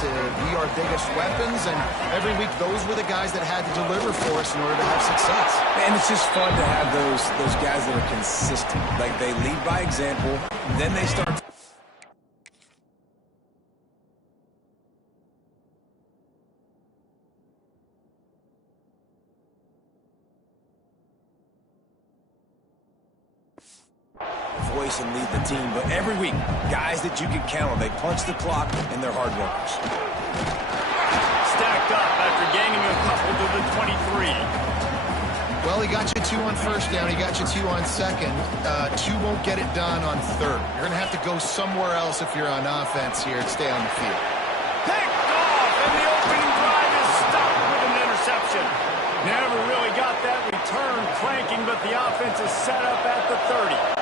to be our biggest weapons, and every week those were the guys that had to deliver for us in order to have success. And it's just fun to have those guys that are consistent. Like, they lead by example, then they start voice and lead the team. But every week, guys that you can count on, they punch the clock, and they're hard workers. Stacked up after gaining a couple to the 23. Well, he got you 2 on first down. He got you 2 on second. 2 won't get it done on third. You're going to have to go somewhere else if you're on offense here and stay on the field. Picked off, and the opening drive is stopped with an interception. Never really got that return cranking, but the offense is set up at the 30.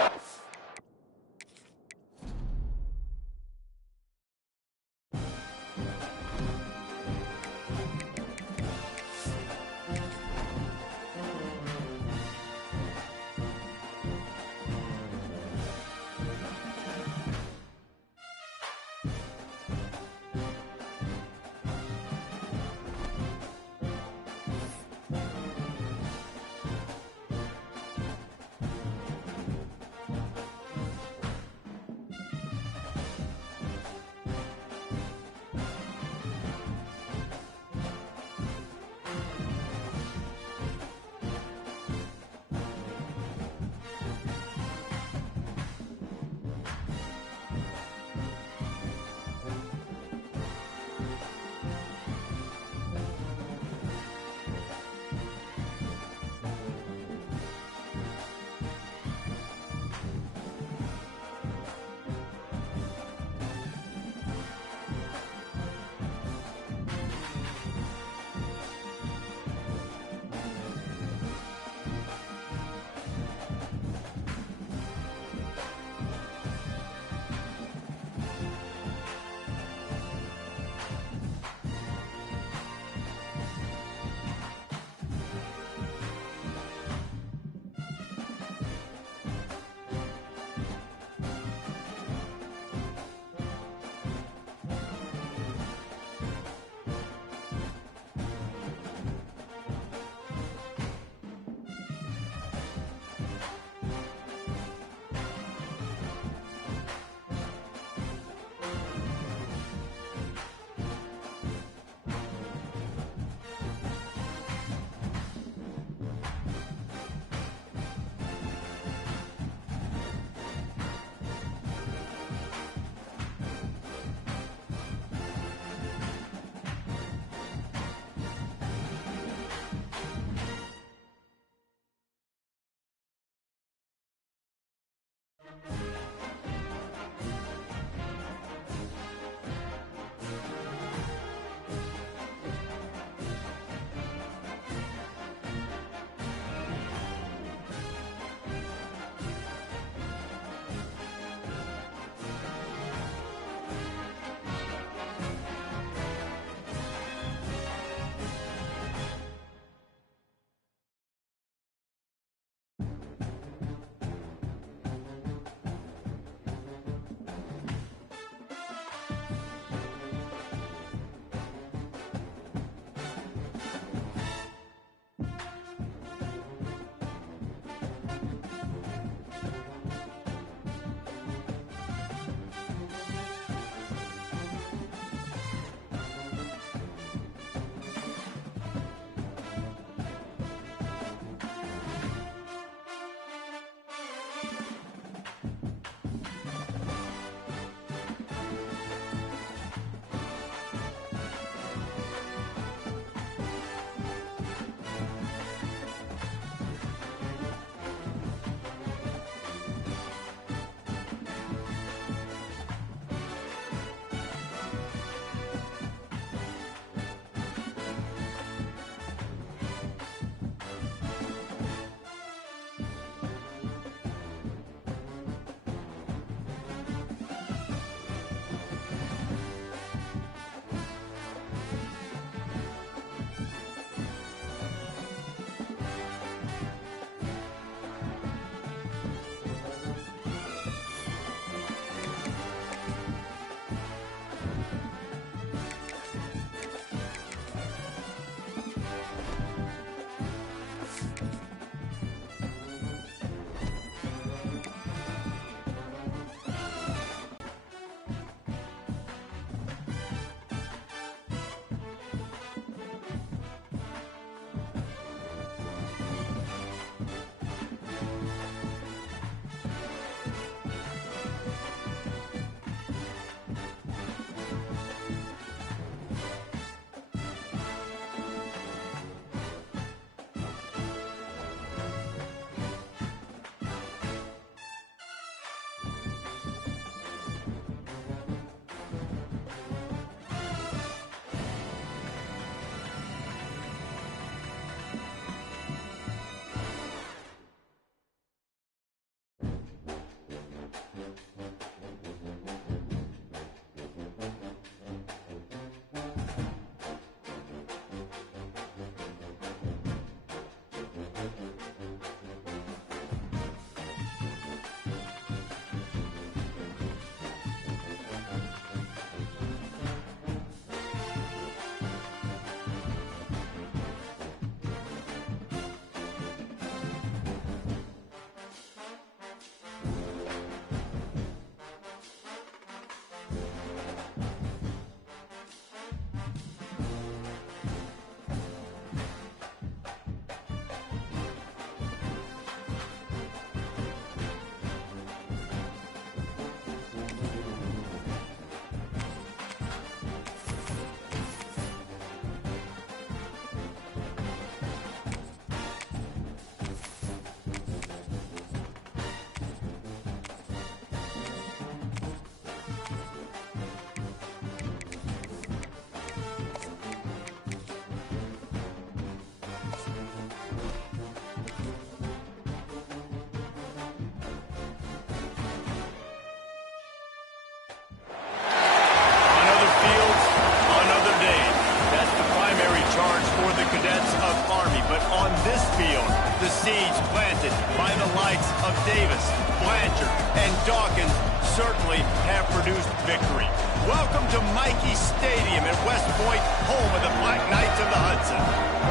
Seeds planted by the likes of Davis, Blanchard, and Dawkins certainly have produced victory. Welcome to Michie Stadium at West Point, home of the Black Knights of the Hudson.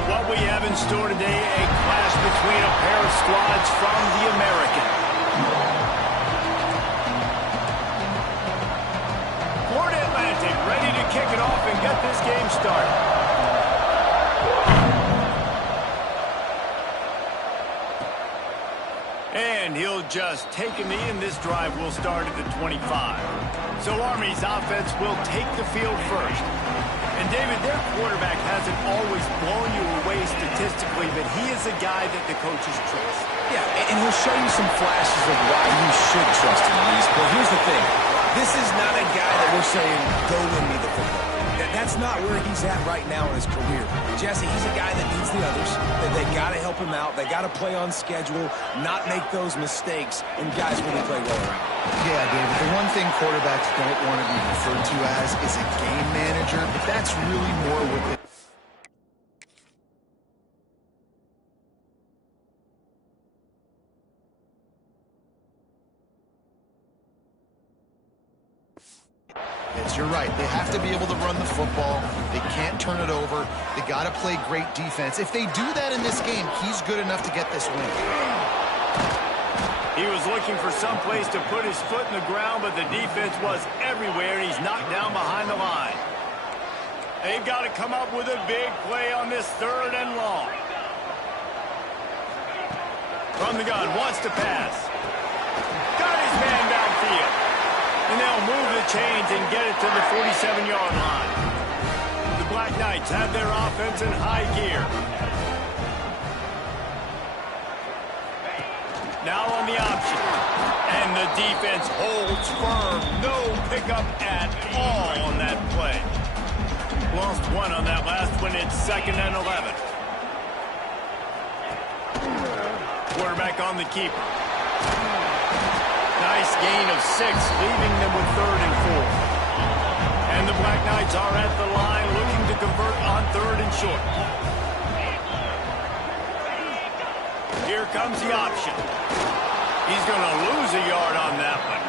What we have in store today, a clash between a pair of squads from the American. Florida Atlantic ready to kick it off and get this game started. And he'll just take a knee, and this drive will start at the 25. So Army's offense will take the field first. And David, their quarterback hasn't always blown you away statistically, but he is a guy that the coaches trust. Yeah, and he'll show you some flashes of why you should trust him, Reese. But here's the thing. This is not a guy that we're saying, go win me the football. That's not where he's at right now in his career. Jesse, he's a guy that needs the others. That they got to help him out. They got to play on schedule, not make those mistakes, and guys really play well around. Yeah, David, the one thing quarterbacks don't want to be referred to as is a game manager, but that's really more what it. You're right. They have to be able to run the football. They can't turn it over. They got to play great defense. If they do that in this game, he's good enough to get this win. He was looking for some place to put his foot in the ground, but the defense was everywhere, and he's knocked down behind the line. They've got to come up with a big play on this 3rd and long. From the gun, wants to pass. Got his man downfield. And they'll move the chains and get it to the 47-yard line. The Black Knights have their offense in high gear. Now on the option. And the defense holds firm. No pickup at all on that play. Lost one on that last one. It's 2nd and 11. Quarterback on the keeper. Nice gain of 6, leaving them with 3rd and 4. And the Black Knights are at the line looking to convert on 3rd and short. Here comes the option. He's going to lose a yard on that one.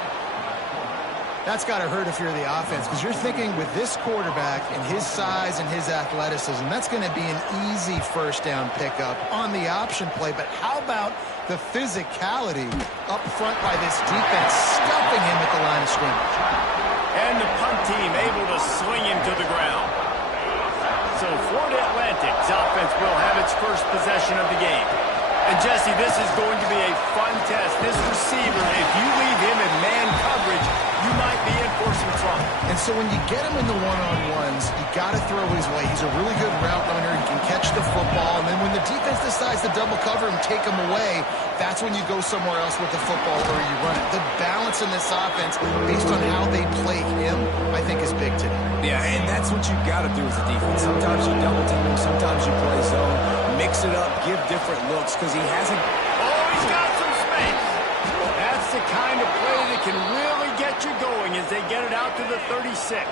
That's got to hurt if you're the offense, because you're thinking with this quarterback and his size and his athleticism, that's going to be an easy 1st down pickup on the option play. But how about the physicality up front by this defense, stuffing him at the line of scrimmage? And the punt team able to sling him to the ground. So Florida Atlantic's offense will have its first possession of the game. And Jesse, this is going to be a fun test. This receiver, if you leave him in man coverage, you might be in for some trouble. And so when you get him in the one-on-ones, you got to throw his way. He's a really good route runner. He can catch the football. And then when the defense decides to double cover him, take him away, that's when you go somewhere else with the football or you run it. The balance in this offense, based on how they play him, I think is big today. Yeah, and that's what you got to do as a defense. Sometimes you double team him, sometimes you play zone, mix it up, give different looks, because he hasn't. Oh, he's got some space. That's the kind of play that can really get you going as they get it out to the 36.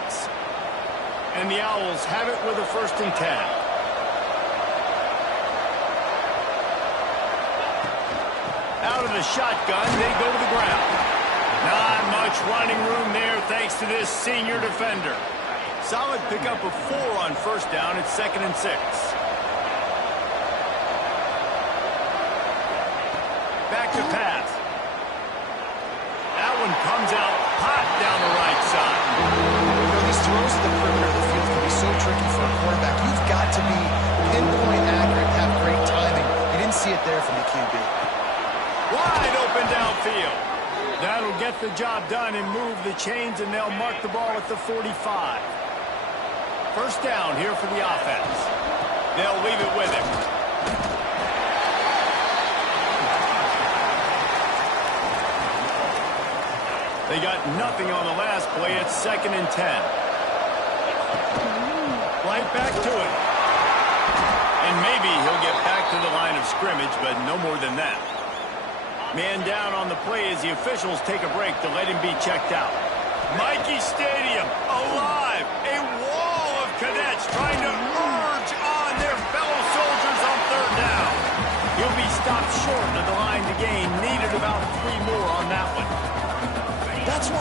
And the Owls have it with a 1st and 10. Out of the shotgun, they go to the ground. Not much running room there thanks to this senior defender. Solid pickup of 4 on 1st down. It's 2nd and 6. Back to pass. That one comes out hot down the right side. You know, these throws to the perimeter of the field can be so tricky for a quarterback. You've got to be pinpoint accurate, have great timing. You didn't see it there from the QB. Wide open downfield. That'll get the job done and move the chains, and they'll mark the ball at the 45. 1st down here for the offense. They'll leave it with him. They got nothing on the last play. It's 2nd and 10. Right back to it. And maybe he'll get back to the line of scrimmage, but no more than that. Man down on the play as the officials take a break to let him be checked out. Michie Stadium alive. A wall of cadets trying to urge on their fellow soldiers on 3rd down. He'll be stopped short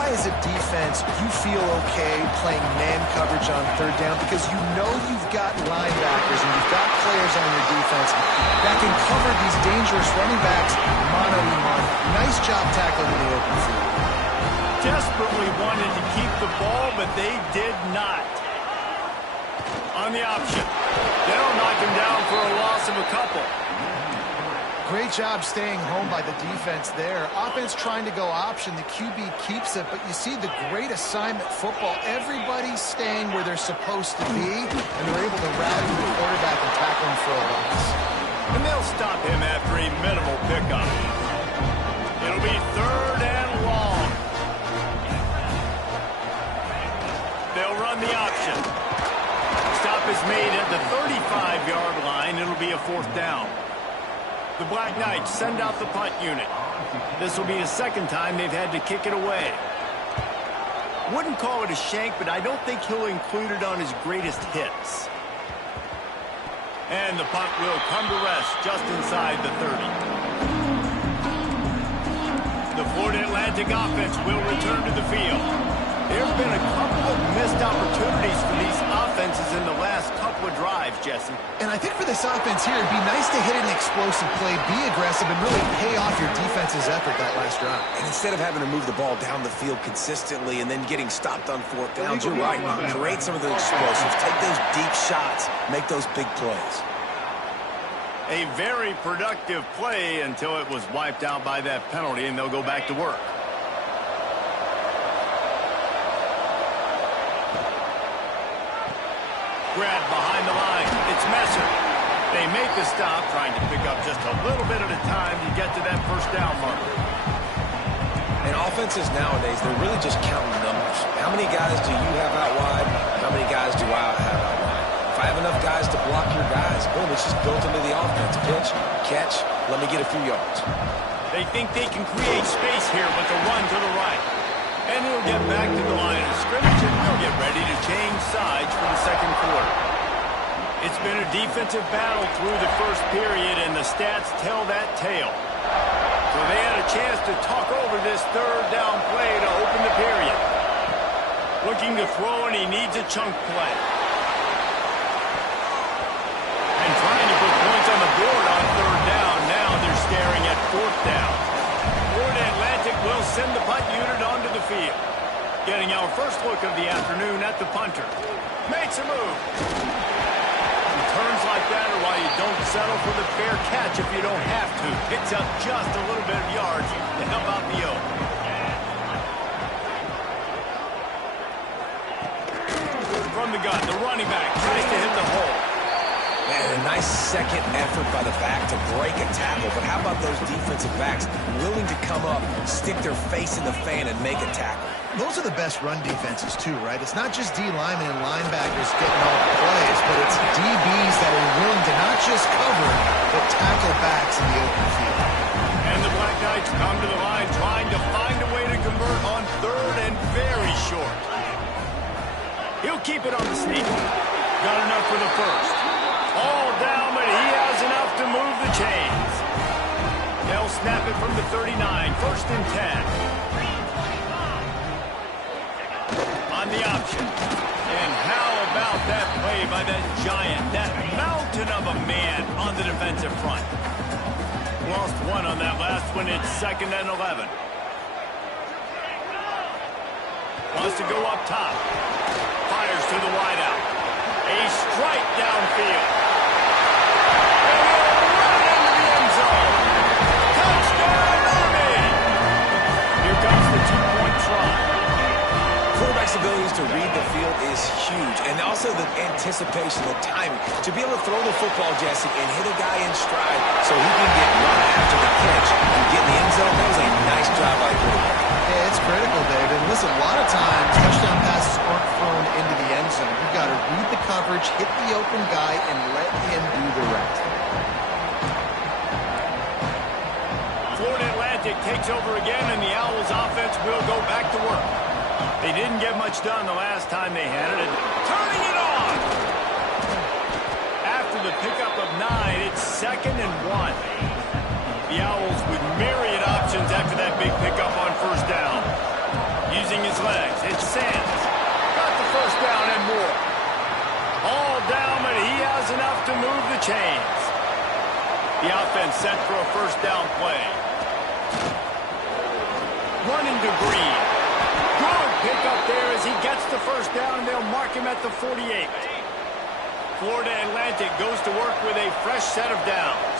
why as a defense you feel okay playing man coverage on third down? Because you know you've got linebackers and you've got players on your defense that can cover these dangerous running backs mano-a-mano. Nice job tackling in the open field. Desperately wanted to keep the ball, but they did not. On the option. They'll knock him down for a loss of a couple. Great job staying home by the defense there. Offense trying to go option. The QB keeps it, but you see the great assignment football. Everybody's staying where they're supposed to be, and they're able to rally the quarterback and tackle him for a loss. And they'll stop him after a minimal pickup. It'll be 3rd and long. They'll run the option. Stop is made at the 35-yard line. It'll be a 4th down. The Black Knights send out the punt unit. This will be the 2nd time they've had to kick it away. Wouldn't call it a shank, but I don't think he'll include it on his greatest hits. And the punt will come to rest just inside the 30. The Florida Atlantic offense will return to the field. There have been a couple of missed opportunities for these offenses in the last couple of drives, Jesse. And I think for this offense here, it'd be nice to hit an explosive play, be aggressive, and really pay off your defense's effort that last drive. And instead of having to move the ball down the field consistently and then getting stopped on 4th downs, you're right. Create some of those explosives. Take those deep shots. Make those big plays. A very productive play until it was wiped out by that penalty, and they'll go back to work. Grab behind the line. It's Messer. They make the stop, trying to pick up just a little bit at a time to get to that 1st down marker. And offenses nowadays, they're really just counting numbers. How many guys do you have out wide? How many guys do I have out wide? If I have enough guys to block your guys, boom, it's just built into the offense. Pitch, catch, let me get a few yards. They think they can create space here with the run to the right. And he'll get back to the line of scrimmage, and we'll get ready to change sides for the 2nd quarter. It's been a defensive battle through the 1st period, and the stats tell that tale. So they had a chance to talk over this 3rd down play to open the period. Looking to throw, and he needs a chunk play. And trying to put points on the board on 3rd down. Now they're staring at 4th down. Florida Atlantic will send the punt unit onto the field. Getting our first look of the afternoon at the punter. Makes a move. Turns like that are why you don't settle for the fair catch if you don't have to. Picks up just a little bit of yards to help out the Oak. From the gun, the running back tries to hit the hole. Man, a nice second effort by the back to break a tackle. But how about those defensive backs willing to come up, stick their face in the fan, and make a tackle? Those are the best run defenses, too, right? It's not just D linemen and linebackers getting all the plays, but it's DBs that are willing to not just cover, but tackle backs in the open field. And the Black Knights come to the line trying to find a way to convert on 3rd and very short. He'll keep it on the sneak. Got enough for the 1st. All down, but he has enough to move the chains. They'll snap it from the 39, 1st and 10. On the option. And how about that play by that giant, that mountain of a man on the defensive front? Lost one on that last one. It's 2nd and 11. Wants to go up top. Fires to the wideout. A strike downfield. And he'll run it into the end zone. Touchdown, Army! Here comes the 2-point try. Quarterback's abilities to read the field is huge. And also the anticipation, the timing. To be able to throw the football, Jesse, and hit a guy in stride so he can get run after the catch and get in the end zone, that was a nice job by the quarterback. Yeah, it's critical, David. Listen, a lot of times touchdown passes aren't thrown into the end zone. You've got to read the coverage, hit the open guy, and let him do the rest. Florida Atlantic takes over again, and the Owls offense will go back to work. They didn't get much done the last time they had it. Turning it on! After the pickup of 9, it's 2nd and 1. The Owls with myriad options after that big pickup on 1st down. Using legs. It's Sands. Got the first down and more. All down, but he has enough to move the chains. The offense set for a first down play. Running to Green. Good pickup there as he gets the first down, and they'll mark him at the 48. Florida Atlantic goes to work with a fresh set of downs.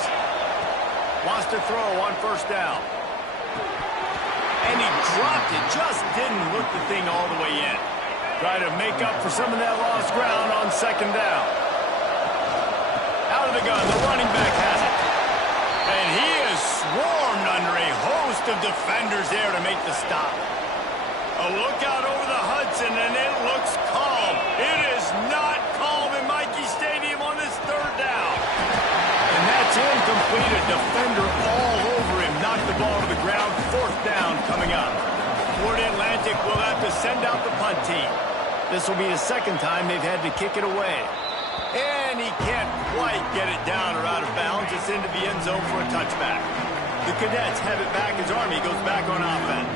Wants to throw on first down. And he dropped it, just didn't look the thing all the way in. Try to make up for some of that lost ground on second down. Out of the gun, the running back has it. And he is swarmed under a host of defenders there to make the stop. A look out over the Hudson, and it looks calm. It is not calm in Michie Stadium on this third down. And that's incomplete. A defender all over him. Knocked the ball to the ground. Fourth down coming up. Florida Atlantic will have to send out the punt team. This will be the second time they've had to kick it away. And he can't quite get it down or out of bounds. It's into the end zone for a touchback. The Cadets have it back as Army goes back on offense.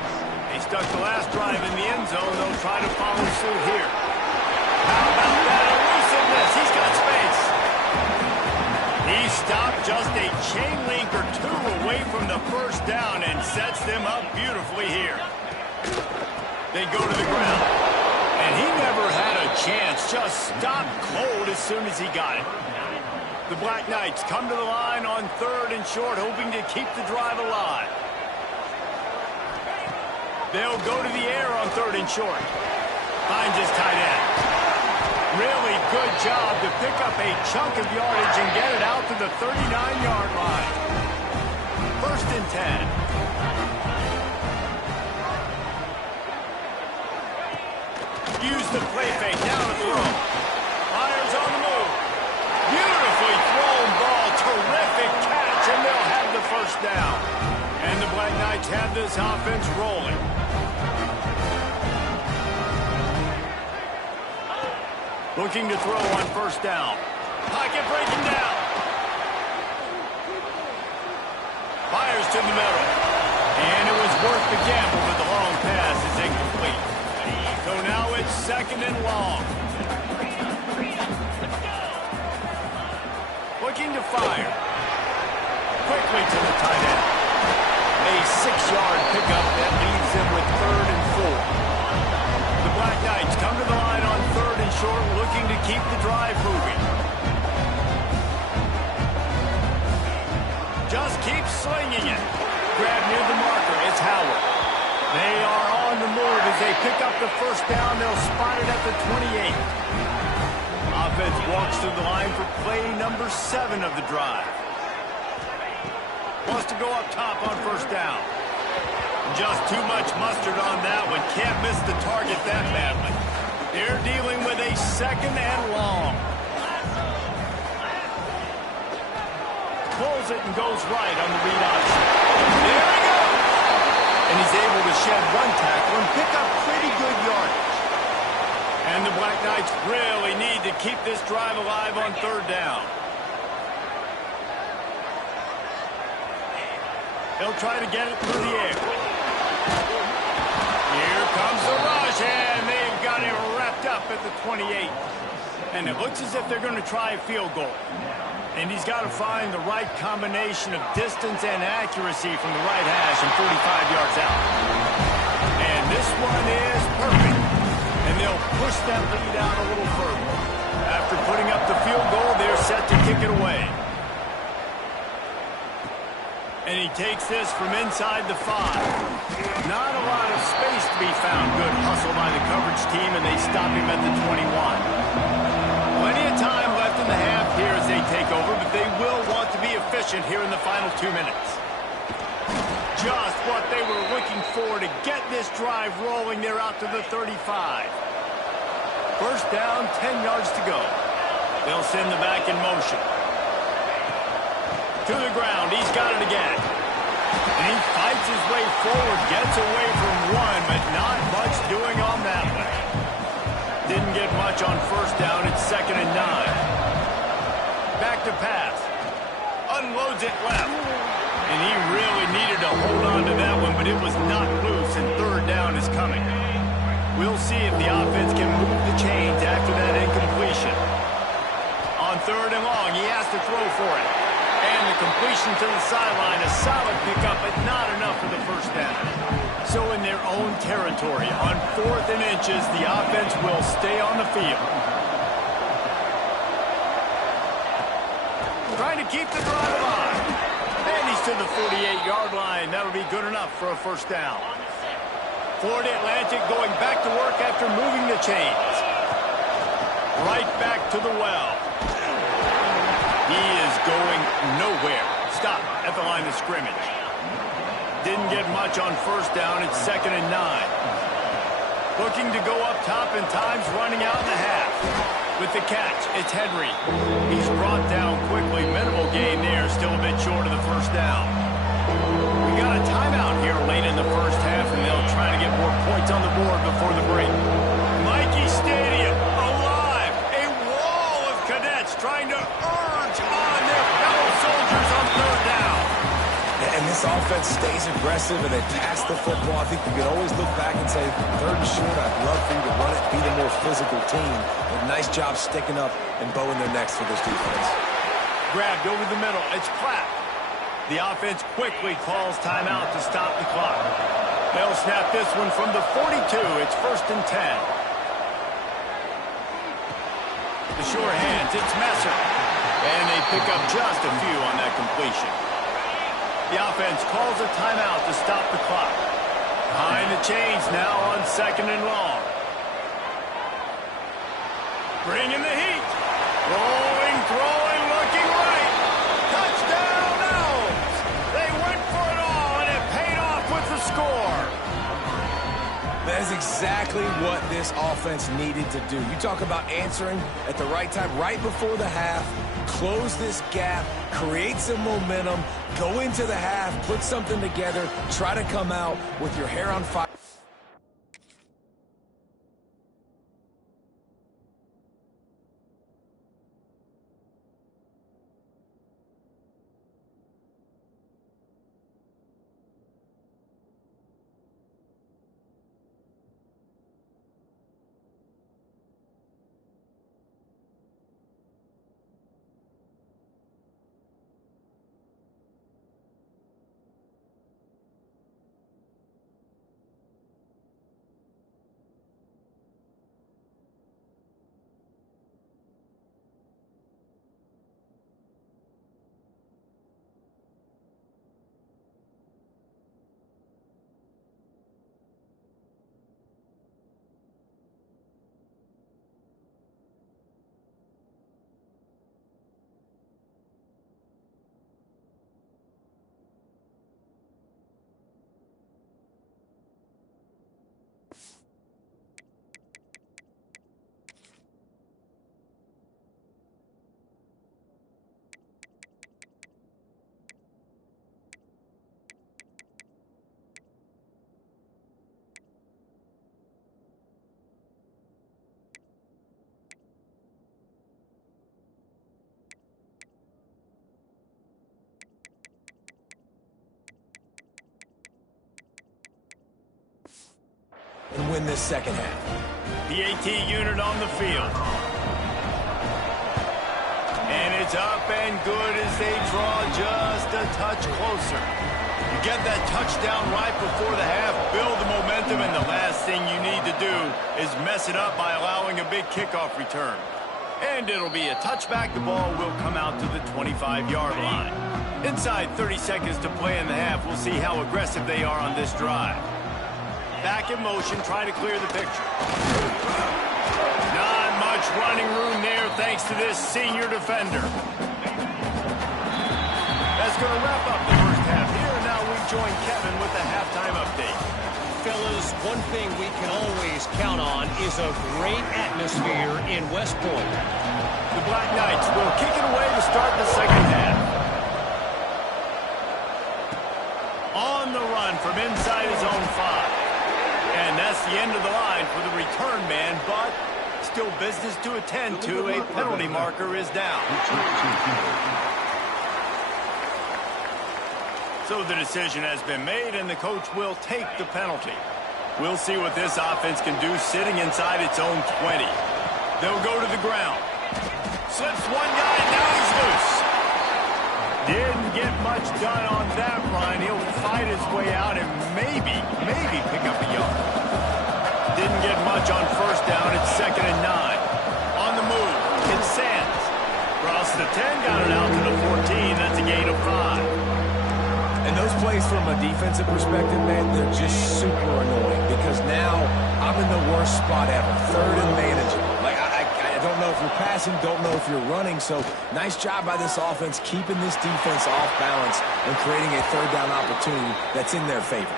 They stuck the last drive in the end zone. They'll try to follow suit here. How about that elusiveness? He's got space. He stopped just a chain link or two away from the first down and sets them up beautifully here. They go to the ground. And he never had a chance. Just stopped cold as soon as he got it. The Black Knights come to the line on third and short, hoping to keep the drive alive. They'll go to the air on third and short. Finds his tight end. Really good job to pick up a chunk of yardage and get it out to the 39-yard line. First and 10. Use the play fake. Now to throw. Myers on the move. Beautifully thrown ball. Terrific catch, and they'll have the first down. And the Black Knights have this offense rolling. Looking to throw on first down. Pocket breaking down. Fires to the middle. And it was worth the gamble, but the long pass is incomplete. So now it's second and long. Looking to fire. Quickly to the tight end. A 6-yard pickup that leaves him with third and 4. The Black Knights come to the line on third and short, looking to keep the drive moving. Just keep slinging it. Grab near the marker. It's Howard. They are on the move as they pick up the first down. They'll spot it at the 28. Offense walks through the line for play number 7 of the drive. Wants to go up top on first down. Just too much mustard on that one. Can't miss the target that badly. They're dealing with a second and long. Pulls it and goes right on the read option. There he goes! And he's able to shed one tackle and pick up pretty good yardage. And the Black Knights really need to keep this drive alive on third down. They'll try to get it through the air. Here comes the rush, and they've got it wrapped up at the 28. And it looks as if they're going to try a field goal. And he's got to find the right combination of distance and accuracy from the right hash and 45 yards out. And this one is perfect. And they'll push that lead out a little further. After putting up the field goal, they're set to kick it away. And he takes this from inside the 5. Not a lot of space to be found. Good hustle by the coverage team, and they stop him at the 21. Plenty of time left in the half here as they take over, but they will want to be efficient here in the final 2 minutes. Just what they were looking for to get this drive rolling. They're out to the 35. First down, 10 yards to go. They'll send the back in motion. To the ground, he's got it again. And he fights his way forward, gets away from one, but not much doing on that one. Didn't get much on first down. It's second and 9. Back to pass. Unloads it left. And he really needed to hold on to that one, but it was not loose, and third down is coming. We'll see if the offense can move the chains after that incompletion. On 3rd and long, he has to throw for it. And the completion to the sideline, a solid pickup, but not enough for the first down. So in their own territory, on 4th and inches, the offense will stay on the field. Trying to keep the drive alive. And he's to the 48-yard line. That'll be good enough for a first down. Florida Atlantic going back to work after moving the chains. Right back to the well. He is going nowhere. Stop at the line of scrimmage. Didn't get much on first down. It's 2nd and 9. Looking to go up top and time's running out in the half. With the catch, it's Henry. He's brought down quickly. Minimal gain there. Still a bit short of the first down. We got a timeout here late in the first half, and they'll try to get more points on the board before the break. Michie Stadium alive. A wall of cadets trying to urge on their fellow soldiers on 3rd down. And this offense stays aggressive and they pass the football. I think we can always look back and say, 3rd and short, I'd love for you to run it, be the more physical team. But nice job sticking up and bowing their necks for this defense. Grabbed over the middle. It's Clapp. The offense quickly calls timeout to stop the clock. They'll snap this one from the 42. It's 1st and 10. The sure hands, it's Messer. And they pick up just a few on that completion. The offense calls a timeout to stop the clock. Behind the chains now on 2nd and long. Bringing the heat. Rolling, throwing, looking right. Touchdown Elms. They went for it all, and it paid off with the score. That is exactly what this offense needed to do. You talk about answering at the right time, right before the half, close this gap, create some momentum, go into the half, put something together, try to come out with your hair on fire. And win this second half. The AT unit on the field. And it's up and good as they draw just a touch closer. You get that touchdown right before the half, build the momentum, and the last thing you need to do is mess it up by allowing a big kickoff return. And it'll be a touchback. The ball will come out to the 25-yard line. Inside 30 seconds to play in the half. We'll see how aggressive they are on this drive. Back in motion, trying to clear the picture. Not much running room there thanks to this senior defender. That's going to wrap up the first half here. Now we join Kevin with the halftime update. Fellas, one thing we can always count on is a great atmosphere in West Point. The Black Knights will kick it away to start the second half. On the run from inside his own 5. And that's the end of the line for the return man, but still business to attend to. A penalty marker is down. So the decision has been made, and the coach will take the penalty. We'll see what this offense can do sitting inside its own 20. They'll go to the ground. Slips one guy, and now he's loose. Didn't get much done on that run. He'll fight his way out and maybe pick up a yard. Didn't get much on first down. It's 2nd and 9. On the move, it's Sands. Across the 10, got it out to the 14. That's a gain of 5. And those plays from a defensive perspective, man, they're just super annoying because now I'm in the worst spot ever. 3rd and manageable. Like, I don't know if you're passing, don't know if you're running. So nice job by this offense keeping this defense off balance and creating a 3rd down opportunity that's in their favor.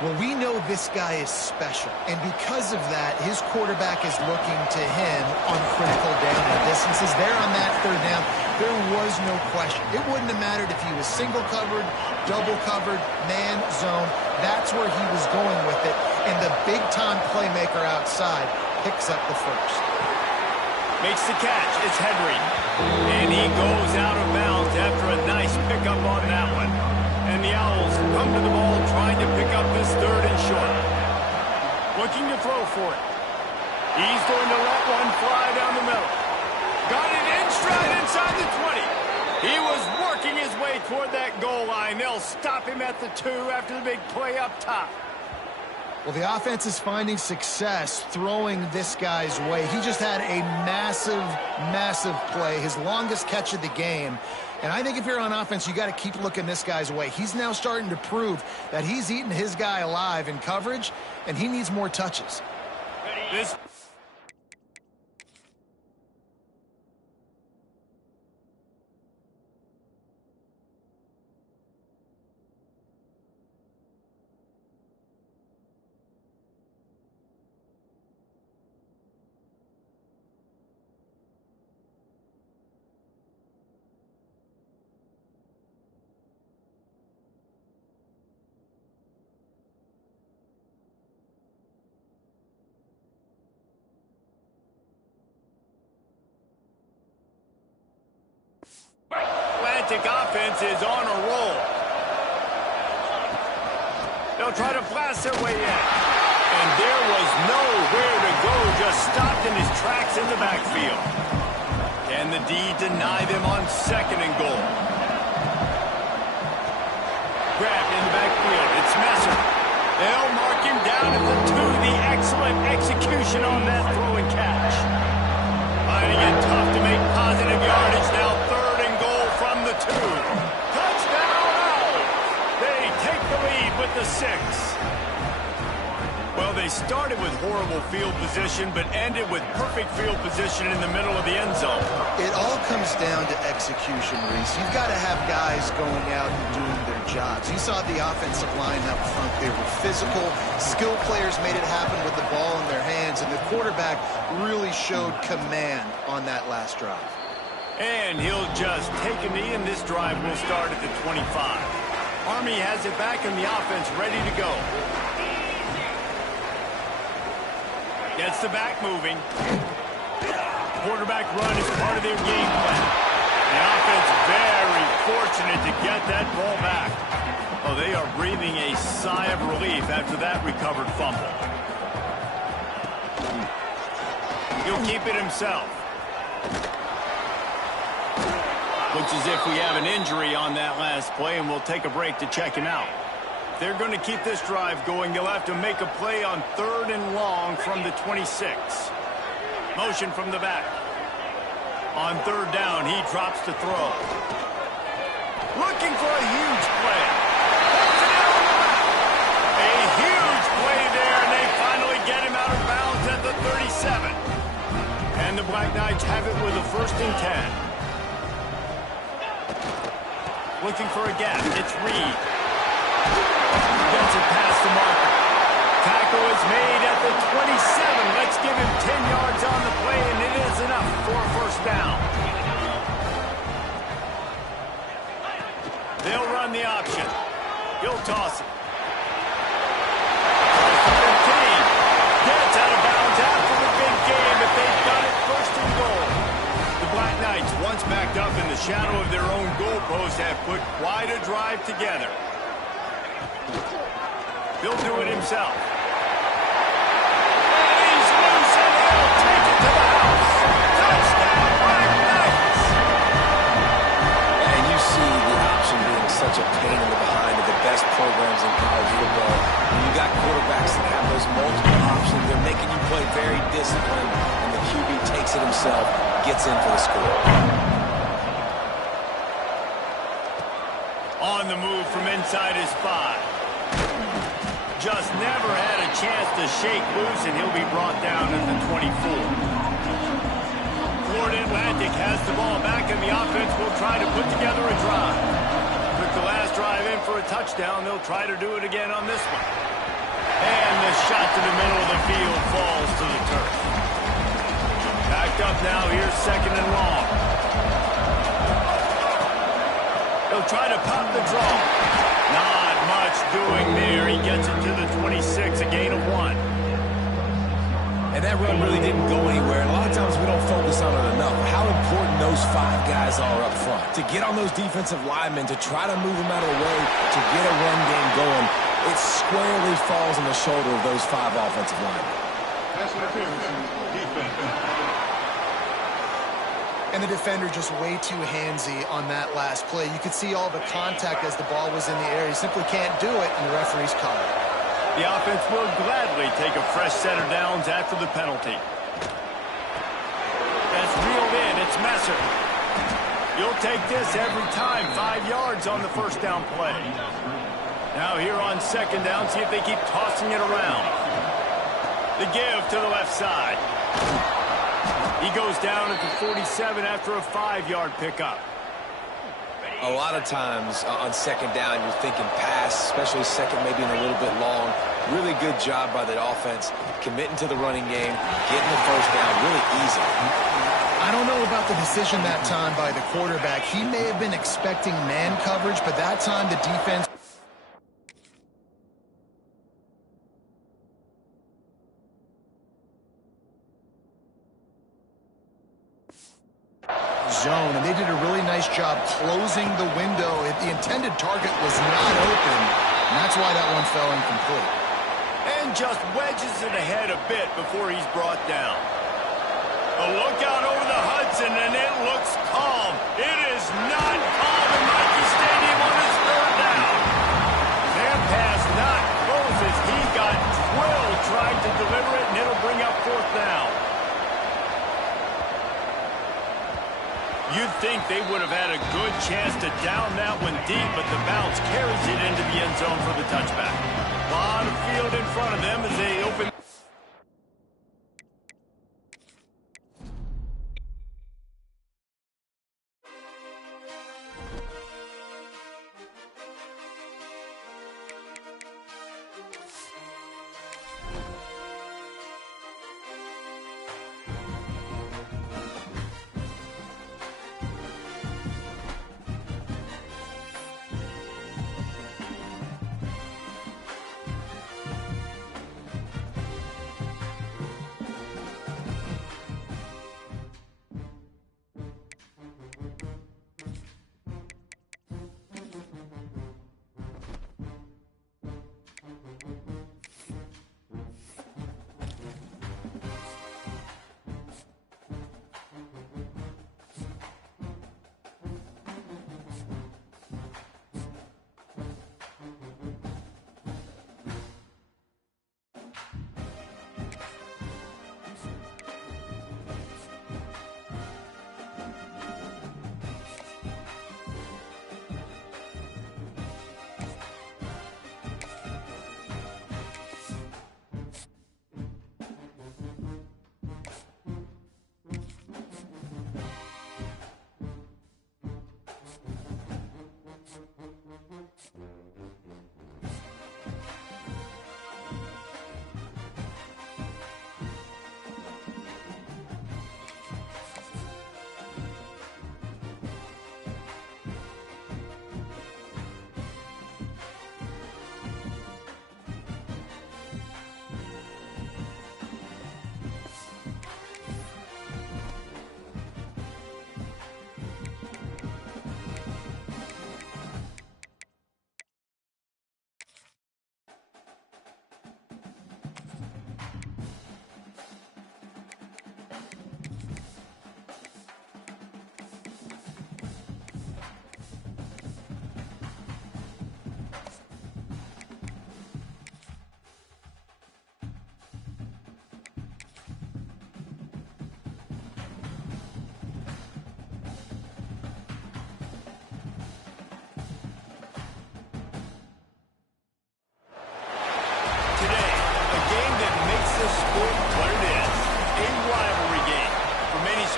Well, we know this guy is special, and because of that, his quarterback is looking to him on critical down and distances. There on that 3rd down, there was no question. It wouldn't have mattered if he was single covered, double covered, man, zone. That's where he was going with it, and the big-time playmaker outside picks up the first. Makes the catch. It's Henry, and he goes out of bounds after a nice pickup on that one. And the Owls come to the ball trying to pick up this 3rd and short. Looking to throw for it. He's going to let one fly down the middle. Got it in stride inside the 20. He was working his way toward that goal line. They'll stop him at the 2 after the big play up top. Well, the offense is finding success throwing this guy's way. He just had a massive play, his longest catch of the game. And I think if you're on offense, you got to keep looking this guy's way. He's now starting to prove that he's eating his guy alive in coverage, and he needs more touches. This Atlantic offense is on a roll. They'll try to blast their way in. And there was nowhere to go, just stopped in his tracks in the backfield. Can the D deny them on 2nd and goal? Grabbed in the backfield. It's Messer. They'll mark him down at the 2. The excellent execution on that throw and catch. Finding it tough to make positive yardage now. 3rd and goal from the 2. Touchdown Owls! They take the lead with the 6. Well, they started with horrible field position, but ended with perfect field position in the middle of the end zone. It all comes down to execution, Reese. You've got to have guys going out and doing their jobs. You saw the offensive line up front. They were physical. Skill players made it happen with the ball in their hands, and the quarterback really showed command on that last drive. And he'll just take a knee, and this drive will start at the 25. Army has it back, and the offense ready to go. Gets the back moving. Quarterback run is part of their game plan. The offense very fortunate to get that ball back. Oh, they are breathing a sigh of relief after that recovered fumble. He'll keep it himself. Looks as if we have an injury on that last play, and we'll take a break to check him out. They're going to keep this drive going. They'll have to make a play on 3rd and long from the 26. Motion from the back. On 3rd down, he drops to throw. Looking for a huge play. A huge play there, and they finally get him out of bounds at the 37. And the Black Knights have it with a 1st and 10. Looking for a gap. It's Reed. Gets it past the marker. Tackle is made at the 27. Let's give him 10 yards on the play, and it is enough for a 1st down. They'll run the option. He'll toss it. Across the 15. Gets out of bounds after the big game, but they've got it 1st and goal. The Black Knights, once backed up in the shadow of their own goalpost, have put quite a drive together. He'll do it himself. gets in for the score. On the move from inside his 5. Just never had a chance to shake loose, and he'll be brought down at the 24. Florida Atlantic has the ball back, and the offense will try to put together a drive. Took the last drive in for a touchdown. They'll try to do it again on this one. And the shot to the middle of the field falls to the turf. Backed up now. Here's 2nd and long. They'll try to pop the draw. Not much doing there. He gets it to the 26, a gain of 1. And that run really didn't go anywhere. A lot of times we don't focus on it enough. How important those 5 guys are up front. To get on those defensive linemen, to try to move them out of the way, to get a run game going, it squarely falls on the shoulder of those 5 offensive linemen. And the defender just way too handsy on that last play. You could see all the contact as the ball was in the air. He simply can't do it, and the referee's caught it. The offense will gladly take a fresh set of downs after the penalty. That's reeled in. It's Messer. You'll take this every time. 5 yards on the first down play. Now here on 2nd down, see if they keep tossing it around. The give to the left side. He goes down at the 47 after a 5-yard pickup. A lot of times on 2nd down, you're thinking pass, especially 2nd, maybe in a little bit long. Really good job by the offense, committing to the running game, getting the first down really easy. I don't know about the decision that time by the quarterback. He may have been expecting man coverage, but that time the defense... zone, and they did a really nice job closing the window. The intended target was not open, and that's why that one fell incomplete. And just wedges it ahead a bit before he's brought down. A look out over the Hudson, and it looks calm. It is not calm in Nike Stadium on his 3rd down. Their pass not closes. He got drilled trying to deliver it, and it'll bring up 4th down. You'd think they would have had a good chance to down that one deep, but the bounce carries it into the end zone for the touchback. A lot of field in front of them as they open.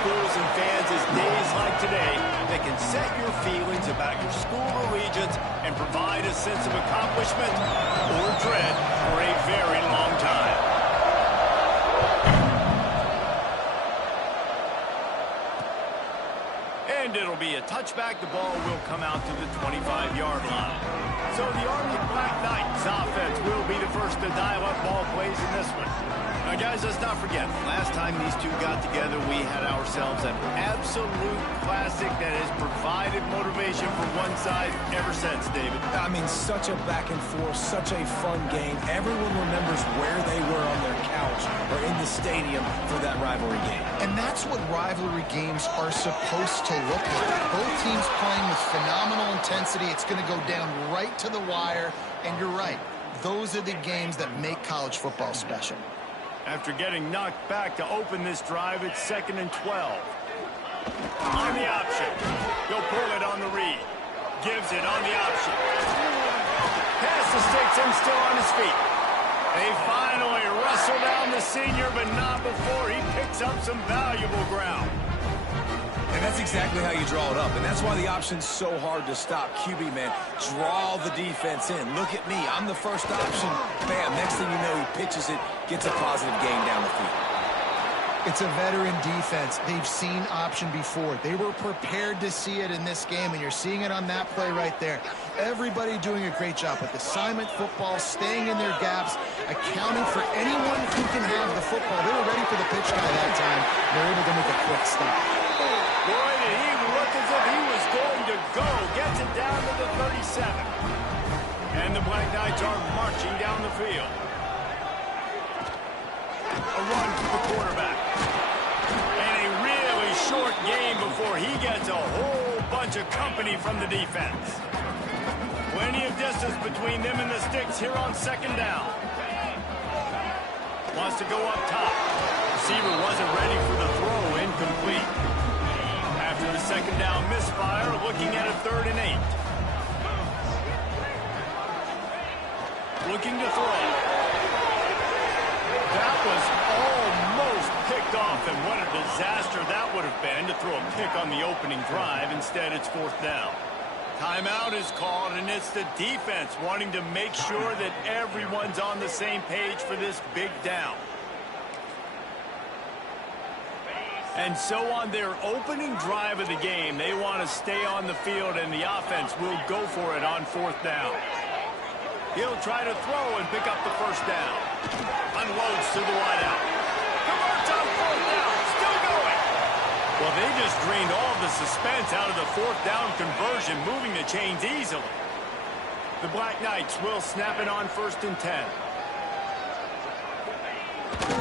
schools and fans is days like today that can set your feelings about your school allegiance and provide a sense of accomplishment or dread for a very long time. And it'll be a touchback. The ball will come out to the 25-yard line. So the Army Black Knights offense will be the first to dial up ball plays in this one. Now, guys, let's not forget, last time these two got together, we had ourselves an absolute classic that has provided motivation for one side ever since, David. I mean, such a back and forth, such a fun game. Everyone remembers where they were on their couch or in the stadium for that rivalry game. And that's what rivalry games are supposed to look like. Both teams playing with phenomenal intensity. It's going to go down right to the wire. And you're right. Those are the games that make college football special. After getting knocked back to open this drive, it's 2nd and 12. On the option. He'll pull it on the read. Gives it on the option. Pass the sticks and still on his feet. They finally wrestle down the senior, but not before he picks up some valuable ground. And that's exactly how you draw it up. And that's why the option's so hard to stop. QB, man, draw the defense in. Look at me. I'm the first option. Bam, next thing you know, he pitches it, gets a positive gain down the field. It's a veteran defense. They've seen option before. They were prepared to see it in this game, and you're seeing it on that play right there. Everybody doing a great job with assignment football, staying in their gaps, accounting for anyone who can have the football. They were ready for the pitch guy that time. They're able to make a quick stop. Boy, did he look as if he was going to go. Gets it down to the 37. And the Black Knights are marching down the field. A run for the quarterback. And a really short game before he gets a whole bunch of company from the defense. Plenty of distance between them and the sticks here on 2nd down. Wants to go up top. Receiver wasn't ready for the throw. Incomplete. After the 2nd down misfire, looking at a 3rd and 8. Looking to throw. That was almost picked off, and what a disaster that would have been to throw a pick on the opening drive. Instead, it's 4th down. Timeout is called, and it's the defense wanting to make sure that everyone's on the same page for this big down. And so on their opening drive of the game, they want to stay on the field, and the offense will go for it on 4th down. He'll try to throw and pick up the 1st down. Unloads to the wideout. Converts on 4th down. Still going. Well, they just drained all the suspense out of the 4th down conversion, moving the chains easily. The Black Knights will snap it on 1st and 10.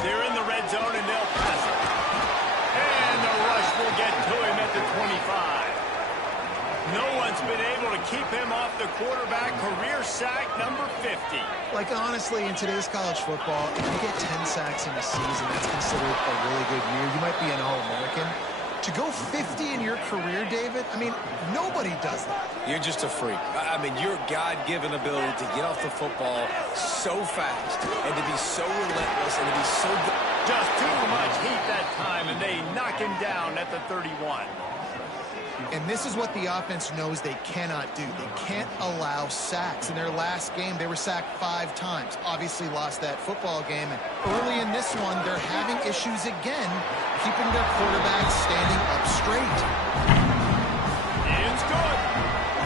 They're in the red zone, and they'll pass it. And the rush will get to him at the 25. No one's been able to keep him off the quarterback. Career sack number 50. Like, honestly, in today's college football, if you get 10 sacks in a season, that's considered a really good year. You might be an All-American. To go 50 in your career, David, I mean, nobody does that. You're just a freak. I mean, your God-given ability to get off the football so fast and to be so relentless and to be so good. Just too much heat that time, and they knock him down at the 31. And this is what the offense knows they cannot do. They can't allow sacks. In their last game, they were sacked 5 times. Obviously lost that football game. And early in this one, they're having issues again, keeping their quarterback standing up straight. It's good.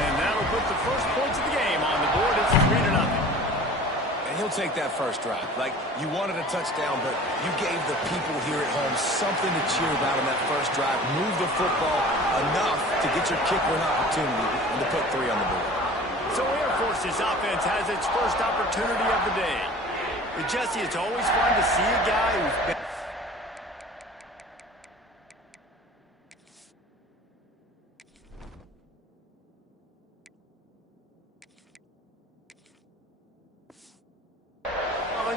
And that'll put the first points of the game on the board. It's 3-0. And he'll take that first drive. Like, you wanted a touchdown, but you gave the people here at home something to cheer about in that first drive. Move the football enough to get your kicker an opportunity and to put 3 on the board. So Air Force's offense has its first opportunity of the day. But Jesse, it's always fun to see a guy who's been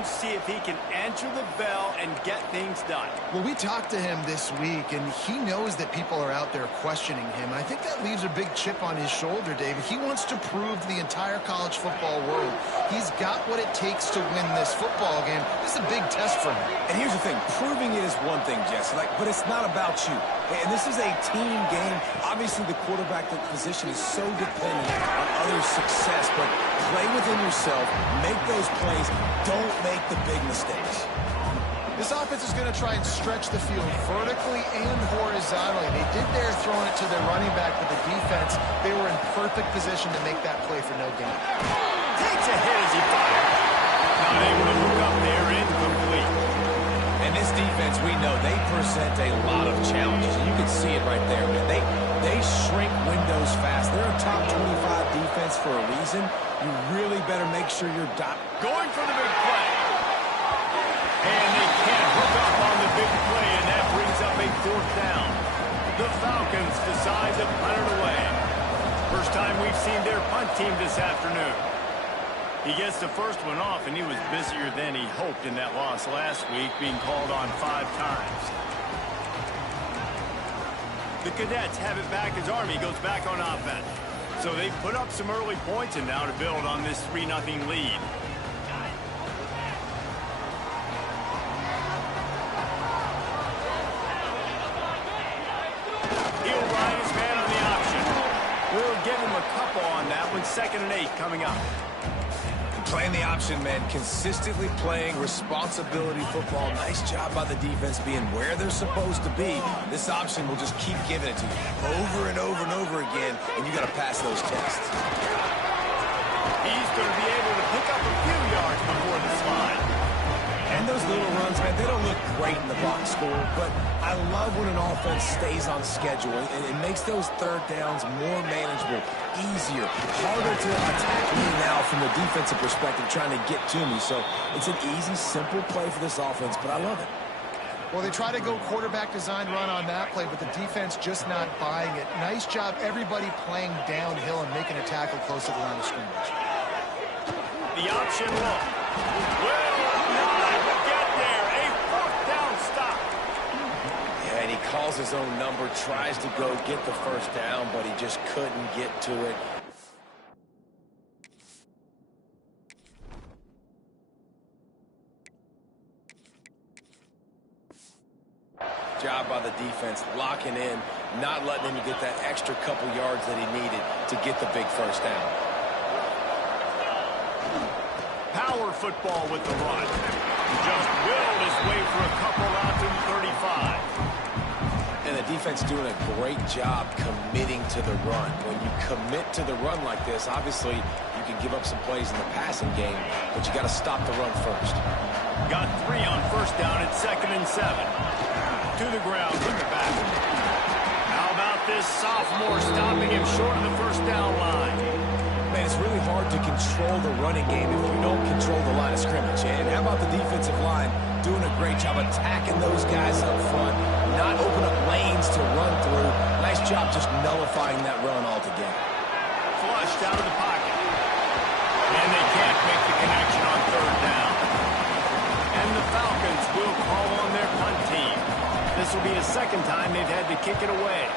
see if he can answer the bell and get things done. Well, we talked to him this week, and he knows that people are out there questioning him. I think that leaves a big chip on his shoulder, David. He wants to prove to the entire college football world he's got what it takes to win this football game. This is a big test for him. And here's the thing. Proving it is one thing, Jesse, but it's not about you. And this is a team game. Obviously, the quarterback position is so dependent on others' success, but play within yourself, make those plays, don't make the big mistakes. This offense is going to try and stretch the field vertically and horizontally. They did their throwing it to their running back, but the defense, they were in perfect position to make that play for no gain. Takes a hit as he fired. Not able to look up there, incomplete. And this defense, we know, they present a lot of challenges. And you can see it right there, man. They shrink windows fast. They're a top 25 defense for a reason. You really better make sure you're going for the big play. And they can't hook up on the big play, and that brings up a 4th down. The Falcons decide to punt it away. First time we've seen their punt team this afternoon. He gets the first one off, and he was busier than he hoped in that loss last week, being called on 5 times. The Cadets have it back as Army goes back on offense. So they put up some early points, and now to build on this 3-0 lead. He'll ride his man on the option. We'll give him a couple on that one. 2nd and 8 coming up. Playing the option, man, consistently playing responsibility football. Nice job by the defense being where they're supposed to be. This option will just keep giving it to you over and over and over again, and you got to pass those tests. He's going to be able to pick up a few yards before the slide. And those little runs, man, they don't look great in the box score, but I love when an offense stays on schedule, and it makes those 3rd downs more manageable, easier, harder to attack me now from the defensive perspective trying to get to me. So it's an easy, simple play for this offense, but I love it. Well, they try to go quarterback design run on that play, but the defense just not buying it. Nice job, everybody playing downhill and making a tackle close to the line of scrimmage. The option look. Will not get there. A 4th down stop. Yeah, and he calls his own number, tries to go get the 1st down, but he just couldn't get to it. Job by the defense, locking in, not letting him get that extra couple yards that he needed to get the big 1st down. Power football with the run. Just willed his way for a couple out to 35. And the defense doing a great job committing to the run. When you commit to the run like this, obviously you can give up some plays in the passing game, but you got to stop the run first. Got 3 on 1st down at 2nd and 7. To the ground, bring it back. How about this sophomore stopping him short of the 1st down line? Man, it's really hard to control the running game if you don't control the line of scrimmage. And how about the defensive line doing a great job attacking those guys up front, not open up lanes to run through. Nice job just nullifying that run altogether. Flushed out of the pocket. And they can't make the connection on 3rd down. And the Falcons will call on their punt team. This will be the 2nd time they've had to kick it away.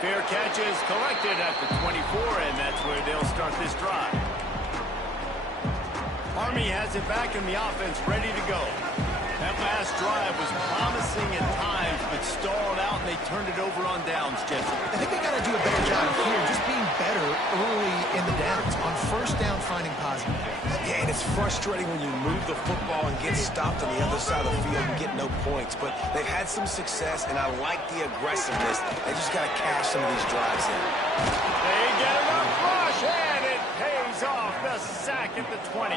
Fair catch is collected at the 24, and that's where they'll start this drive. Army has it back in the offense, ready to go. That last drive was promising at times, but stalled out, and they turned it over on downs, Jesse. I think they got to do a better job here, just being better early in the downs. On 1st down, finding positive plays. Yeah, and it's frustrating when you move the football and get stopped on the other side of the field and get no points. But they've had some success, and I like the aggressiveness. They just got to cash some of these drives in. They get him a rush, and it pays off. The sack at the 20.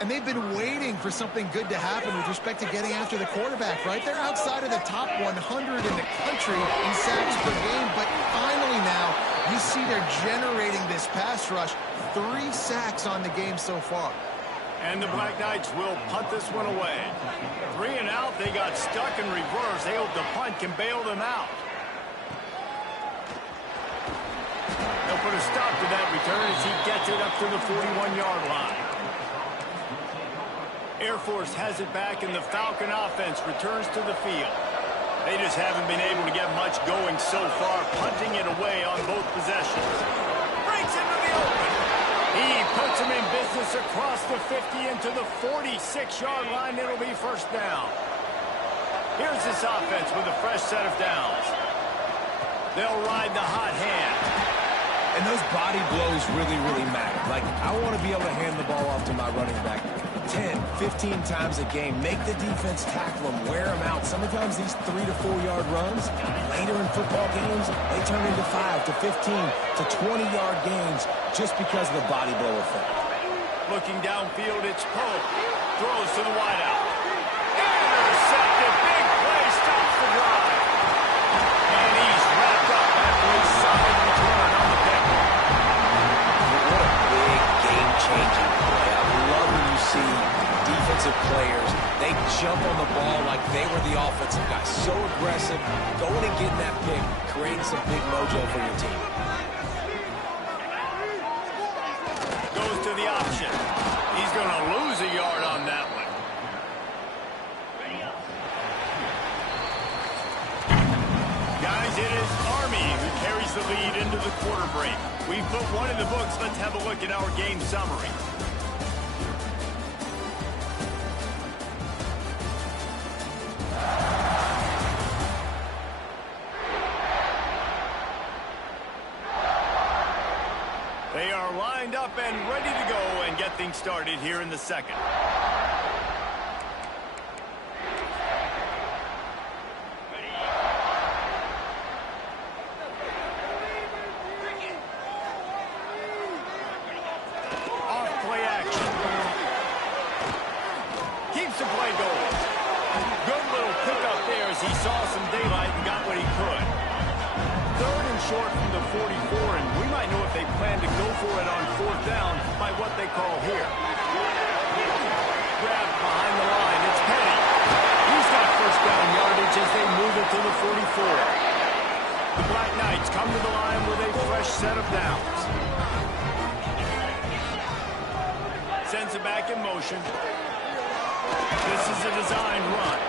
And they've been waiting for something good to happen with respect to getting after the quarterback, right? They're outside of the top 100 in the country in sacks per game, but finally now you see they're generating this pass rush. 3 sacks on the game so far. And the Black Knights will punt this one away. 3 and out, they got stuck in reverse. They hope the punt can bail them out. They'll put a stop to that return as he gets it up to the 41-yard line. Air Force has it back, and the Falcon offense returns to the field. They just haven't been able to get much going so far, punting it away on both possessions. Breaks into the open. He puts him in business across the 50 into the 46-yard line. It'll be first down. Here's this offense with a fresh set of downs. They'll ride the hot hand. And those body blows really, really matter. Like, I want to be able to hand the ball off to my running back 10, 15 times a game. Make the defense tackle them, wear them out. Sometimes these 3 to 4 yard runs, later in football games, they turn into 5 to 15 to 20-yard gains just because of the body blow effect. Looking downfield, it's Pope. Throws to the wideout. Intercepted. Big play. Stops the drive. And he's wrapped up after a solid return on the pick. What a big game-changing play. I love when you see defensive players, they jump on the ball like they were the offensive guy. So aggressive, going and getting that pick, creating some big mojo for your team. Goes to the option. He's going to lose a yard on that one. Guys, it is Army who carries the lead into the quarter break. We've put one in the books. Let's have a look at our game summary. They are lined up and ready to go and get things started here in the second. Short from the 44, and we might know if they plan to go for it on fourth down by what they call here. Grab behind the line. It's Petty. He's got first down yardage as they move it to the 44. The Black Knights come to the line with a fresh set of downs. Sends it back in motion. This is a designed run.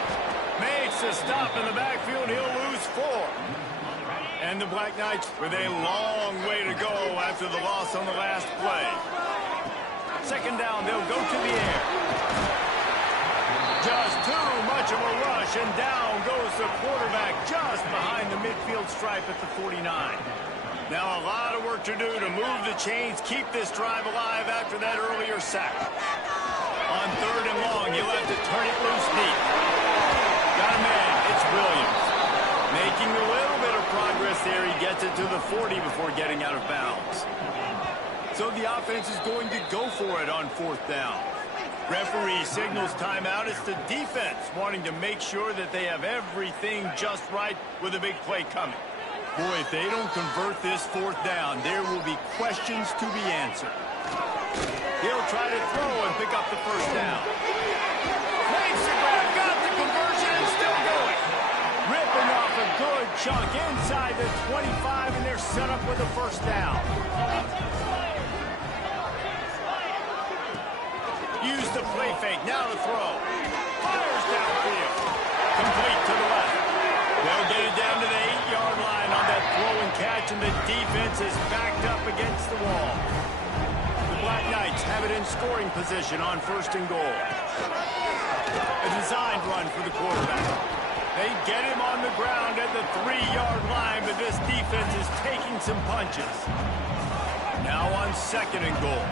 Makes a stop in the backfield. He'll lose 4. And the Black Knights with a long way to go after the loss on the last play. Second down, they'll go to the air. Just too much of a rush, and down goes the quarterback just behind the midfield stripe at the 49. Now a lot of work to do to move the chains, keep this drive alive after that earlier sack. On third and long, you'll have to turn it loose deep. Got a man, it's Williams. Making a little bit of progress there. He gets it to the 40 before getting out of bounds. So the offense is going to go for it on fourth down. Referee signals timeout. It's the defense wanting to make sure that they have everything just right with a big play coming. Boy, if they don't convert this fourth down, there will be questions to be answered. He'll try to throw and pick up the first down. Makes the grab, got the conversion, and still going. Ripping off a good chunk inside the 25, and they're set up with a first down. Use the play fake, now to throw. Fires downfield. Complete to the left. They'll get it down to the 8-yard line on that throw and catch, and the defense is backed up against the wall. The Black Knights have it in scoring position on first and goal. A designed run for the quarterback. They get him on the ground at the 3-yard line, but this defense is taking some punches. Now on second and goal.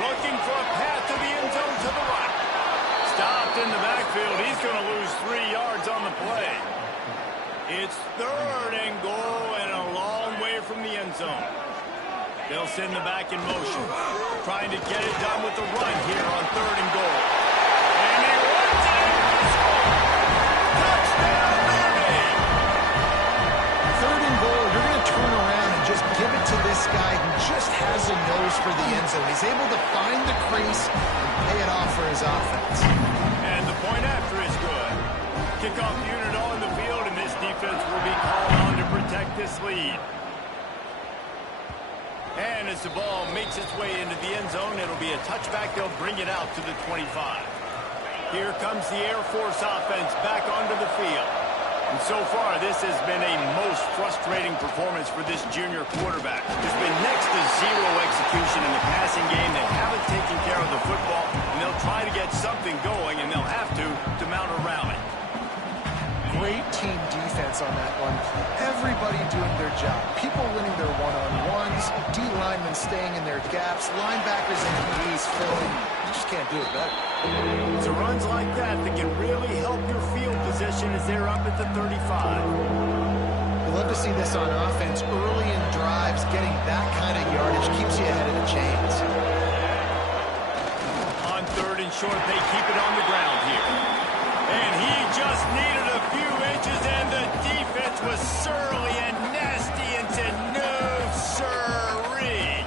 Looking for a path to the end zone to the right. Stopped in the backfield. He's going to lose 3 yards on the play. It's third and goal and a long way from the end zone. They'll send the back in motion. Trying to get it done with the run here on third and goal. And he runs it into the score. Touchdown, Army! Third and goal, you're going to turn around and just give it to this guy who just has a nose for the end zone. He's able to find the crease and pay it off for his offense. And the point after is good. Kickoff unit on the field, and this defense will be called on to protect this this lead. And as the ball makes its way into the end zone, it'll be a touchback. They'll bring it out to the 25. Here comes the Air Force offense back onto the field. And so far, this has been a most frustrating performance for this junior quarterback. There's been next to zero execution in the passing game. They haven't taken care of the football, and they'll try to get something going, and they'll have to mount a rally. Great team defense on that one. Everybody doing their job. People winning their one-on-ones, D-linemen staying in their gaps, linebackers and DBs filling. You just can't do it better. It's runs like that can really help your field position as they're up at the 35. You love to see this on offense early in drives. Getting that kind of yardage keeps you ahead of the chains. On 3rd and short, they keep it on the ground here. And he just needed a few inches, and the defense was surly and nasty and said, no, sirree.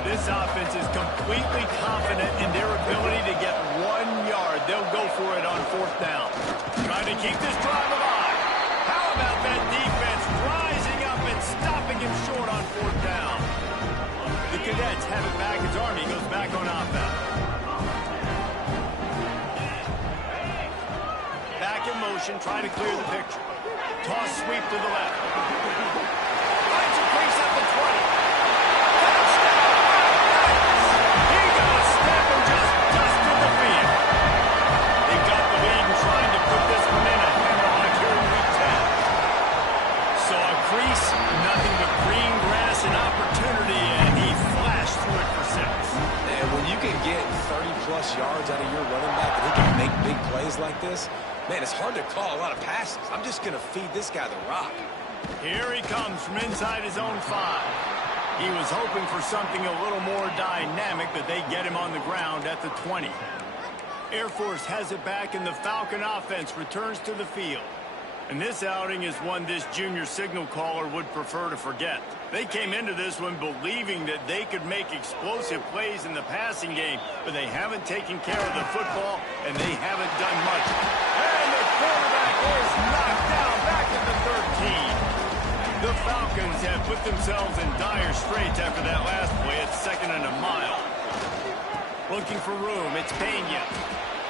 This offense is completely confident in their ability to get 1 yard. They'll go for it on 4th down. Trying to keep this drive alive. How about that defense rising up and stopping him short on 4th down? The Cadets have it back as Army goes back on offense. Back in motion, trying to clear the picture. Toss sweep to the left. Finds a crease up the 20. He got a step and just dusted the field. They got the lead and trying to put this one in a hammerlock here in week 10. Saw a crease, nothing but green grass and opportunity, and he flashed through it for 6. And when you can get 30-plus yards out of your running back and he can make big plays like this, man, it's hard to call a lot of passes. I'm just going to feed this guy the rock. Here he comes from inside his own 5. He was hoping for something a little more dynamic, but they get him on the ground at the 20. Air Force has it back, and the Falcon offense returns to the field. And this outing is one this junior signal caller would prefer to forget. They came into this one believing that they could make explosive plays in the passing game, but they haven't taken care of the football, and they haven't done much. And the quarterback is knocked down back at the 13. The Falcons have put themselves in dire straits after that last play at 2nd and a mile. Looking for room, it's Pena.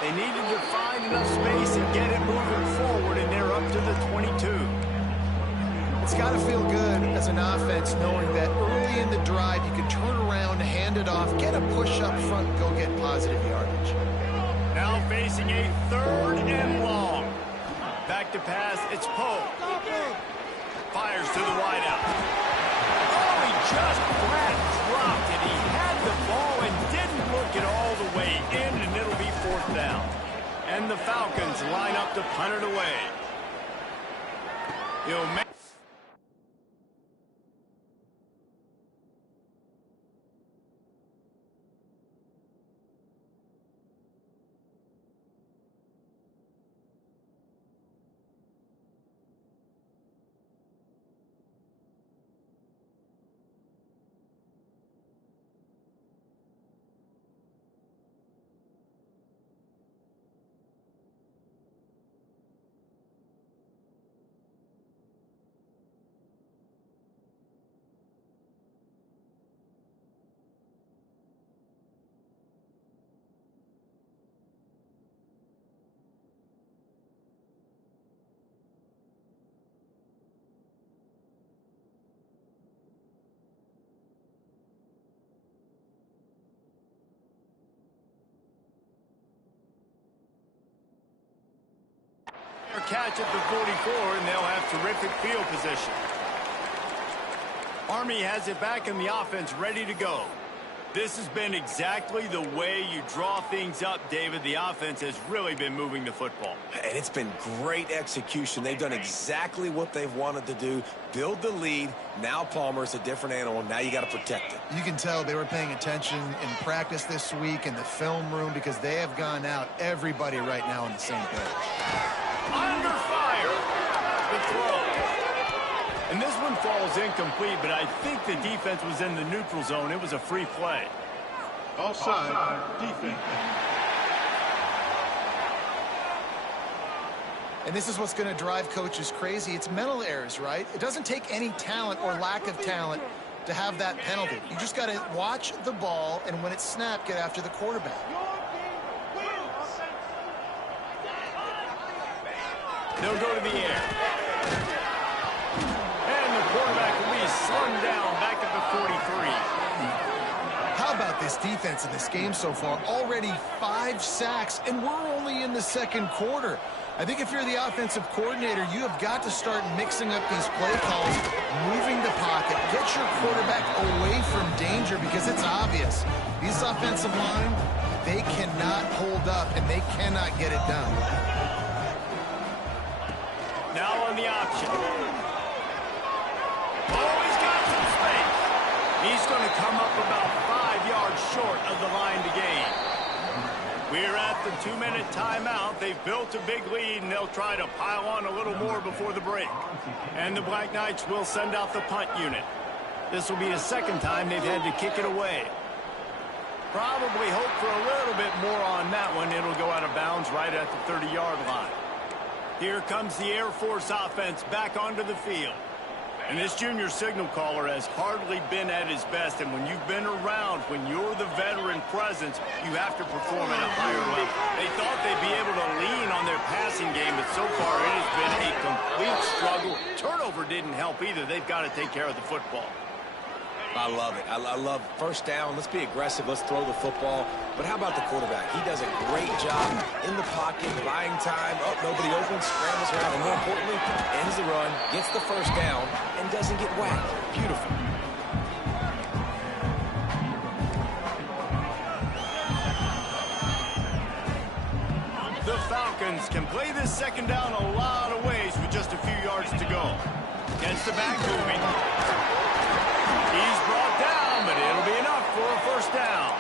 They needed to find enough space and get it moving forward, and they're up to the 22. It's got to feel good as an offense knowing that early in the drive you can turn around, hand it off, get a push up front, and go get positive yardage. Now facing a 3rd and long. Back to pass, it's Poe. Fires to the wideout. Oh, he just flat dropped it. He had the ball and didn't look it all the way in, and it'll be 4th down. And the Falcons line up to punt it away. He'll make catch at the 44, and they'll have terrific field position. Army has it back in the offense ready to go. This has been exactly the way you draw things up, David. The offense has really been moving the football. And it's been great execution. They've done exactly what they've wanted to do. Build the lead. Now Palmer's a different animal. Now you got to protect it. You can tell they were paying attention in practice this week in the film room because they have gone out, everybody right now on the same page. Under fire. The throw. And this one falls incomplete, but I think the defense was in the neutral zone. It was a free play. Offside, defense. And this is what's going to drive coaches crazy. It's mental errors, right? It doesn't take any talent or lack of talent to have that penalty. You just got to watch the ball, and when it's snapped, get after the quarterback. They'll go to the air. And the quarterback will be slung down back at the 43. How about this defense in this game so far? Already 5 sacks, and we're only in the second quarter. I think if you're the offensive coordinator, you have got to start mixing up these play calls, moving the pocket, get your quarterback away from danger, because it's obvious. These offensive line, they cannot hold up, and they cannot get it done. Now on the option. Oh, he's got some space. He's going to come up about 5 yards short of the line to gain. We're at the 2-minute timeout. They've built a big lead, and they'll try to pile on a little more before the break. And the Black Knights will send out the punt unit. This will be the second time they've had to kick it away. Probably hope for a little bit more on that one. It'll go out of bounds right at the 30-yard line. Here comes the Air Force offense back onto the field. And this junior signal caller has hardly been at his best. And when you've been around, when you're the veteran presence, you have to perform at a higher level. They thought they'd be able to lean on their passing game, but so far it has been a complete struggle. Turnover didn't help either. They've got to take care of the football. I love it. I love first down. Let's be aggressive. Let's throw the football. But how about the quarterback? He does a great job in the pocket, buying time. Oh, nobody open, scrambles around, and more importantly, ends the run, gets the first down, and doesn't get whacked. Beautiful. The Falcons can play this second down a lot of ways with just a few yards to go. Against the back moving. He's brought down, but it'll be enough for a first down.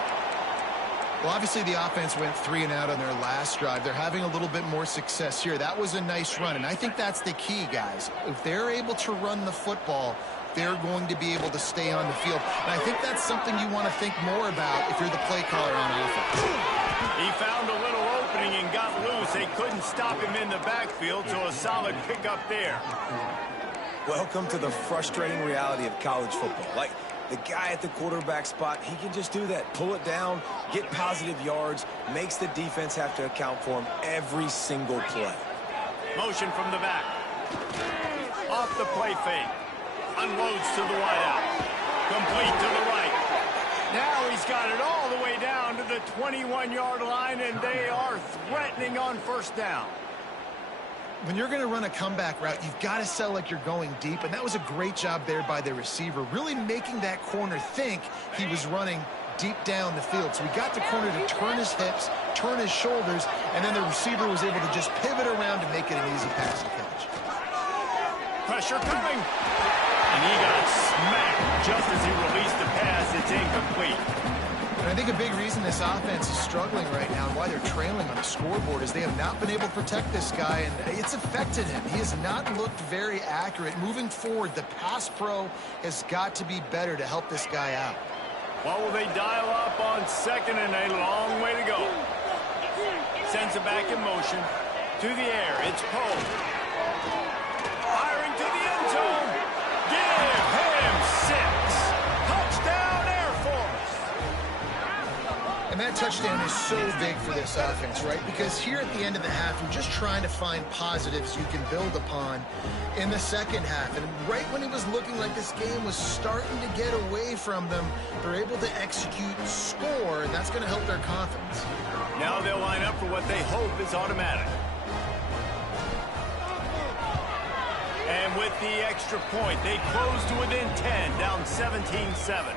Well, obviously the offense went 3 and out on their last drive. They're having a little bit more success here. That was a nice run, and I think that's the key, guys. If they're able to run the football, they're going to be able to stay on the field. And I think that's something you want to think more about if you're the play caller on offense. He found a little opening and got loose. They couldn't stop him in the backfield, so a solid pickup there. Welcome to the frustrating reality of college football. Like, the guy at the quarterback spot, he can just do that. Pull it down, get positive yards, makes the defense have to account for him every single play. Motion from the back. Off the play fake. Unloads to the wideout. Complete to the right. Now he's got it all the way down to the 21-yard line, and they are threatening on first down. When you're going to run a comeback route, you've got to sell like you're going deep, and that was a great job there by the receiver, really making that corner think he was running deep down the field. So we got the corner to turn his hips, turn his shoulders, and then the receiver was able to just pivot around to make it an easy pass and catch. Pressure coming. And he got smacked just as he released the pass. It's incomplete. And I think a big reason this offense is struggling right now and why they're trailing on the scoreboard is they have not been able to protect this guy, and it's affected him. He has not looked very accurate. Moving forward, the pass pro has got to be better to help this guy out. What will they dial up on second, and a long way to go? Sends it back in motion. To the air, it's Poe. Firing to the end zone. Give him 6. Touchdown, Air Force. And that touchdown is so big for this offense, right? Because here at the end of the half, you're just trying to find positives you can build upon in the second half. And right when it was looking like this game was starting to get away from them, they're able to execute, score, and that's going to help their confidence. Now they'll line up for what they hope is automatic. And with the extra point, they close to within 10, down 17-7.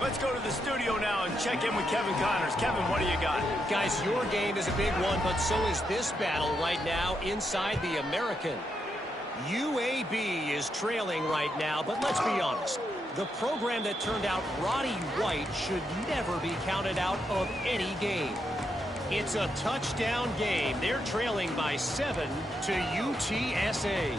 Let's go to the studio now and check in with Kevin Connors. Kevin, what do you got? Guys, your game is a big one, but so is this battle right now inside the American. UAB is trailing right now, but let's be honest. The program that turned out Roddy White should never be counted out of any game. It's a touchdown game. They're trailing by 7 to UTSA.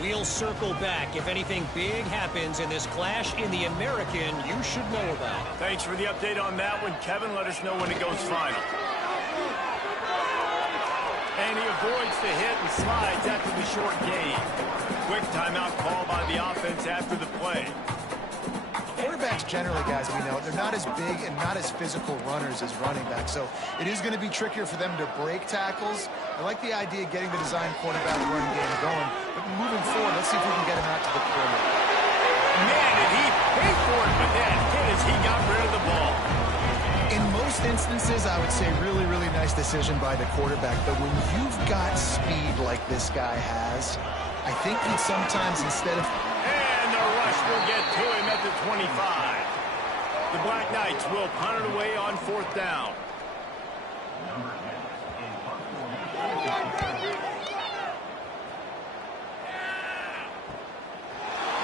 We'll circle back. If anything big happens in this clash in the American, you should know about. Thanks for the update on that one, Kevin. Let us know when it goes final. And he avoids the hit and slides after the short gain. Quick timeout call by the offense after the play. Quarterbacks generally, guys, we know, they're not as big and not as physical runners as running backs, so it is going to be trickier for them to break tackles. I like the idea of getting the design quarterback run game going, but moving forward, let's see if we can get him out to the perimeter. Man, did he pay for it with that hit as he got rid of the ball. In most instances, I would say really, really nice decision by the quarterback, but when you've got speed like this guy has, I think that sometimes instead of... And the rush will get to him at the 25. The Black Knights will punt it away on 4th down.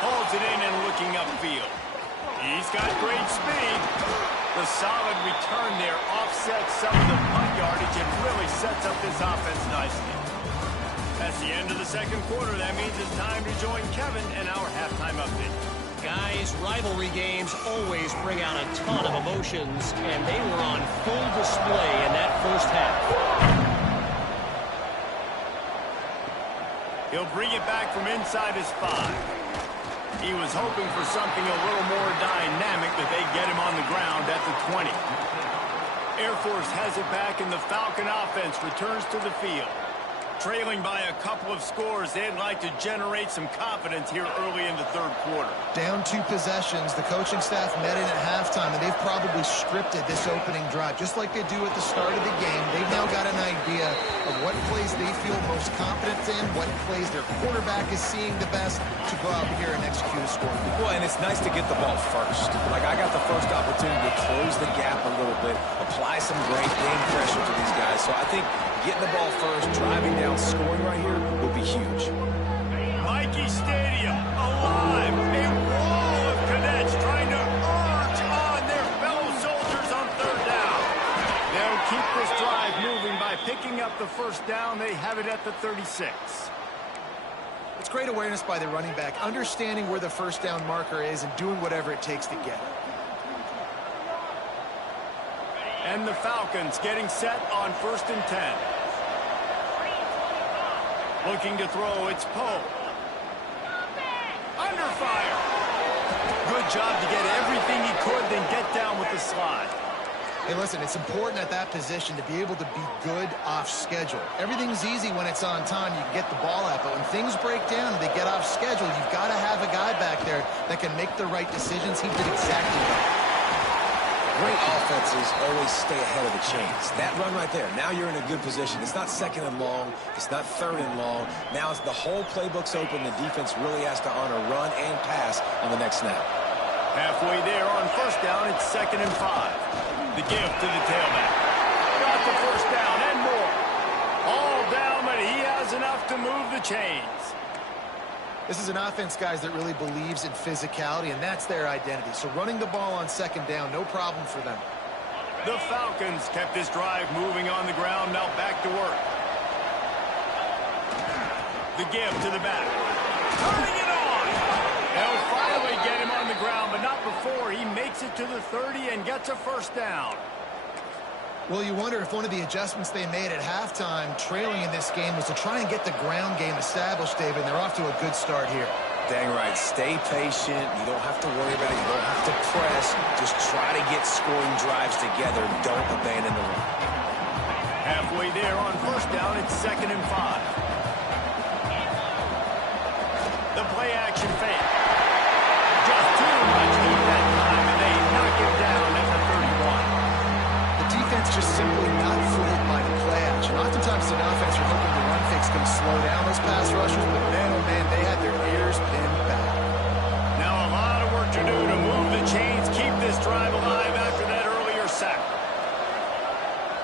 Holds it in and looking upfield. He's got great speed. The solid return there offsets some of the punt yardage and really sets up this offense nicely. That's the end of the second quarter. That means it's time to join Kevin and our halftime update. Guys, rivalry games always bring out a ton of emotions, and they were on full display in that first half. He'll bring it back from inside his 5. He was hoping for something a little more dynamic, but they get him on the ground at the 20. Air Force has it back, and the Falcon offense returns to the field. Trailing by a couple of scores, they'd like to generate some confidence here early in the third quarter. Down 2 possessions, the coaching staff met in at halftime, and they've probably scripted this opening drive. Just like they do at the start of the game, they've now got an idea of what plays they feel most confident in, what plays their quarterback is seeing the best to go out here and execute a score. Well, and it's nice to get the ball first. Like, I got the first opportunity to close the gap a little bit, apply some great game pressure to these guys. So I think getting the ball first, driving down, scoring right here will be huge. Michie Stadium alive. A wall of cadets trying to urge on their fellow soldiers on 3rd down. They'll keep this drive moving by picking up the first down. They have it at the 36. It's great awareness by the running back, understanding where the first down marker is and doing whatever it takes to get it. And the Falcons getting set on 1st and 10. Looking to throw, it's Poe. Under fire. Good job to get everything he could, then get down with the slide. Hey, listen, it's important at that position to be able to be good off schedule. Everything's easy when it's on time. You can get the ball out, but when things break down and they get off schedule, you've got to have a guy back there that can make the right decisions. He did exactly that. Great offenses always stay ahead of the chains. That run right there, now you're in a good position. It's not 2nd and long. It's not 3rd and long. Now it's the whole playbook's open. The defense really has to honor run and pass on the next snap. Halfway there on 1st down, it's 2nd and 5. The give to the tailback. Got the first down and more. All down, but he has enough to move the chains. This is an offense, guys, that really believes in physicality, and that's their identity. So running the ball on 2nd down, no problem for them. The Falcons kept this drive moving on the ground, now back to work. The give to the back. Turning it on! They'll finally get him on the ground, but not before he makes it to the 30 and gets a first down. Well, you wonder if one of the adjustments they made at halftime, trailing in this game, was to try and get the ground game established, David, and they're off to a good start here. Dang right. Stay patient. You don't have to worry about it. You don't have to press. Just try to get scoring drives together. Don't abandon the run. Halfway there on 1st down, it's 2nd and 5. The play action fake. Just too much heat that time, and they knock him down at the 31. The defense just simply not fooled by the play action. Oftentimes, an offense you're hoping the run fake's going to slow down those pass rushers, but man, oh man, they had their ears pinned back. Now a lot of work to do to move the chains, keep this drive alive after that earlier sack.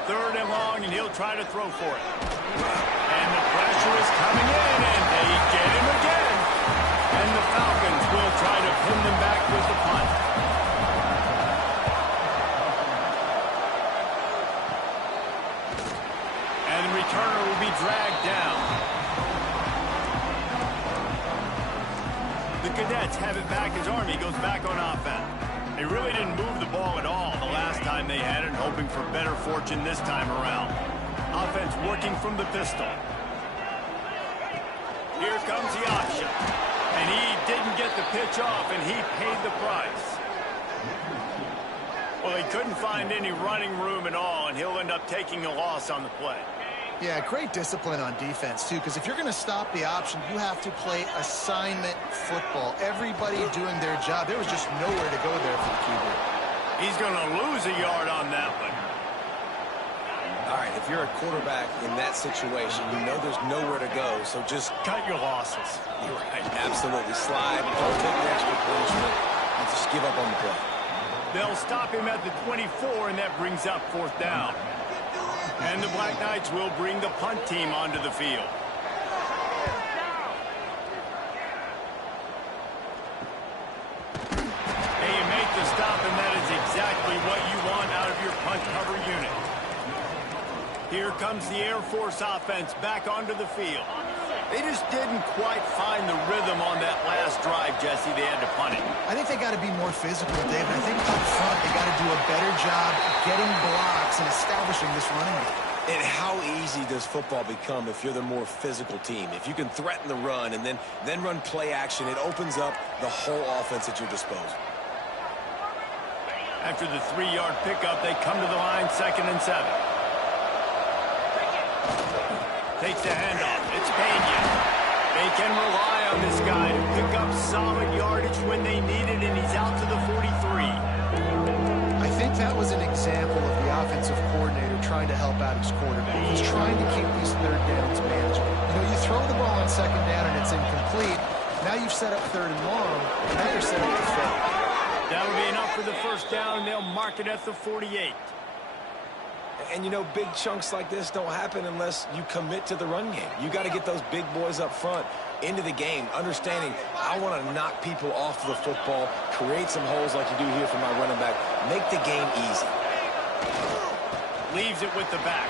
3rd and long, and he'll try to throw for it. And the pressure is coming in, and they get him again. And the Falcons will try to pin them back with the punt. And the returner will be dragged down. The Cadets have it back as Army goes back on offense. They really didn't move the ball at all the last time they had it, hoping for better fortune this time around. Offense starts working from the pistol. Here comes the option. And he didn't get the pitch off, and he paid the price. Well, he couldn't find any running room at all, and he'll end up taking a loss on the play. Yeah, great discipline on defense, too, because if you're going to stop the option, you have to play assignment football. Everybody doing their job. There was just nowhere to go there for the QB. He's going to lose a yard on that one. All right, if you're a quarterback in that situation, you know there's nowhere to go, so just cut your losses. You're right. Absolutely. Slide. Don't take the extra punishment. And just give up on the play. They'll stop him at the 24, and that brings up 4th down. And the Black Knights will bring the punt team onto the field. Hey, you make the stop, and that is exactly what you want out of your punt cover unit. Here comes the Air Force offense back onto the field. They just didn't quite find the rhythm on that last drive, Jesse. They had to punt it. I think they got to be more physical, David. I think up front they got to do a better job getting blocks and establishing this running game. And how easy does football become if you're the more physical team? If you can threaten the run and then run play action, it opens up the whole offense at your disposal. After the 3-yard pickup, they come to the line, 2nd and 7. Takes the handoff. It's Pena. They can rely on this guy to pick up solid yardage when they need it, and he's out to the 43. I think that was an example of the offensive coordinator trying to help out his quarterback. He's trying to keep these 3rd downs manageable. You know, you throw the ball on 2nd down and it's incomplete. Now you've set up 3rd and long, and now you're set up to fail. That'll be enough for the 1st down, and they'll mark it at the 48. And, you know, big chunks like this don't happen unless you commit to the run game. You got to get those big boys up front into the game, understanding I want to knock people off the football, create some holes like you do here for my running back, make the game easy. Leaves it with the back.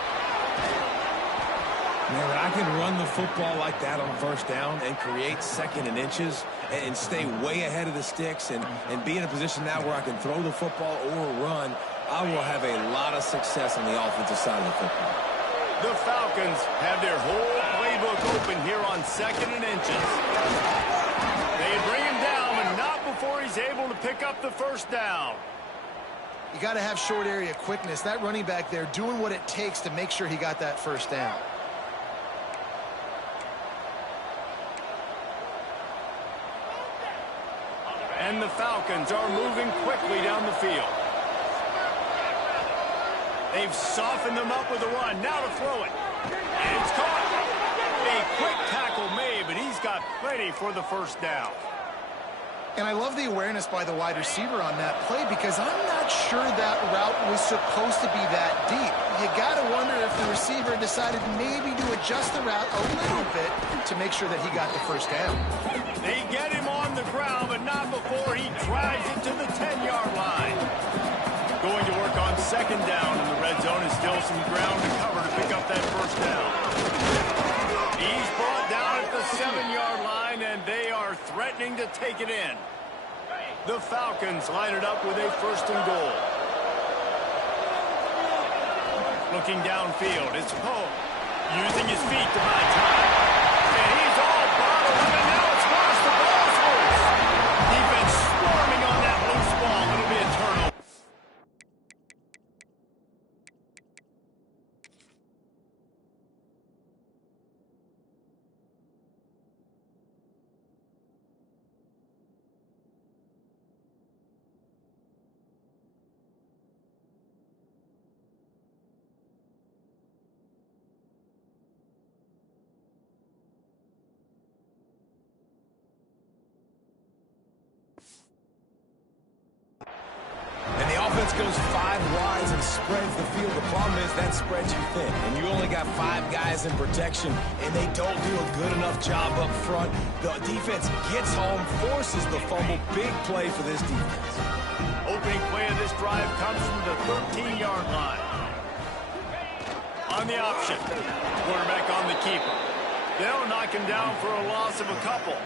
Man, when I can run the football like that on 1st down and create 2nd and inches and stay way ahead of the sticks and be in a position now where I can throw the football or run, I will have a lot of success on the offensive side of the football. The Falcons have their whole playbook open here on 2nd and inches. They bring him down, but not before he's able to pick up the 1st down. You got to have short area quickness. That running back there doing what it takes to make sure he got that 1st down. And the Falcons are moving quickly down the field. They've softened them up with a run. Now to throw it. And it's caught. A quick tackle made, but he's got plenty for the 1st down. And I love the awareness by the wide receiver on that play because I'm not sure that route was supposed to be that deep. You got to wonder if the receiver decided maybe to adjust the route a little bit to make sure that he got the 1st down. They get him on the ground, but not before he drives it to the 10-yard line. Going to work on 2nd down in the red zone, and still some ground to cover to pick up that 1st down. He's brought down at the 7-yard line, and they are threatening to take it in. The Falcons line it up with a 1st and goal. Looking downfield, it's Poe using his feet to buy time. And he's all bottled up, and now it's lost. The ball's loose. Defense swarming on that loose ball. It'll be a turnover. Goes 5 wides and spreads the field. The problem is that spreads you thin, and you only got 5 guys in protection, and they don't do a good enough job up front. The defense gets home, forces the fumble. Big play for this defense. Opening play of this drive comes from the 13-yard line. On the option, quarterback on the keeper. They'll knock him down for a loss of a couple.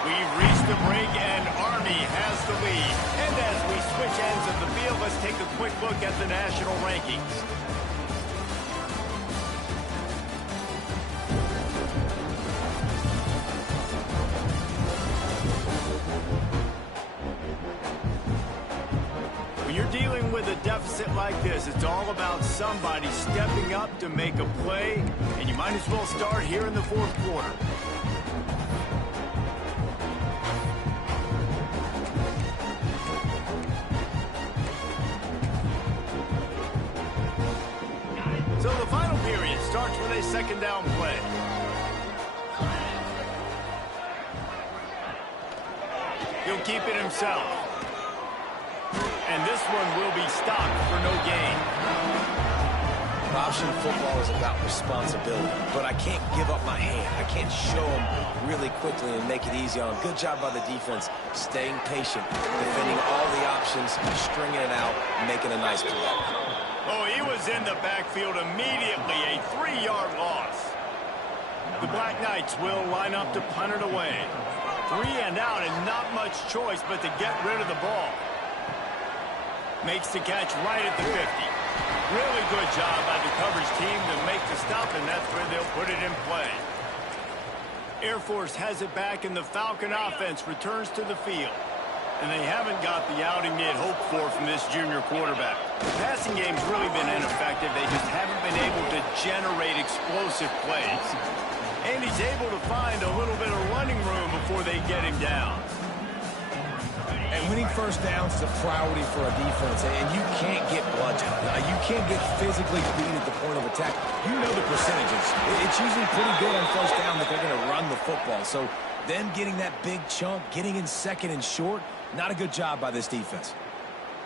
We've reached the break, and Army has the lead. And as we switch ends of the field, let's take a quick look at the national rankings. guys. It's all about somebody stepping up to make a play, and you might as well start here in the fourth quarter. So the final period starts with a second down play. He'll keep it himself. And this one will be stopped for no gain. Option football is about responsibility, but I can't give up my hand. I can't show them really quickly and make it easy on them. Good job by the defense, staying patient, defending all the options, stringing it out, making a nice play. Oh, he was in the backfield immediately, a 3-yard loss. The Black Knights will line up to punt it away. 3 and out and not much choice but to get rid of the ball. Makes the catch right at the 50. Really good job by the coverage team to make the stop, and that's where they'll put it in play. Air Force has it back, and the Falcon offense returns to the field. And they haven't got the outing they had hoped for from this junior quarterback. The passing game's really been ineffective. They just haven't been able to generate explosive plays. And he's able to find a little bit of running room before they get him down. And winning first downs is a priority for a defense, and you can't get bludgeoned. You can't get physically beat at the point of attack. You know the percentages. It's usually pretty good on first down that they're going to run the football. So them getting that big chunk, getting in second and short, not a good job by this defense.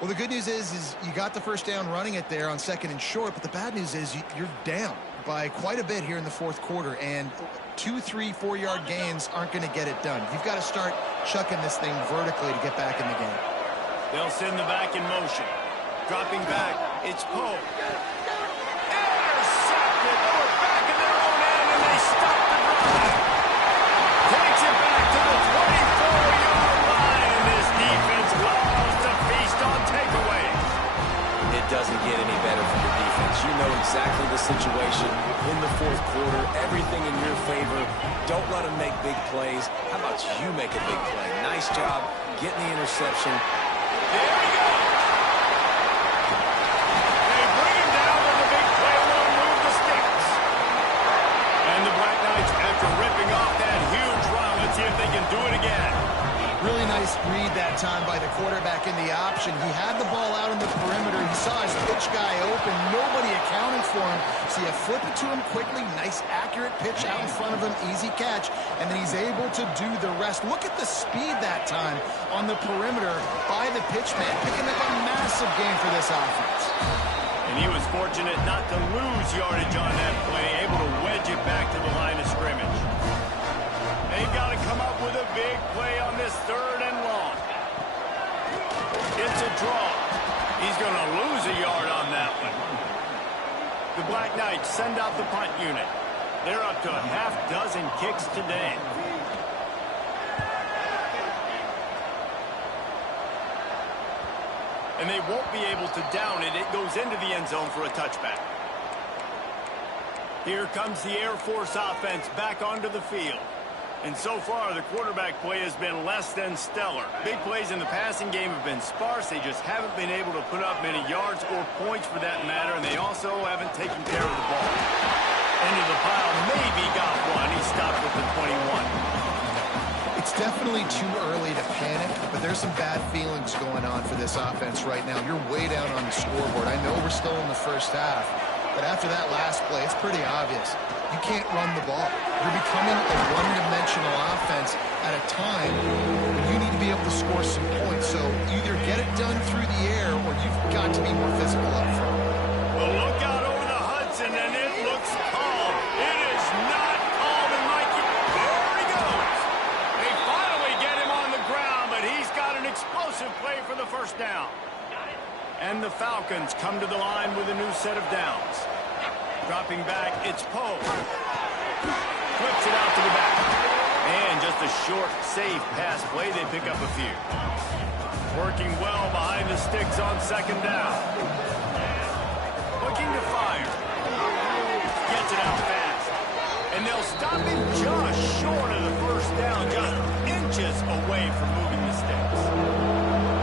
Well, the good news is you got the first down running it there on second and short, but the bad news is you're down by quite a bit here in the fourth quarter, and 2, 3, 4-yard gains aren't going to get it done. You've got to start chucking this thing vertically to get back in the game. They'll send the back in motion. Dropping back, it's Poe. Intercepted. They're back in their own end, and they stop the drive. Takes it back to the 24-yard line, and this defense loves to feast on takeaways. It doesn't get any better for the defense. You know exactly the situation in the fourth quarter. Everything in your favor. Don't let them make big plays. How about you make a big play? Nice job getting the interception. There we go. They bring him down with a big play. Won't move the sticks. And the Black Knights, after ripping off that huge run, let's see if they can do it again. Really nice read that time by the quarterback in the option. He had the ball out in the perimeter. He saw his pitch guy open. Nobody accounting for him. So you flip it to him quickly. Nice, accurate pitch out in front of him. Easy catch. And then he's able to do the rest. Look at the speed that time on the perimeter by the pitchman, picking up a massive gain for this offense. And he was fortunate not to lose yardage on that play, able to wedge it back to the line of scrimmage. They've got to come up with a big play on this third and long. It's a draw. He's going to lose a yard on that one. The Black Knights send out the punt unit. They're up to a half-dozen kicks today. And they won't be able to down it. It goes into the end zone for a touchback. Here comes the Air Force offense back onto the field. And so far, the quarterback play has been less than stellar. Big plays in the passing game have been sparse. They just haven't been able to put up many yards or points for that matter, and they also haven't taken care of the ball. Into the pile, maybe got one. He stopped with the 21. It's definitely too early to panic, but there's some bad feelings going on for this offense right now. You're way down on the scoreboard. I know we're still in the first half, but after that last play, it's pretty obvious. You can't run the ball. You're becoming a one-dimensional offense at a time when you need to be able to score some points. So either get it done through the air or you've got to be more physical up front. Well, look out over the Hudson, and it looks calm. It is not calm, and Mikey, there he goes. They finally get him on the ground, but he's got an explosive play for the first down. And the Falcons come to the line with a new set of downs. Dropping back, it's Poe. Flips it out to the back. And just a short, safe pass play. They pick up a few. Working well behind the sticks on second down. Looking to fire. Gets it out fast. And they'll stop him just short of the first down, just inches away from moving the sticks.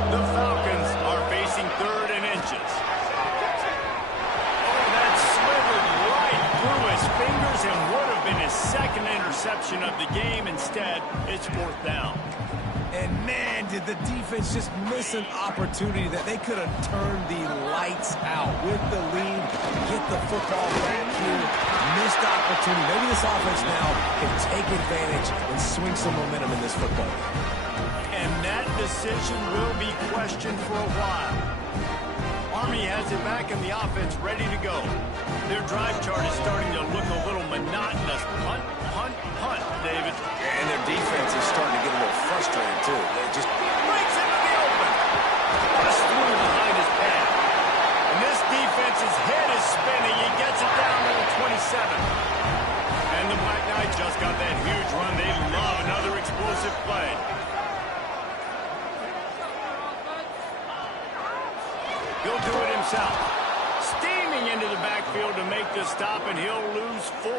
The Falcons are facing third and inches. second interception of the game. Instead, it's fourth down. And man, did the defense just miss an opportunity that they could have turned the lights out with the lead, get the football back here. Missed opportunity. Maybe this offense now can take advantage and swing some momentum in this football game. And that decision will be questioned for a while. Army has it back in the offense, ready to go. Their drive chart is starting to look a little monotonous. Punt, punt, punt, David. And their defense is starting to get a little frustrated, too. They just breaks into the open. Just through behind his pad. And this defense's head is spinning. He gets it down to the 27. And the Black Knights just got that huge run. They love another explosive play. He'll do it himself. Steaming into the backfield to make the stop, and he'll lose 4.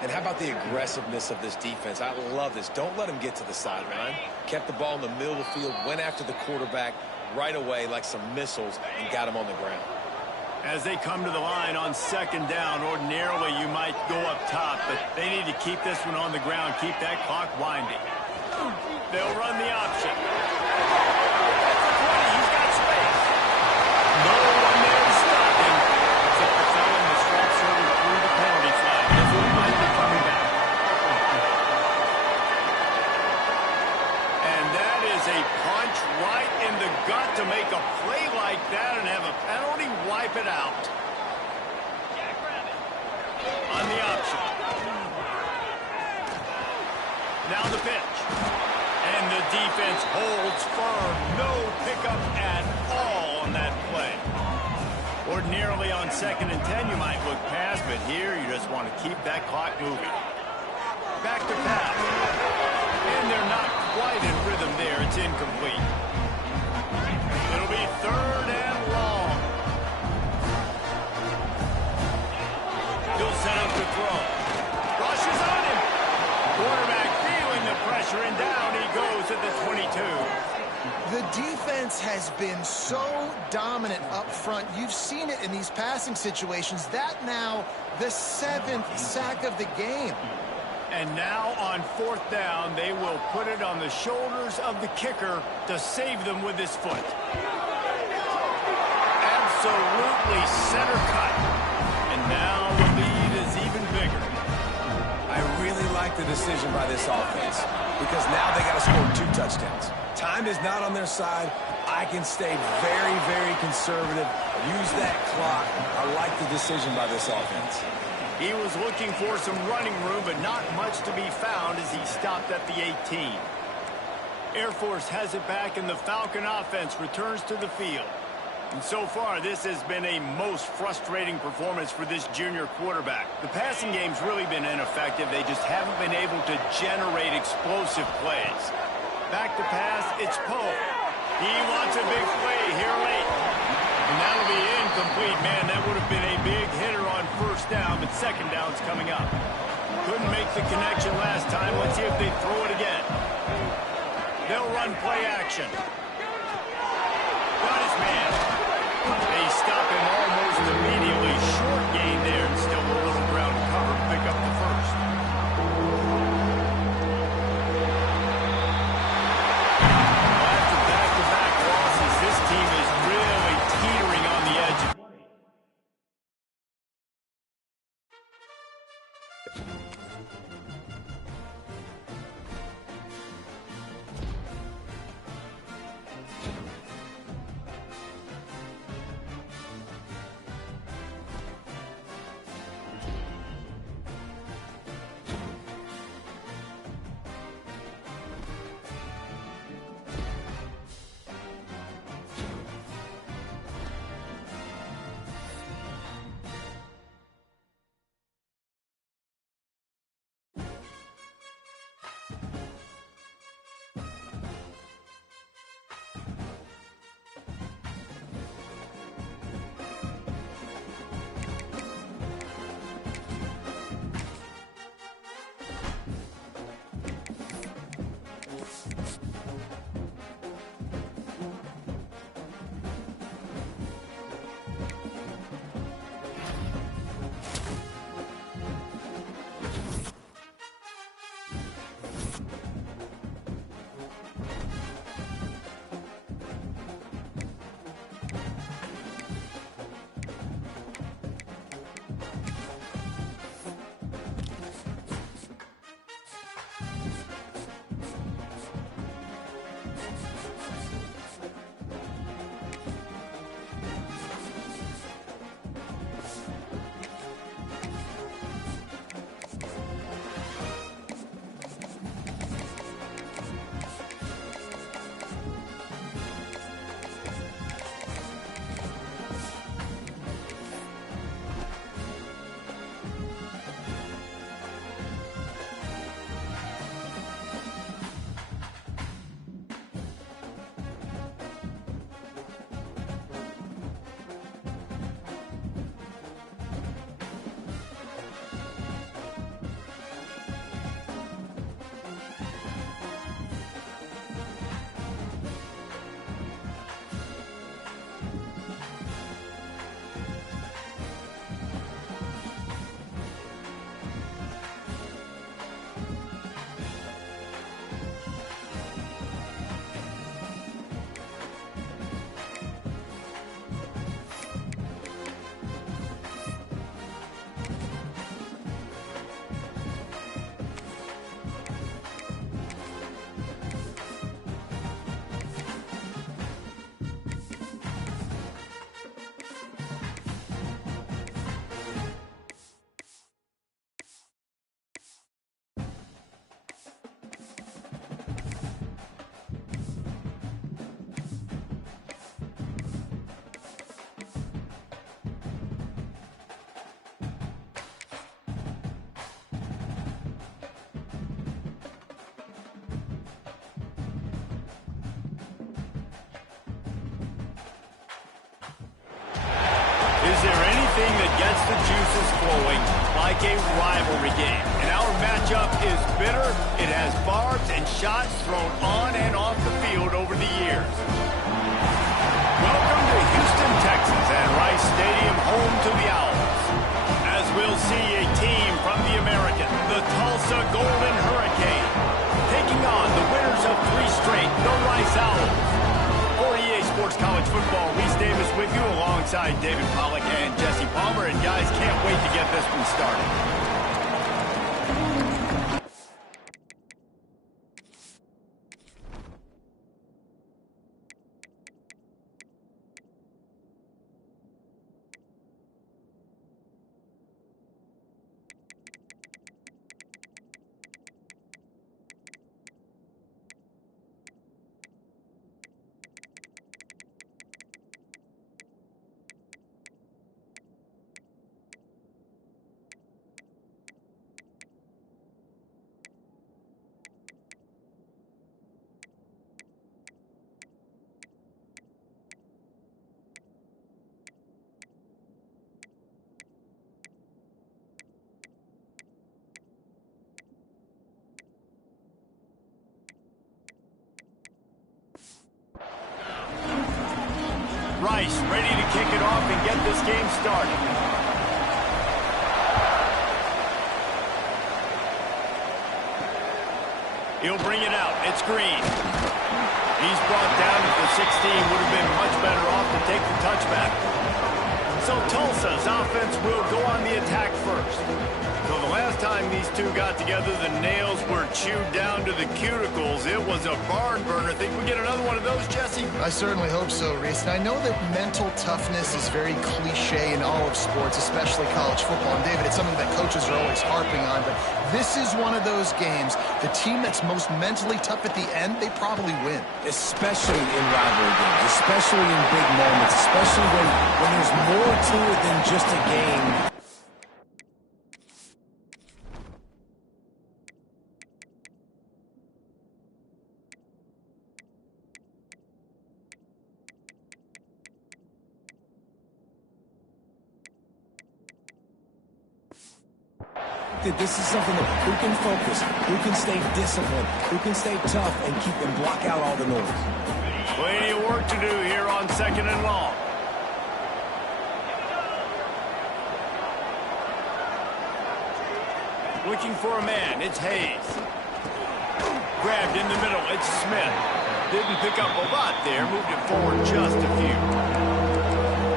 And how about the aggressiveness of this defense? I love this. Don't let him get to the sideline. Kept the ball in the middle of the field, went after the quarterback right away like some missiles, and got him on the ground. As they come to the line on second down, ordinarily you might go up top, but they need to keep this one on the ground, keep that clock winding. They'll run the option. He's got space. No one there to stop him. Except the fellow in the strap shoulder through the penalty flag. This one might be coming back. And that is a punch right in the gut to make a play like that and have a penalty wipe it out. On the option. Now the pitch. And the defense holds firm. No pickup at all on that play. Ordinarily on 2nd and 10, you might look past, but here you just want to keep that clock moving. Back to pass. And they're not quite in rhythm there. It's incomplete. It'll be 3rd and long. He'll set up the throw. Rushes on him. Quarterback feeling the pressure, and down he goes at the 22. The defense has been so dominant up front. You've seen it in these passing situations. That now the 7th sack of the game. And now on 4th down, they will put it on the shoulders of the kicker to save them with his foot. Absolutely center cut. And now the lead is even bigger. I really like the decision by this offense because now they got to score 2 touchdowns. Time is not on their side. I can stay very, very conservative. Use that clock. I like the decision by this offense. He was looking for some running room, but not much to be found as he stopped at the 18. Air Force has it back, and the Falcon offense returns to the field. And so far, this has been a most frustrating performance for this junior quarterback. The passing game's really been ineffective. They just haven't been able to generate explosive plays. Back to pass, it's Poe. He wants a big play here late. And that'll be incomplete. Man, that would have been a big hitter on 1st down, but 2nd down's coming up. Couldn't make the connection last time. Let's see if they throw it again. They'll run play action. Got his man. They stop him almost immediately. Short gain there and still a little ground to cover to pick up the 1st. After back-to-back losses, this team is really teetering on the edge. Is there anything that gets the juices flowing like a rivalry game? And our matchup is bitter. It has barbs and shots thrown on and off the field over the years. Welcome to Houston, Texas, and Rice Stadium, home to the Owls. As we'll see a team from the American, the Tulsa Golden Hurricane, taking on the winners of 3 straight, the Rice Owls. For EA Sports College Football, Reese Davis with you alongside David Pollack and Jesse Palmer. And guys, can't wait to get this one started. Rice ready to kick it off and get this game started. He'll bring it out. It's Green. He's brought down at the 16. Would have been much better off to take the touchback. So Tulsa's offense will go on the attack first. So the last time these two got together, the nails were chewed down to the cuticles. It was a barn burner. Think we get another one of those, Jesse? I certainly hope so, Reese. And I know that mental toughness is very cliche in all of sports, especially college football. And David, it's something that coaches are always harping on. But this is one of those games. The team that's most mentally tough at the end, they probably win. Especially in rivalry games, especially in big moments, especially when there's more to it than just a game. This is something that who can focus, who can stay disciplined, who can stay tough and keep and block out all the noise. Plenty of work to do here on 2nd and long. Looking for a man, it's Hayes. Grabbed in the middle, it's Smith. Didn't pick up a lot there, moved it forward just a few.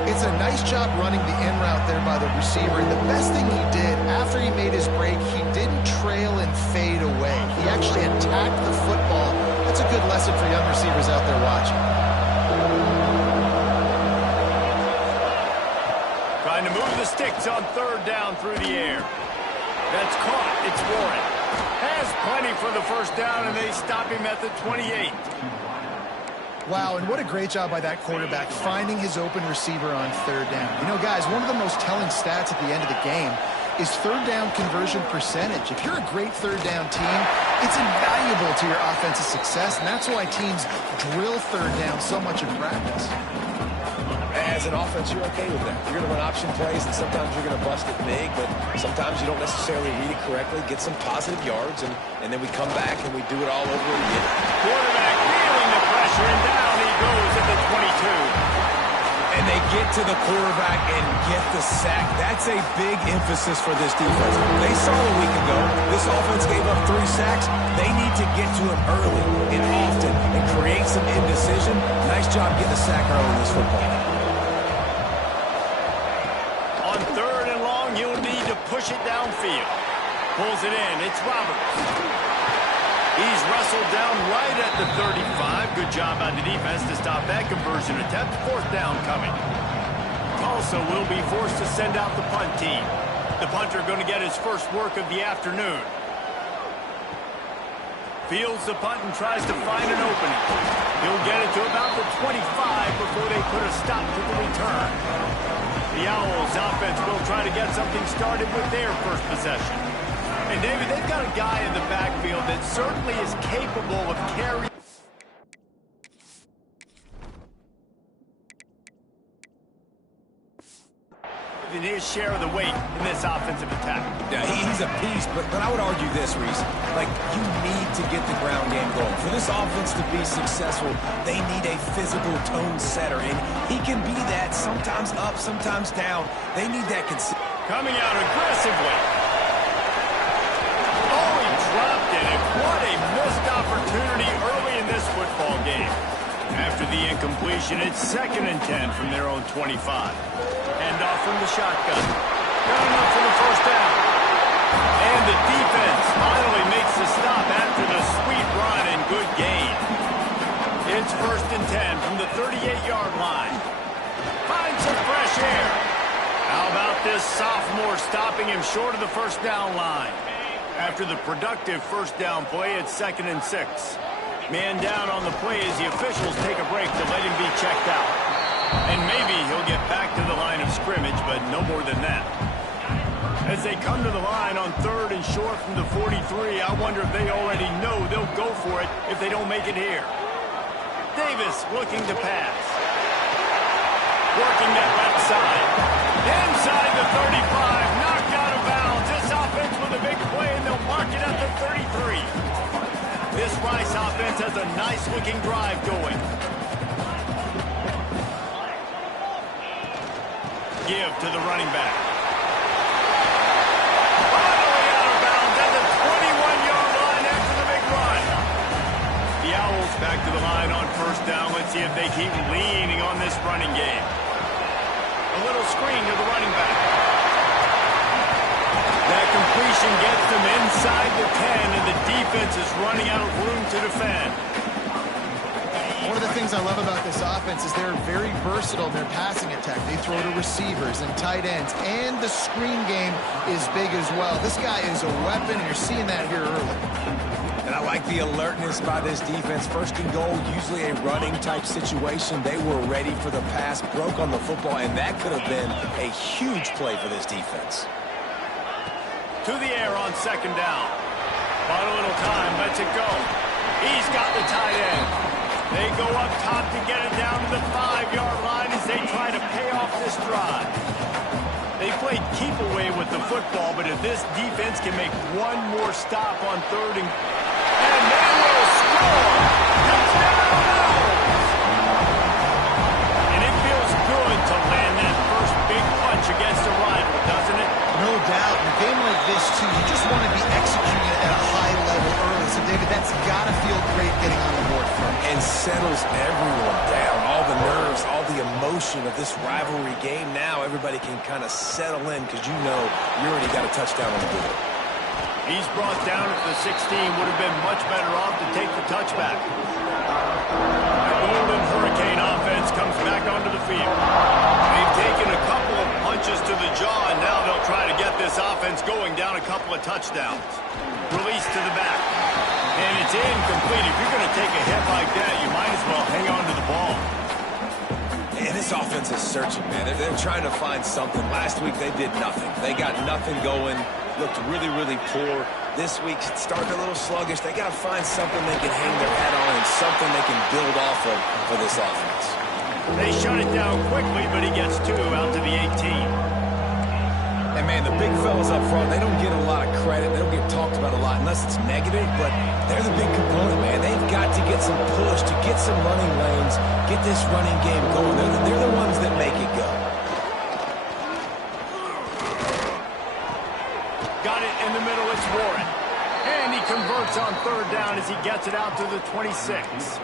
It's a nice job running the in route there by the receiver. And the best thing he did, after he made his break, he didn't trail and fade away. He actually attacked the football. That's a good lesson for young receivers out there watching. Trying to move the sticks on 3rd down through the air. That's caught. It's Warren. Has plenty for the 1st down, and they stop him at the 28. Wow, and what a great job by that quarterback finding his open receiver on 3rd down. You know, guys, one of the most telling stats at the end of the game is 3rd down conversion percentage. If you're a great 3rd down team, it's invaluable to your offensive success, and that's why teams drill 3rd down so much in practice. As an offense, you're okay with that. You're going to run option plays, and sometimes you're going to bust it big, but sometimes you don't necessarily read it correctly, get some positive yards, and then we come back and we do it all over again. Quarterback feeling the pressure, and down he goes at the 22. And they get to the quarterback and get the sack. That's a big emphasis for this defense. They saw a week ago, this offense gave up 3 sacks. They need to get to him early and often and create some indecision. Nice job getting a sack early in this football. On 3rd and long, you'll need to push it downfield. Pulls it in. It's Roberts. He's wrestled down right at the 35. Good job by the defense to stop that conversion attempt. 4th down coming. Tulsa will be forced to send out the punt team. The punter going to get his first work of the afternoon. Fields the punt and tries to find an opening. He'll get it to about the 25 before they put a stop to the return. The Owls offense will try to get something started with their first possession. And David, they've got a guy in the backfield that certainly is capable of carrying. than his share of the weight in this offensive attack. Yeah, he's a beast, but I would argue this, Reese. Like, you need to get the ground game going. For this offense to be successful, they need a physical tone setter, and he can be that, sometimes up, sometimes down. They need that consistency. Coming out aggressively. Oh, he dropped it, and what a missed opportunity early in this football game. After the incompletion, it's 2nd and 10 from their own 25. Hand off from the shotgun. Got enough for the first down. And the defense finally makes the stop after the sweet run and good gain. It's 1st and 10 from the 38-yard line. Find some fresh air. How about this sophomore stopping him short of the first down line? After the productive first down play, it's 2nd and 6. Man down on the play as the officials take a break to let him be checked out. And maybe he'll get back to the line of scrimmage, but no more than that. As they come to the line on 3rd and short from the 43, I wonder if they already know they'll go for it if they don't make it here. Davis looking to pass. Working that left side. Inside the 35, knocked out of bounds. This offense with a big play, and they'll mark it at the 33. This Rice offense has a nice-looking drive going. Give to the running back. Finally out of bounds at the 21-yard line after the big run. The Owls back to the line on first down. Let's see if they keep leaning on this running game. A little screen to the running back. That completion gets them inside the 10, and the defense is running out of room to defend. One of the things I love about this offense is they're very versatile in their passing attack. They throw to receivers and tight ends, and the screen game is big as well. This guy is a weapon, and you're seeing that here early. And I like the alertness by this defense. 1st and goal, usually a running-type situation. They were ready for the pass, broke on the football, and that could have been a huge play for this defense. To the air on 2nd down. Bought a little time, lets it go. He's got the tight end. They go up top to get it down to the 5-yard line as they try to pay off this drive. They played keep away with the football, but if this defense can make one more stop on 3rd and they will score! Touchdown! And it feels good to land that first big punch against a rival, doesn't it? No doubt. In a game like this, too, you just want to be executing at a high level early. So, David, that's got to feel great getting on the board first. And settles everyone down. All the nerves, all the emotion of this rivalry game. Now everybody can kind of settle in because you know you already got a touchdown on the board. He's brought down at the 16. Would have been much better off to take the touchback. The Golden Hurricane offense comes back onto the field. They've taken a couple of punches to the jaw, and now they'll try to get this offense going down a couple of touchdowns. Release to the back. And it's incomplete. If you're going to take a hit like that, you might as well hang on to the ball. And this offense is searching, man. They're trying to find something. Last week, they did nothing. They got nothing going. Looked really, really poor. This week, starting a little sluggish. They got to find something they can hang their hat on and something they can build off of for this offense. They shut it down quickly, but he gets 2 out to the 18. And, man, the big fellas up front, they don't get a lot of credit. They don't get talked about a lot unless it's negative, but they're the big component, man. They've got to get some push, to get some running lanes, get this running game going. They're the ones that make it go. Got it in the middle, it's Warren. And he converts on 3rd down as he gets it out to the 26.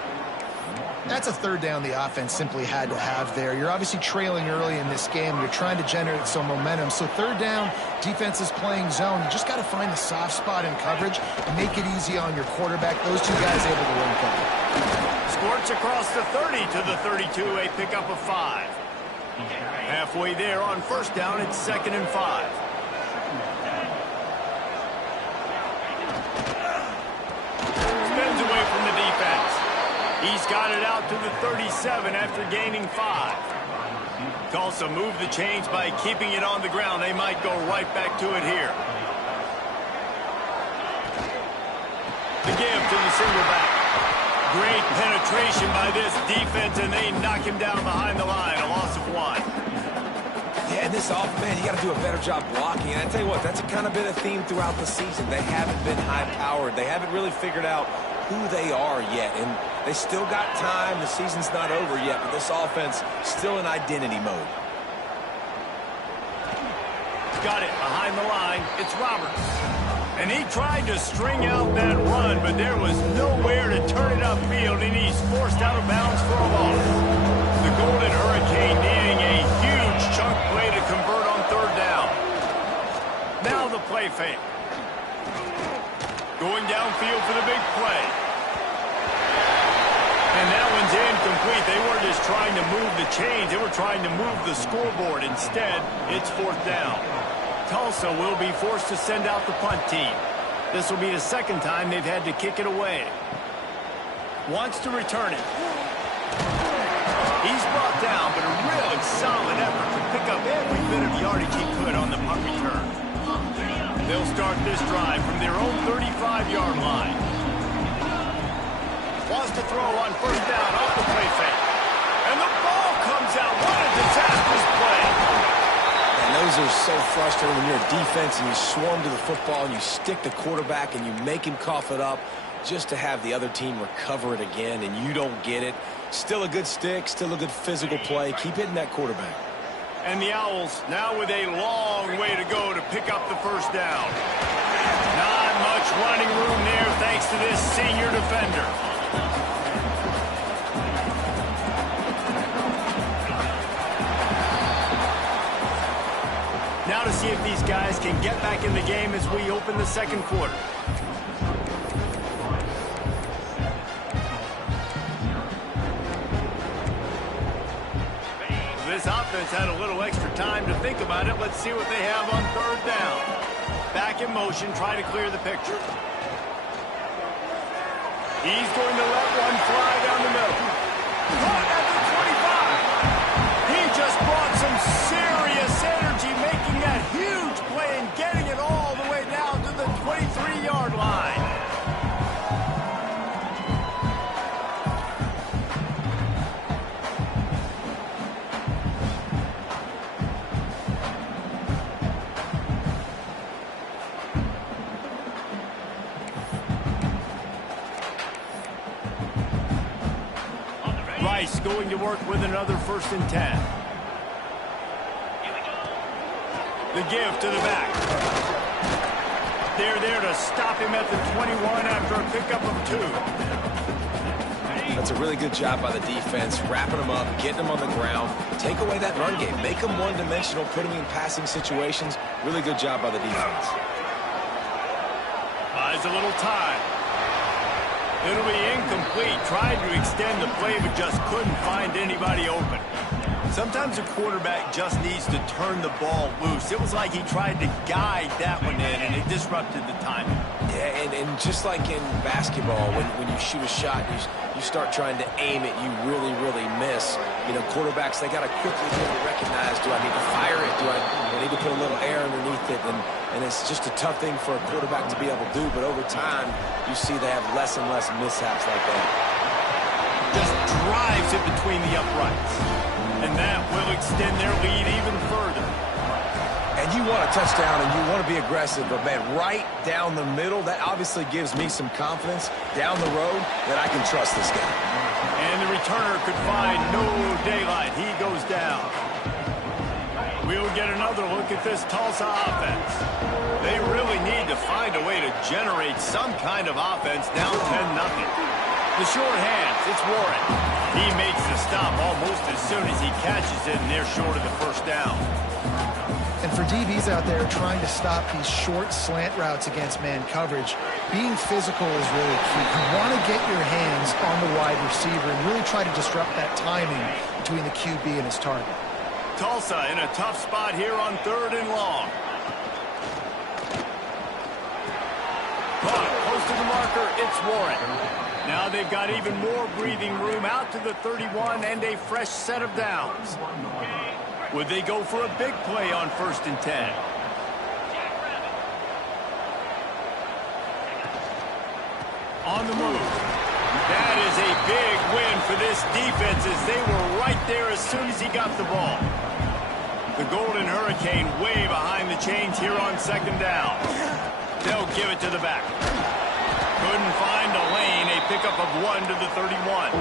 That's a 3rd down the offense simply had to have there. You're obviously trailing early in this game. You're trying to generate some momentum. So 3rd down, defense is playing zone. You just got to find the soft spot in coverage and make it easy on your quarterback. Those two guys able to run cover. Squirts across the 30 to the 32, a pickup of 5. Halfway there on 1st down, it's 2nd and 5. Spins away from the defense. He's got it out to the 37 after gaining 5. Tulsa moved the chains by keeping it on the ground. They might go right back to it here. The give to the single back. Great penetration by this defense, and they knock him down behind the line. A loss of 1. Yeah, And this man, you got to do a better job blocking. And I tell you what, that's kind of been a theme throughout the season. They haven't been high-powered. They haven't really figured out who they are yet. And they still got time. The season's not over yet, but this offense still in identity mode. Got it behind the line. It's Roberts. And he tried to string out that run, but there was nowhere to turn it upfield, and he's forced out of bounds for a loss. The Golden Hurricane needing a huge chunk play to convert on third down. Now the play fake. Going downfield for the big play. And that one's incomplete. They weren't just trying to move the chains. They were trying to move the scoreboard. Instead, it's fourth down. Tulsa will be forced to send out the punt team. This will be the second time they've had to kick it away. Wants to return it. He's brought down, but a really solid effort to pick up every bit of yardage he could on the punt return. They'll start this drive from their own 35-yard line. Wants to throw on first down off the play fake. And the ball comes out. What a disastrous play. And those are so frustrating when you're a defense and you swarm to the football and you stick the quarterback and you make him cough it up just to have the other team recover it again and you don't get it. Still a good stick, still a good physical play. Keep hitting that quarterback. And the Owls now with a long way to go to pick up the first down. Not much running room there thanks to this senior defender. Now to see if these guys can get back in the game as we open the second quarter. This offense had a little extra time to think about it. Let's see what they have on third down. Back in motion, try to clear the picture. He's going to let one fly down the middle. Caught at the 25. He just brought some serious energy, making that huge play and getting it all the way down to the 23-yard line. Rice going to work with another 1st and 10. The give to the back. They're there to stop him at the 21 after a pickup of 2. That's a really good job by the defense, wrapping them up, getting them on the ground. Take away that run game. Make them one-dimensional, put them in passing situations. Really good job by the defense. Buys a little time. It'll be incomplete. Tried to extend the play, but just couldn't find anybody open. Sometimes a quarterback just needs to turn the ball loose. It was like he tried to guide that one in, and it disrupted the timing. Yeah, and just like in basketball, when you shoot a shot, you start trying to aim it, you really, really miss. You know, quarterbacks, they got to quickly recognize, do I need to fire it? Do I need to put a little air underneath it? And it's just a tough thing for a quarterback to be able to do, but over time, you see they have less and less mishaps like that. Just drives it between the uprights. And that will extend their lead even further. And you want a touchdown and you want to be aggressive, but, man, right down the middle, that obviously gives me some confidence down the road that I can trust this guy. And the returner could find no daylight. He goes down. We'll get another look at this Tulsa offense. They really need to find a way to generate some kind of offense down 10-0. The short hands, it's Warren. He makes the stop almost as soon as he catches it, and they're short of the first down. And for DBs out there trying to stop these short slant routes against man coverage, being physical is really key. You want to get your hands on the wide receiver and really try to disrupt that timing between the QB and his target. Tulsa in a tough spot here on 3rd and long. Caught close to the marker, it's Warren. Now they've got even more breathing room out to the 31 and a fresh set of downs. Would they go for a big play on 1st and 10? On the move. That is a big win for this defense as they were right there as soon as he got the ball. The Golden Hurricane way behind the chains here on second down. They'll give it to the back. Couldn't find a lane. A pickup of 1 to the 31.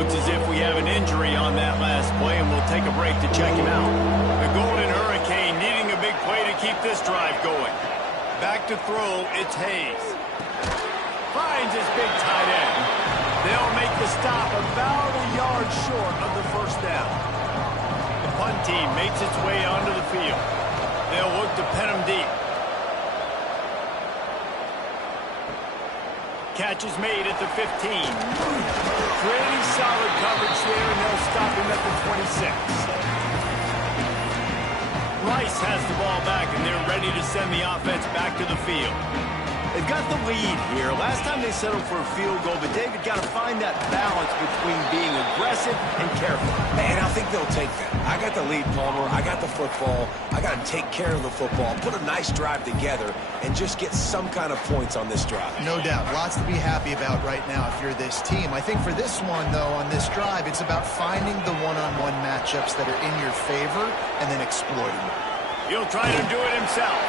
Looks as if we have an injury on that last play, and we'll take a break to check him out. The Golden Hurricane needing a big play to keep this drive going. Back to throw, it's Hayes. Finds his big tight end. They'll make the stop about a yard short of the first down. The punt team makes its way onto the field. They'll look to pen him deep. Catch is made at the 15. Pretty solid coverage there, and they'll stop him at the 26. Rice has the ball back, and they're ready to send the offense back to the field. They've got the lead here. Last time they settled for a field goal, but David got to find that balance between being aggressive and careful. And I think they'll take that. I got the lead, Palmer. I got the football. I got to take care of the football, put a nice drive together, and just get some kind of points on this drive. No doubt. Lots to be happy about right now if you're this team. I think for this one, though, on this drive, it's about finding the one-on-one matchups that are in your favor and then exploiting them. He'll try to do it himself.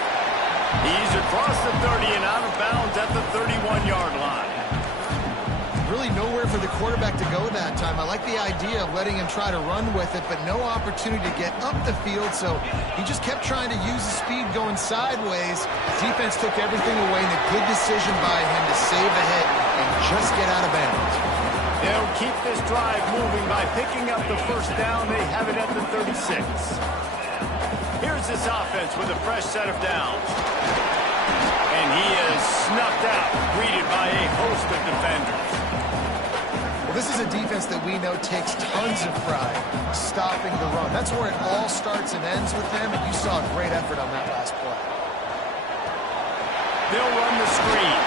He's across the 30 and out of bounds at the 31-yard line. Really nowhere for the quarterback to go that time. I like the idea of letting him try to run with it, but no opportunity to get up the field, so he just kept trying to use the speed going sideways. The defense took everything away, and a good decision by him to save a hit and just get out of bounds. They'll keep this drive moving by picking up the first down. They have it at the 36. Here's this offense with a fresh set of downs. And he is snuffed out, greeted by a host of defenders. Well, this is a defense that we know takes tons of pride stopping the run. That's where it all starts and ends with them, and you saw a great effort on that last play. They'll run the screen.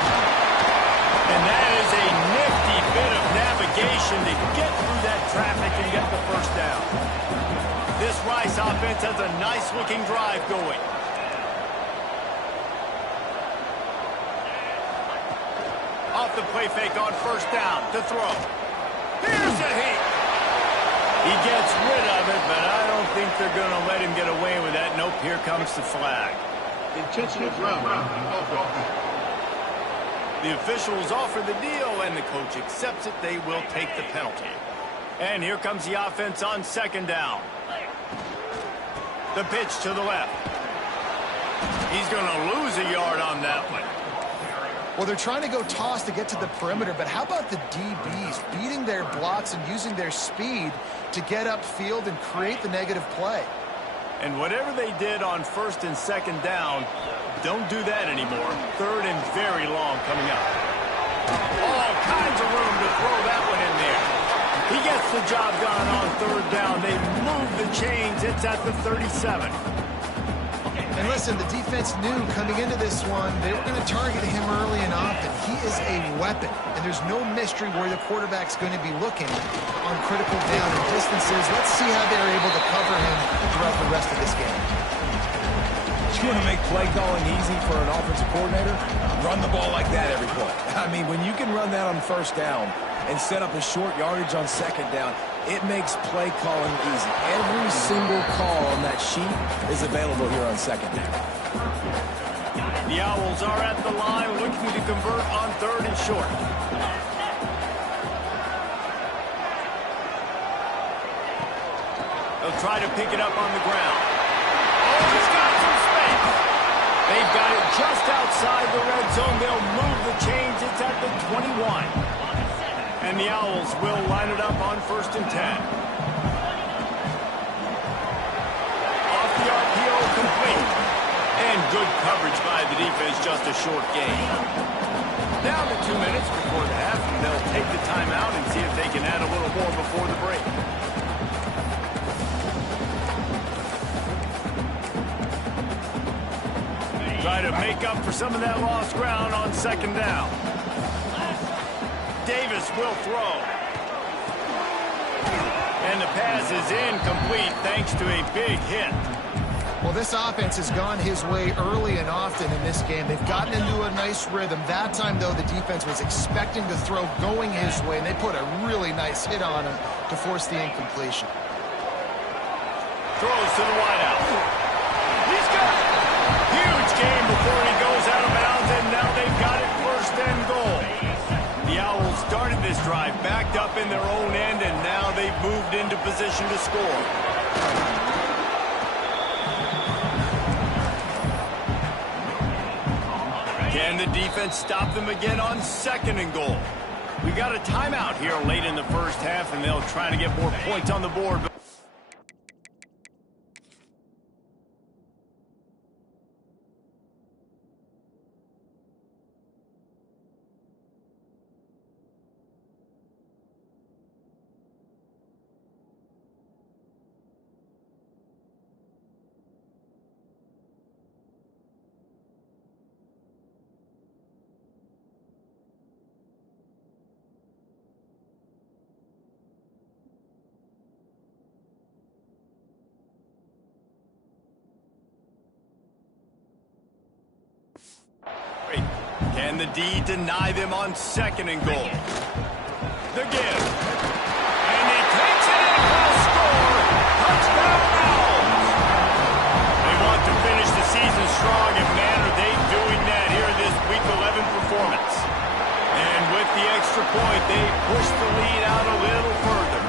And that is a nifty bit of navigation to get through that traffic and get the first down. This Rice offense has a nice-looking drive going. Off the play fake on first down to throw. Here's a hit. He gets rid of it, but I don't think they're going to let him get away with that. Nope, here comes the flag. Intentional ground. The officials offer the deal, and the coach accepts it. They will take the penalty. And here comes the offense on second down. The pitch to the left. He's going to lose a yard on that one. Well, they're trying to go toss to get to the perimeter, but how about the DBs beating their blocks and using their speed to get upfield and create the negative play? And whatever they did on first and second down, don't do that anymore. Third and very long coming up. All kinds of room to throw that one in there. He gets the job done on third down. They move the chains. It's at the 37. And listen, the defense knew coming into this one, they were going to target him early and often. He is a weapon, and there's no mystery where the quarterback's going to be looking on critical down and distances. Let's see how they're able to cover him throughout the rest of this game. You want to make play calling easy for an offensive coordinator? Run the ball like that every play. I mean, when you can run that on first down and set up a short yardage on second down, it makes play calling easy. Every single call on that sheet is available here on second down. The Owls are at the line looking to convert on third and short. They'll try to pick it up on the ground. Oh, he's got some space. They've got it just outside the red zone. They'll move the chains. It's at the 21. And the Owls will line it up on first and 10. Off the RPO, complete. And good coverage by the defense, just a short gain. Down to 2 minutes before the half, and they'll take the timeout and see if they can add a little more before the break. Try to make up for some of that lost ground on second down. Davis will throw. And the pass is incomplete thanks to a big hit. Well, this offense has gone his way early and often in this game. They've gotten into a nice rhythm. That time, though, the defense was expecting to throw going his way, and they put a really nice hit on him to force the incompletion. Throws to the wideout. He's got it. Huge gain before he goes out of bounds, and now they've got it first and goal. The Owls started this drive backed up in their own end, and now they've moved into position to score. Can the defense stop them again on second and goal? We got a timeout here late in the first half, and they'll try to get more points on the board. Can the D deny them on second and goal? The give. And he takes it in for a score. Touchdown Owls. They want to finish the season strong, and man, are they doing that here in this Week 11 performance. And with the extra point, they push the lead out a little further.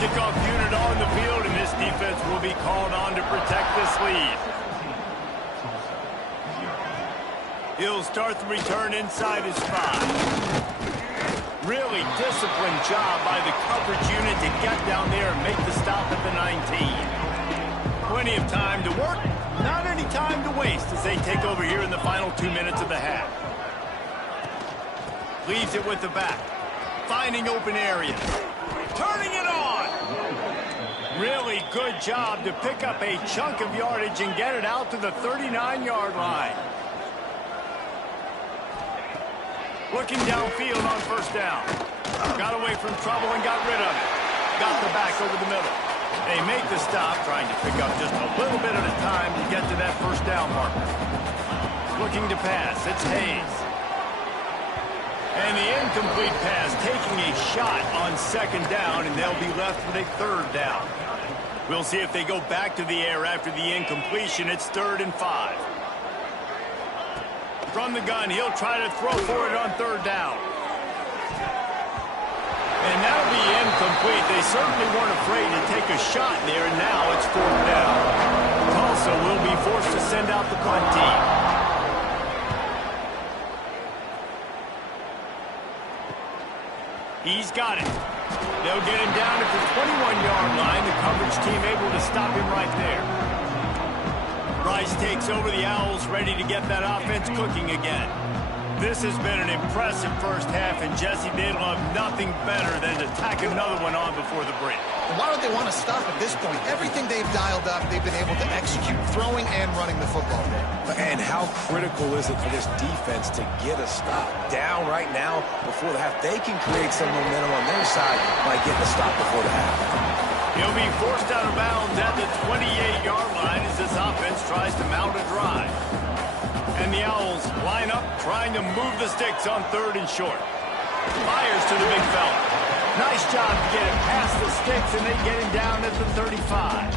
Kickoff unit on the field, and this defense will be called on to protect this lead. He'll start the return inside his 5. Really disciplined job by the coverage unit to get down there and make the stop at the 19. Plenty of time to work, not any time to waste as they take over here in the final 2 minutes of the half. Leaves it with the back, finding open areas, turning it on. Really good job to pick up a chunk of yardage and get it out to the 39-yard line. Looking downfield on first down. Got away from trouble and got rid of it. Got the back over the middle. They make the stop, trying to pick up just a little bit at a time to get to that first down marker. Looking to pass. It's Hayes. And the incomplete pass, taking a shot on second down, and they'll be left with a third down. We'll see if they go back to the air after the incompletion. It's 3rd and 5. From the gun, he'll try to throw for it on third down. And that'll be incomplete. They certainly weren't afraid to take a shot there, and now it's 4th down. Tulsa will be forced to send out the punt team. He's got it. They'll get him down at the 21-yard line. The coverage team able to stop him right there. Rice takes over. The Owls ready to get that offense cooking again. This has been an impressive first half, and Jesse, they'd love nothing better than to tack another one on before the break. Why would they want to stop at this point? Everything they've dialed up, they've been able to execute, throwing and running the football. And how critical is it for this defense to get a stop down right now before the half? They can create some momentum on their side by getting a stop before the half. He'll be forced out of bounds at the 28-yard line as this offense tries to mount a drive. And the Owls line up, trying to move the sticks on 3rd and short. Fires to the big fella. Nice job to get him past the sticks, and they get him down at the 35.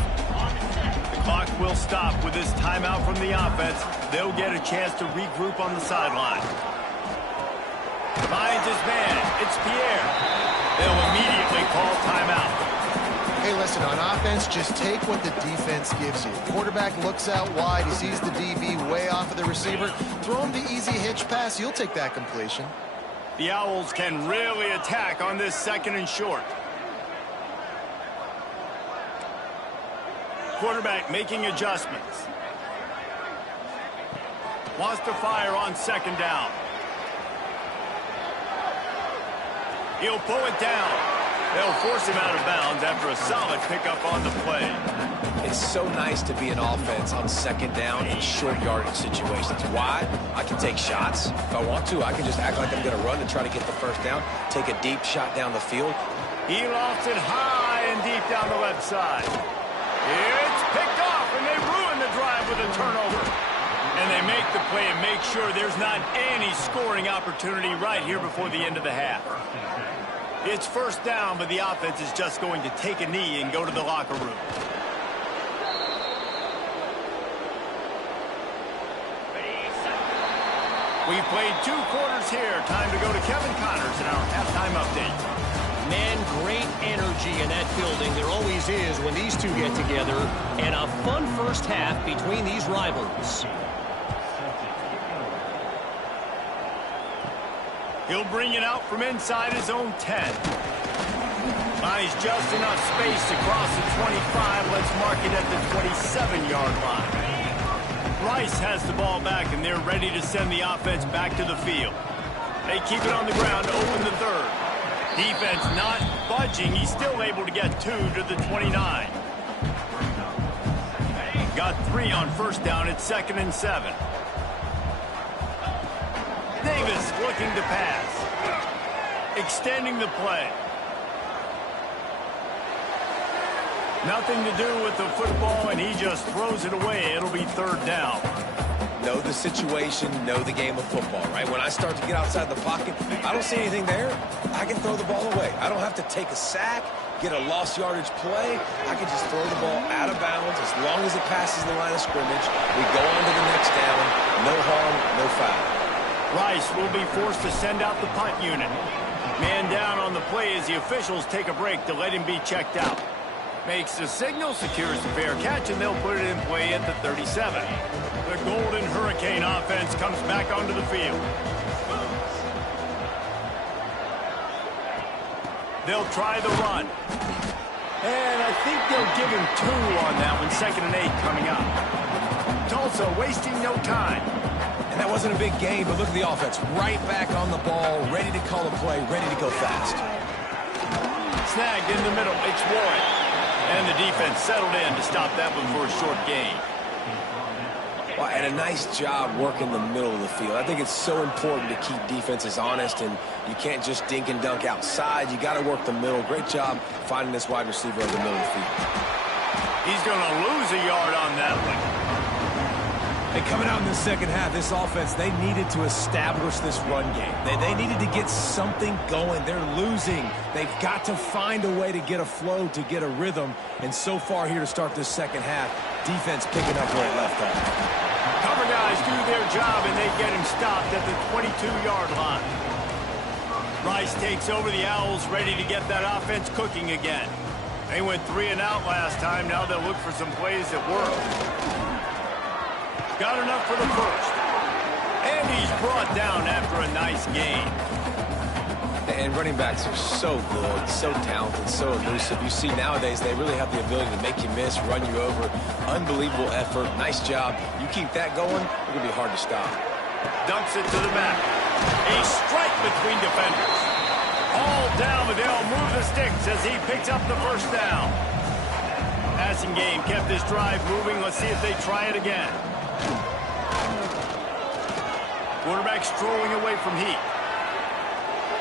The clock will stop with this timeout from the offense. They'll get a chance to regroup on the sideline. Finds his man. It's Pierre. They'll immediately call timeout. Hey, listen, on offense, just take what the defense gives you. Quarterback looks out wide. He sees the DB way off of the receiver. Throw him the easy hitch pass. You'll take that completion. The Owls can really attack on this 2nd and short. Quarterback making adjustments. Wants to fire on 2nd down. He'll pull it down. They'll force him out of bounds after a solid pickup on the play. It's so nice to be an offense on 2nd down in short yardage situations. Why? I can take shots. If I want to, I can just act like I'm going to run and try to get the first down, take a deep shot down the field. He lofts it high and deep down the left side. It's picked off, and they ruin the drive with a turnover. And they make the play and make sure there's not any scoring opportunity right here before the end of the half. It's 1st down, but the offense is just going to take a knee and go to the locker room. We've played 2 quarters here. Time to go to Kevin Connors in our halftime update. Man, great energy in that building. There always is when these two get together. And a fun first half between these rivals. He'll bring it out from inside his own 10. Finds just enough space to cross the 25. Let's mark it at the 27-yard line. Rice has the ball back, and they're ready to send the offense back to the field. They keep it on the ground to open the third. Defense not budging. He's still able to get 2 to the 29. Got 3 on first down. It's 2nd and 7. Davis looking to pass. Extending the play. Nothing to do with the football, and he just throws it away. It'll be 3rd down. Know the situation, know the game of football, right? When I start to get outside the pocket, I don't see anything there. I can throw the ball away. I don't have to take a sack, get a lost yardage play. I can just throw the ball out of bounds as long as it passes the line of scrimmage. We go on to the next down. No harm, no foul. Rice will be forced to send out the punt unit. Man down on the play as the officials take a break to let him be checked out. Makes the signal, secures the fair catch, and they'll put it in play at the 37. The Golden Hurricane offense comes back onto the field. They'll try the run. And I think they'll give him 2 on that one. 2nd and 8 coming up. Tulsa wasting no time. And that wasn't a big game, but look at the offense. Right back on the ball, ready to call a play, ready to go fast. Snagged in the middle. It's Warren. And the defense settled in to stop that one for a short gain. Well, and a nice job working the middle of the field. I think it's so important to keep defenses honest, and you can't just dink and dunk outside. You got to work the middle. Great job finding this wide receiver in the middle of the field. He's going to lose a yard on that one. And coming out in the second half, this offense, they needed to establish this run game. They needed to get something going. They're losing. They've got to find a way to get a flow, to get a rhythm. And so far here to start this second half, defense picking up where it left off. Cover guys do their job, and they get him stopped at the 22-yard line. Rice takes over the Owls, ready to get that offense cooking again. They went 3 and out last time. Now they'll look for some plays that work. Got enough for the first. And he's brought down after a nice game. And running backs are so good, so talented, so elusive. You see nowadays they really have the ability to make you miss, run you over. Unbelievable effort. Nice job. You keep that going, it's going to be hard to stop. Dumps it to the back. A strike between defenders. All down, but they'll move the sticks as he picks up the first down. Passing game kept this drive moving. Let's see if they try it again. Quarterback strolling away from heat.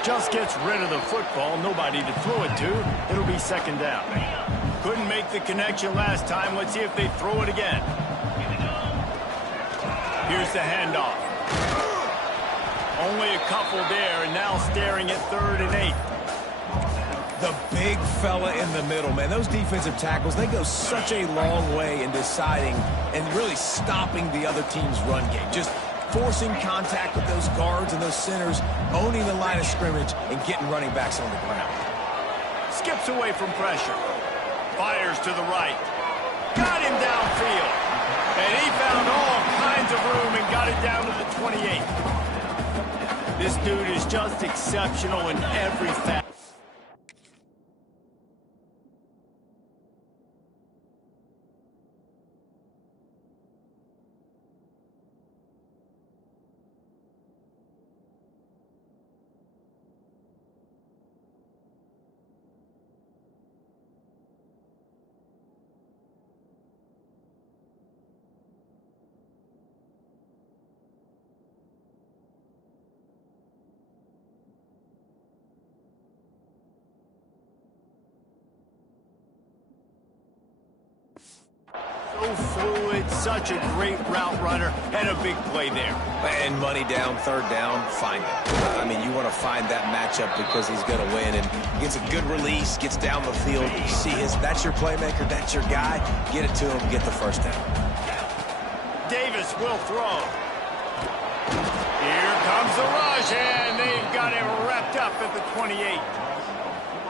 Just gets rid of the football. Nobody to throw it to. It'll be 2nd down. Couldn't make the connection last time. Let's see if they throw it again. Here's the handoff. Only a couple there, and now staring at 3rd and 8. The big fella in the middle, man. Those defensive tackles, they go such a long way in deciding and really stopping the other team's run game. Just forcing contact with those guards and those centers, owning the line of scrimmage, and getting running backs on the ground. Skips away from pressure. Fires to the right. Got him downfield. And he found all kinds of room and got it down to the 28. This dude is just exceptional in every facet. So fluid, such a great route runner, and a big play there. And money down, 3rd down, find it. I mean, you want to find that matchup because he's going to win, and gets a good release, gets down the field. You see that's your playmaker, that's your guy. Get it to him, get the first down. Davis will throw. Here comes the rush, and they've got him wrapped up at the 28.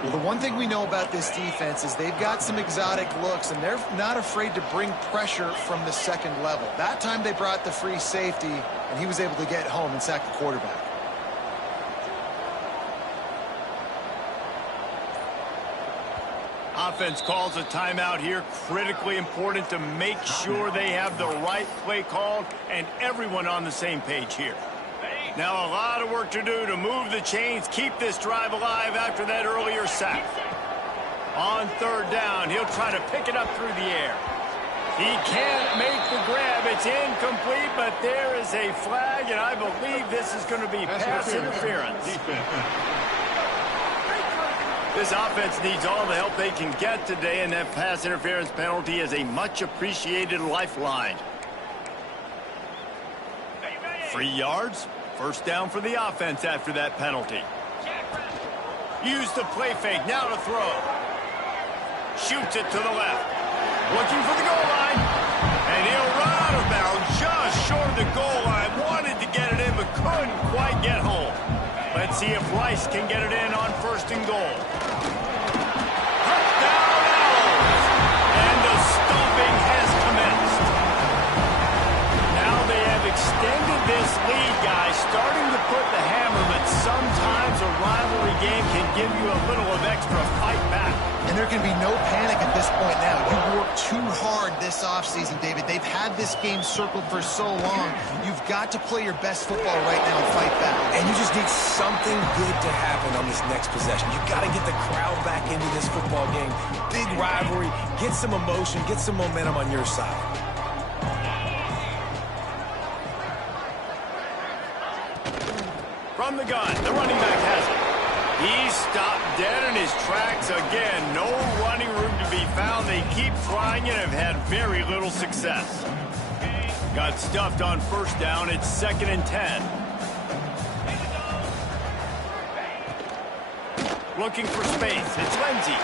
Well, the one thing we know about this defense is they've got some exotic looks, and they're not afraid to bring pressure from the second level. That time they brought the free safety, and he was able to get home and sack the quarterback. Offense calls a timeout here. Critically important to make sure they have the right play called and everyone on the same page here. Now a lot of work to do to move the chains, keep this drive alive after that earlier sack. On third down, he'll try to pick it up through the air. He can't make the grab. It's incomplete, but there is a flag, and I believe this is going to be pass interference. This offense needs all the help they can get today, and that pass interference penalty is a much-appreciated lifeline. 3 yards. First down for the offense after that penalty. Use the play fake. Now to throw. Shoots it to the left. Looking for the goal line. And he'll run out of bounds just short of the goal line. Wanted to get it in, but couldn't quite get home. Let's see if Rice can get it in on first and goal. Touchdown, Owls! And the stomping has commenced. Now they have extended this lead, guys, starting to put the hammer, but sometimes a rivalry game can give you a little of extra fight back. And there can be no panic at this point now. You worked too hard this offseason, David. They've had this game circled for so long. You've got to play your best football right now and fight back. And you just need something good to happen on this next possession. You've got to get the crowd back into this football game. Big rivalry. Get some emotion. Get some momentum on your side. From the gun, the running back has it. He's stopped dead in his tracks again. No running room to be found. They keep trying it and have had very little success. Got stuffed on first down. It's 2nd and 10. Looking for space. It's Lindsey.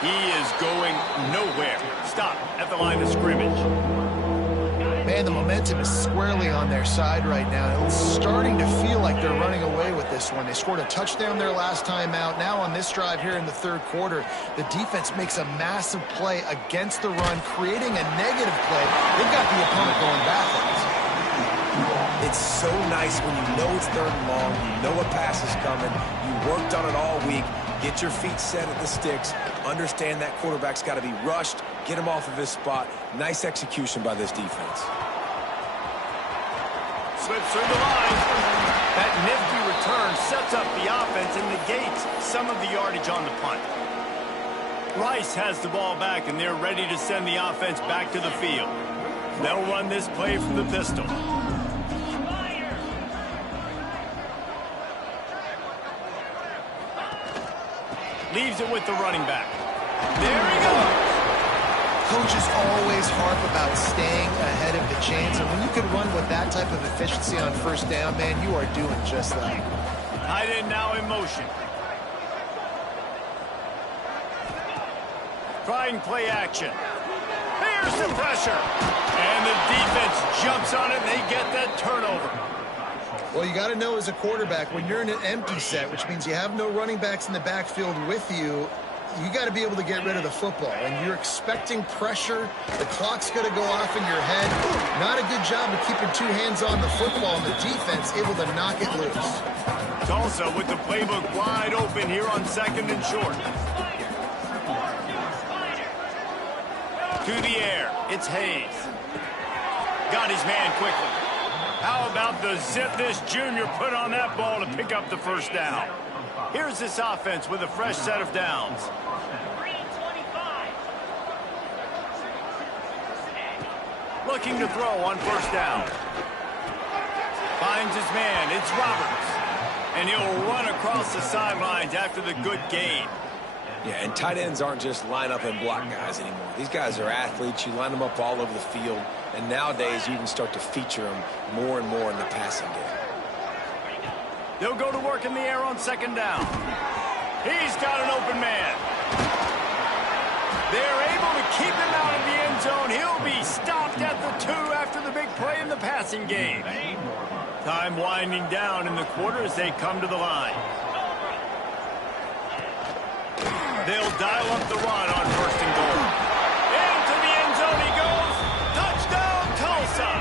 He is going nowhere. Stop at the line of scrimmage. Man, the momentum is squarely on their side right now. It's starting to feel like they're running away with this one. They scored a touchdown their last time out. Now on this drive here in the third quarter, the defense makes a massive play against the run, creating a negative play. They've got the opponent going backwards. It's so nice when you know it's third and long, you know a pass is coming, you worked on it all week, get your feet set at the sticks, understand that quarterback's got to be rushed, get him off of his spot. Nice execution by this defense. Slips through the line. That nifty return sets up the offense and negates some of the yardage on the punt. Rice has the ball back, and they're ready to send the offense back to the field. They'll run this play from the pistol. Leaves it with the running back. There he goes. Coaches always harp about staying ahead of the chains, and when you can run with that type of efficiency on first down, man, you are doing just that. Tight end now in motion. Trying play action. Here's the pressure. And the defense jumps on it, and they get that turnover. Well, you got to know as a quarterback, when you're in an empty set, which means you have no running backs in the backfield with you, you got to be able to get rid of the football. And you're expecting pressure. The clock's going to go off in your head. Not a good job of keeping two hands on the football, and the defense able to knock it loose. Tulsa with the playbook wide open here on 2nd and short. To the air. It's Hayes. Got his man quickly. How about the zip this junior put on that ball to pick up the first down? Here's this offense with a fresh set of downs. Looking to throw on first down. Finds his man. It's Roberts. And he'll run across the sidelines after the good gain. Yeah, and tight ends aren't just line up and block guys anymore. These guys are athletes. You line them up all over the field. And nowadays, you can start to feature them more and more in the passing game. They'll go to work in the air on 2nd down. He's got an open man. They're able to keep him out of the end zone. He'll be stopped at the 2 after the big play in the passing game. Time winding down in the quarter as they come to the line. They'll dial up the run on 1st and goal. Into the end zone he goes. Touchdown, Tulsa.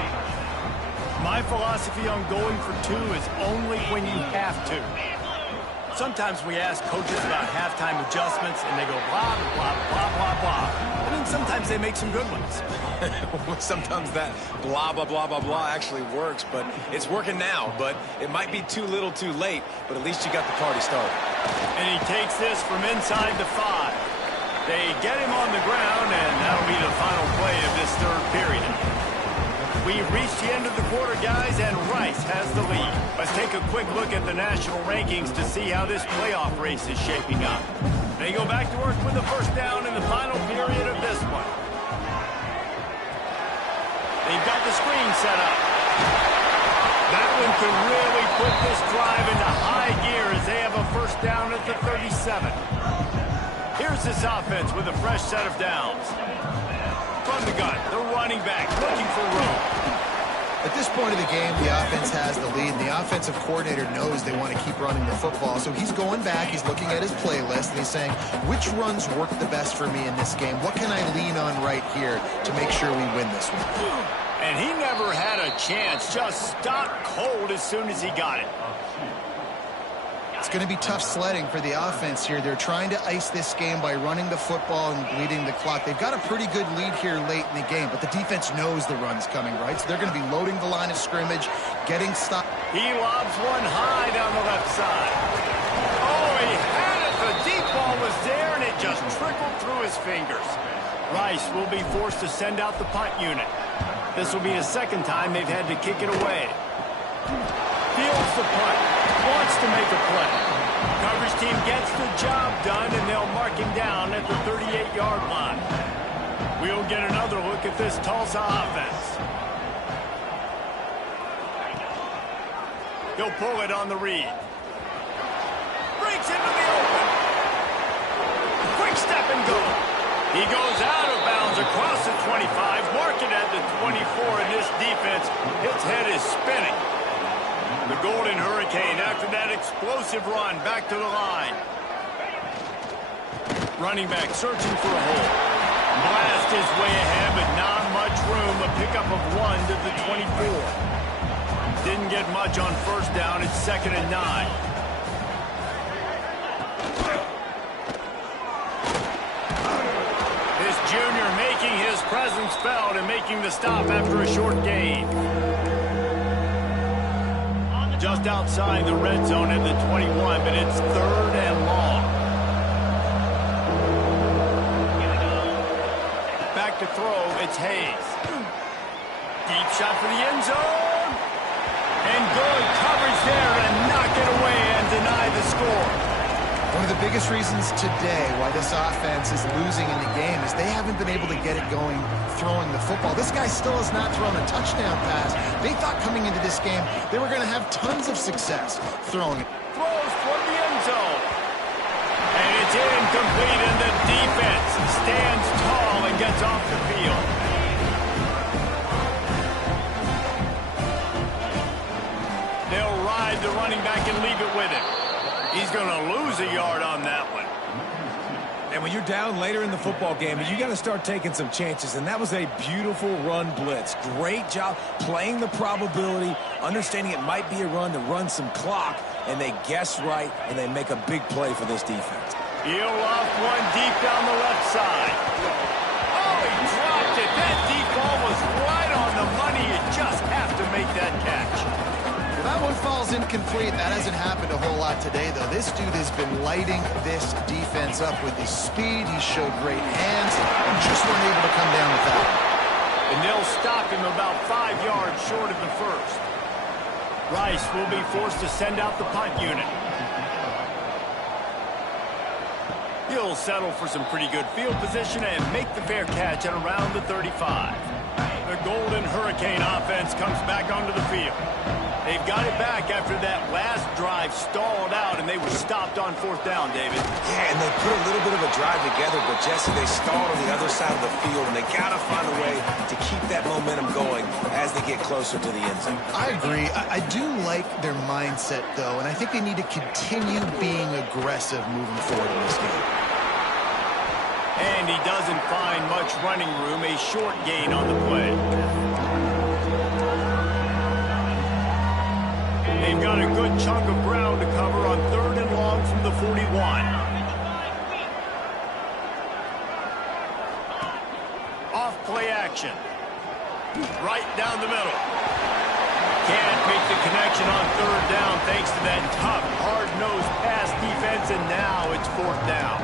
My philosophy on going for 2 is only when you have to. Sometimes we ask coaches about halftime adjustments, and they go blah, blah, blah, blah, blah. And then sometimes they make some good ones. Sometimes that blah, blah, blah, blah, blah actually works, but it's working now. But it might be too little too late, but at least you got the party started. And he takes this from inside the 5. They get him on the ground, and that'll be the final play of this 3rd period. We've reached the end of the quarter, guys, and Rice has the lead. Let's take a quick look at the national rankings to see how this playoff race is shaping up. They go back to work with the 1st down in the final period of this one. They've got the screen set up. That one could really put this drive into high gear as they have a 1st down at the 37. Here's this offense with a fresh set of downs. From the gun, the running back looking for room. At this point of the game, the offense has the lead, and the offensive coordinator knows they want to keep running the football. So he's going back, he's looking at his playlist, and he's saying, which runs work the best for me in this game? What can I lean on right here to make sure we win this one? And he never had a chance, just stopped cold as soon as he got it. It's going to be tough sledding for the offense here. They're trying to ice this game by running the football and bleeding the clock. They've got a pretty good lead here late in the game, but the defense knows the run's coming, right? So they're going to be loading the line of scrimmage, getting stopped. He lobs one high down the left side. Oh, he had it. The deep ball was there, and it just trickled through his fingers. Rice will be forced to send out the punt unit. This will be the 2nd time they've had to kick it away. Fields the punt. Wants to make a play. Coverage team gets the job done, and they'll mark him down at the 38-yard line. We'll get another look at this Tulsa offense. He'll pull it on the read. Breaks into the open. Quick step and go. He goes out of bounds across the 25, marking at the 24, and this defense, its head is spinning. The Golden Hurricane, after that explosive run, back to the line. Running back searching for a hole. Blast his way ahead, but not much room. A pickup of 1 to the 24. Didn't get much on 1st down. It's 2nd and 9. This junior making his presence felt and making the stop after a short gain. Just outside the red zone at the 21, but it's 3rd and long. Back to throw, it's Hayes. Deep shot for the end zone. And good coverage there to knock it away and deny the score. One of the biggest reasons today why this offense is losing in the game is they haven't been able to get it going throwing the football. This guy still has not thrown a touchdown pass. They thought coming into this game they were going to have tons of success throwing it. Throws toward the end zone. And it's incomplete, and the defense stands tall and gets off the field. They'll ride the running back and leave it with him. He's going to lose a yard on that one. And when you're down later in the football game, you got to start taking some chances. And that was a beautiful run blitz. Great job playing the probability, understanding it might be a run to run some clock, and they guess right, and they make a big play for this defense. He'll loft one deep down the left side. Oh, he dropped it. That deep ball was right on the money. You just have to make that catch. That one falls incomplete. That hasn't happened a whole lot today, though. This dude has been lighting this defense up with his speed. He showed great hands and just weren't able to come down with that. And they'll stop him about 5 yards short of the 1st. Rice will be forced to send out the punt unit. He'll settle for some pretty good field position and make the fair catch at around the 35. The Golden Hurricane offense comes back onto the field. They've got it back after that last drive stalled out, and they were stopped on 4th down, David. Yeah, and they put a little bit of a drive together, but, Jesse, they stalled on the other side of the field, and they got to find a way to keep that momentum going as they get closer to the end zone. I agree. I do like their mindset, though, and I think they need to continue being aggressive moving forward in this game. And he doesn't find much running room, a short gain on the play. They've got a good chunk of ground to cover on 3rd and long from the 41. Off play action. Right down the middle. Can't make the connection on 3rd down thanks to that tough, hard-nosed pass defense, and now it's 4th down.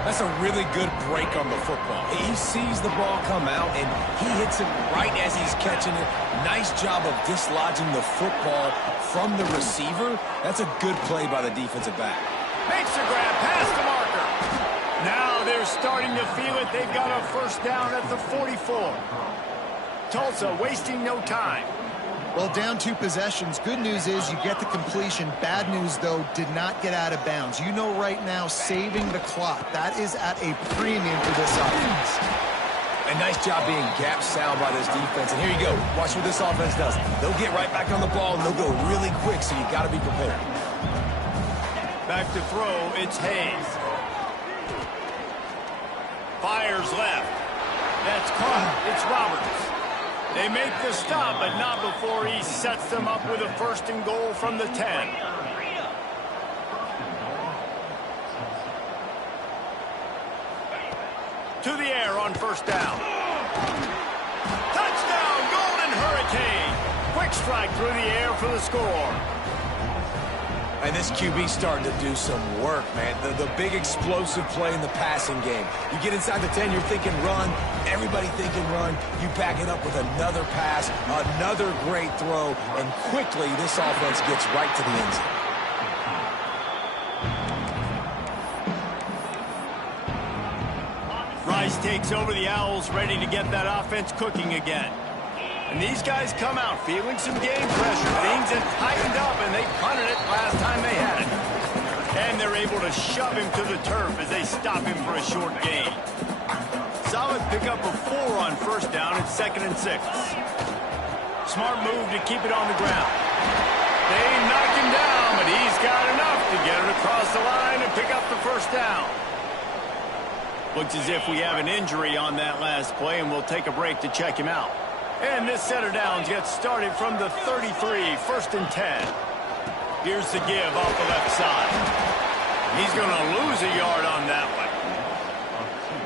That's a really good break on the football. He sees the ball come out, and he hits it right as he's catching it. Nice job of dislodging the football from the receiver. That's a good play by the defensive back. Makes the grab past the marker. Now they're starting to feel it. They've got a 1st down at the 44. Tulsa wasting no time. Well, down 2 possessions. Good news is you get the completion. Bad news, though, did not get out of bounds. You know right now, saving the clock, that is at a premium for this offense. A nice job being gap sound by this defense. And here you go. Watch what this offense does. They'll get right back on the ball, and they'll go really quick, so you got to be prepared. Back to throw, it's Hayes. Fires left. That's caught. It's Roberts. They make the stop, but not before he sets them up with a 1st and goal from the 10. To the air on 1st down. Touchdown, Golden Hurricane. Quick strike through the air for the score. And this QB's starting to do some work, man. The big explosive play in the passing game. You get inside the 10, you're thinking run. Everybody thinking run. You back it up with another pass, another great throw, and quickly this offense gets right to the end zone. Rice takes over the Owls, ready to get that offense cooking again. And these guys come out feeling some game pressure. Things have tightened up, and they punted it last time they had it. And they're able to shove him to the turf as they stop him for a short gain. Solid pickup of 4 on 1st down and 2nd and 6. Smart move to keep it on the ground. They knock him down, but he's got enough to get it across the line and pick up the 1st down. Looks as if we have an injury on that last play, and we'll take a break to check him out. And this set of downs gets started from the 33, 1st and 10. Here's the give off the left side. He's going to lose a yard on that one.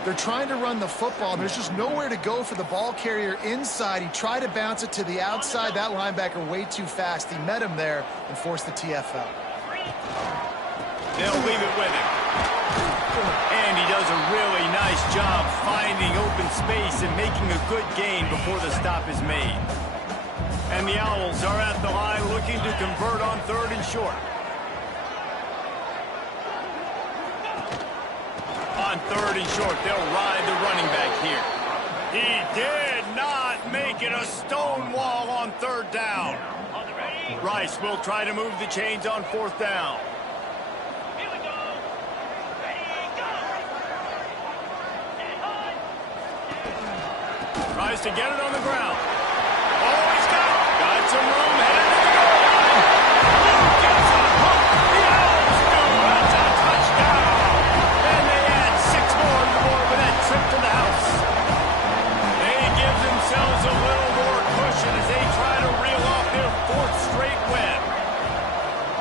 They're trying to run the football. There's just nowhere to go for the ball carrier inside. He tried to bounce it to the outside. That linebacker way too fast. He met him there and forced the TFL. They'll leave it with him. And he does a really nice job finding open space and making a good gain before the stop is made. And the Owls are at the line looking to convert on 3rd and short. On 3rd and short, they'll ride the running back here. He did not make it a stone wall on 3rd down. Rice will try to move the chains on 4th down. Tries to get it on the ground. Oh, he's got some room headed to the goal line. Gets a hook. The Owls do. That's a touchdown. And they add 6 more to the board with that trip to the house. They give themselves a little more cushion as they try to reel off their 4th straight win.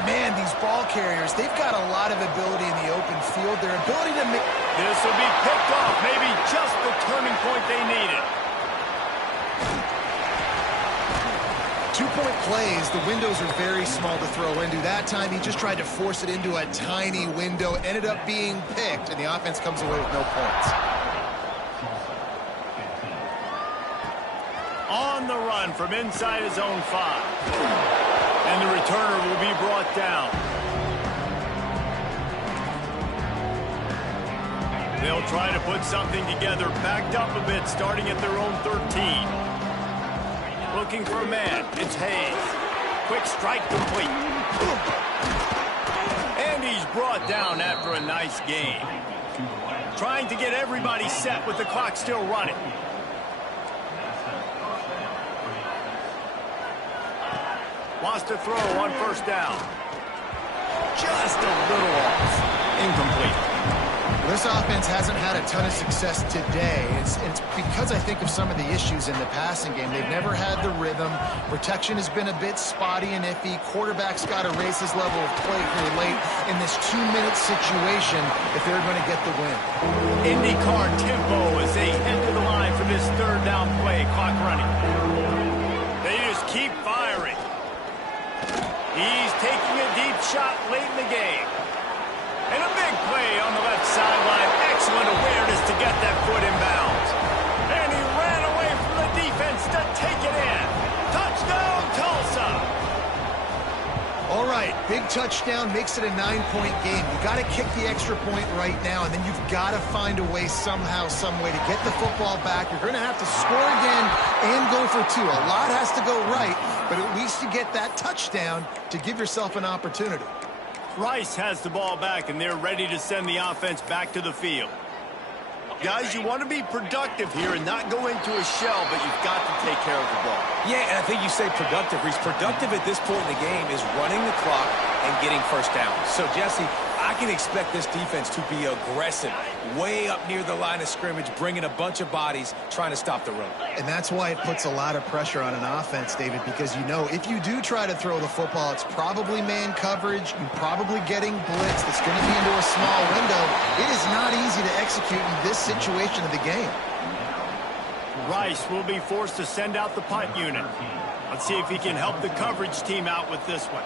Man, these ball carriers, they've got a lot of ability in the open field. Their ability to make... This will be picked off. Maybe just the turning point they needed. 2-point plays, the windows are very small to throw into. That time, he just tried to force it into a tiny window, ended up being picked, and the offense comes away with no points. On the run from inside his own 5. And the returner will be brought down. They'll try to put something together, backed up a bit, starting at their own 13. looking for a man. It's Hayes. Quick strike complete. And he's brought down after a nice game. Trying to get everybody set with the clock still running. Wants to throw on first down. Just a little off. Incomplete. This offense hasn't had a ton of success today. It's because I think of some of the issues in the passing game. They've never had the rhythm. Protection has been a bit spotty and iffy. Quarterback's got to raise his level of play here late in this 2-minute situation if they're going to get the win. IndyCar tempo as they head to the line for this third down play. Clock running. They just keep firing. He's taking a deep shot late in the game. And a big play on the left sideline. Excellent awareness to get that foot in bounds. And he ran away from the defense to take it in. Touchdown, Tulsa. All right, big touchdown makes it a 9-point game. You got to kick the extra point right now, and then you've got to find a way somehow, some way to get the football back. You're going to have to score again and go for two. A lot has to go right, but at least you get that touchdown to give yourself an opportunity. Rice has the ball back, and they're ready to send the offense back to the field. Guys, you want to be productive here and not go into a shell, but you've got to take care of the ball. Yeah, and I think you say productive, Reese. Productive at this point in the game is running the clock and getting first down. So, Jesse, I can expect this defense to be aggressive, way up near the line of scrimmage, bringing a bunch of bodies, trying to stop the run. And that's why it puts a lot of pressure on an offense, David, because you know if you do try to throw the football, it's probably man coverage. You're probably getting blitz that's going to be into a small window. It is not easy to execute in this situation of the game. Rice will be forced to send out the punt unit. Let's see if he can help the coverage team out with this one.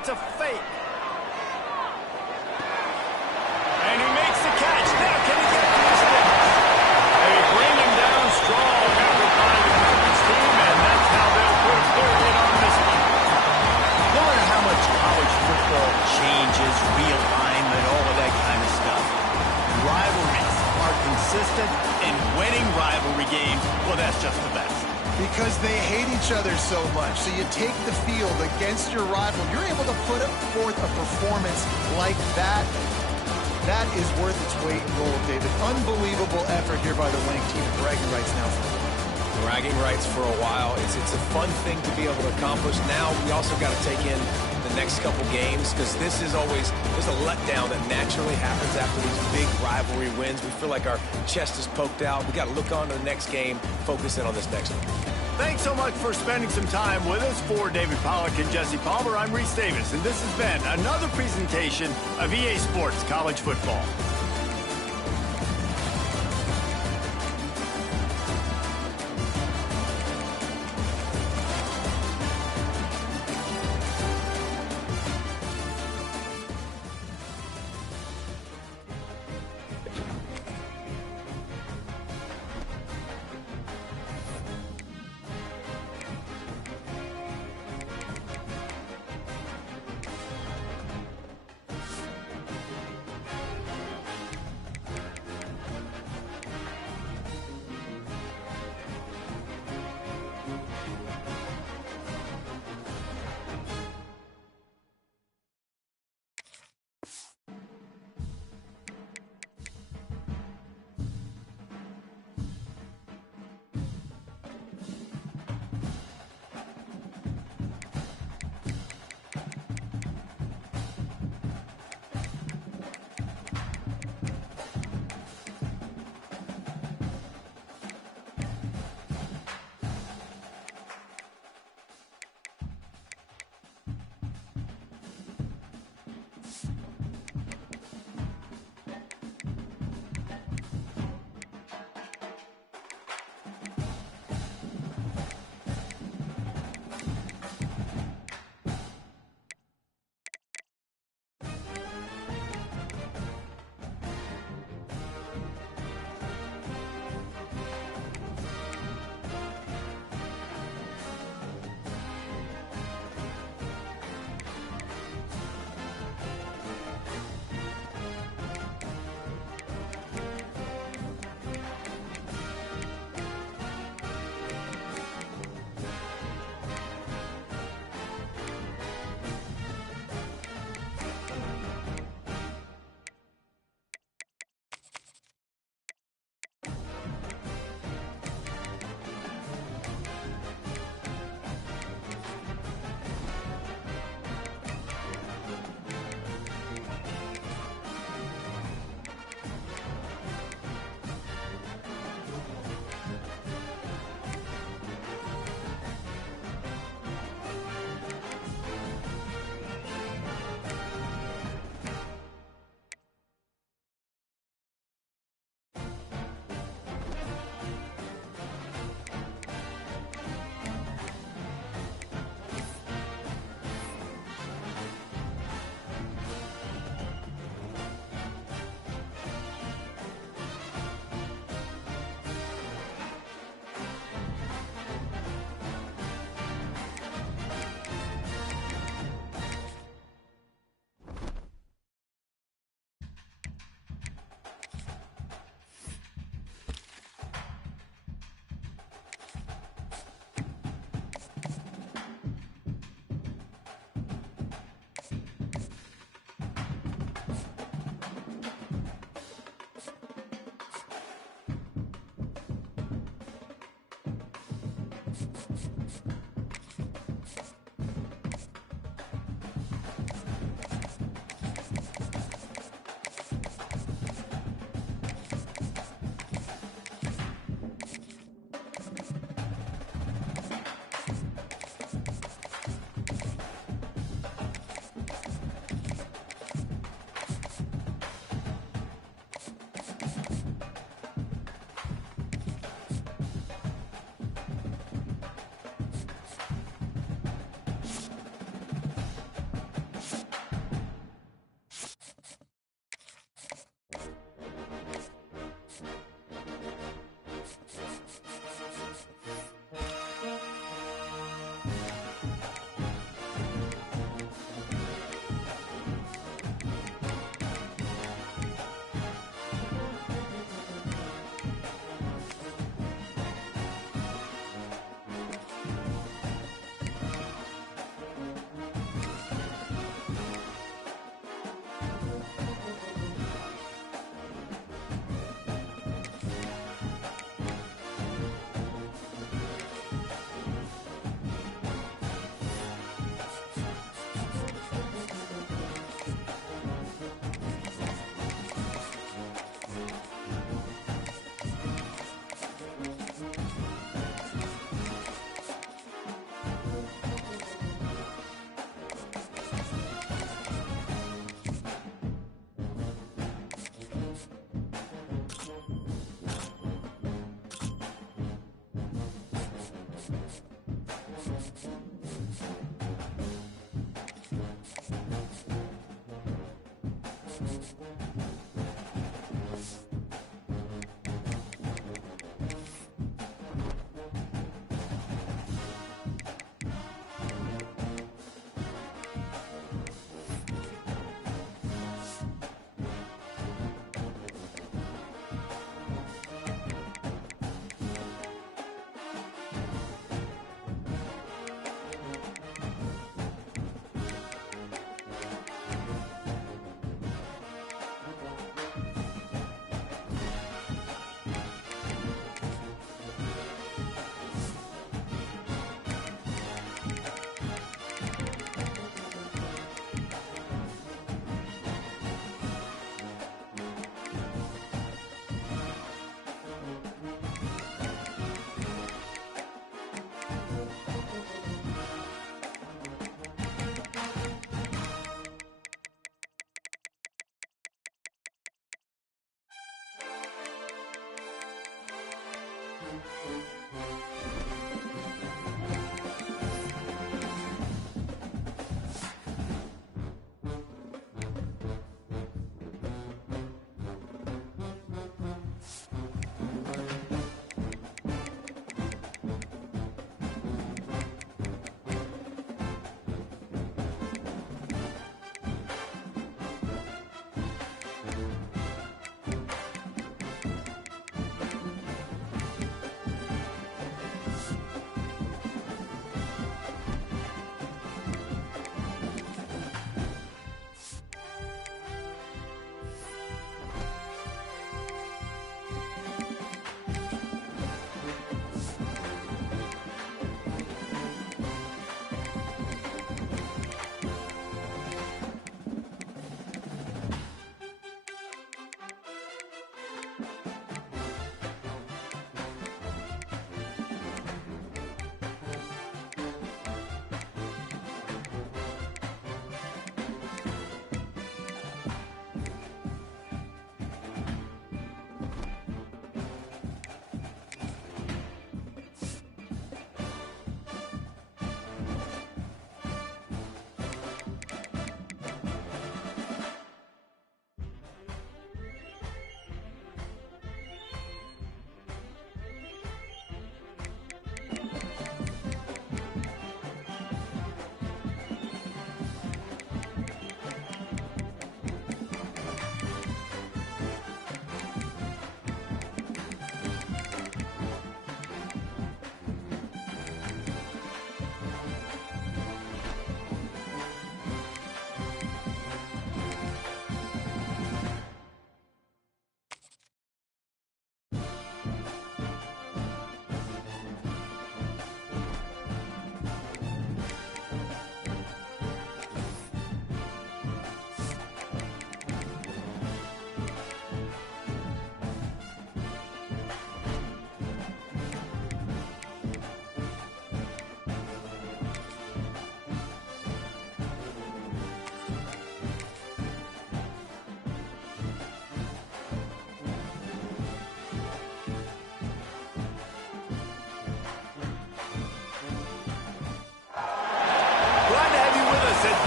It's a fake. And he makes the catch. Now can he get to the sticks? They bring him down strong after by the coverage team, and that's how they'll put a period on this one. No matter how much college football changes, realignment, all of that kind of stuff, rivalries are consistent, and winning rivalry games, well, that's just the best. Because they hate each other so much. So you take the field against your rival. You're able to put forth a performance like that. That is worth its weight in gold, David. Unbelievable effort here by the winning team at bragging rights now. Bragging rights for a while. It's a fun thing to be able to accomplish. Now we also got to take in the next couple games because this is always, there's a letdown that naturally happens after these big rivalry wins. We feel like our chest is poked out. We got to look on to the next game, focus in on this next one. Thanks so much for spending some time with us. For David Pollack and Jesse Palmer, I'm Reese Davis, and this has been another presentation of EA Sports College Football.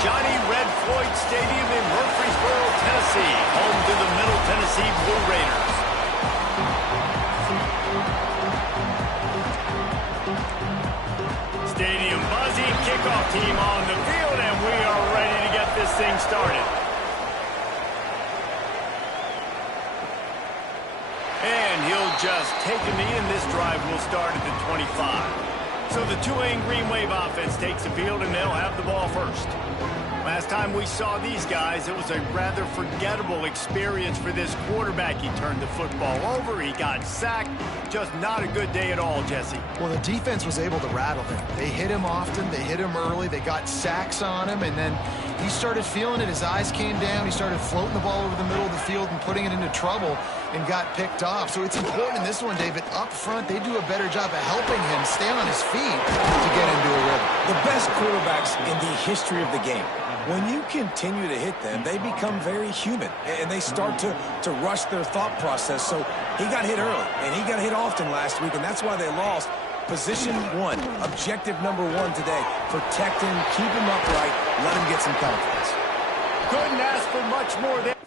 Johnny Red Floyd Stadium in Murfreesboro, Tennessee, home to the Middle Tennessee Blue Raiders. Stadium buzzing, kickoff team on the field, and we are ready to get this thing started. And he'll just take a knee, and this drive will start at the 25. So the Tulane Green Wave offense takes the field, and they'll have the ball first. Last time we saw these guys, it was a rather forgettable experience for this quarterback. He turned the football over, he got sacked. Just not a good day at all, Jesse. Well, the defense was able to rattle him. They hit him often, they hit him early, they got sacks on him, and then he started feeling it. His eyes came down, he started floating the ball over the middle of the field and putting it into trouble and got picked off. So it's important in this one, David, up front, they do a better job of helping him stay on his feet to get into a rhythm. The best quarterbacks in the history of the game, when you continue to hit them, they become very human, and they start to rush their thought process. So he got hit early, and he got hit often last week, and that's why they lost. Position one, objective number one today, protect him, keep him upright, let him get some confidence. Couldn't ask for much more there.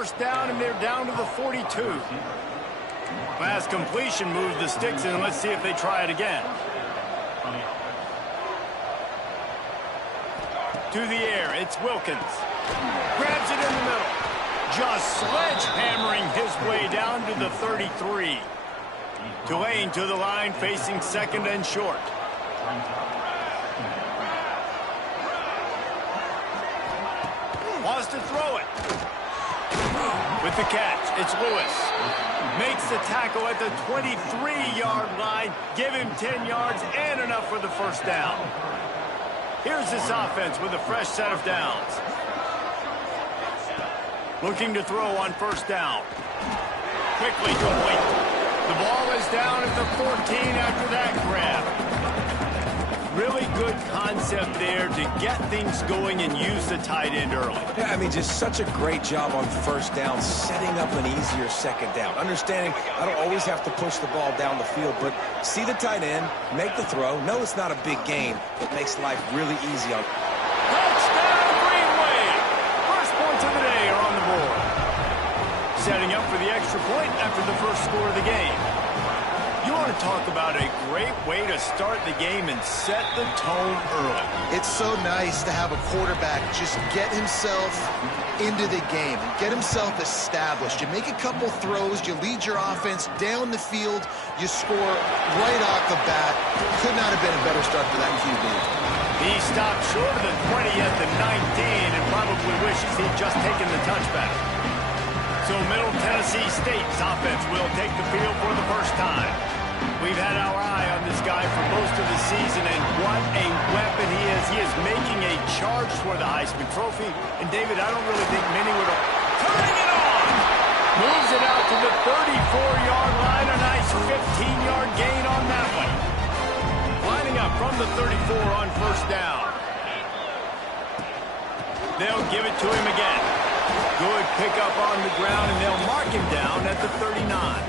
first down, and they're down to the 42. Pass completion moves the sticks in. Let's see if they try it again. To the air, it's Wilkins. Grabs it in the middle. Just sledgehammering his way down to the 33. Tulane to the line, facing second and short. Wants to throw it. With the catch, it's Lewis. Makes the tackle at the 23-yard line. Give him 10 yards and enough for the first down. Here's this offense with a fresh set of downs. Looking to throw on first down. Quickly complete. The ball is down at the 14 after that grab. Really good concept there to get things going and use the tight end early. Yeah, I mean, just such a great job on first down, setting up an easier second down. Understanding I don't always have to push the ball down the field, but see the tight end, make the throw. No, it's not a big gain. It makes life really easy on. Touchdown, Green Wave! First points of the day are on the board. Setting up for the extra point after the first score of the game. You want to talk about a great way to start the game and set the tone early. It's so nice to have a quarterback just get himself into the game and get himself established. You make a couple throws, you lead your offense down the field, you score right off the bat. Could not have been a better start for that QB. He stopped short of the 20 at the 19 and probably wishes he'd just taken the touchback. So Middle Tennessee State's offense will take the field for the first time. We've had our eye on this guy for most of the season, and what a weapon he is. He is making a charge for the Heisman Trophy. And, David, I don't really think many would have... Turning it on! Moves it out to the 34-yard line. A nice 15-yard gain on that one. Lining up from the 34 on first down. They'll give it to him again. Good pickup on the ground, and they'll mark him down at the 39.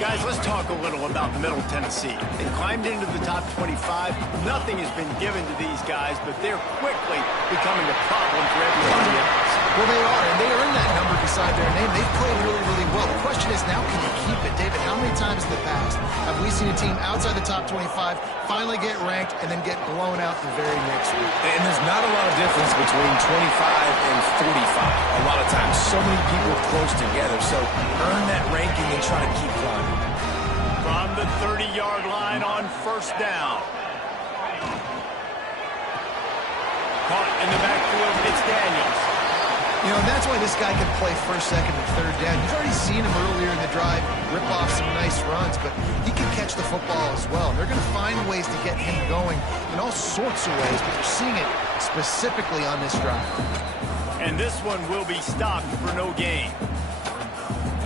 Guys, let's talk a little about Middle Tennessee. They climbed into the top 25. Nothing has been given to these guys, but they're quickly becoming a problem for everybody else. Well, they are, and they earned that number beside their name. They've played really, really well. The question is, now can you keep it? David, how many times in the past have we seen a team outside the top 25 finally get ranked and then get blown out the very next week? And there's not a lot of difference between 25 and 45. A lot of times, so many people close together. So earn that ranking and try to keep climbing. From the 30-yard line on first down. Caught in the backfield, it's Daniels. You know, and that's why this guy can play first, second, and third down. You've already seen him earlier in the drive rip off some nice runs, but he can catch the football as well. And they're going to find ways to get him going in all sorts of ways, but you're seeing it specifically on this drive. And this one will be stopped for no gain.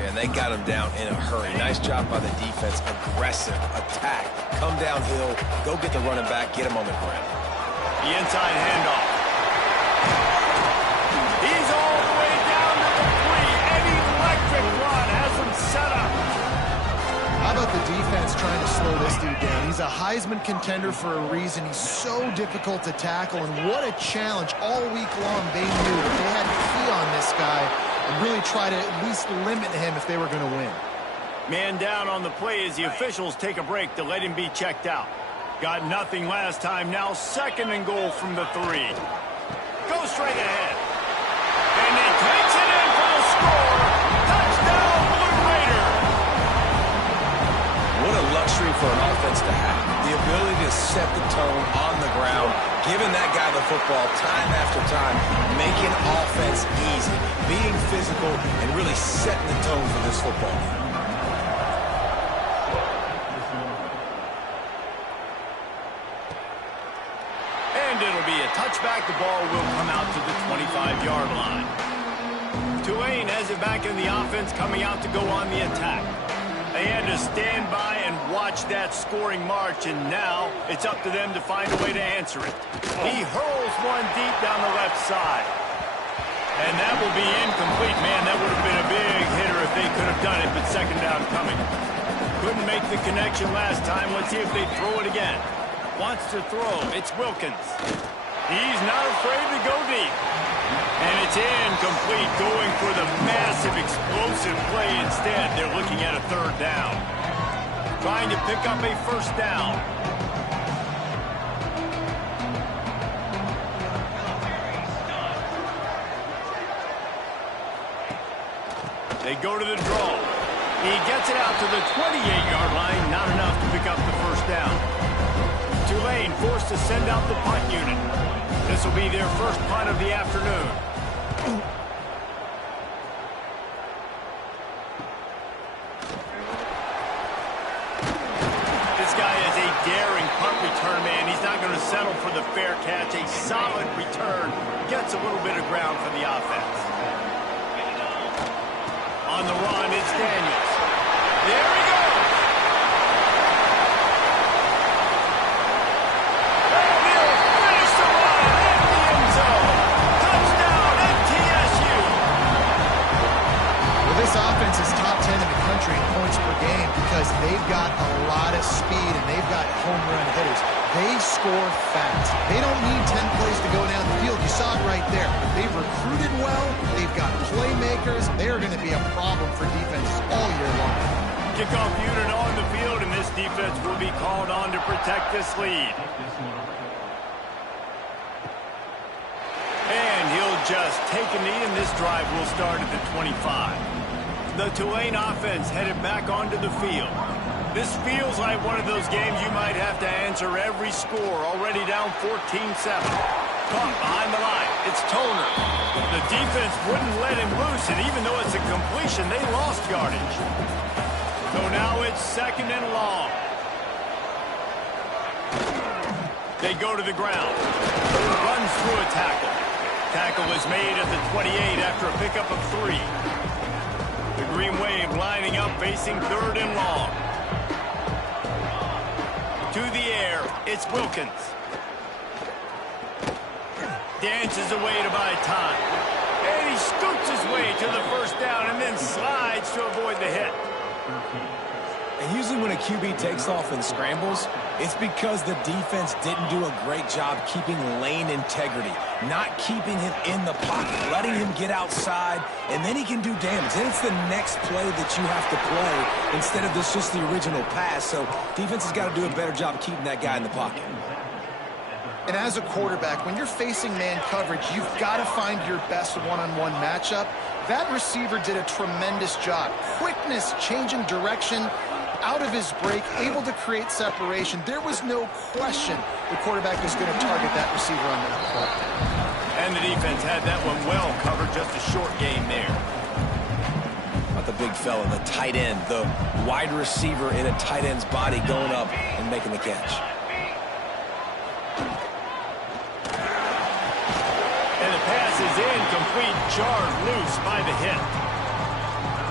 And they got him down in a hurry. Nice job by the defense. Aggressive attack. Come downhill. Go get the running back. Get him on the ground. The inside handoff. He's all the way down to the 3. An electric run has him set up. How about the defense trying to slow this dude down? He's a Heisman contender for a reason. He's so difficult to tackle, and what a challenge all week long they knew that they had to key on this guy and really try to at least limit him if they were going to win. Man down on the play as the officials take a break to let him be checked out. Got nothing last time. Now second and goal from the 3. Go straight ahead. And he takes it in for the score. Touchdown, Blue Raider. What a luxury for an offense to have. The ability to set the tone on the ground, giving that guy the football time after time, making offense easy, being physical, and really setting the tone for this football game. And it'll be a touchback. The ball will come out to the 25-yard line. Tulane has it back in the offense, coming out to go on the attack. They had to stand by and watch that scoring march, and now it's up to them to find a way to answer it. He hurls one deep down the left side. And that will be incomplete. Man, that would have been a big hitter if they could have done it, but second down coming. Couldn't make the connection last time. Let's see if they throw it again. Wants to throw. It's Wilkins. He's not afraid to go deep. And it's incomplete, going for the massive explosive play instead. They're looking at a third down. Trying to pick up a first down. They go to the draw. He gets it out to the 28-yard line. Not enough to pick up the first down. Tulane forced to send out the punt unit. This will be their first punt of the afternoon. This guy is a daring punt return man. He's not going to settle for the fair catch. A solid return gets a little bit of ground for the offense. On the run, it's Daniels. There he goes. And he'll finish the run in the end zone. Touchdown, MTSU. Well, this offense is top 10 in the country in points per game because they've got a lot of speed and they've got home run hitters. They score fast. They don't need 10 plays to go down the field. You saw it right there. They've recruited well. They've got playmakers. They are going to be a problem for defenses all year long. Kickoff unit on the field, and this defense will be called on to protect this lead. And he'll just take a knee, and this drive will start at the 25. The Tulane offense headed back onto the field. This feels like one of those games you might have to answer every score. Already down 14-7. Caught behind the line. It's Toner. The defense wouldn't let him loose, and even though it's a completion, they lost yardage. So now it's second and long. They go to the ground. Runs through a tackle. Tackle is made at the 28 after a pickup of 3. The Green Wave lining up, facing third and long. To the air, it's Wilkins. Dances away to buy time. And he scoots his way to the first down and then slides to avoid the hit. And usually when a QB takes off and scrambles, it's because the defense didn't do a great job keeping lane integrity, not keeping him in the pocket, letting him get outside, and then he can do damage. Then it's the next play that you have to play instead of just the original pass. So defense has got to do a better job of keeping that guy in the pocket. And as a quarterback, when you're facing man coverage, you've got to find your best one-on-one matchup. That receiver did a tremendous job. Quickness, changing direction, out of his break, able to create separation. There was no question the quarterback was going to target that receiver on that play. And the defense had that one well covered, just a short gain there. About the big fella, the tight end, the wide receiver in a tight end's body going up and making the catch. And the pass is incomplete, jarred loose by the hit.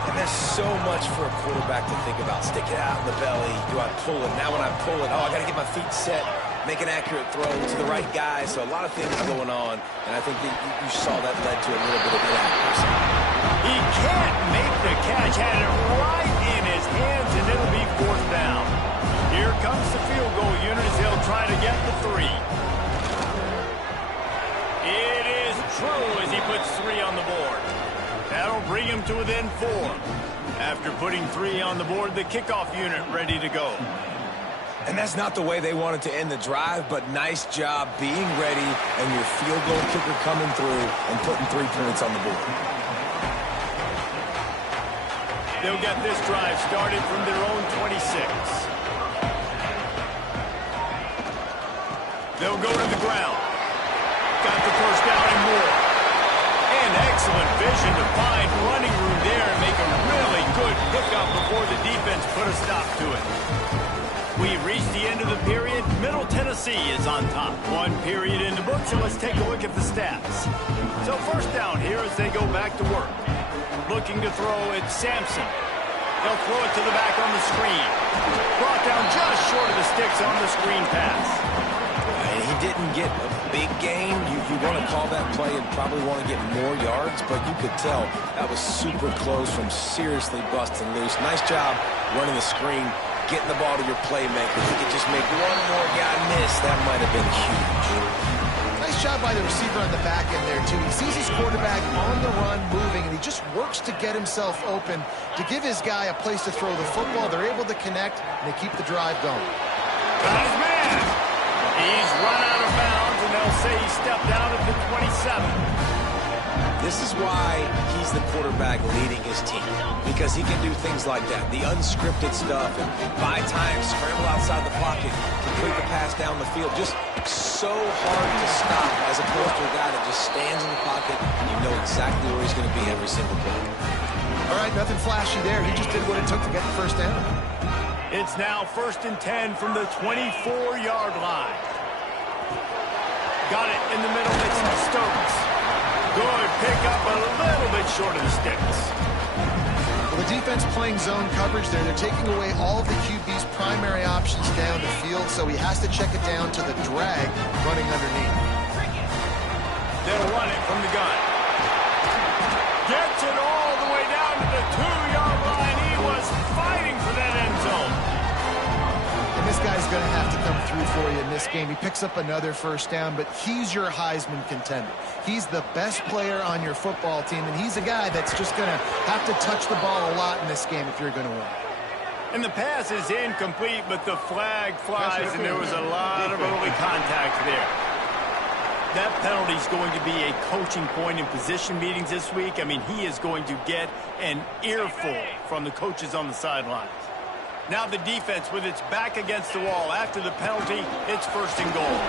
And there's so much for a quarterback to think about. Stick it out in the belly. Do I pull it? Now when I pull it, I got to get my feet set, make an accurate throw to the right guy. So a lot of things going on, and I think that you saw that led to a little bit of inaccuracy. He can't make the catch. Had it right in his hands, and it'll be fourth down. Here comes the field goal unit as they'll try to get the 3. It is true as he puts 3 on the board. That'll bring him to within 4. After putting 3 on the board, the kickoff unit ready to go. And that's not the way they wanted to end the drive, but nice job being ready and your field goal kicker coming through and putting 3 points on the board. They'll get this drive started from their own 26. They'll go to the ground. Got the first down and more. And excellent vision to find running room there and make a really good pickup before the defense put a stop to it. We've reached the end of the period. Middle Tennessee is on top. 1 period in the book, so let's take a look at the stats. So first down here as they go back to work. Looking to throw, it's Sampson. They'll throw it to the back on the screen. Brought down just short of the sticks on the screen pass. And he didn't get a big gain. You want to call that play and probably want to get more yards, but you could tell that was super close from seriously busting loose. Nice job running the screen, getting the ball to your playmaker. If you could just make one more guy miss, that might have been huge. Nice Nice job by the receiver on the back end there, too. He sees his quarterback on the run moving, and he just works to get himself open to give his guy a place to throw the football. They're able to connect, and they keep the drive going. Got his man. He's run out of bounds, and they'll say he stepped out at the 27. This is why he's the quarterback leading his team, because he can do things like that, the unscripted stuff, and buy time, scramble outside the pocket, complete the pass down the field. Just so hard to stop as opposed to a guy that just stands in the pocket and you know exactly where he's going to be every single play. All right, nothing flashy there. He just did what it took to get the first down. It's now 1st and 10 from the 24-yard line. Got it in the middle. It's Stokes. Good pick up a little bit short of the sticks. Well, the defense playing zone coverage there. They're taking away all of the QB's primary options down the field, so he has to check it down to the drag running underneath. They'll run it from the gun. Gets it all the way down to the 2-yard line. He was fighting for that end zone. And this guy's going to have to come through for you in this game. He picks up another first down, but he's your Heisman contender. He's the best player on your football team, and he's a guy that's just going to have to touch the ball a lot in this game if you're going to win. And the pass is incomplete, but the flag flies, and there was a lot of early contact there. That penalty is going to be a coaching point in position meetings this week. I mean, he is going to get an earful from the coaches on the sidelines. Now the defense with its back against the wall. After the penalty, it's 1st and goal.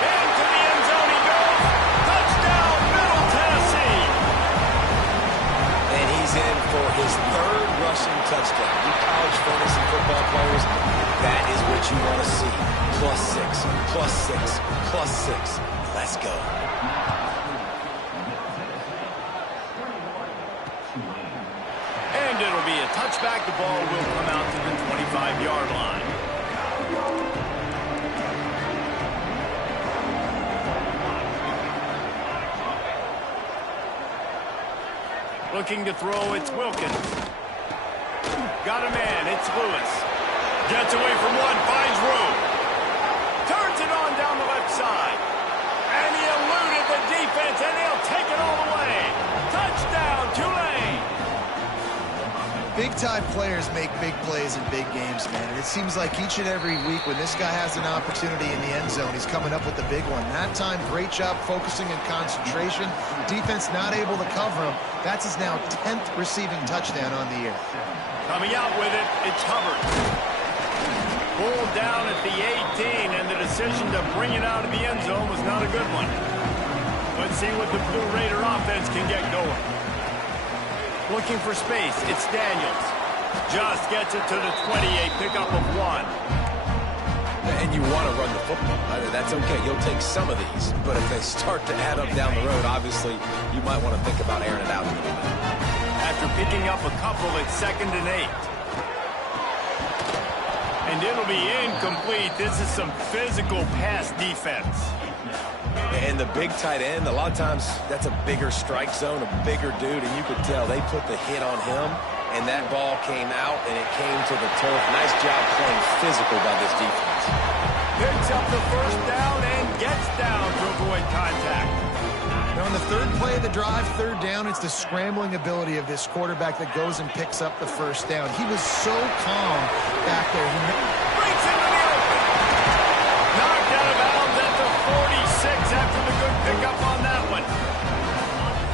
Into the end zone he goes. Touchdown, Middle Tennessee. And he's in for his 3rd rushing touchdown. You college fantasy football players, that is what you want to see. +6, +6, +6. Let's go. And it'll be a touchback. The ball will come out to the 25-yard line. Looking to throw, it's Wilkins. Got a man, it's Lewis. Gets away from one, finds room. Turns it on down the left side. And he eluded the defense, and they'll take it all the way. Touchdown, Tulane. Big-time players make big plays in big games, man. And it seems like each and every week when this guy has an opportunity in the end zone, he's coming up with the big one. That time, great job focusing and concentration. Defense not able to cover him. That's his now 10th receiving touchdown on the year. Coming out with it, it's Hubbard. Pulled down at the 18, and the decision to bring it out of the end zone was not a good one. Let's see what the Blue Raider offense can get going. Looking for space, it's Daniels. Just gets it to the 28, pickup of 1. And you want to run the football. That's okay. You'll take some of these. But if they start to add up down the road, obviously, you might want to think about airing it out a little bit. After picking up a couple, it's 2nd and 8. And it'll be incomplete. This is some physical pass defense. And the big tight end, a lot of times that's a bigger strike zone, a bigger dude, and you could tell they put the hit on him, and that ball came out, and it came to the turf. Nice job playing physical by this defense. Picks up the first down and gets down to avoid contact. Now on the 3rd play of the drive, 3rd down, it's the scrambling ability of this quarterback that goes and picks up the first down. He was so calm back there. He breaks into the open. Knocked out of bounds at the 46 after the good pickup on that one.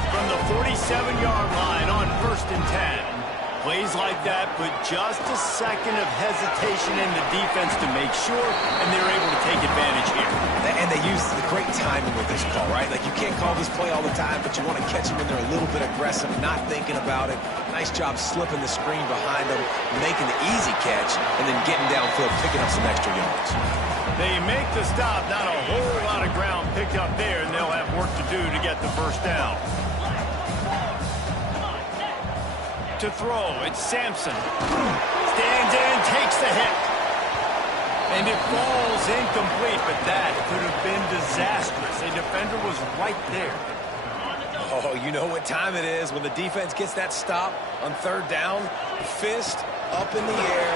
From the 47-yard line on 1st and 10. Plays like that put just a second of hesitation in the defense to make sure, and they're able to take advantage here. And they use the great timing with this call, right? Like, you can't call this play all the time, but you want to catch them when they're a little bit aggressive, not thinking about it. Nice job slipping the screen behind them, making the easy catch, and then getting downfield, picking up some extra yards. They make the stop, not a whole lot of ground picked up there, and they'll have work to do to get the first down. To throw, it's Sampson. Stands in, takes the hit. And it falls incomplete, but that could have been disastrous. A defender was right there. Oh, you know what time it is when the defense gets that stop on 3rd down. Fist up in the air.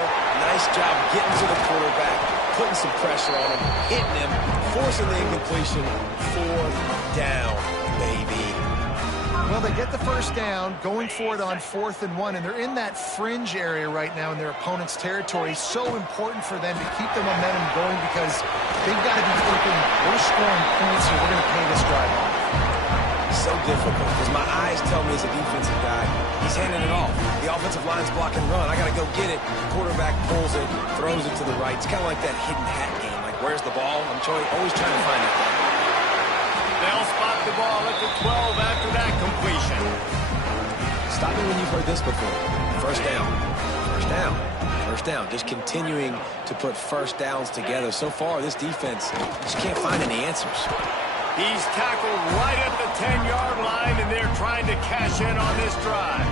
Nice job getting to the quarterback, putting some pressure on him, hitting him, forcing the incompletion. 4th down, baby. Well, they get the first down, going for it on 4th and 1, and they're in that fringe area right now in their opponent's territory. So important for them to keep the momentum going because they've got to be thinking, we're scoring points here, we're going to pay this drive off. So difficult because my eyes tell me as a defensive guy, he's handing it off. The offensive line's block and run. I got to go get it. Quarterback pulls it, throws it to the right. It's kind of like that hidden hat game. Like, where's the ball? I'm always trying to find it. They'll spot the ball at the 12 after that completion. Stop me when you've heard this before. First down. First down. First down. Just continuing to put first downs together. So far, this defense just can't find any answers. He's tackled right at the 10-yard line, and they're trying to cash in on this drive.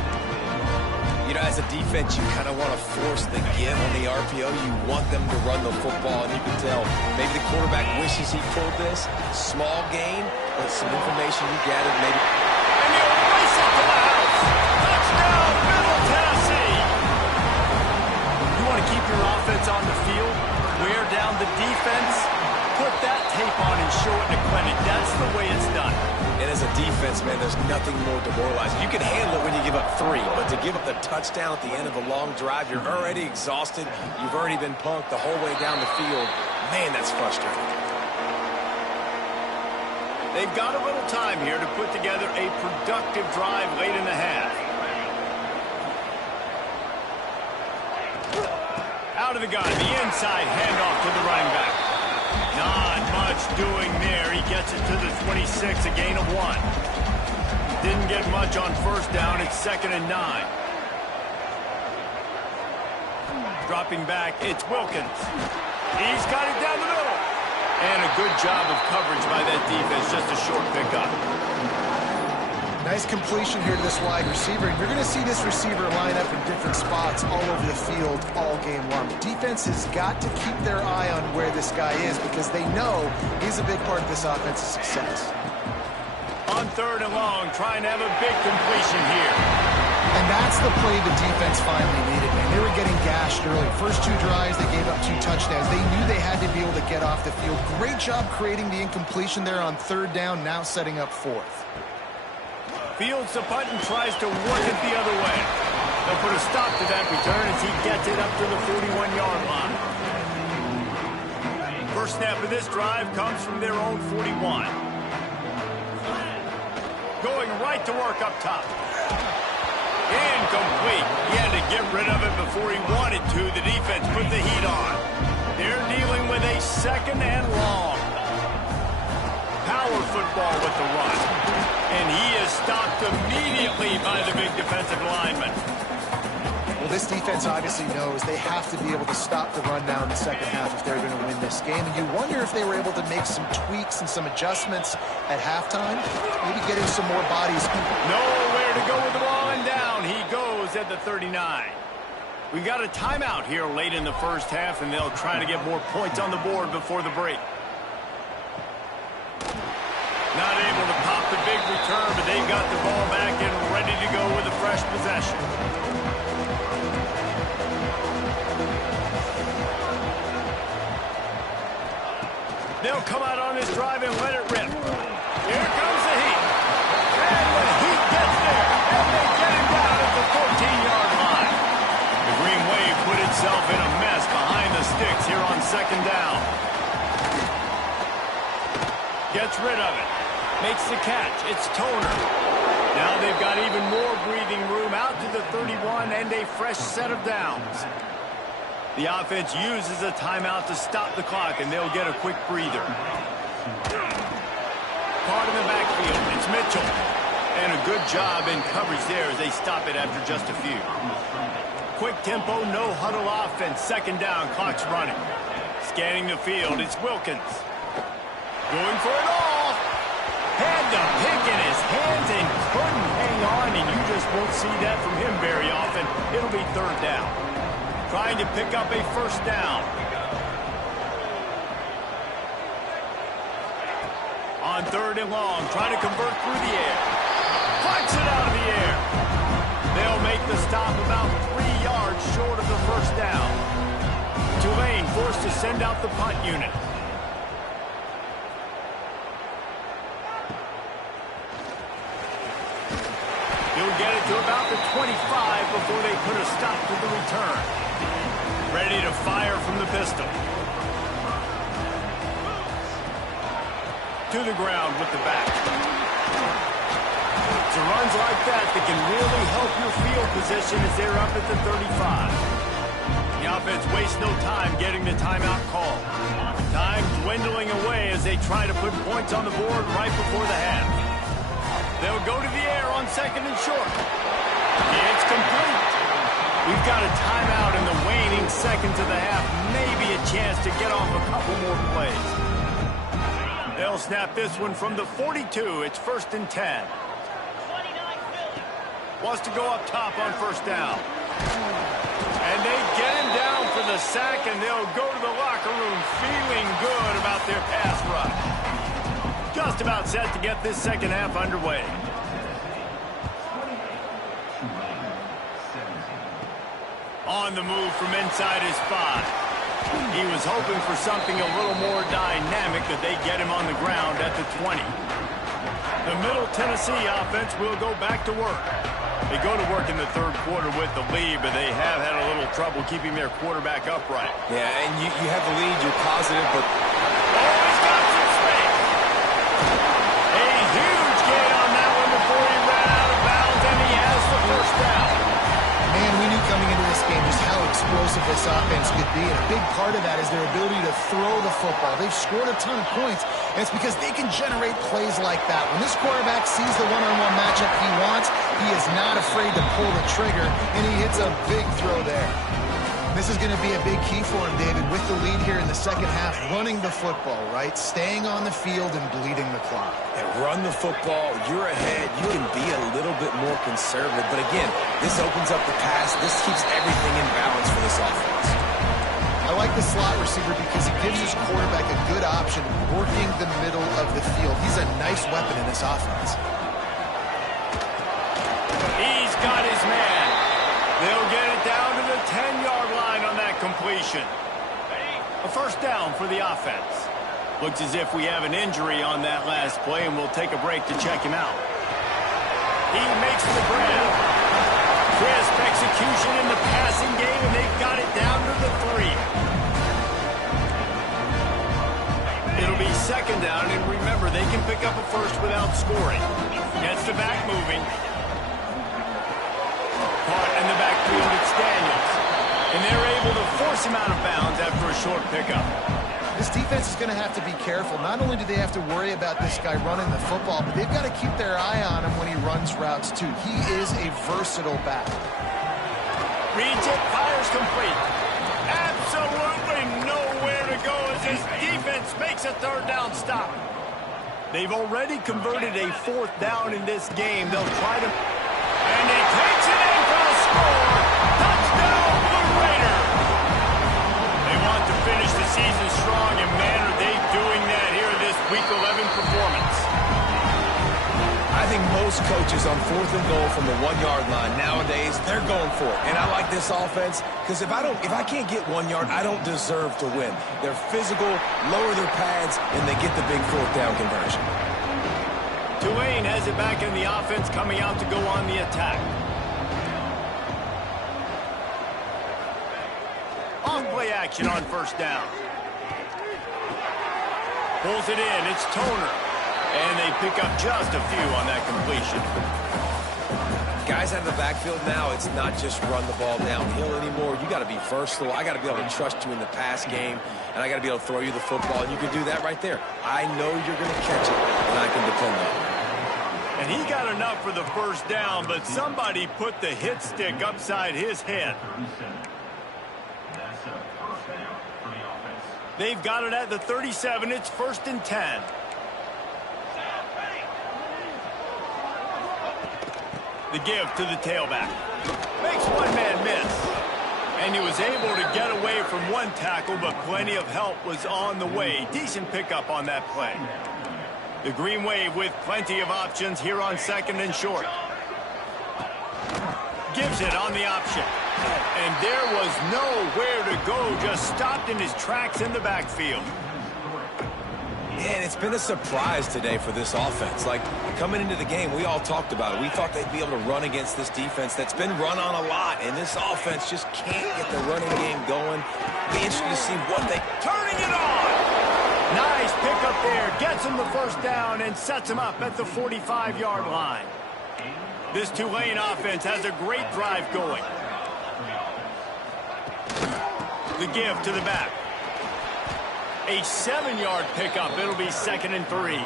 You know, as a defense, you kind of want to force the give on the RPO. You want them to run the football, and you can tell maybe the quarterback wishes he pulled this. Small gain, but some information you gathered maybe. And he'll race it to the house. Touchdown, Middle Tennessee. You want to keep your offense on the field, wear down the defense, put that tape on and show it in a clinic. That's the way it's done. And as a defense, man, there's nothing more demoralizing. You can handle it when you give up 3, but to give up the touchdown at the end of a long drive, you're already exhausted. You've already been punked the whole way down the field. Man, that's frustrating. They've got a little time here to put together a productive drive late in the half. Out of the gun, the inside handoff to the running back. Not much doing there. He gets it to the 26, a gain of 1. Didn't get much on first down. It's 2nd and 9. Dropping back, it's Wilkins. He's got it down the middle. And a good job of coverage by that defense. Just a short pickup. Nice completion here to this wide receiver. You're going to see this receiver line up in different spots all over the field all game long. The defense has got to keep their eye on where this guy is because they know he's a big part of this offense's success. On 3rd and long, trying to have a big completion here. And that's the play the defense finally needed, man. They were getting gashed early. First 2 drives, they gave up 2 touchdowns. They knew they had to be able to get off the field. Great job creating the incompletion there on 3rd down, now setting up 4th. Fields the punt and tries to work it the other way. They'll put a stop to that return as he gets it up to the 41-yard line. First snap of this drive comes from their own 41. Going right to work up top. Incomplete. He had to get rid of it before he wanted to. The defense put the heat on. They're dealing with a 2nd and long. Power football with the run. And he is stopped immediately by the big defensive lineman. Well, this defense obviously knows they have to be able to stop the run now in the second half if they're going to win this game. And you wonder if they were able to make some tweaks and some adjustments at halftime. Maybe getting some more bodies. Nowhere to go with the ball and down. He goes at the 39. We got a timeout here late in the first half, and they'll try to get more points on the board before the break. Not able to pop the big return, but they've got the ball back and ready to go with a fresh possession. They'll come out on this drive and let it rip. Here comes the heat. And the heat gets there. And they get him down at the 14-yard line. The Green Wave put itself in a mess behind the sticks here on 2nd down. Gets rid of it. Makes the catch. It's Toner. Now they've got even more breathing room out to the 31 and a fresh set of downs. The offense uses a timeout to stop the clock, and they'll get a quick breather. Caught in the backfield. It's Mitchell. And a good job in coverage there as they stop it after just a few. Quick tempo, no huddle offense. 2nd down, clock's running. Scanning the field, it's Wilkins. Going for it all. Had the pick in his hands and couldn't hang on, and you just won't see that from him very often. It'll be 3rd down. Trying to pick up a first down. On 3rd and long, trying to convert through the air. Flies it out of the air. They'll make the stop about 3 yards short of the first down. Tulane forced to send out the punt unit. to about the 25 before they put a stop to the return. Ready to fire from the pistol. To the ground with the back. It's runs like that can really help your field position as they're up at the 35. The offense wastes no time getting the timeout call. Time dwindling away as they try to put points on the board right before the half. They'll go to the air on second and short. It's complete. We've got a timeout in the waning seconds of the half. Maybe a chance to get off a couple more plays. They'll snap this one from the 42. It's 1st and 10. Wants to go up top on first down. And they get him down for the sack, and they'll go to the locker room feeling good about their pass rush. Just about set to get this second half underway. On the move from inside his spot. He was hoping for something a little more dynamic, that they get him on the ground at the 20. The Middle Tennessee offense will go back to work. They go to work in the third quarter with the lead, but they have had a little trouble keeping their quarterback upright. Yeah, and you have the lead, you're positive, but... Oh, he's got some space! A huge gain on that one before he ran out of bounds, and he has the first down. Man, we knew coming into this game just how explosive this offense could be, and a big part of that is their ability to throw the football. They've scored a ton of points, and it's because they can generate plays like that. When this quarterback sees the one-on-one matchup he wants, he is not afraid to pull the trigger, and he hits a big throw there. This is going to be a big key for him, David, with the lead here in the second half, running the football, right? Staying on the field and bleeding the clock. And run the football, you're ahead, you can be a little bit more conservative. But again, this opens up the pass. This keeps everything in balance for this offense. I like the slot receiver because it gives his quarterback a good option working the middle of the field. He's a nice weapon in this offense. He's got his man. They'll get it down to the 10-yard line on that completion. A first down for the offense. Looks as if we have an injury on that last play, and we'll take a break to check him out. He makes the grab. Crisp execution in the passing game, and they've got it down to the 3. It'll be second down, and remember, they can pick up a first without scoring. Gets the back moving. Caught in the backfield, it's Daniels. And they're able to force him out of bounds after a short pickup. This defense is going to have to be careful. Not only do they have to worry about this guy running the football, but they've got to keep their eye on him when he runs routes, too. He is a versatile back. Reads it, fires complete. Absolutely nowhere to go as his defense makes a third down stop. They've already converted a fourth down in this game. They'll try to... And he takes it in for the score. Touchdown, Blue Raider. They want to finish the season strong, and man, are they doing that here in this Week 11 performance. I think most coaches on 4th and goal from the 1-yard line nowadays, they're going for it. And I like this offense because if I can't get 1 yard, I don't deserve to win. They're physical, lower their pads, and they get the big fourth down conversion. Tulane has it back in the offense, coming out to go on the attack. On-play action on first down. Pulls it in, it's Toner. And they pick up just a few on that completion. Guys out of the backfield now, it's not just run the ball downhill anymore. You got to be versatile. I got to be able to trust you in the pass game, and I got to be able to throw you the football, and you can do that right there. I know you're going to catch it, and I can depend on it. And he got enough for the first down, but somebody put the hit stick upside his head. They've got it at the 37. It's 1st and 10. The give to the tailback. Makes one man miss. And he was able to get away from one tackle, but plenty of help was on the way. Decent pickup on that play. The Green Wave with plenty of options here on second and short. Gives it on the option. And there was nowhere to go, just stopped in his tracks in the backfield. And it's been a surprise today for this offense. Like, coming into the game, we all talked about it. We thought they'd be able to run against this defense that's been run on a lot, and this offense just can't get the running game going. Be interested to see what they... Turning it on! Nice pickup there. Gets him the first down and sets him up at the 45-yard line. This Tulane offense has a great drive going. The give to the back. A 7-yard pickup. It'll be 2nd and 3.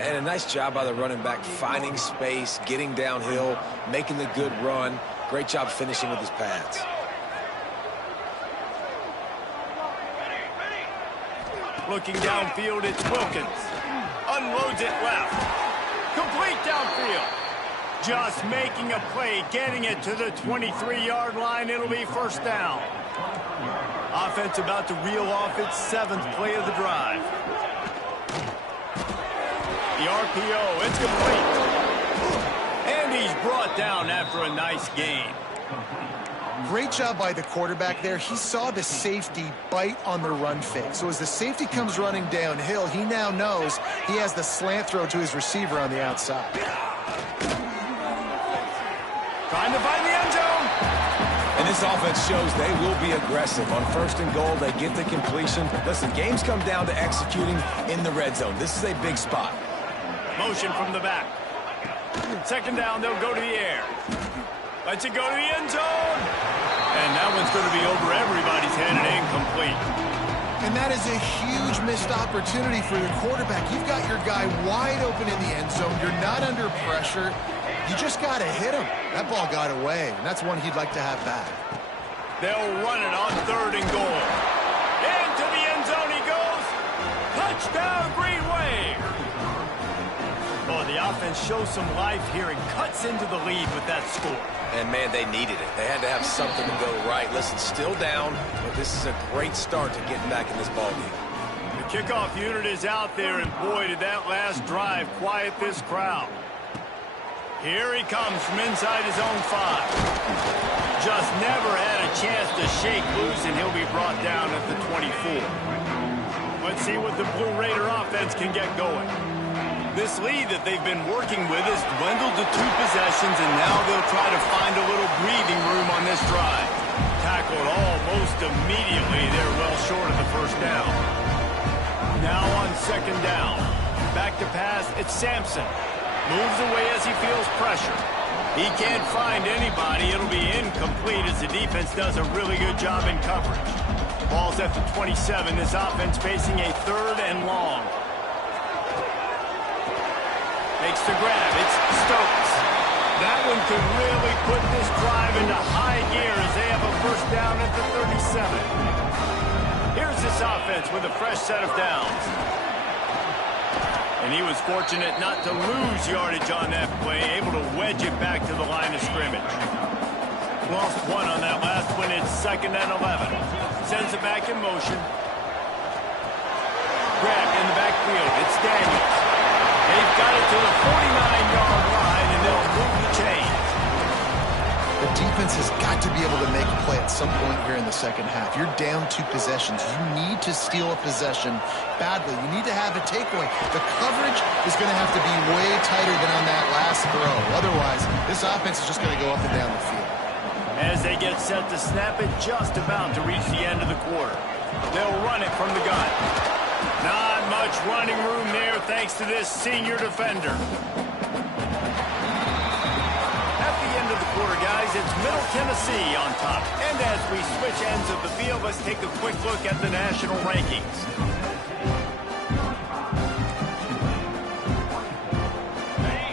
And a nice job by the running back, finding space, getting downhill, making the good run. Great job finishing with his pads. Looking downfield, it's Wilkins. Unloads it left. Complete downfield. Just making a play, getting it to the 23-yard line. It'll be first down. Offense about to reel off its 7th play of the drive. The RPO, it's complete. And he's brought down after a nice gain. Great job by the quarterback there. He saw the safety bite on the run fake. So as the safety comes running downhill, he now knows he has the slant throw to his receiver on the outside. Trying to find the end zone. And this offense shows they will be aggressive. On 1st and goal, they get the completion. Listen, games come down to executing in the red zone. This is a big spot. Motion from the back. 2nd down, they'll go to the air. Lets it go to the end zone. And that one's going to be over everybody's head and incomplete. And that is a huge missed opportunity for the quarterback. You've got your guy wide open in the end zone. You're not under pressure. You just got to hit him. That ball got away, and that's one he'd like to have back. They'll run it on 3rd and goal. Into the end zone he goes. Touchdown, Green Wave. Oh, the offense shows some life here and cuts into the lead with that score. And, man, they needed it. They had to have something to go right. Listen, still down, but this is a great start to getting back in this ballgame. The kickoff unit is out there, and boy, did that last drive quiet this crowd. Here he comes from inside his own 5. Just never had a chance to shake loose, and he'll be brought down at the 24. Let's see what the Blue Raider offense can get going. This lead that they've been working with has dwindled to 2 possessions, and now they'll try to find a little breathing room on this drive. Tackled almost immediately. They're well short of the first down. Now on 2nd down. Back to pass, it's Sampson. Moves away as he feels pressure. He can't find anybody. It'll be incomplete as the defense does a really good job in coverage. Ball's at the 27. This offense facing a 3rd and long. Makes the grab. It's Stokes. That one could really put this drive into high gear as they have a first down at the 37. Here's this offense with a fresh set of downs. And he was fortunate not to lose yardage on that play, able to wedge it back to the line of scrimmage. Lost 1 on that last one. It's 2nd and 11. Sends it back in motion. Grab in the backfield. It's Daniels. They've got it to the 49-yard line, and they'll move the chains. The defense has got to be able to make a play at some point here in the second half. You're down 2 possessions. You need to steal a possession badly. You need to have a takeaway. The coverage is going to have to be way tighter than on that last throw. Otherwise, this offense is just going to go up and down the field. As they get set to snap it, just about to reach the end of the quarter. They'll run it from the gun. Not much running room there thanks to this senior defender. At the end of the quarter, guys, it's Middle Tennessee on top. And as we switch ends of the field, let's take a quick look at the national rankings.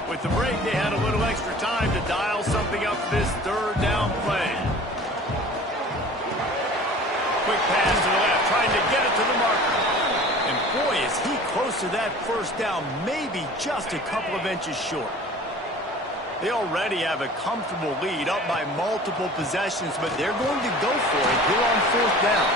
With the break, they had a little extra time to dial something up for this 3rd down play. Quick pass to the left, trying to get it to the marker. And boy, is he close to that first down, maybe just a couple of inches short. They already have a comfortable lead, up by multiple possessions, but they're going to go for it here on 4th down.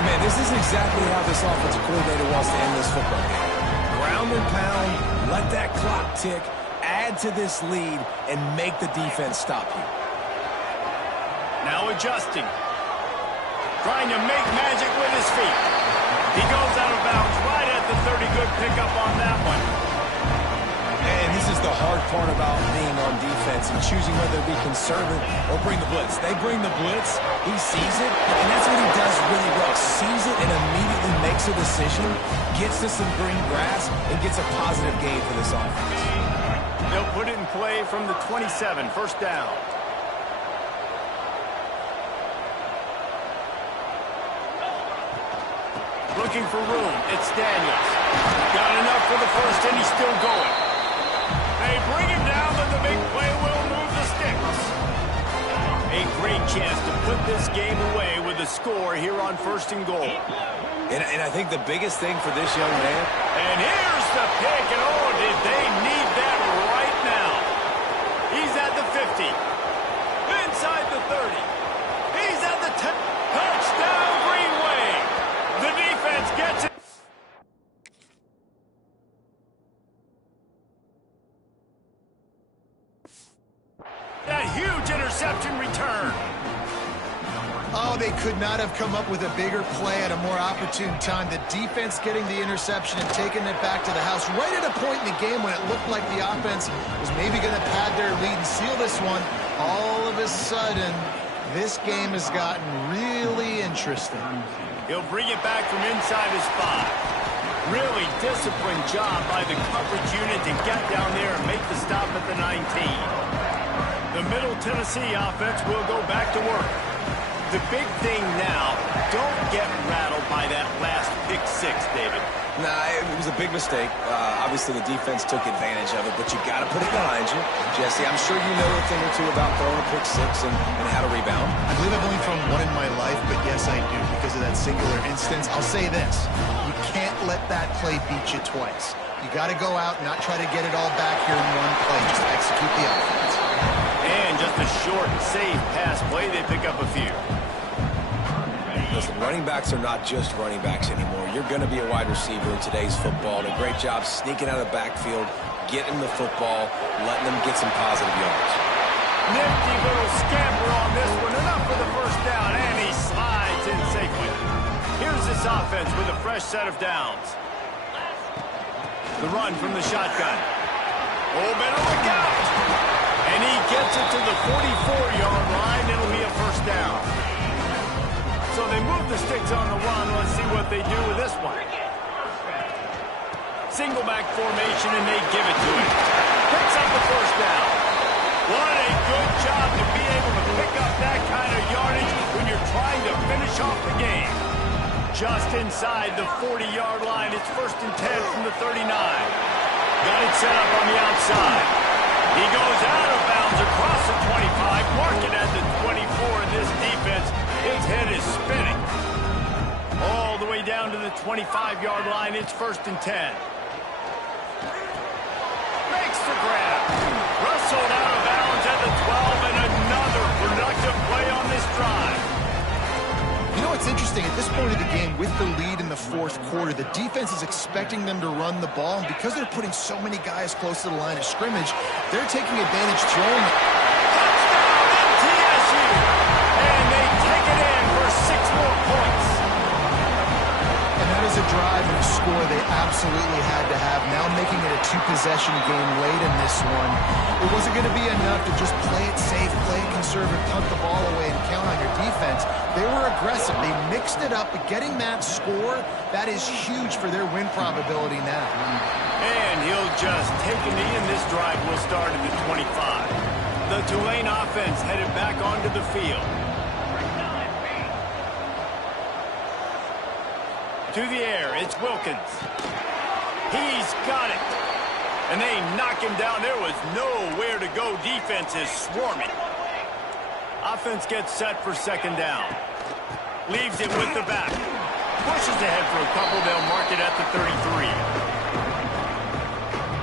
And, man, this is exactly how this offensive coordinator wants to end this football game. Ground and pound, let that clock tick, add to this lead, and make the defense stop you. Now adjusting. Trying to make magic with his feet. He goes out of bounds right good pickup on that one. And this is the hard part about being on defense and choosing whether to be conservative or bring the blitz. They bring the blitz, he sees it, and that's what he does really well. Sees it and immediately makes a decision, gets to some green grass, and gets a positive gain for this offense. They'll put it in play from the 27, first down. Looking for room, it's Daniels. Got enough for the first, and he's still going. They bring him down, but the big play will move the sticks. A great chance to put this game away with a score here on 1st and goal. And I think the biggest thing for this young man... And here's the pick, and oh, did they need that right now. He's at the 50. Inside the 30. He's at the 10. Touchdown, Green Wave. The defense gets it. That huge interception return. Oh, they could not have come up with a bigger play at a more opportune time. The defense getting the interception and taking it back to the house right at a point in the game when it looked like the offense was maybe going to pad their lead and seal this one. All of a sudden, this game has gotten really interesting. He'll bring it back from inside his 5. Really disciplined job by the coverage unit to get down there and make the stop at the 19. The Middle Tennessee offense will go back to work. The big thing now, don't get rattled by that last pick 6, David. Nah, it was a big mistake. Obviously, the defense took advantage of it, but you got to put it behind you. Jesse, I'm sure you know a thing or two about throwing a pick 6 and how to rebound. I believe I've only thrown one in my life, but yes, I do because of that singular instance. I'll say this. You can't let that play beat you twice. You got to go out and not try to get it all back here in one play. Just execute the offense. And just a short, safe pass play, they pick up a few. Listen, running backs are not just running backs anymore. You're going to be a wide receiver in today's football. And a great job sneaking out of the backfield, getting the football, letting them get some positive yards. Nifty little scamper on this one. Enough for the first down, and he slides in safely. Here's this offense with a fresh set of downs. The run from the shotgun. Oh, better look out. And he gets it to the 44-yard line. It'll be a first down. So they move the sticks on the run. Let's see what they do with this one. Single back formation, and they give it to him. Picks up the first down. What a good job to be able to pick up that kind of yardage when you're trying to finish off the game. Just inside the 40-yard line. It's 1st and 10 from the 39. Got it set up on the outside. He goes out of bounds across the 25. Mark it at the 24. And this defense, his head is spinning. All the way down to the 25-yard line. It's 1st and 10. Makes the grab. Wrestled out of bounds at the 12. And another productive play on this drive. You know what's interesting? At this point of the game, with the lead in the 4th quarter, the defense is expecting them to run the ball. And because they're putting so many guys close to the line of scrimmage, they're taking advantage throwing it. Touchdown MTSU! And they take it in for 6 more points. And that is a drive and a score they absolutely had to have. Now making it a 2-possession game late in this one. It wasn't going to be enough to just play it safe, play it conservative, punt the ball away, and count on your defense. They were aggressive. They mixed it up, but getting that score, that is huge for their win probability now. And he'll just take a knee, and this drive will start at the 25. The Tulane offense headed back onto the field. To the air, it's Wilkins. He's got it. And they knock him down. There was nowhere to go. Defense is swarming. Offense gets set for 2nd down. Leaves it with the back. Pushes ahead for a couple. They'll mark it at the 33.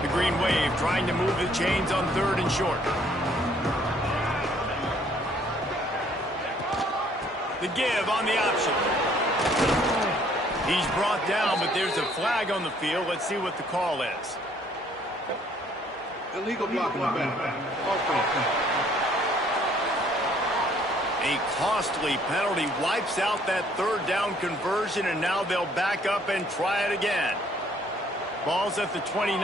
The Green Wave trying to move the chains on 3rd and short. The give on the option. He's brought down, but there's a flag on the field. Let's see what the call is. Illegal block in the back. A costly penalty wipes out that 3rd down conversion, and now they'll back up and try it again. Ball's at the 29.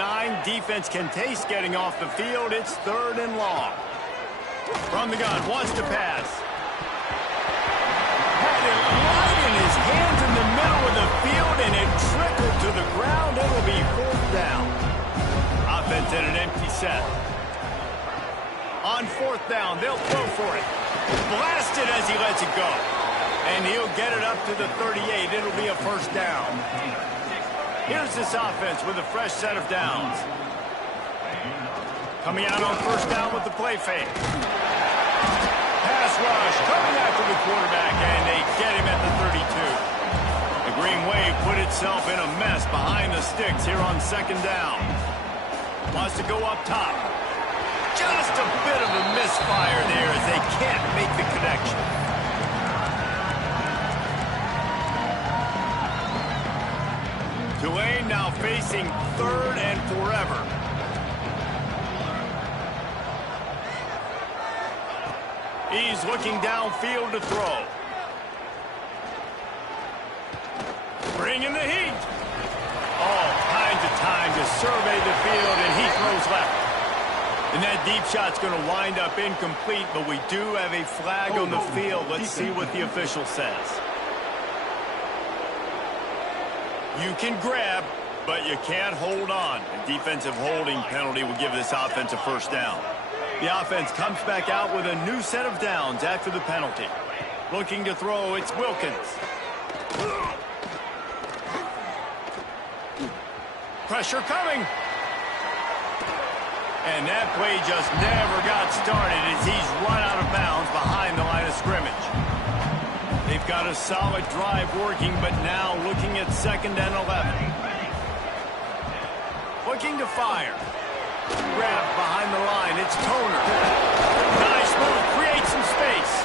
Defense can taste getting off the field. It's 3rd and long. From the gun, wants to pass. Had it right in his hands in the middle of the field, and it trickled to the ground. It'll be 4th down. Offense in an empty set. On 4th down, they'll throw for it. Blasted as he lets it go. And he'll get it up to the 38. It'll be a 1st down. Here's this offense with a fresh set of downs. Coming out on 1st down with the play fake. Pass rush coming after the quarterback, and they get him at the 32. The Green Wave put itself in a mess behind the sticks here on 2nd down. Wants to go up top. Just a bit of a misfire there as they can't make the connection. Tulane now facing 3rd and forever. He's looking downfield to throw. Bringing the heat. All kinds of time to survey the field, and he throws left. And that deep shot's going to wind up incomplete, but we do have a flag on the field. Let's see what the official says. You can grab, but you can't hold on. A defensive holding penalty will give this offense a 1st down. The offense comes back out with a new set of downs after the penalty. Looking to throw, it's Wilkins. Pressure coming. And that play just never got started as he's run out of bounds behind the line of scrimmage. They've got a solid drive working, but now looking at 2nd and 11. Looking to fire. Grab behind the line. It's Toner. Nice move. Creates some space.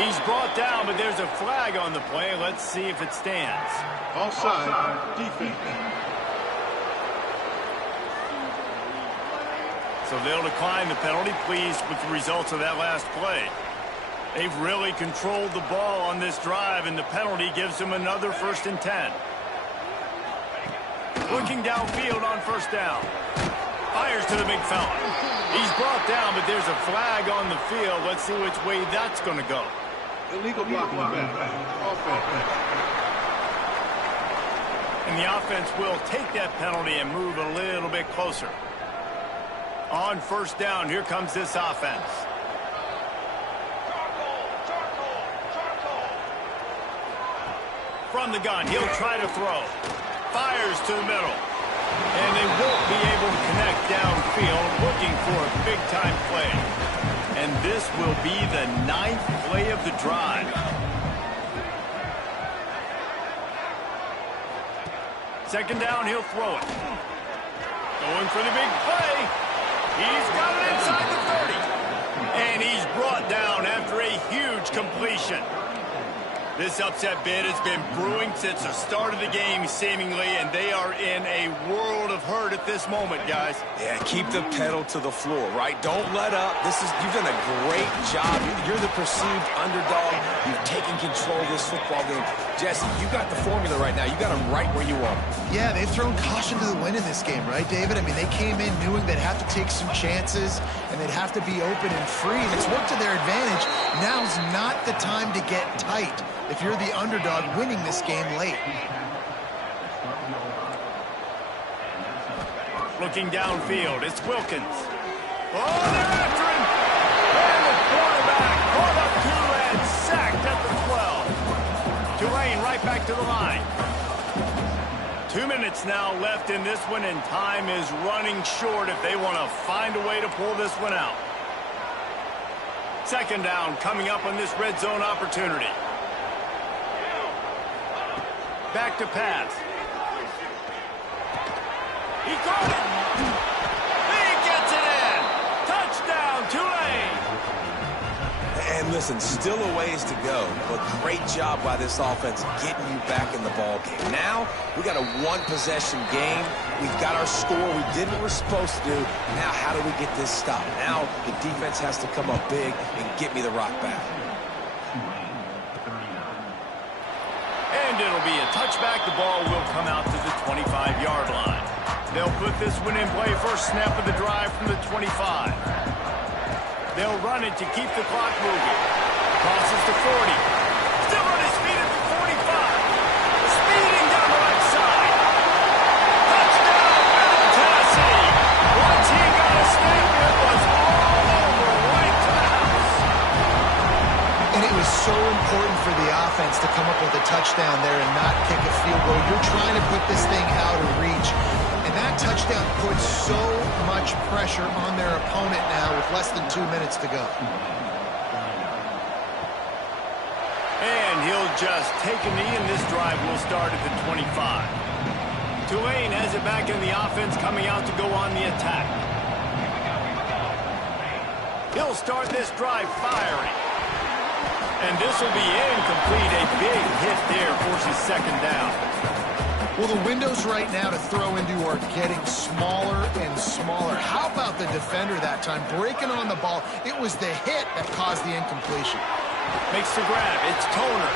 He's brought down, but there's a flag on the play. Let's see if it stands. Offside, defense. So they'll decline the penalty, pleased with the results of that last play. They've really controlled the ball on this drive, and the penalty gives them another 1st and 10. Looking downfield on 1st down. Fires to the big fella. He's brought down, but there's a flag on the field. Let's see which way that's going to go. Illegal block in the back. Offense. And the offense will take that penalty and move a little bit closer. On 1st down, here comes this offense. From the gun, he'll try to throw. Fires to the middle. And they won't be able to connect downfield, looking for a big-time play. And this will be the 9th play of the drive. Second down, he'll throw it. Going for the big play. He's got it inside the 30. And he's brought down after a huge completion. This upset bid has been brewing since the start of the game, seemingly, and they are in a world of hurt at this moment, guys. Yeah, keep the pedal to the floor, right? Don't let up. You've done a great job. You're the perceived underdog. You've taken control of this football game. Jesse, you got the formula right now. You got them right where you want them. Yeah, they've thrown caution to the wind in this game, right, David? I mean, they came in knowing they'd have to take some chances, and they'd have to be open and free, and it's worked to their advantage. Now's not the time to get tight if you're the underdog winning this game late. Looking downfield, it's Wilkins. Oh, they're after him! And the quarterback caught up to and sacked at the 12. Tulane right back to the line. 2 minutes now left in this one, and time is running short if they want to find a way to pull this one out. Second down coming up on this red zone opportunity. Back to pass. He caught it. He gets it in. Touchdown, Tulane. And listen, still a ways to go, but great job by this offense getting you back in the ball game. Now, we got a one-possession game. We've got our score. We did what we're supposed to do. Now, how do we get this stopped? Now, the defense has to come up big and get me the rock back. And it'll be a touchback. The ball will come out to the 25-yard line. They'll put this one in play first snap of the drive from the 25. They'll run it to keep the clock moving. Crosses to 40. Still on his feet at the 45. Speeding down the right side. Touchdown, Middle Tennessee. Once he got a snap, it was all over right to the house. And it was so important for the offense to come up with a touchdown there and not kick a field goal. You're trying to put this thing out of reach. And that touchdown puts so much pressure on their opponent now with less than 2 minutes to go. And he'll just take a knee, and this drive will start at the 25. Tulane has it back in the offense, coming out to go on the attack. He'll start this drive firing. And this will be incomplete. A big hit there forces second down. Well, the windows right now to throw into are getting smaller and smaller. How about the defender that time breaking on the ball? It was the hit that caused the incompletion. Makes the grab. It's Toner.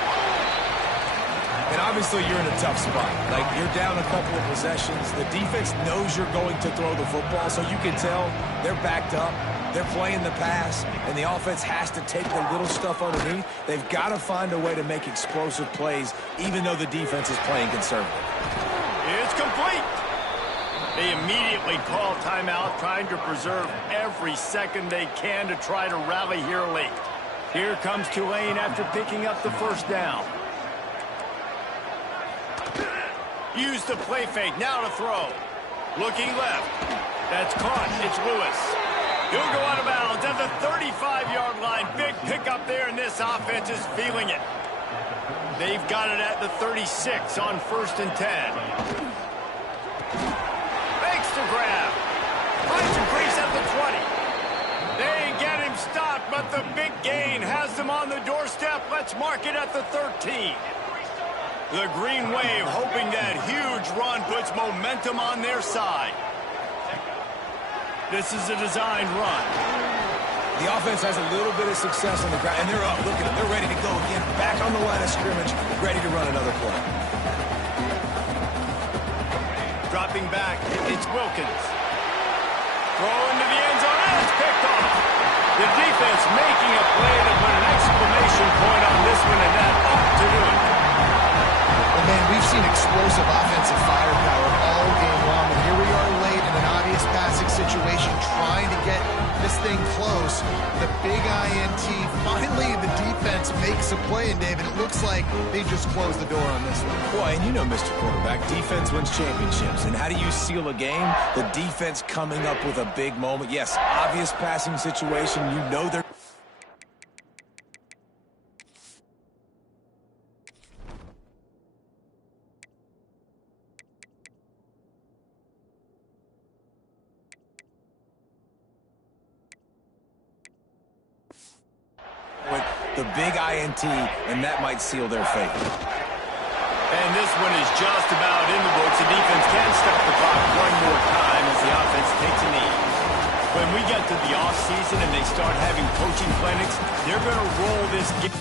And obviously you're in a tough spot. Like, you're down a couple of possessions. The defense knows you're going to throw the football, so you can tell they're backed up. They're playing the pass, and the offense has to take the little stuff underneath. They've got to find a way to make explosive plays, even though the defense is playing conservative. It's complete. They immediately call timeout, trying to preserve every second they can to try to rally here late. Here comes Tulane after picking up the first down. Use the play fake, now to throw. Looking left. That's caught. It's Lewis. He'll go out of bounds at the 35-yard line. Big pickup there, and this offense is feeling it. They've got it at the 36 on 1st and 10. Makes the grab. Finds a crease at the 20. They get him stopped, but the big gain has them on the doorstep. Let's mark it at the 13. The Green Wave hoping that huge run puts momentum on their side. This is a designed run. The offense has a little bit of success on the ground, and they're up. Look at them. They're ready to go again. Back on the line of scrimmage, ready to run another play. Dropping back, it's Wilkins. Throw into the end zone, and it's picked off. The defense making a play to put an exclamation point on this one, and that ought to do it. Well, man, we've seen explosive offensive firepower all game long, and here we are late in an obvious passing situation trying to get this thing close. The big INT, finally the defense makes a play, and David, it looks like they just closed the door on this one. Boy, and you know, Mr. Quarterback, defense wins championships. And how do you seal a game? The defense coming up with a big moment. Yes, obvious passing situation. You know they're... the big INT, and that might seal their fate. And this one is just about in the books. The defense can stop the clock one more time as the offense takes a knee. When we get to the offseason and they start having coaching clinics, they're going to roll this game.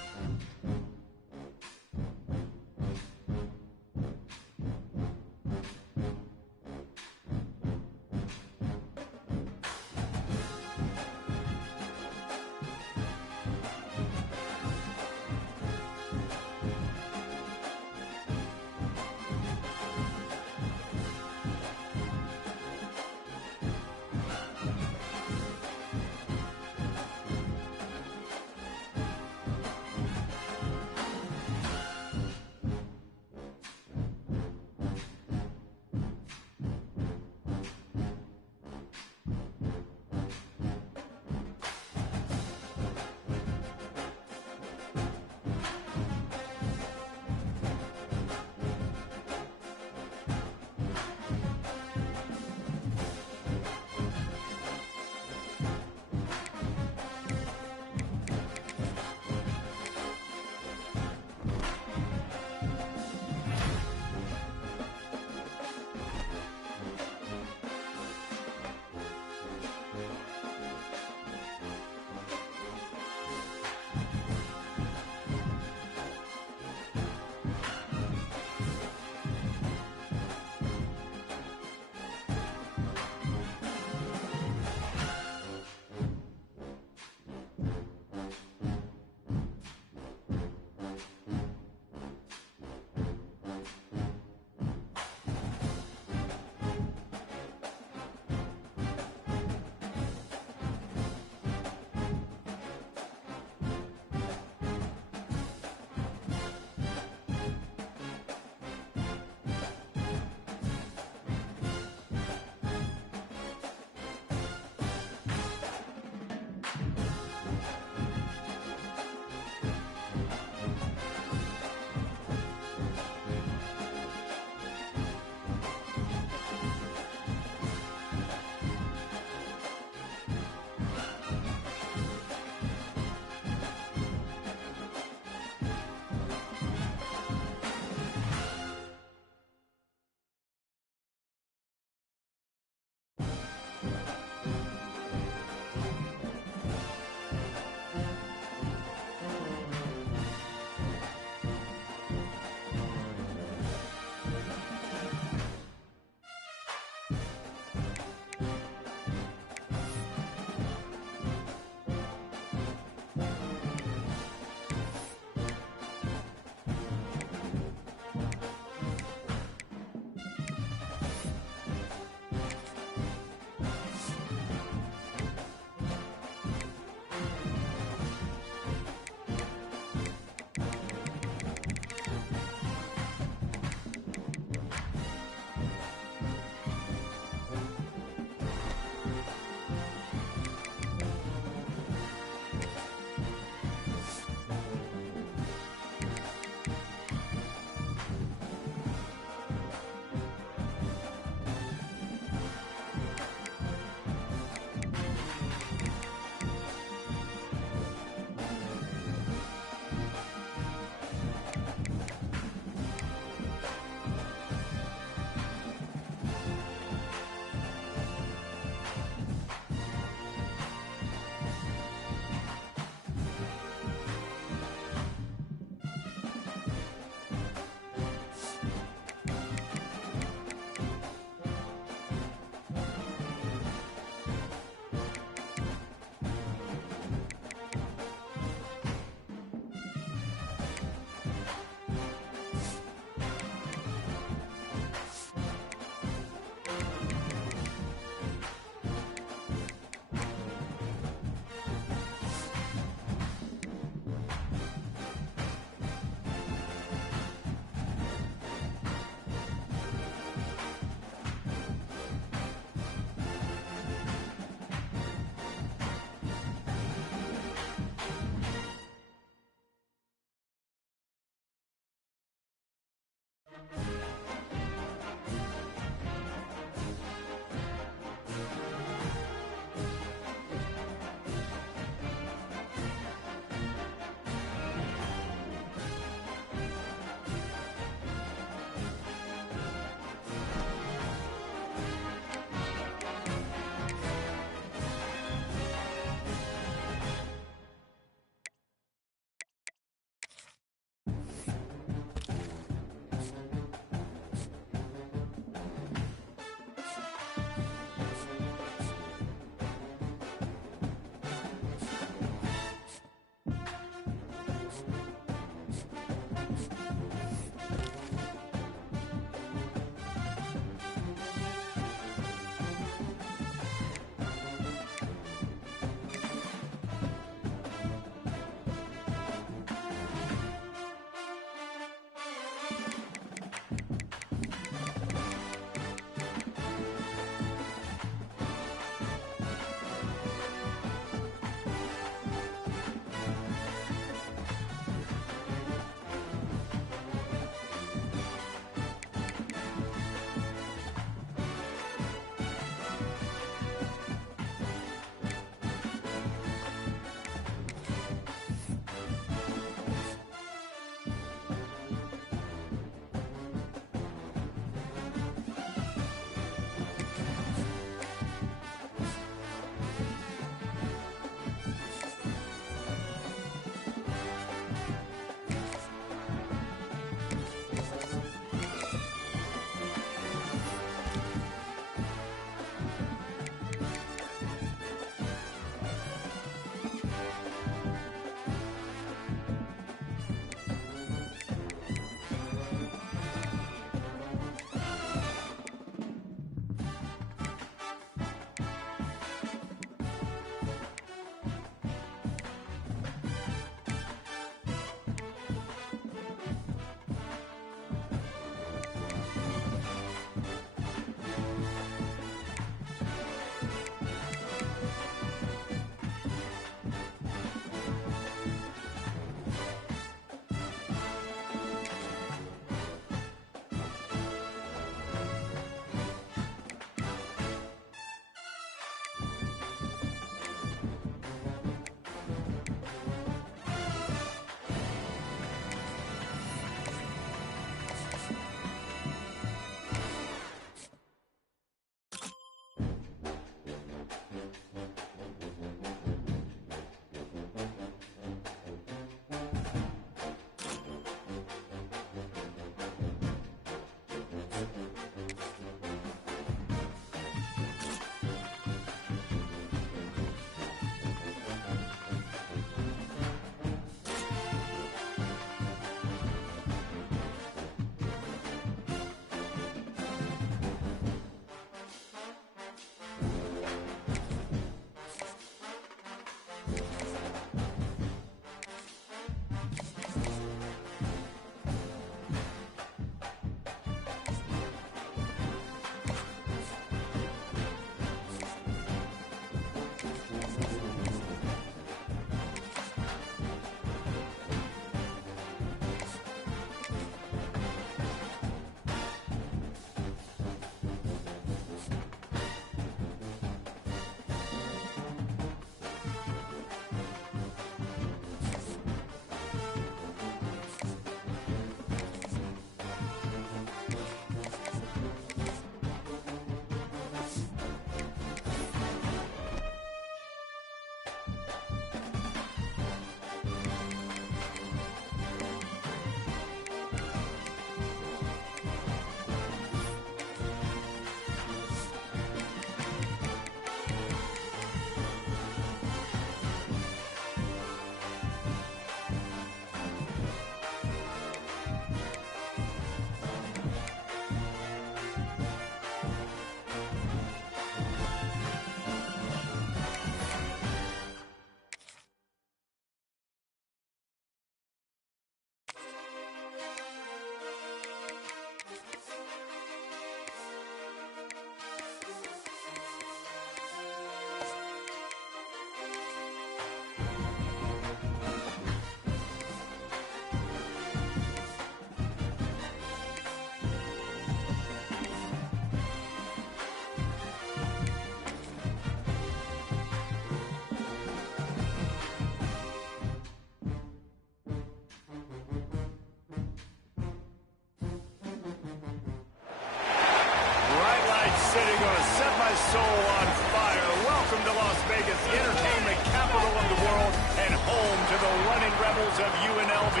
soul on fire. Welcome to Las Vegas, the entertainment capital of the world and home to the running rebels of UNLV.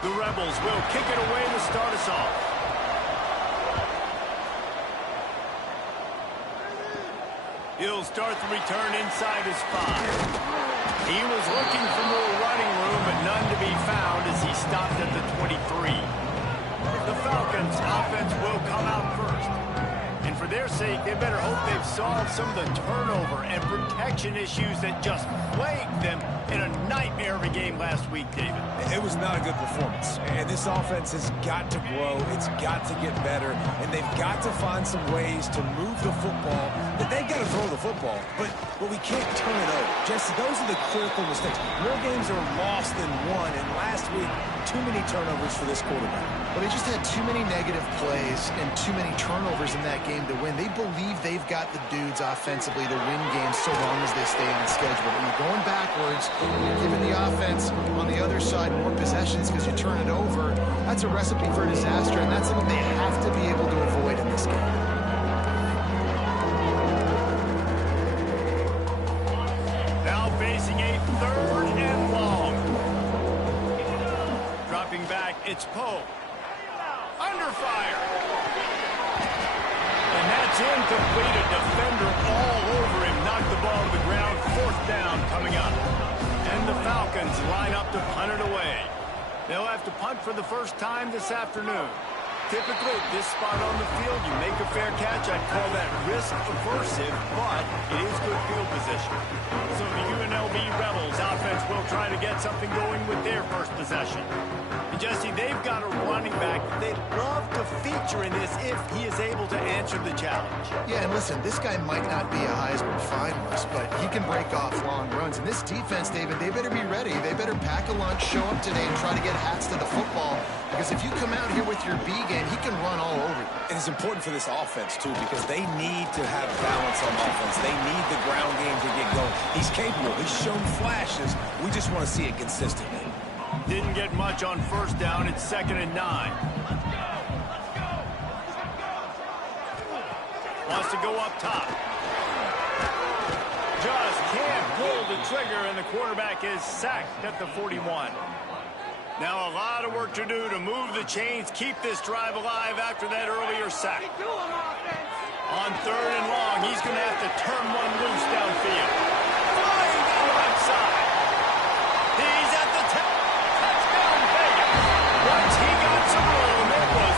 The Rebels will kick it away to start us off. He'll start the return inside his 5. He was looking for more running room, but none to be found as he stopped at the 23. The Falcons offense will come out first. And for their sake, they better hope they've solved some of the turnover and protection issues that just plagued them in a nightmare of a game last week, David. It was not a good performance. And this offense has got to grow. It's got to get better. And they've got to find some ways to move the football. They've got to throw the football, but we can't turn it over. Jesse, those are the critical mistakes. More games are lost than won. And last week, too many turnovers for this quarterback. Well, they just had too many negative plays and too many turnovers in that game to win. They believe they've got the dudes offensively to win games so long as they stay on schedule. But when you're going backwards, you're giving the offense on the other side more possessions because you turn it over, that's a recipe for disaster, and that's something they have to be able to avoid in this game. Now facing a 3rd and long. Dropping back, it's Poe. Under fire. And that's incomplete. A defender all over him. Knocked the ball to the ground. 4th down coming up. And the Falcons line up to punt it away. They'll have to punt for the first time this afternoon. Typically, at this spot on the field, you make a fair catch. I'd call that risk-aversive, but it is good field position. So the UNLV Rebels offense will try to get something going with their first possession. And Jesse, they've got a running back they'd love to feature in this if he is able to answer the challenge. Yeah, and listen, this guy might not be a Heisman finalist, but he can break off long runs. And this defense, David, they better be ready. They better pack a lunch, show up today, and try to get hats to the football. Because if you come out here with your B game, he can run all over you. And it's important for this offense, too, because they need to have balance on offense. They need the ground game to get going. He's capable. He's shown flashes. We just want to see it consistently. Didn't get much on 1st down. It's 2nd and 9. Wants to go up top. Just can't pull the trigger, and the quarterback is sacked at the 41. Now a lot of work to do to move the chains, keep this drive alive after that earlier sack. On 3rd and long, he's going to have to turn one loose downfield. Flying down the right side. He's at the touchdown Vegas. Once he got some room, it was...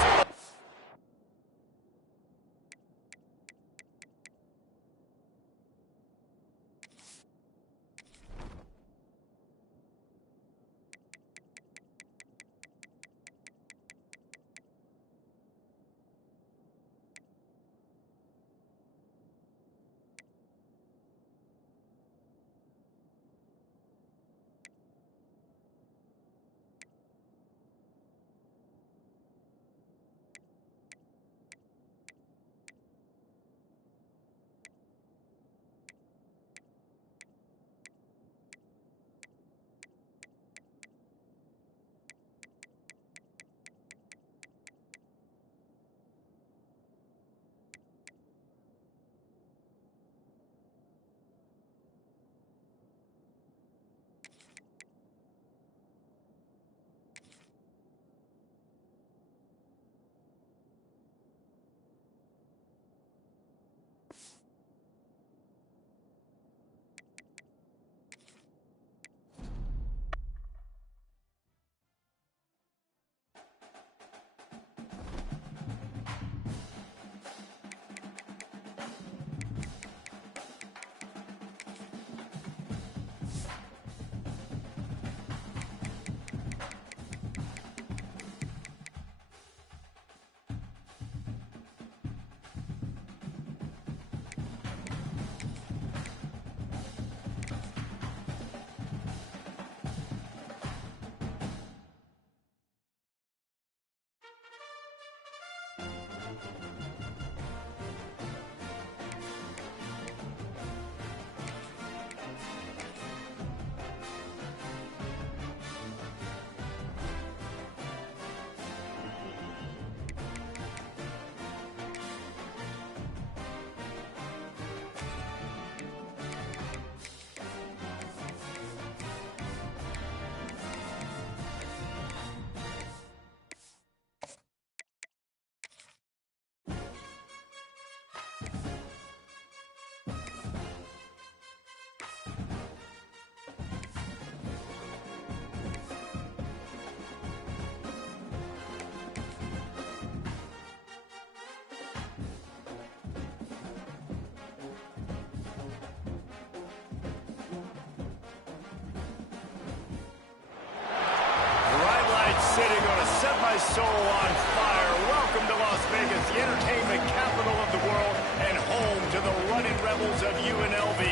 City gonna set my soul on fire. Welcome to Las Vegas, the entertainment capital of the world and home to the running Rebels of UNLV.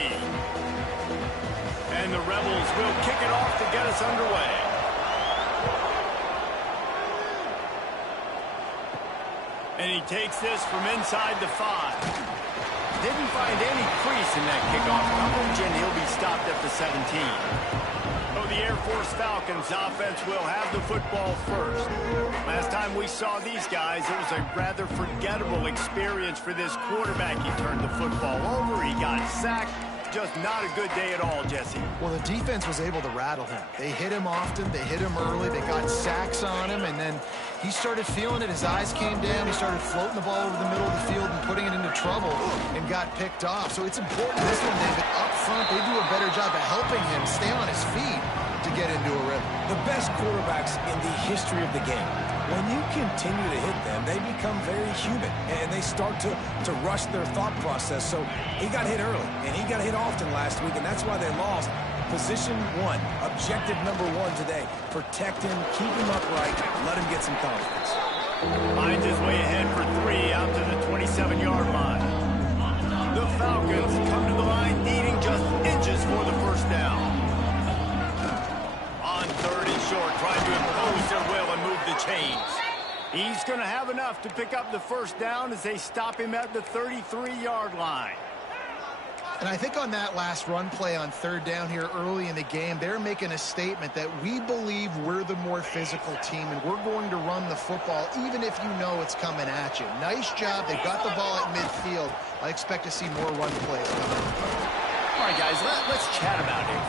And the Rebels will kick it off to get us underway. And he takes this from inside the 5. Didn't find any crease in that kickoff coverage, and he'll be stopped at the 17. So the Air Force Falcons offense will have the football first. Last time we saw these guys, it was a rather forgettable experience for this quarterback. He turned the football over, he got sacked. Just not a good day at all, Jesse. Well, the defense was able to rattle him. They hit him often, they hit him early, they got sacks on him, and then he started feeling it. His eyes came down, he started floating the ball over the middle of the field and putting it into trouble and got picked off. So it's important this one, David, up front, they do a better job of helping him stay on his feet to get into a rhythm. The best quarterbacks in the history of the game, when you continue to hit them, they become very human, and they start to rush their thought process. So he got hit early, and he got hit often last week, and that's why they lost. Position 1, objective number 1 today. Protect him, keep him upright, let him get some confidence. Finds his way ahead for 3 out to the 27-yard line. The Falcons come to the line needing just inches for the first down. On 3rd and short, trying to impose their will and move the chains. He's going to have enough to pick up the first down as they stop him at the 33-yard line. And I think on that last run play on 3rd down here early in the game, they're making a statement that we believe we're the more physical team and we're going to run the football even if you know it's coming at you. Nice job. They've got the ball at midfield. I expect to see more run plays coming. All right, guys, let's chat about it.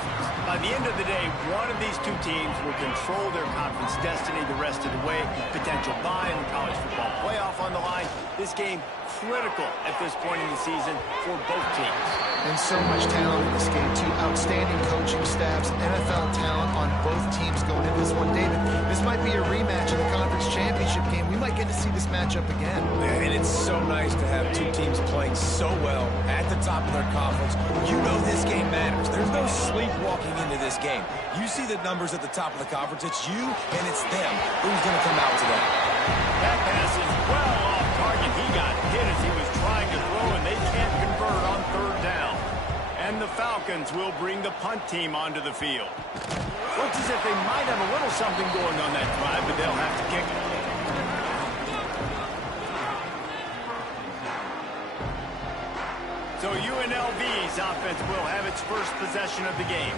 By the end of the day, one of these two teams will control their conference destiny the rest of the way. Potential bye in the college football playoff on the line. This game critical at this point in the season for both teams. And so much talent in this game, too. Outstanding coaching staffs, NFL talent on both teams going into this one. David, this might be a rematch of the conference championship game. We might get to see this matchup again. And it's so nice to have two teams playing so well at the top of their conference. You know this game matters. There's no sleepwalking into this game. You see the numbers at the top of the conference. It's you and it's them. Who's going to come out today? That pass is well off target. He got hit as he was trying to throw, and they can't convert on 3rd down. And the Falcons will bring the punt team onto the field. Looks as if they might have a little something going on that drive, but they'll have to kick it. So UNLV's offense will have its first possession of the game.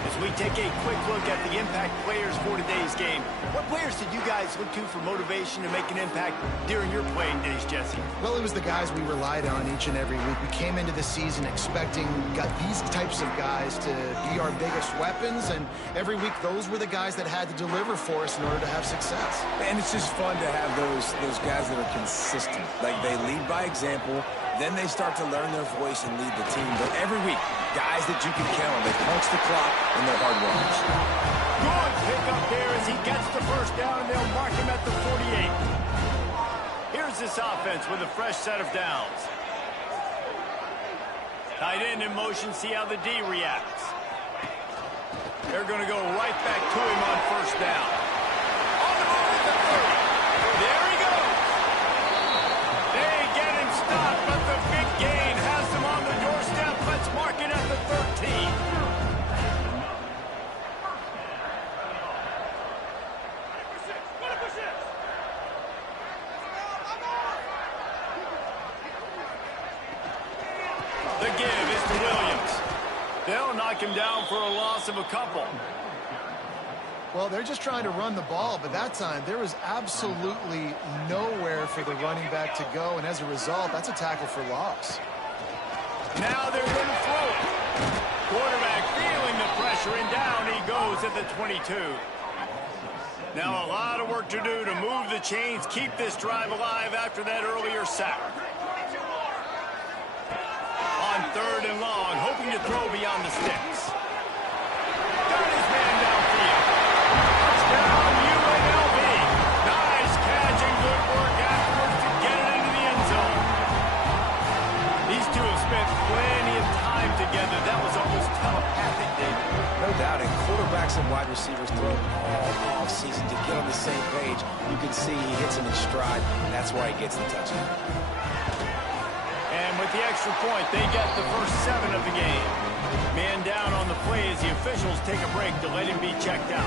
As we take a quick look at the impact players for today's game, what players did you guys look to for motivation to make an impact during your playing days, Jesse? Well, it was the guys we relied on each and every week. We came into the season expecting these types of guys to be our biggest weapons, and every week those were the guys that had to deliver for us in order to have success. And it's just fun to have those guys that are consistent. Like, they lead by example, then they start to learn their voice and lead the team. But every week, guys that you can count on, they punch the clock and they're hard workers. Good pick up there as he gets the first down, and they'll mark him at the 48. Here's this offense with a fresh set of downs. Tight end in motion, see how the D reacts. They're going to go right back to him on 1st down. On the move at the 30. There he goes. They get him stopped, but the big gain has them on the doorstep. Let's mark it at the 13. The give is to Williams. They'll knock him down for a loss of a couple. Well, they're just trying to run the ball, but that time there was absolutely nowhere for the running back to go, and as a result, that's a tackle for loss. Now they're going to throw it. Quarterback feeling the pressure, and down he goes at the 22. Now a lot of work to do to move the chains, keep this drive alive after that earlier sack. On 3rd and long, hoping to throw beyond the sticks. Got his man downfield. Touchdown, UNLV. Nice catch and good work afterwards to get it into the end zone. These two have spent plenty of time together. That was almost telepathic, David. No doubt, and quarterbacks and wide receivers throw all offseason to get on the the same page. You can see he hits him in stride. That's why he gets the touchdown. And with the extra point, they get the first 7 of the game. Man down on the play as the officials take a break to let him be checked out.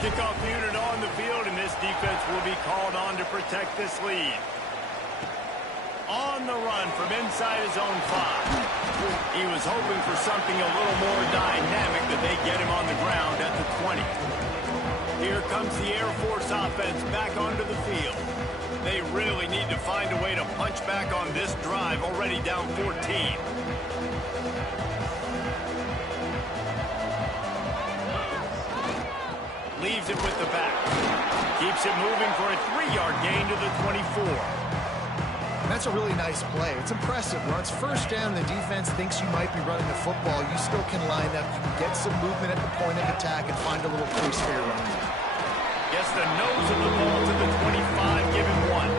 Kickoff unit on the field, and this defense will be called on to protect this lead. On the run from inside his own 5. He was hoping for something a little more dynamic, that they get him on the ground at the 20. Here comes the Air Force offense back onto the field. They really need to find a way to punch back on this drive, already down 14. Leaves it with the back. Keeps it moving for a 3-yard gain to the 24. That's a really nice play. It's impressive. When it's first down, the defense thinks you might be running the football. You still can line up. You can get some movement at the point of attack and find a little crease for your running. Gets the nose of the ball to the 25, give him 1.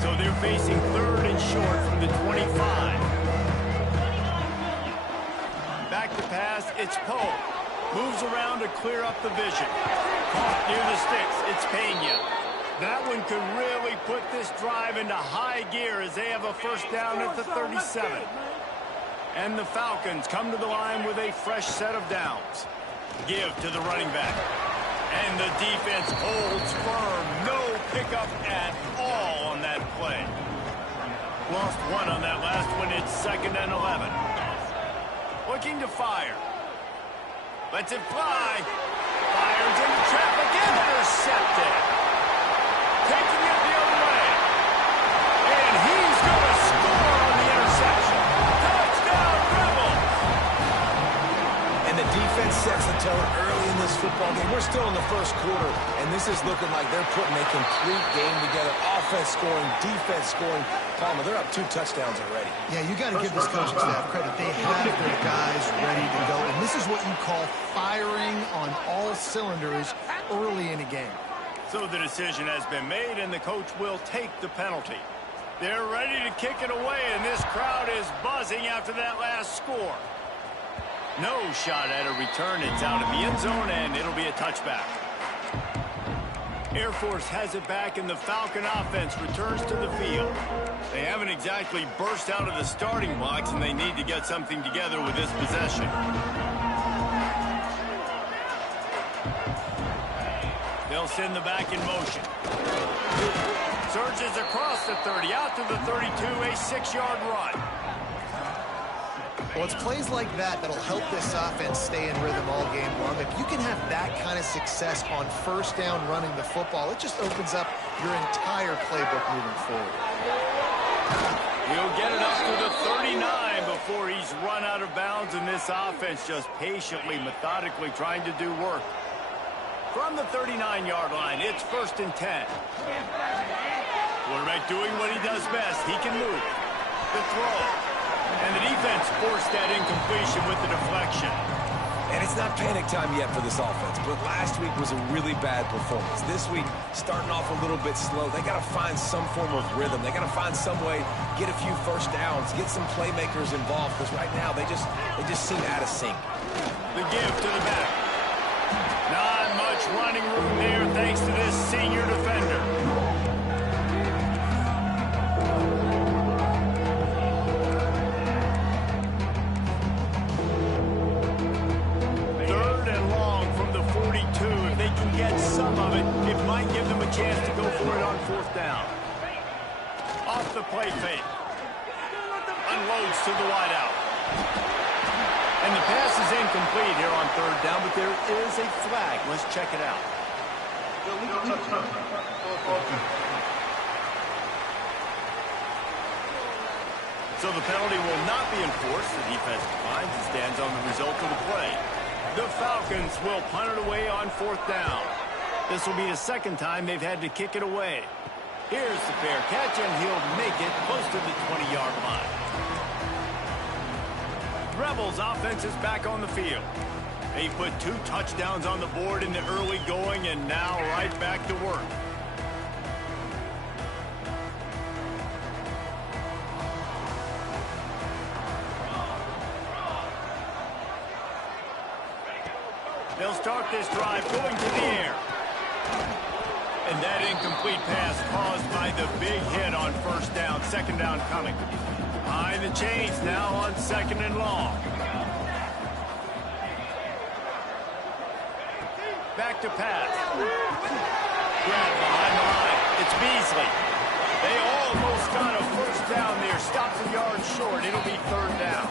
So they're facing 3rd and short from the 25. Back to pass, it's Poe. Moves around to clear up the vision. Caught near the sticks, it's Pena. That one could really put this drive into high gear as they have a first down at the 37. And the Falcons come to the line with a fresh set of downs. Give to the running back. And the defense holds firm. No pickup at all on that play. Lost 1 on that last one. It's 2nd and 11. Looking to fire. Lets it fly. Fires into traffic. Intercepted. Taking it the other way. And he's going to score on the interception. Touchdown, Rebels. And the defense sets the tone early in this football game. We're still in the first quarter, and this is looking like they're putting a complete game together. Offense scoring, defense scoring. Palmer, they're up 2 touchdowns already. Yeah, you got to give this coaching staff credit. They have their guys ready to go, and this is what you call firing on all cylinders early in a game. So the decision has been made, and the coach will take the penalty. They're ready to kick it away, and this crowd is buzzing after that last score. No shot at a return. It's out of the end zone, and it'll be a touchback. Air Force has it back, and the Falcon offense returns to the field. They haven't exactly burst out of the starting blocks, and they need to get something together with this possession. They'll send the back in motion. Surges across the 30, out to the 32, a 6-yard run. Well, it's plays like that that'll help this offense stay in rhythm all game long. If you can have that kind of success on first down running the football, it just opens up your entire playbook moving forward. He'll get it up to the 39 before he's run out of bounds, and this offense just patiently, methodically trying to do work. From the 39-yard line, it's 1st and 10. Quarterback doing what he does best. He can move. The throw. And the defense forced that incompletion with the deflection. And it's not panic time yet for this offense, but last week was a really bad performance. This week, starting off a little bit slow. They got to find some form of rhythm. They got to find some way, get a few first downs, get some playmakers involved, because right now they just seem out of sync. The give to the back. Not much running room there thanks to this senior defender. Chance to go for it on 4th down. Off the play fake. Unloads to the wideout. And the pass is incomplete here on 3rd down, but there is a flag. Let's check it out. So the penalty will not be enforced. The defense declines and stands on the result of the play. The Falcons will punt it away on 4th down. This will be the 2nd time they've had to kick it away. Here's the fair catch, and he'll make it close to the 20-yard line. Rebels offense is back on the field. They put 2 touchdowns on the board in the early going, and now right back to work. They'll start this drive going to the air. And that incomplete pass caused by the big hit on first down. Second down coming. Behind the chains now on 2nd and long. Back to pass. Grab behind the line. It's Beasley. They almost got a first down there. Stops a yard short. It'll be 3rd down.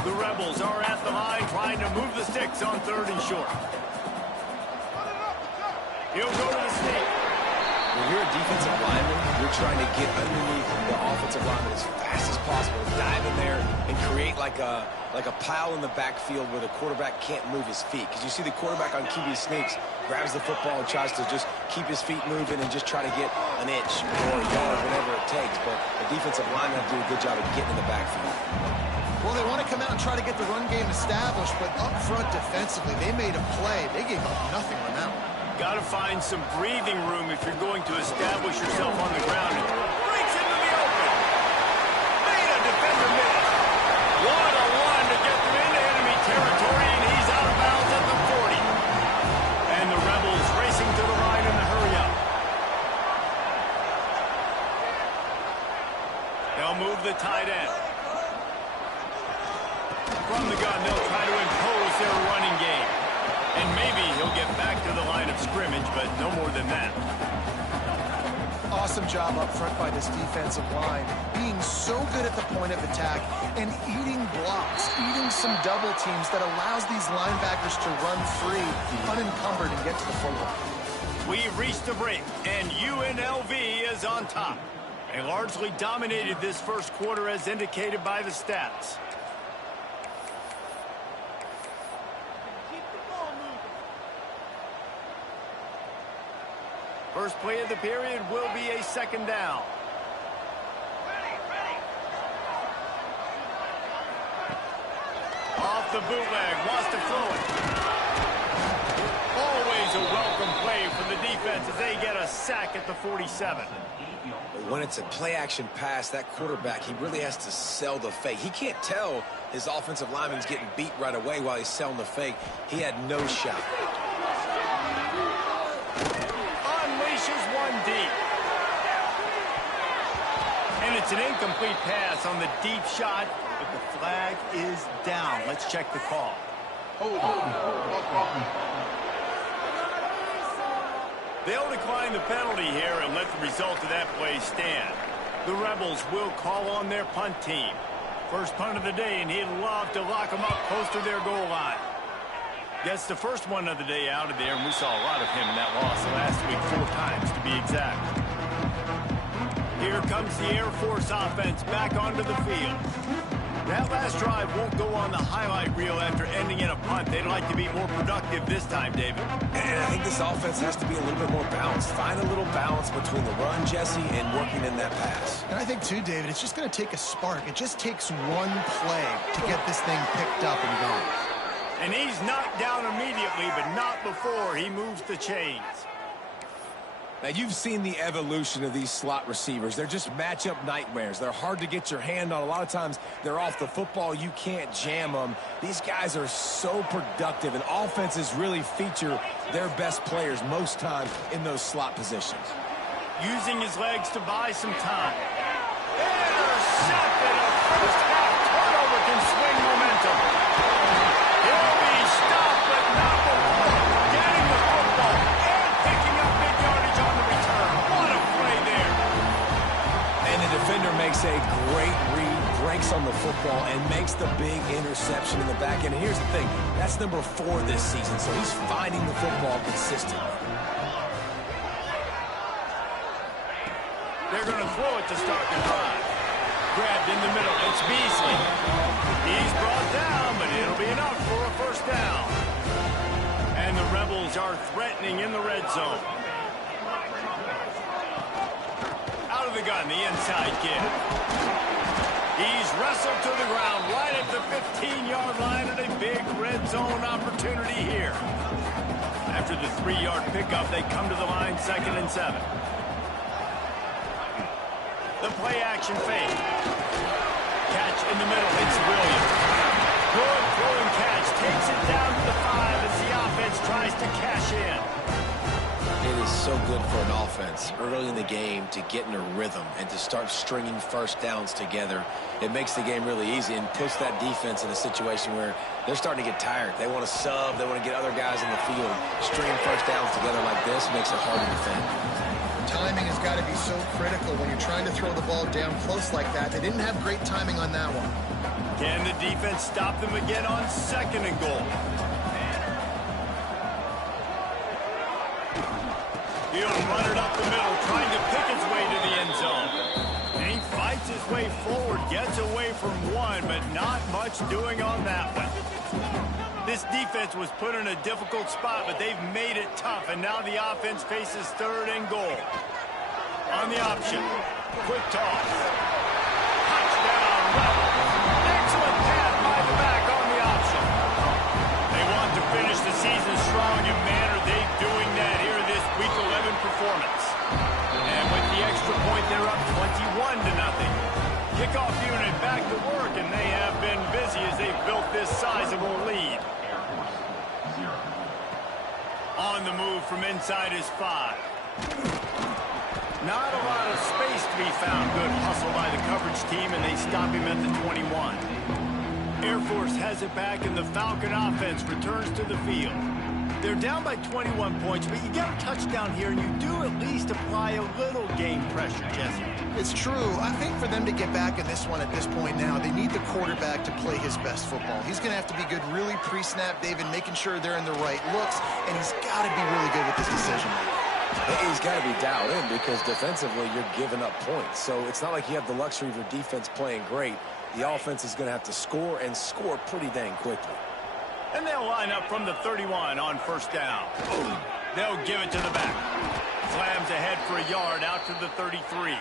The Rebels are at the line trying to move the sticks on 3rd and short. He'll go to the sneak. When you're a defensive lineman, you're trying to get underneath the offensive lineman as fast as possible, dive in there and create like a pile in the backfield where the quarterback can't move his feet. Because you see the quarterback on QB sneaks, grabs the football and tries to just keep his feet moving and just try to get an inch or a yard, whatever it takes. But the defensive lineman have to do a good job of getting in the backfield. Well, they want to come out and try to get the run game established, but up front defensively, they made a play. They gave up nothing on that one. Got to find some breathing room if you're going to establish yourself on the ground. Breaks into the open. Made a defender miss. One-on-one to get them into enemy territory, and he's out of bounds at the 40. And the Rebels racing to the line in a hurry up. They'll move the tight end. From the gun, they'll try to impose their running game. And maybe he'll get back to the line of scrimmage, but no more than that. Awesome job up front by this defensive line, being so good at the point of attack and eating blocks, eating some double teams that allows these linebackers to run free, unencumbered, and get to the football. We've reached the break, and UNLV is on top. They largely dominated this first quarter as indicated by the stats. First play of the period will be a 2nd down. Off the bootleg, wants to throw it. Always a welcome play for the defense as they get a sack at the 47. When it's a play-action pass, that quarterback, he really has to sell the fake. He can't tell his offensive lineman's getting beat right away while he's selling the fake. He had no shot. Unleashes one deep. And it's an incomplete pass on the deep shot, but the flag is down. Let's check the call. They'll decline the penalty here and let the result of that play stand. The Rebels will call on their punt team. First punt of the day, and he'd love to lock them up close to their goal line. Gets the first one of the day out of there, and we saw a lot of him in that loss last week, 4 times to be exact. Here comes the Air Force offense back onto the field. That last drive won't go on the highlight reel after ending in a punt. They'd like to be more productive this time, David. And I think this offense has to be a little bit more balanced. Find a little balance between the run, Jesse, and working in that pass. And I think, too, David, it's just going to take a spark. It just takes one play to get this thing picked up and going. And he's knocked down immediately, but not before he moves the chains. Now, you've seen the evolution of these slot receivers. They're just matchup nightmares. They're hard to get your hand on. A lot of times, they're off the football. You can't jam them. These guys are so productive, and offenses really feature their best players most times in those slot positions. Using his legs to buy some time. Intercepted. A first-half turnover can swing momentum. He'll be stopped, but not before getting the football and picking up big yardage on the return. What a play there. And the defender makes a great read, breaks on the football, and makes the big interception in the back end. And here's the thing, that's number 4 this season, so he's finding the football consistently. They're going to throw it to start the drive. Grabbed in the middle. It's Beasley. He's brought down, but it'll be enough for a first down. And the Rebels are threatening in the red zone. Out of the gun, the inside kid. He's wrestled to the ground right at the 15-yard line, and a big red zone opportunity here. After the 3-yard pickup, they come to the line 2nd and 7. The play-action fake. Catch in the middle. It's Williams. Good throwing catch. Takes it down to the 5 as the so good for an offense early in the game to get in a rhythm and to start stringing first downs together. It makes the game really easy and puts that defense in a situation where they're starting to get tired. They want to sub. They want to get other guys in the field. Stringing first downs together like this makes it hard to defend. Timing has got to be so critical when you're trying to throw the ball down close like that. They didn't have great timing on that one. Can the defense stop them again on 2nd and goal? He'll run it up the middle, trying to pick his way to the end zone. And he fights his way forward, gets away from one, but not much doing on that one. This defense was put in a difficult spot, but they've made it tough, and now the offense faces 3rd and goal. On the option, quick toss. Touchdown, Rebels. Excellent pass by the back on the option. They want to finish the season strong, and man, are they doing that here this Week 11 performance. And with the extra point, they're up 21-0. Kickoff unit back to work, and they have been busy as they've built this sizable lead. On the move from inside his 5. Not a lot of space to be found. Good hustle by the coverage team, and they stop him at the 21. Air Force has it back, and the Falcon offense returns to the field. They're down by 21 points, but you get a touchdown here, and you do at least apply a little game pressure, Jesse. It's true. I think for them to get back in this one at this point now, they need the quarterback to play his best football. He's going to have to be good really pre-snap, David, making sure they're in the right looks, and he's got to be really good with this decision. He's got to be dialed in because defensively you're giving up points. So it's not like you have the luxury of your defense playing great. The offense is going to have to score and score pretty dang quickly. And they'll line up from the 31 on 1st down. They'll give it to the back. Slams ahead for a yard out to the 33.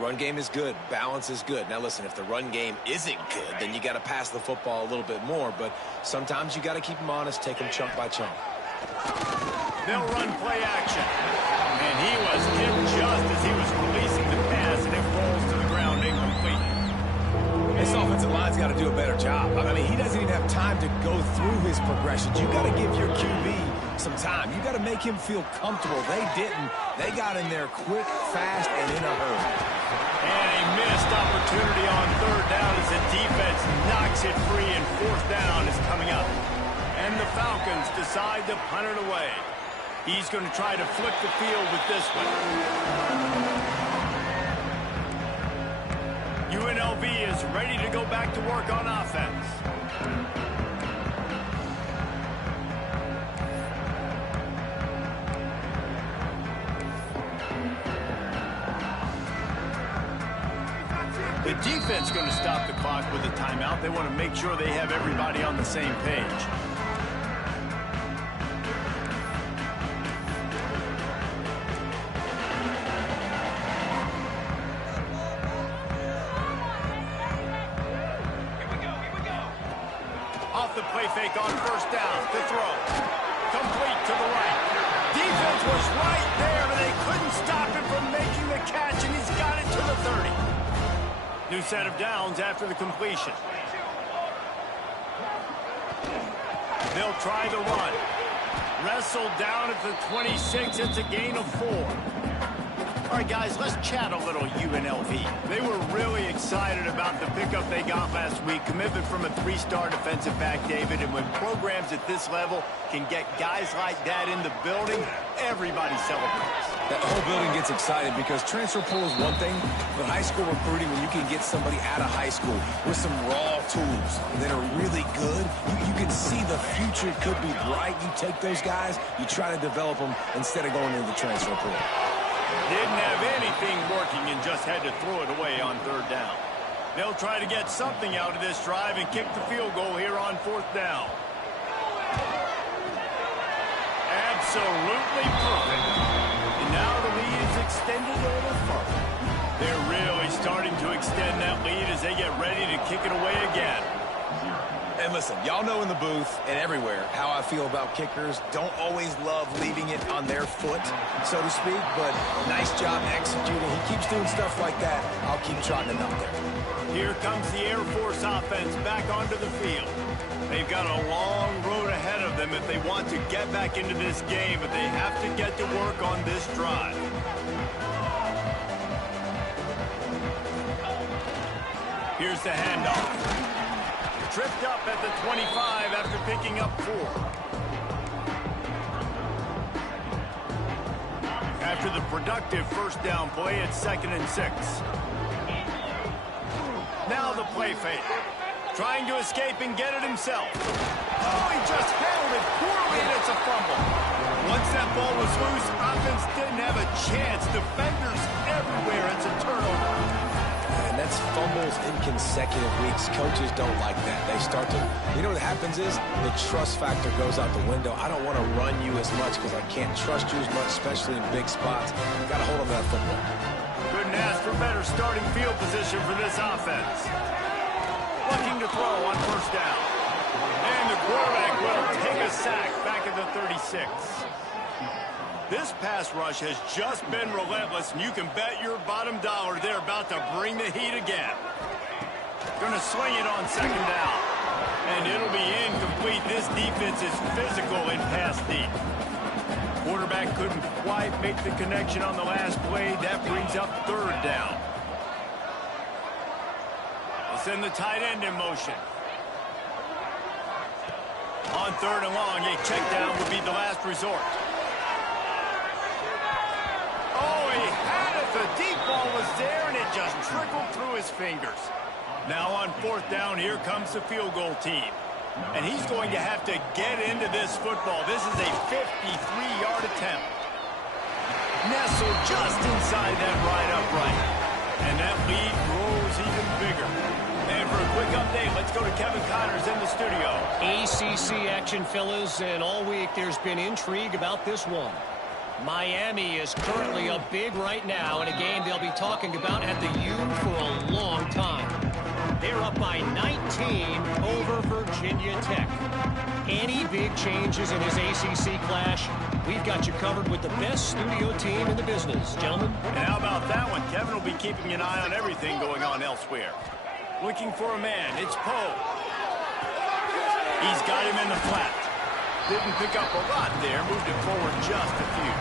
Run game is good. Balance is good. Now, listen, if the run game isn't good, then you got to pass the football a little bit more. But sometimes you got to keep them honest, take them chunk by chunk. They'll run play action. And he was hit just as he was releasing the pass, and it falls to the ground incomplete. This offensive line's got to do a better job. I mean, he doesn't even have time to go through his progressions. You got to give your QB some time. You got to make him feel comfortable. They didn't. They got in there quick, fast, and in a hurry. And a missed opportunity on 3rd down as the defense knocks it free, and 4th down is coming up. And the Falcons decide to punt it away. He's going to try to flip the field with this one. UNLV is ready to go back to work on offense. The defense going to stop the clock with a timeout. They want to make sure they have everybody on the same page. Off the play fake on 1st down to throw. Complete to the right. Defense was right there, but they couldn't stop him from making the catch, and he's got it to the 30. New set of downs after the completion. They'll try the run. Wrestled down at the 26. It's a gain of 4. All right, guys, let's chat a little UNLV. They were really excited about the pickup they got last week. Commitment from a 3-star defensive back, David. And when programs at this level can get guys like that in the building, everybody celebrates. That whole building gets excited because transfer pool is one thing, but high school recruiting, when you can get somebody out of high school with some raw tools that are really good, you can see the future could be bright. You take those guys, you try to develop them instead of going into the transfer pool. Didn't have anything working and just had to throw it away on 3rd down. They'll try to get something out of this drive and kick the field goal here on 4th down. Absolutely perfect. And now the lead is extended a little further. They're really starting to extend that lead as they get ready to kick it away again. And listen, y'all know in the booth and everywhere how I feel about kickers. Don't always love leaving it on their foot, so to speak, but nice job executing. He keeps doing stuff like that. I'll keep trotting him out there. Here comes the Air Force offense back onto the field. They've got a long road ahead of them if they want to get back into this game, but they have to get to work on this drive. Here's the handoff. Tripped up at the 25 after picking up 4. After the productive first down play, it's 2nd and 6. Now the play fake. Trying to escape and get it himself. Oh, he just handled it poorly, and it's a fumble. Once that ball was loose, offense didn't have a chance. Defenders everywhere. It's a turnover. And that's fumbles in consecutive weeks. Coaches don't like that. They start to, you know what happens is the trust factor goes out the window. I don't want to run you as much because I can't trust you as much, especially in big spots. Got to hold on to that football. Couldn't ask for better starting field position for this offense. Looking to throw on first down. And the quarterback will take a sack back at the 36. This pass rush has just been relentless, and you can bet your bottom dollar they're about to bring the heat again. Going to swing it on 2nd down. And it'll be incomplete. This defense is physical in pass deep. Quarterback couldn't quite make the connection on the last play. That brings up 3rd down. They'll send the tight end in motion. On 3rd and long, a check down would be the last resort. Oh, he had it. The deep ball was there, and it just trickled through his fingers. Now on 4th down, here comes the field goal team. And he's going to have to get into this football. This is a 53-yard attempt. Nestled just inside that right upright. And that lead grows even bigger. And for a quick update, let's go to Kevin Connors in the studio. ACC action, fellas, and all week there's been intrigue about this one. Miami is currently up big right now in a game they'll be talking about at the U for a long time. They're up by 19 over Virginia Tech. Any big changes in his ACC clash, we've got you covered with the best studio team in the business, gentlemen. And how about that one? Kevin will be keeping an eye on everything going on elsewhere. Looking for a man. It's Poe. He's got him in the flat. Didn't pick up a lot there. Moved it forward just a few.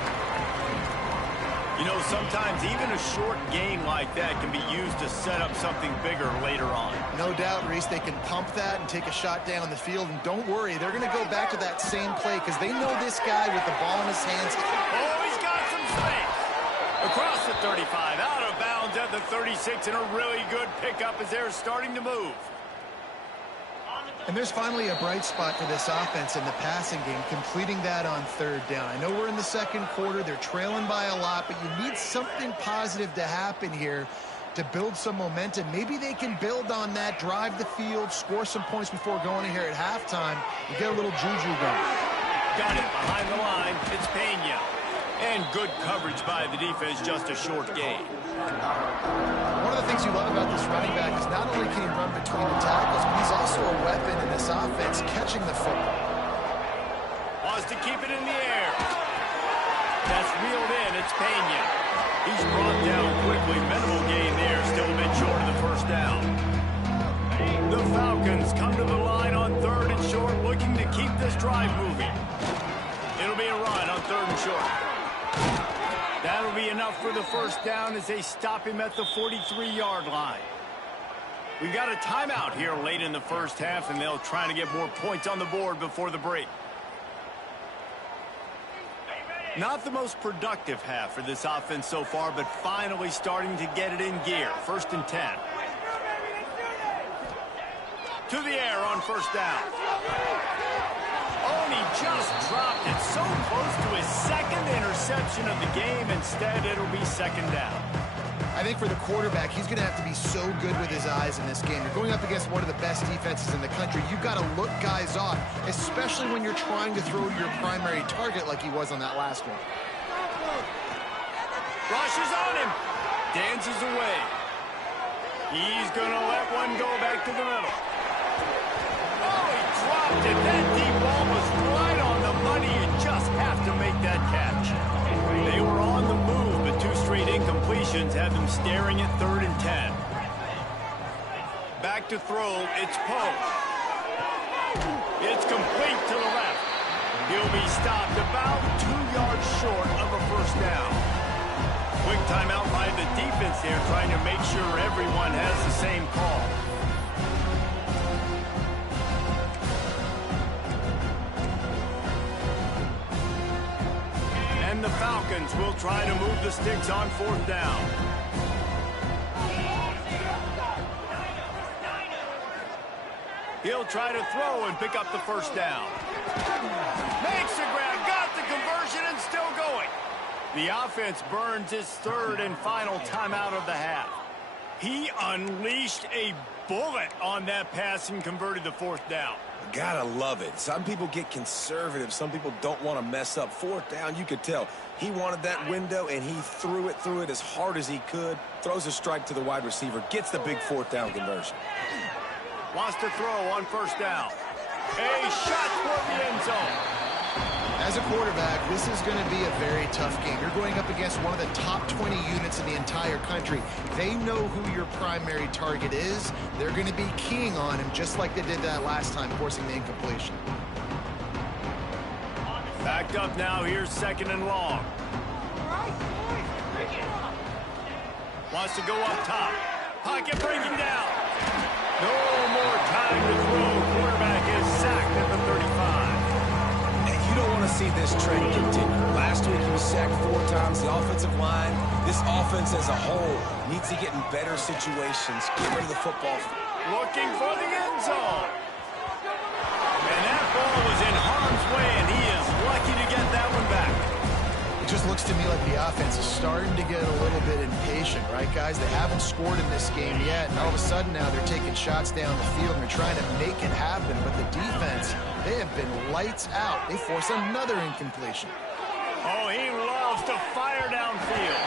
You know, sometimes even a short gain like that can be used to set up something bigger later on. No doubt, Reese, they can pump that and take a shot down the field. And don't worry, they're going to go back to that same play because they know this guy with the ball in his hands. Oh, he's got some space. Across the 35, out of bounds at the 36, and a really good pickup as they're starting to move. And there's finally a bright spot for this offense in the passing game, completing that on 3rd down. I know we're in the 2nd quarter. They're trailing by a lot, but you need something positive to happen here to build some momentum. Maybe they can build on that, drive the field, score some points before going in here at halftime, and get a little juju going. Got it behind the line. It's Pena. And good coverage by the defense, just a short gain. One of the things you love about this running back is not only can he run between the tackles, but he's also a weapon in this offense, catching the football. Wants to keep it in the air. That's reeled in. It's Pena. He's brought down quickly. Minimal gain there. Still a bit short of the first down. The Falcons come to the line on 3rd and short, looking to keep this drive moving. It'll be a run on 3rd and short. That'll be enough for the first down as they stop him at the 43-yard line. We've got a timeout here late in the first half, and they'll try to get more points on the board before the break. Not the most productive half for this offense so far, but finally starting to get it in gear. 1st and 10. To the air on first down. Oh, and he just dropped it so close to his 2nd interception of the game. Instead, it'll be 2nd down. I think for the quarterback, he's going to have to be so good with his eyes in this game. You're going up against one of the best defenses in the country. You've got to look guys off, especially when you're trying to throw to your primary target like he was on that last one. Rushes on him. Dances away. He's going to let one go back to the middle. Oh, he dropped it. That deep ball was right on the money. You just have to make that catch. They were on the move, but 2 straight incompletions had them staring at 3rd and 10. back to throw. It's Poe. It's complete to the left. He'll be stopped about 2 yards short of a first down. Quick timeout by the defense there, trying to make sure everyone has the same call. And the Falcons will try to move the sticks on fourth down. He'll try to throw and pick up the first down. Makes the grab, got the conversion, and still going. The offense burns its third and final timeout of the half. He unleashed a bullet on that pass and converted the fourth down. Gotta love it. Some people get conservative. Some people don't want to mess up. Fourth down, you could tell. He wanted that window, and he threw it as hard as he could. Throws a strike to the wide receiver. Gets the big fourth down conversion. Wants to throw on first down. A shot toward the end zone. As a quarterback, this is going to be a very tough game. You're going up against one of the top 20 units in the entire country. They know who your primary target is. They're going to be keying on him just like they did that last time, forcing the incompletion. Backed up now. Here's second and long. Wants to go up top. Pocket breaking down. No more time to throw. Quarterback is sacked at the 35. And you don't want to see this trend continue. Last week he was sacked 4 times. The offensive line, this offense as a whole, needs to get in better situations. Get rid of the football. Looking for the end zone. And that ball was in harm's way, and he is lucky to get that one back. It just looks to me like the offense is starting to get a little bit impatient, right, guys? They haven't scored in this game yet, and all of a sudden now they're taking shots down the field and they're trying to make it happen. But the defense, they have been lights out. They force another incompletion. Oh, he loves to fire downfield.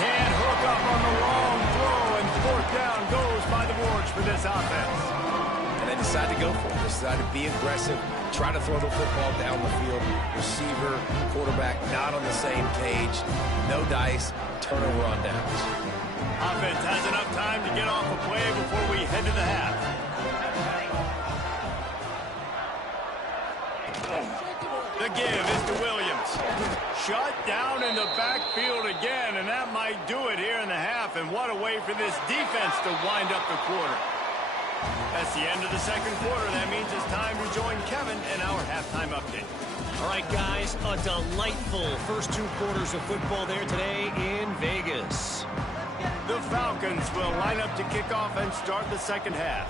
Can't hook up on the long throw, and fourth down goes by the boards for this offense. And they decide to go for it. They decide to be aggressive, try to throw the football down the field. Receiver, quarterback, not on the same page. No dice, turnover on downs. Offense has enough time to get off a play before we head to the half. The give is to Williams. Shut down in the backfield again, and that might do it here in the half. And what a way for this defense to wind up the quarter. That's the end of the second quarter. That means it's time to join Kevin in our halftime update. All right, guys, a delightful first 2 quarters of football there today in Vegas. The Falcons will line up to kick off and start the second half.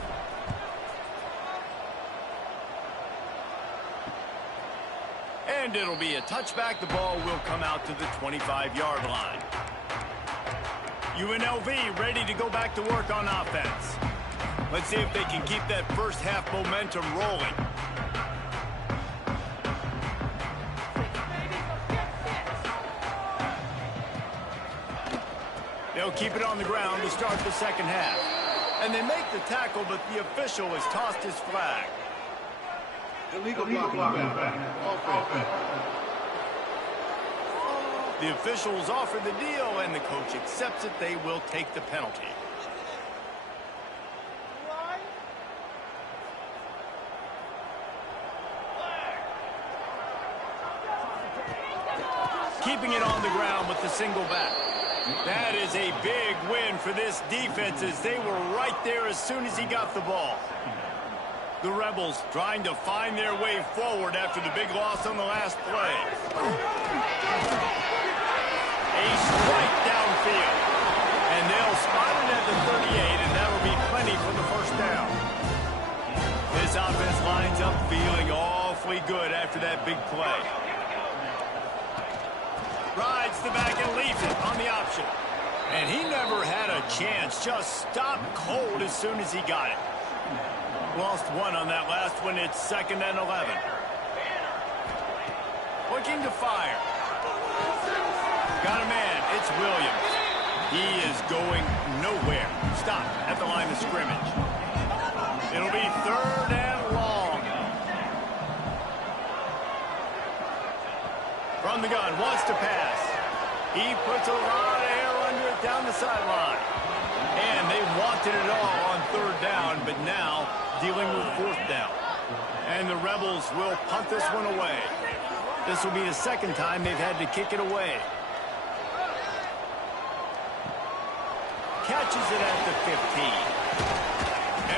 And it'll be a touchback. The ball will come out to the 25-yard line. UNLV ready to go back to work on offense. Let's see if they can keep that first half momentum rolling. They'll keep it on the ground to start the second half. And they make the tackle, but the official has tossed his flag. Illegal blocking back. Offense. The officials offer the deal, and the coach accepts it. They will take the penalty. Keeping it on the ground with the single back. That is a big win for this defense, as they were right there as soon as he got the ball. The Rebels trying to find their way forward after the big loss on the last play. A strike downfield. And they'll spot it at the 38, and that'll be plenty for the first down. This offense lines up feeling awfully good after that big play. Rides the back and leaves it on the option. And he never had a chance. Just stopped cold as soon as he got it. Lost one on that last one. It's 2nd and 11. Looking to fire. Got a man. It's Williams. He is going nowhere. Stop at the line of scrimmage. It'll be 3rd and long. From the gun, wants to pass. He puts a lot of air under it down the sideline. And they wanted it all on third down, but now dealing with fourth down. And the Rebels will punt this one away. This will be the second time they've had to kick it away. Catches it at the 15.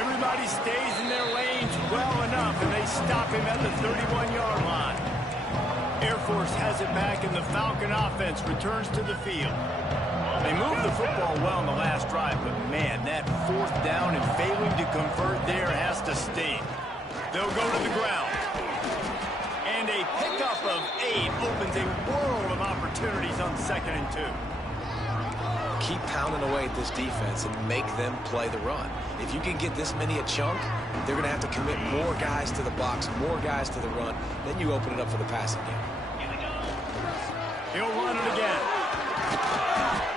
Everybody stays in their lanes well enough, and they stop him at the 31-yard line. Air Force has it back, and the Falcon offense returns to the field. They moved the football well in the last drive, but man, that fourth down and failing to convert there has to sting. They'll go to the ground. And a pickup of 8 opens a world of opportunities on 2nd and 2. Keep pounding away at this defense and make them play the run. If you can get this many a chunk, they're going to have to commit more guys to the box, more guys to the run. Then you open it up for the passing game. He'll run it again.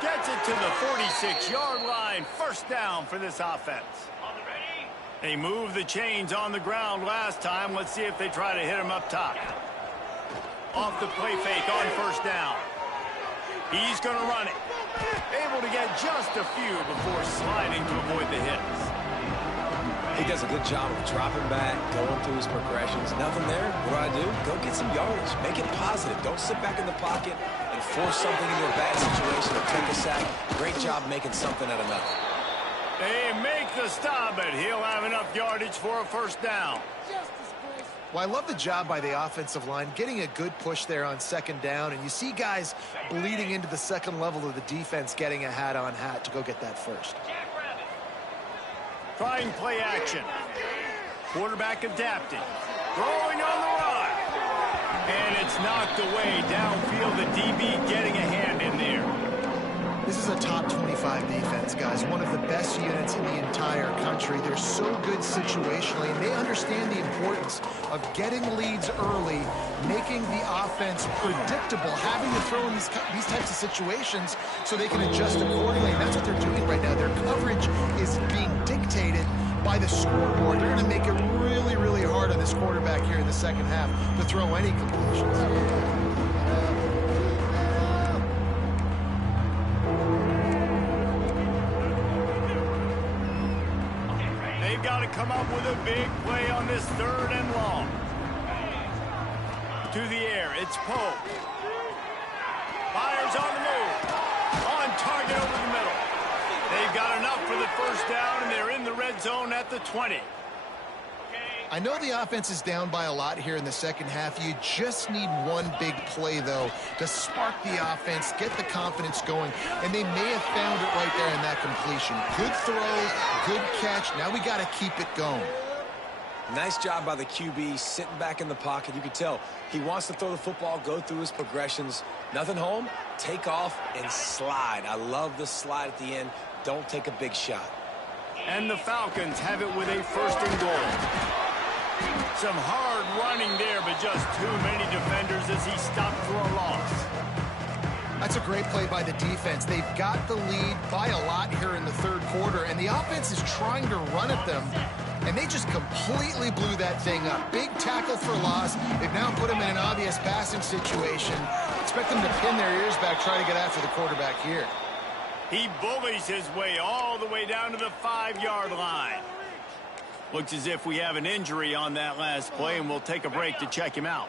Gets it to the 46-yard line. First down for this offense. They moved the chains on the ground last time. Let's see if they try to hit him up top. Off the play fake on first down. He's going to run it. Able to get just a few before sliding to avoid the hits. He does a good job of dropping back, going through his progressions. Nothing there. What do? Go get some yardage. Make it positive. Don't sit back in the pocket and force something into a bad situation or take a sack. Great job making something out of nothing. They make the stop, but he'll have enough yardage for a first down. Well, I love the job by the offensive line, getting a good push there on 2nd down, and you see guys bleeding into the second level of the defense, getting a hat-on-hat to go get that first. Trying play action. Quarterback adapting. Throwing on the run. And it's knocked away downfield. The DB getting a hand in there. This is a top 25 defense, guys. One of the best units in the entire country. They're so good situationally, and they understand the importance of getting leads early, making the offense predictable, having to throw in these types of situations so they can adjust accordingly. And that's what they're doing right now. Their coverage is being dictated by the scoreboard. They're going to make it really, really hard on this quarterback here in the second half to throw any completions. Got to come up with a big play on this 3rd and long. To the air, it's Pope. Fires on the move. On target over the middle. They've got enough for the first down, and they're in the red zone at the 20. I know the offense is down by a lot here in the second half. You just need one big play, though, to spark the offense, get the confidence going, and they may have found it right there in that completion. Good throw, good catch. Now we got to keep it going. Nice job by the QB, sitting back in the pocket. You can tell he wants to throw the football, go through his progressions. Nothing home, take off and slide. I love the slide at the end. Don't take a big shot. And the Falcons have it with a 1st and goal. Some hard running there, but just too many defenders as he stopped for a loss. That's a great play by the defense. They've got the lead by a lot here in the 3rd quarter, and the offense is trying to run at them, and they just completely blew that thing up. Big tackle for loss. They've now put them in an obvious passing situation. Expect them to pin their ears back, try to get after the quarterback here. He bullies his way all the way down to the 5-yard line. Looks as if we have an injury on that last play, and we'll take a break to check him out.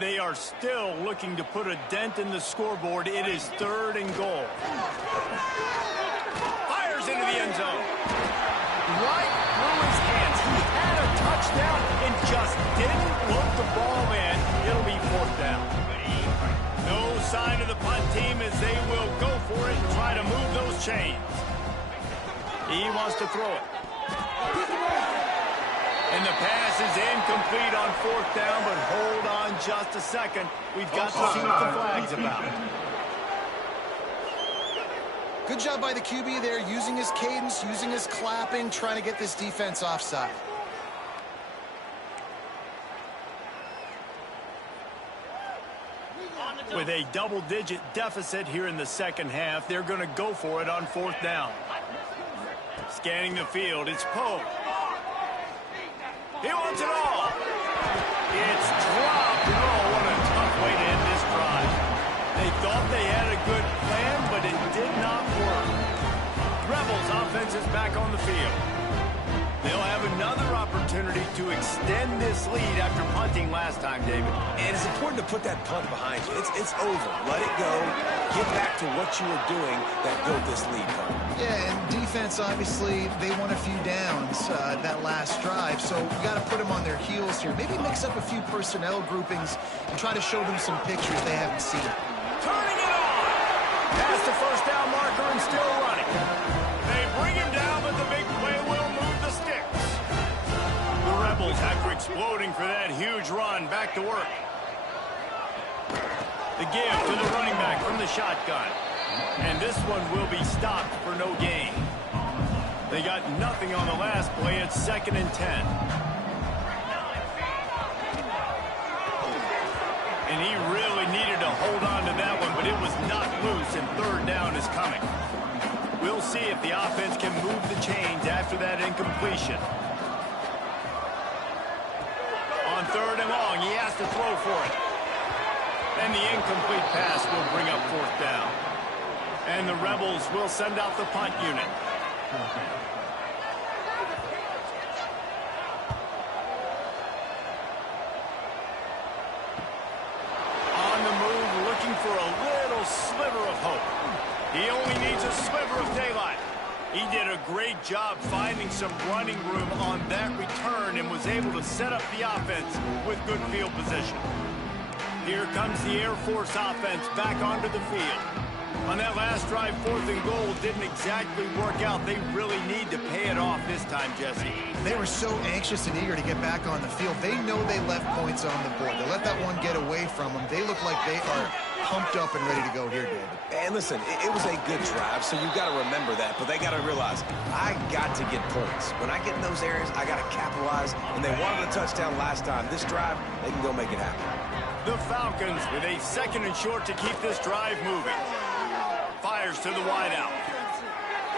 They are still looking to put a dent in the scoreboard. It is 3rd and goal. Fires into the end zone. Right through his hands. He had a touchdown and just didn't put the ball in. It'll be 4th down. No sign of the punt team as they will go for it and try to move those chains. He wants to throw it. And the pass is incomplete on 4th down, but hold on just a second. We've got to see what the flag's about. Good job by the QB there, using his cadence, using his clapping, trying to get this defense offside. With a double-digit deficit here in the second half, they're going to go for it on 4th down. Scanning the field, it's Pope. He wants it all. It's dropped. Oh, what a tough way to end this drive. They thought they had a good plan, but it did not work. Rebels offense is back on the field. They'll have another opportunity to extend this lead after punting last time, David. And it's important to put that punt behind you. It's over. Let it go. Get back to what you were doing that built this lead. Yeah, and defense, obviously, they won a few downs that last drive, so we got to put them on their heels here. Maybe mix up a few personnel groupings and try to show them some pictures they haven't seen. Turning it on! Past the first down marker and still running. They bring him down, but the big play will move the sticks. The Rebels, after exploding for that huge run, back to work. The give to the running back from the shotgun. And this one will be stopped for no gain. They got nothing on the last play. It's 2nd and 10. And he really needed to hold on to that one, but it was not loose, and 3rd down is coming. We'll see if the offense can move the chains after that incompletion. On 3rd and long, he has to throw for it. And the incomplete pass will bring up 4th down. And the Rebels will send out the punt unit. On the move, looking for a little sliver of hope. He only needs a sliver of daylight. He did a great job finding some running room on that return and was able to set up the offense with good field position. Here comes the Air Force offense back onto the field. On that last drive, 4th and goal didn't exactly work out. They really need to pay it off this time, Jesse. They were so anxious and eager to get back on the field. They know they left points on the board. They let that one get away from them. They look like they are pumped up and ready to go here, David. And listen, it was a good drive, so you've got to remember that. But they got to realize, I got to get points. When I get in those areas, I got to capitalize. And they wanted a touchdown last time. This drive, they can go make it happen. The Falcons with a 2nd and short to keep this drive moving. Fires to the wideout.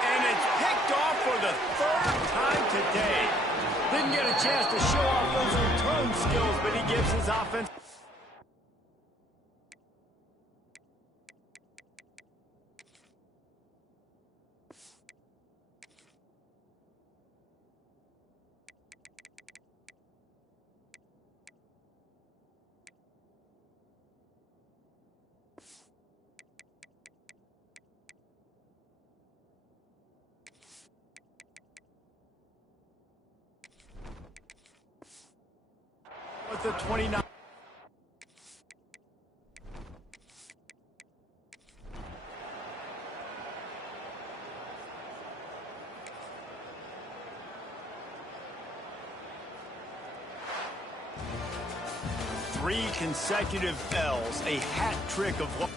And it's picked off for the 3rd time today. Didn't get a chance to show off those return skills, but he gives his offense. With the 29. Three consecutive L's, a hat trick of what?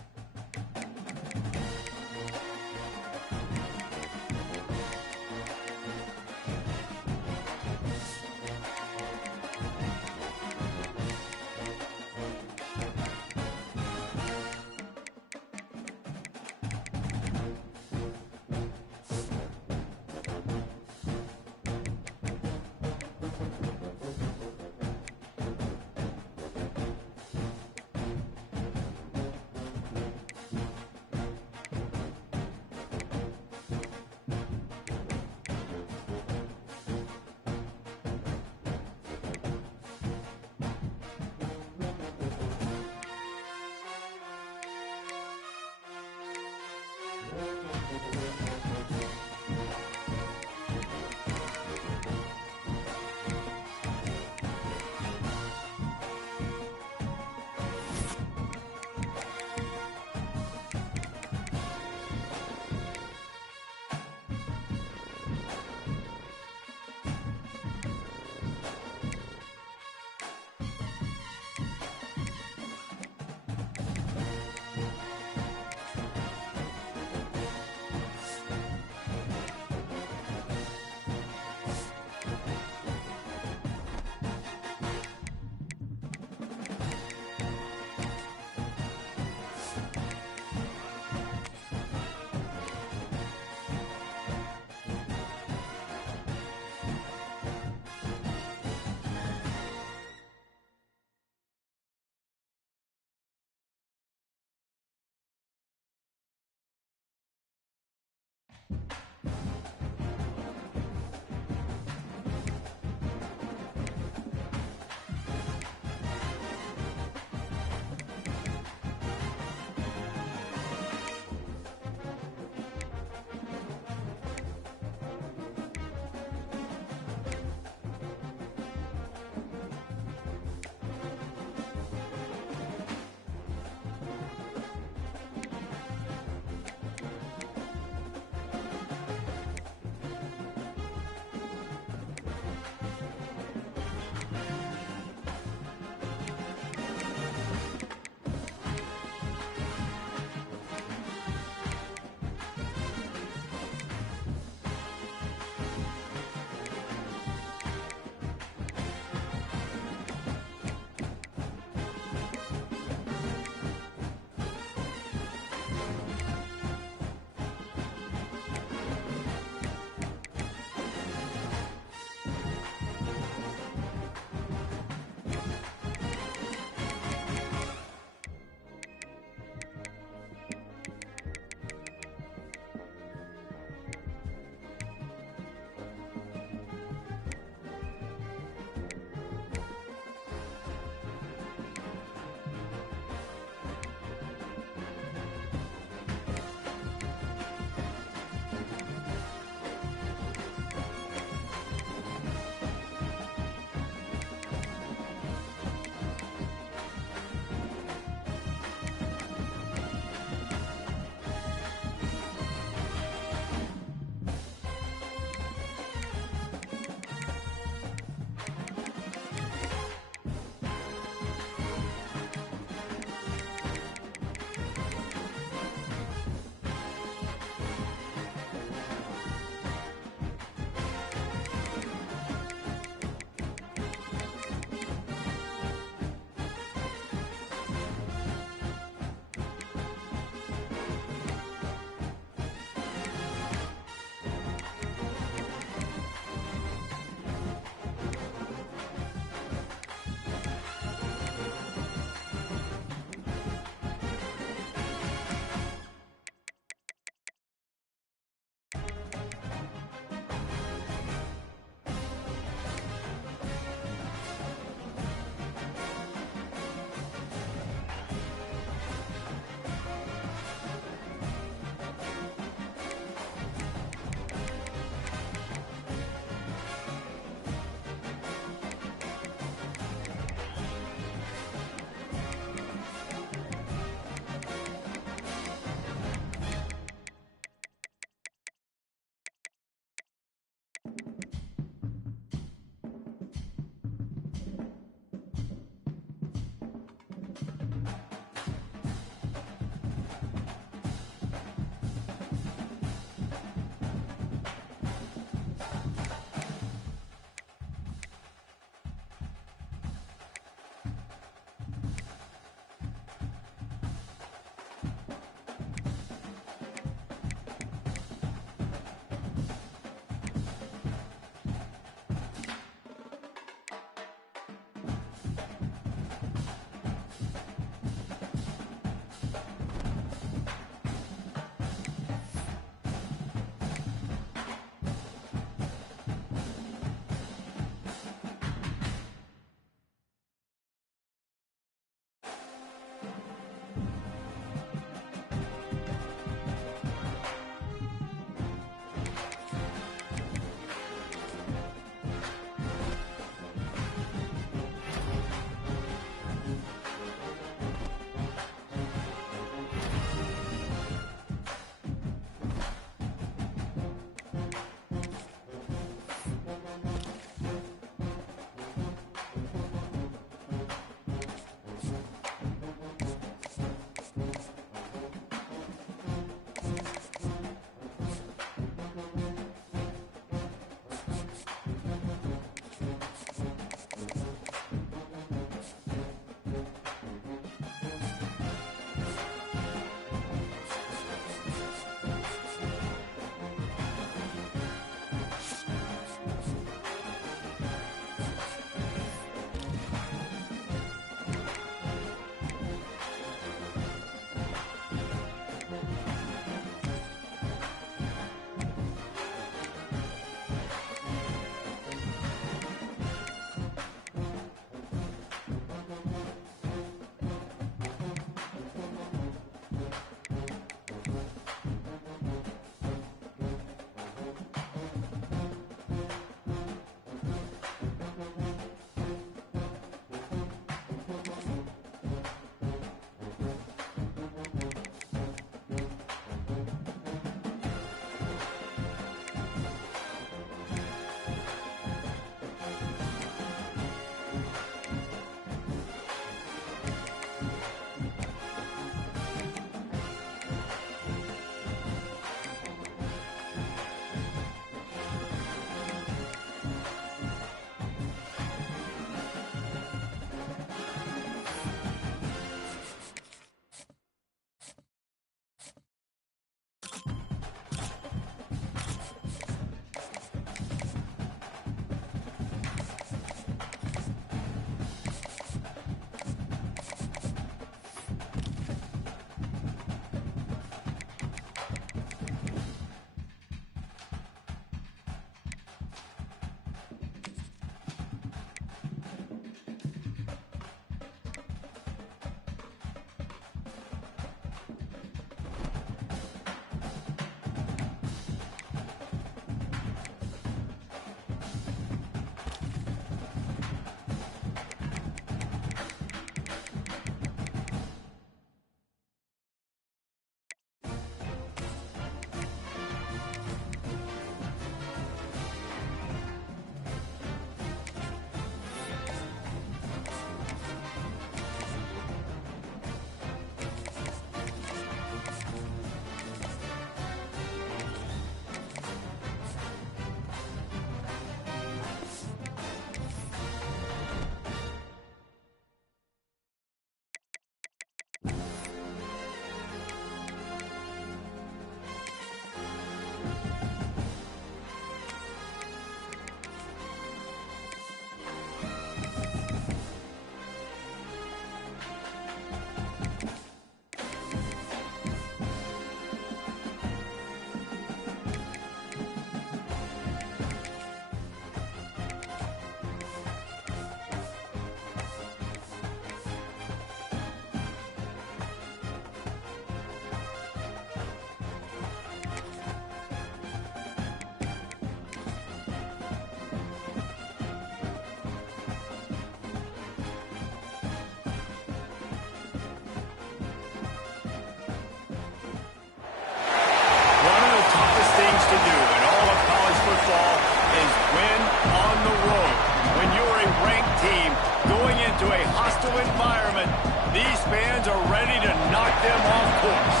hostile environment. These fans are ready to knock them off course.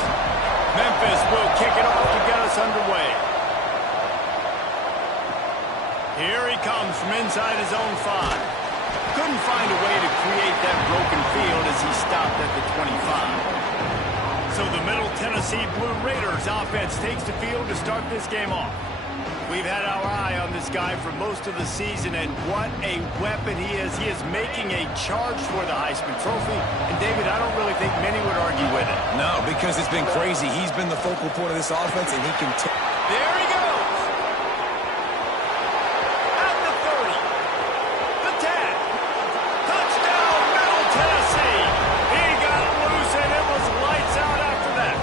Memphis will kick it off to get us underway. Here he comes from inside his own 5. Couldn't find a way to create that broken field as he stopped at the 25. So the Middle Tennessee Blue Raiders offense takes the field to start this game off. We've had our eye on this guy for most of the season, and what a weapon he is. He is making a charge for the Heisman Trophy. And, David, I don't really think many would argue with it. No, because it's been crazy. He's been the focal point of this offense, and he can... There he goes! At the 30. The 10. Touchdown, Middle Tennessee! He got loose, and it was lights out after that.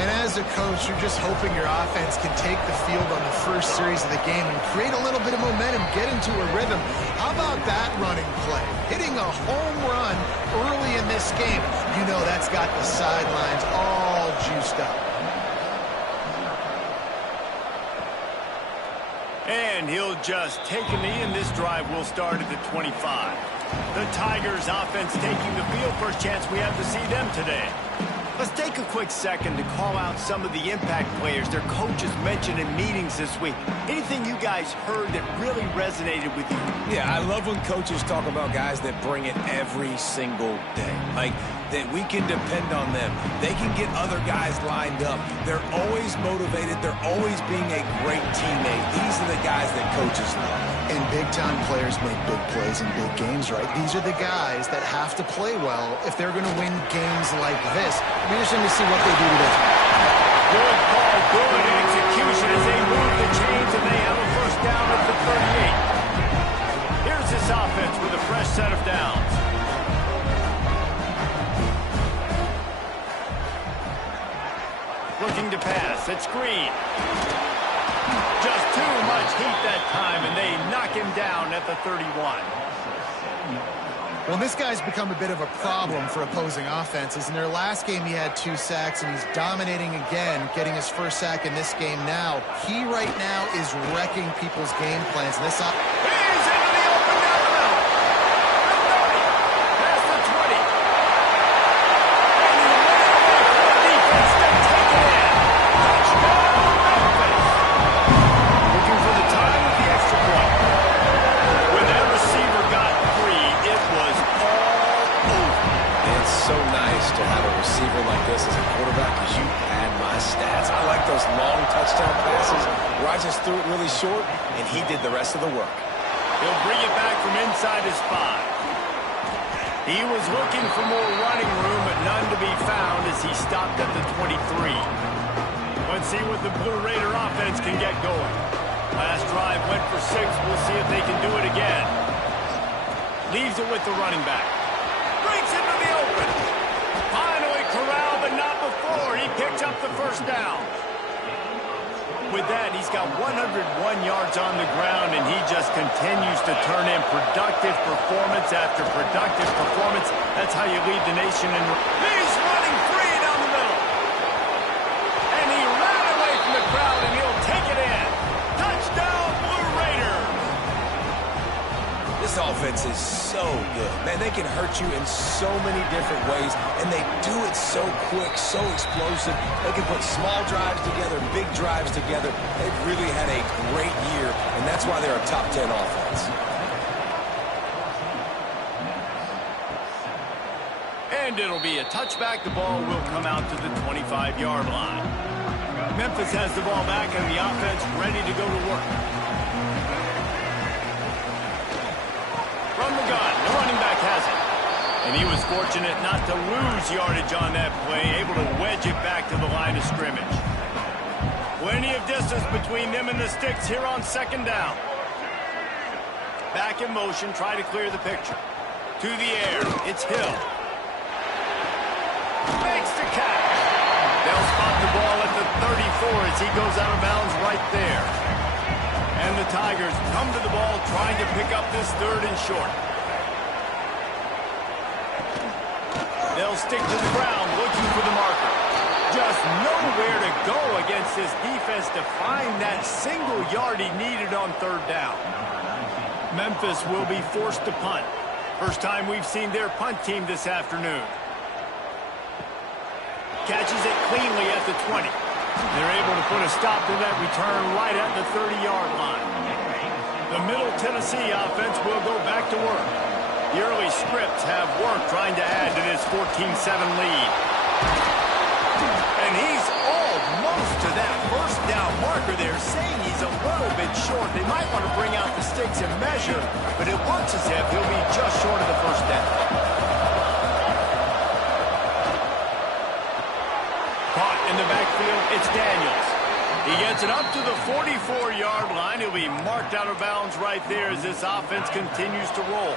And as a coach, you're just hoping your offense can take the field on the first series of the game and create a little bit of momentum, get into a rhythm. How about that running play? Hitting a home run early in this game. You know that's got the sidelines all juiced up. And he'll just take a knee, and this drive will start at the 25. The Tigers offense taking the field. First chance we have to see them today. Let's take a quick second to call out some of the impact players their coaches mentioned in meetings this week. Anything you guys heard that really resonated with you? Yeah, I love when coaches talk about guys that bring it every single day. Like, that we can depend on them. They can get other guys lined up. They're always motivated. They're always being a great teammate. These are the guys that coaches love. And big-time players make big plays in big games, right? These are the guys that have to play well if they're going to win games like this. We're just going to see what they do today. Good call, good execution as they move the chains, and they have a first down at the 38. Here's this offense with a fresh set of downs. Looking to pass. It's Green. Just too much heat that time, and they knock him down at the 31. Well, this guy's become a bit of a problem for opposing offenses. In their last game, he had 2 sacks, and he's dominating again, getting his first sack in this game now. He right now is wrecking people's game plans. And this He's into the open down the middle. The 30. Past the 20. And he's running away from the defense to take it in. Touchdown, Memphis. Looking for the time with the extra point. When that receiver got free, it was all over. It's so nice to have a receiver like this as a quarterback because you add my stats. I like those long touchdown passes where I just threw it really short and he did the rest of the work. He'll bring it back from inside his 5. He was looking for more running room, but none to be found as he stopped at the 23. Let's see what the Blue Raider offense can get going. Last drive went for 6. We'll see if they can do it again. Leaves it with the running back. Breaks into the open. Finally corralled, but not before. He picks up the first down. With that, he's got 101 yards on the ground, and he just continues to turn in productive performance after productive performance. That's how you lead the nation. And he's running free down the middle. And he ran away from the crowd, and he'll take it in. Touchdown, Blue Raiders. This offense is so good. Man, they can hurt you in so many different ways, and they do it so quick, so explosive. They can put small drives together, big drives together. They've really had a great year, and that's why they're a top 10 offense. And it'll be a touchback. The ball will come out to the 25-yard line. Memphis has the ball back, and the offense ready to go to work. From the gun, the running back has it. And he was fortunate not to lose yardage on that play, able to wedge it back to the line of scrimmage. Plenty of distance between them and the sticks here on second down. Back in motion, try to clear the picture. To the air, it's Hill. Makes the catch. They'll spot the ball at the 34 as he goes out of bounds right there. And the Tigers come to the ball trying to pick up this 3rd and short. They'll stick to the ground looking for the marker. Just nowhere to go against this defense to find that single yard he needed on 3rd down. Memphis will be forced to punt. First time we've seen their punt team this afternoon. Catches it cleanly at the 20. They're able to put a stop to that return right at the 30-yard line. The Middle Tennessee offense will go back to work. The early scripts have worked trying to add to this 14-7 lead. And he's almost to that first down marker there, saying he's a little bit short. They might want to bring out the sticks and measure, but it looks as if he'll be just short of the first down. Caught in the backfield, it's Daniels. He gets it up to the 44-yard line. He'll be marked out of bounds right there as this offense continues to roll.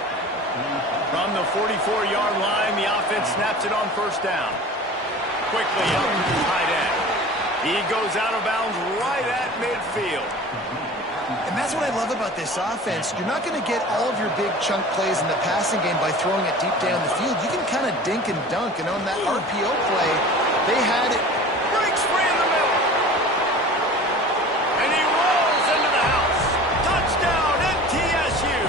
From the 44-yard line, the offense snaps it on first down. Quickly out to the tight end. He goes out of bounds right at midfield. And that's what I love about this offense. You're not going to get all of your big chunk plays in the passing game by throwing it deep down the field. You can kind of dink and dunk, and on that RPO play, they had it. Breaks free in the middle. And he rolls into the house. Touchdown, MTSU.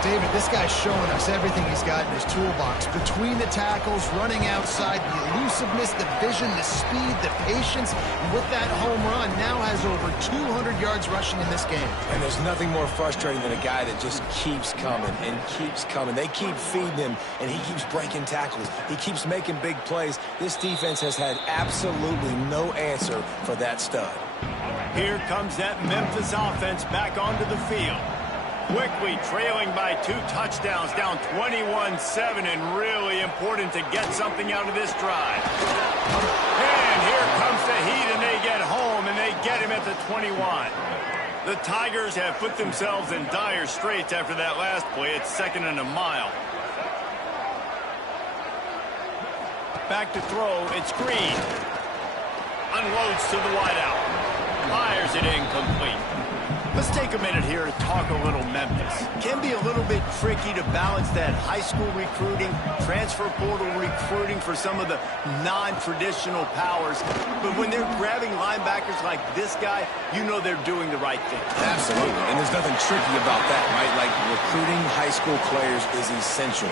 David, this guy's showing us everything he's got in his toolbox. Between the tackles, running outside, the elusiveness, the vision, the speed, the patience. And with that home run, now has over 200 yards rushing in this game. And there's nothing more frustrating than a guy that just keeps coming and keeps coming. They keep feeding him, and he keeps breaking tackles. He keeps making big plays. This defense has had absolutely no answer for that stud. Here comes that Memphis offense back onto the field. Quickly trailing by 2 touchdowns, down 21-7, and really important to get something out of this drive. And here comes the heat, and they get home, and they get him at the 21. The Tigers have put themselves in dire straits after that last play. It's 2nd and a mile. Back to throw, it's Green. Unloads to the wideout. Fires it incomplete. Let's take a minute here to talk a little Memphis. Can be a little bit tricky to balance that high school recruiting, transfer portal recruiting for some of the non-traditional powers. But when they're grabbing linebackers like this guy, you know they're doing the right thing. Absolutely, and there's nothing tricky about that, right? Like, recruiting high school players is essential.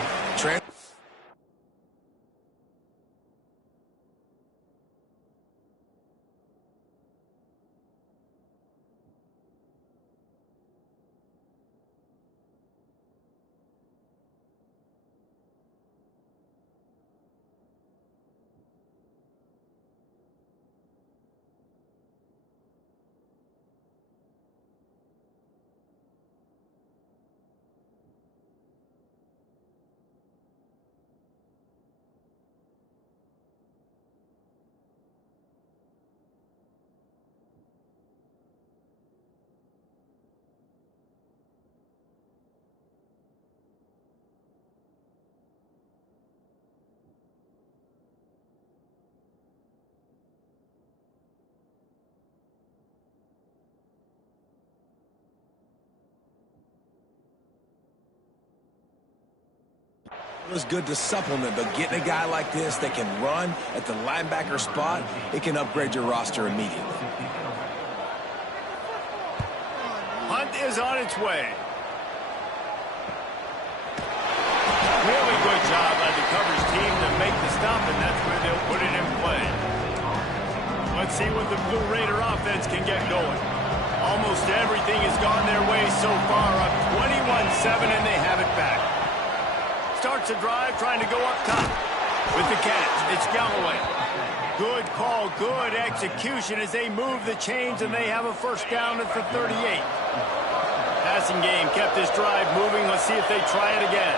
It's good to supplement, but getting a guy like this that can run at the linebacker spot, it can upgrade your roster immediately. Hunt is on its way. Really good job by the coverage team to make the stop, and that's where they'll put it in play. Let's see what the Blue Raider offense can get going. Almost everything has gone their way so far, up 21-7, and they have it back. Starts a drive trying to go up top. With the catch, it's Galloway. Good call, good execution as they move the chains, and they have a first down at the 38. Passing game kept this drive moving. Let's see if they try it again.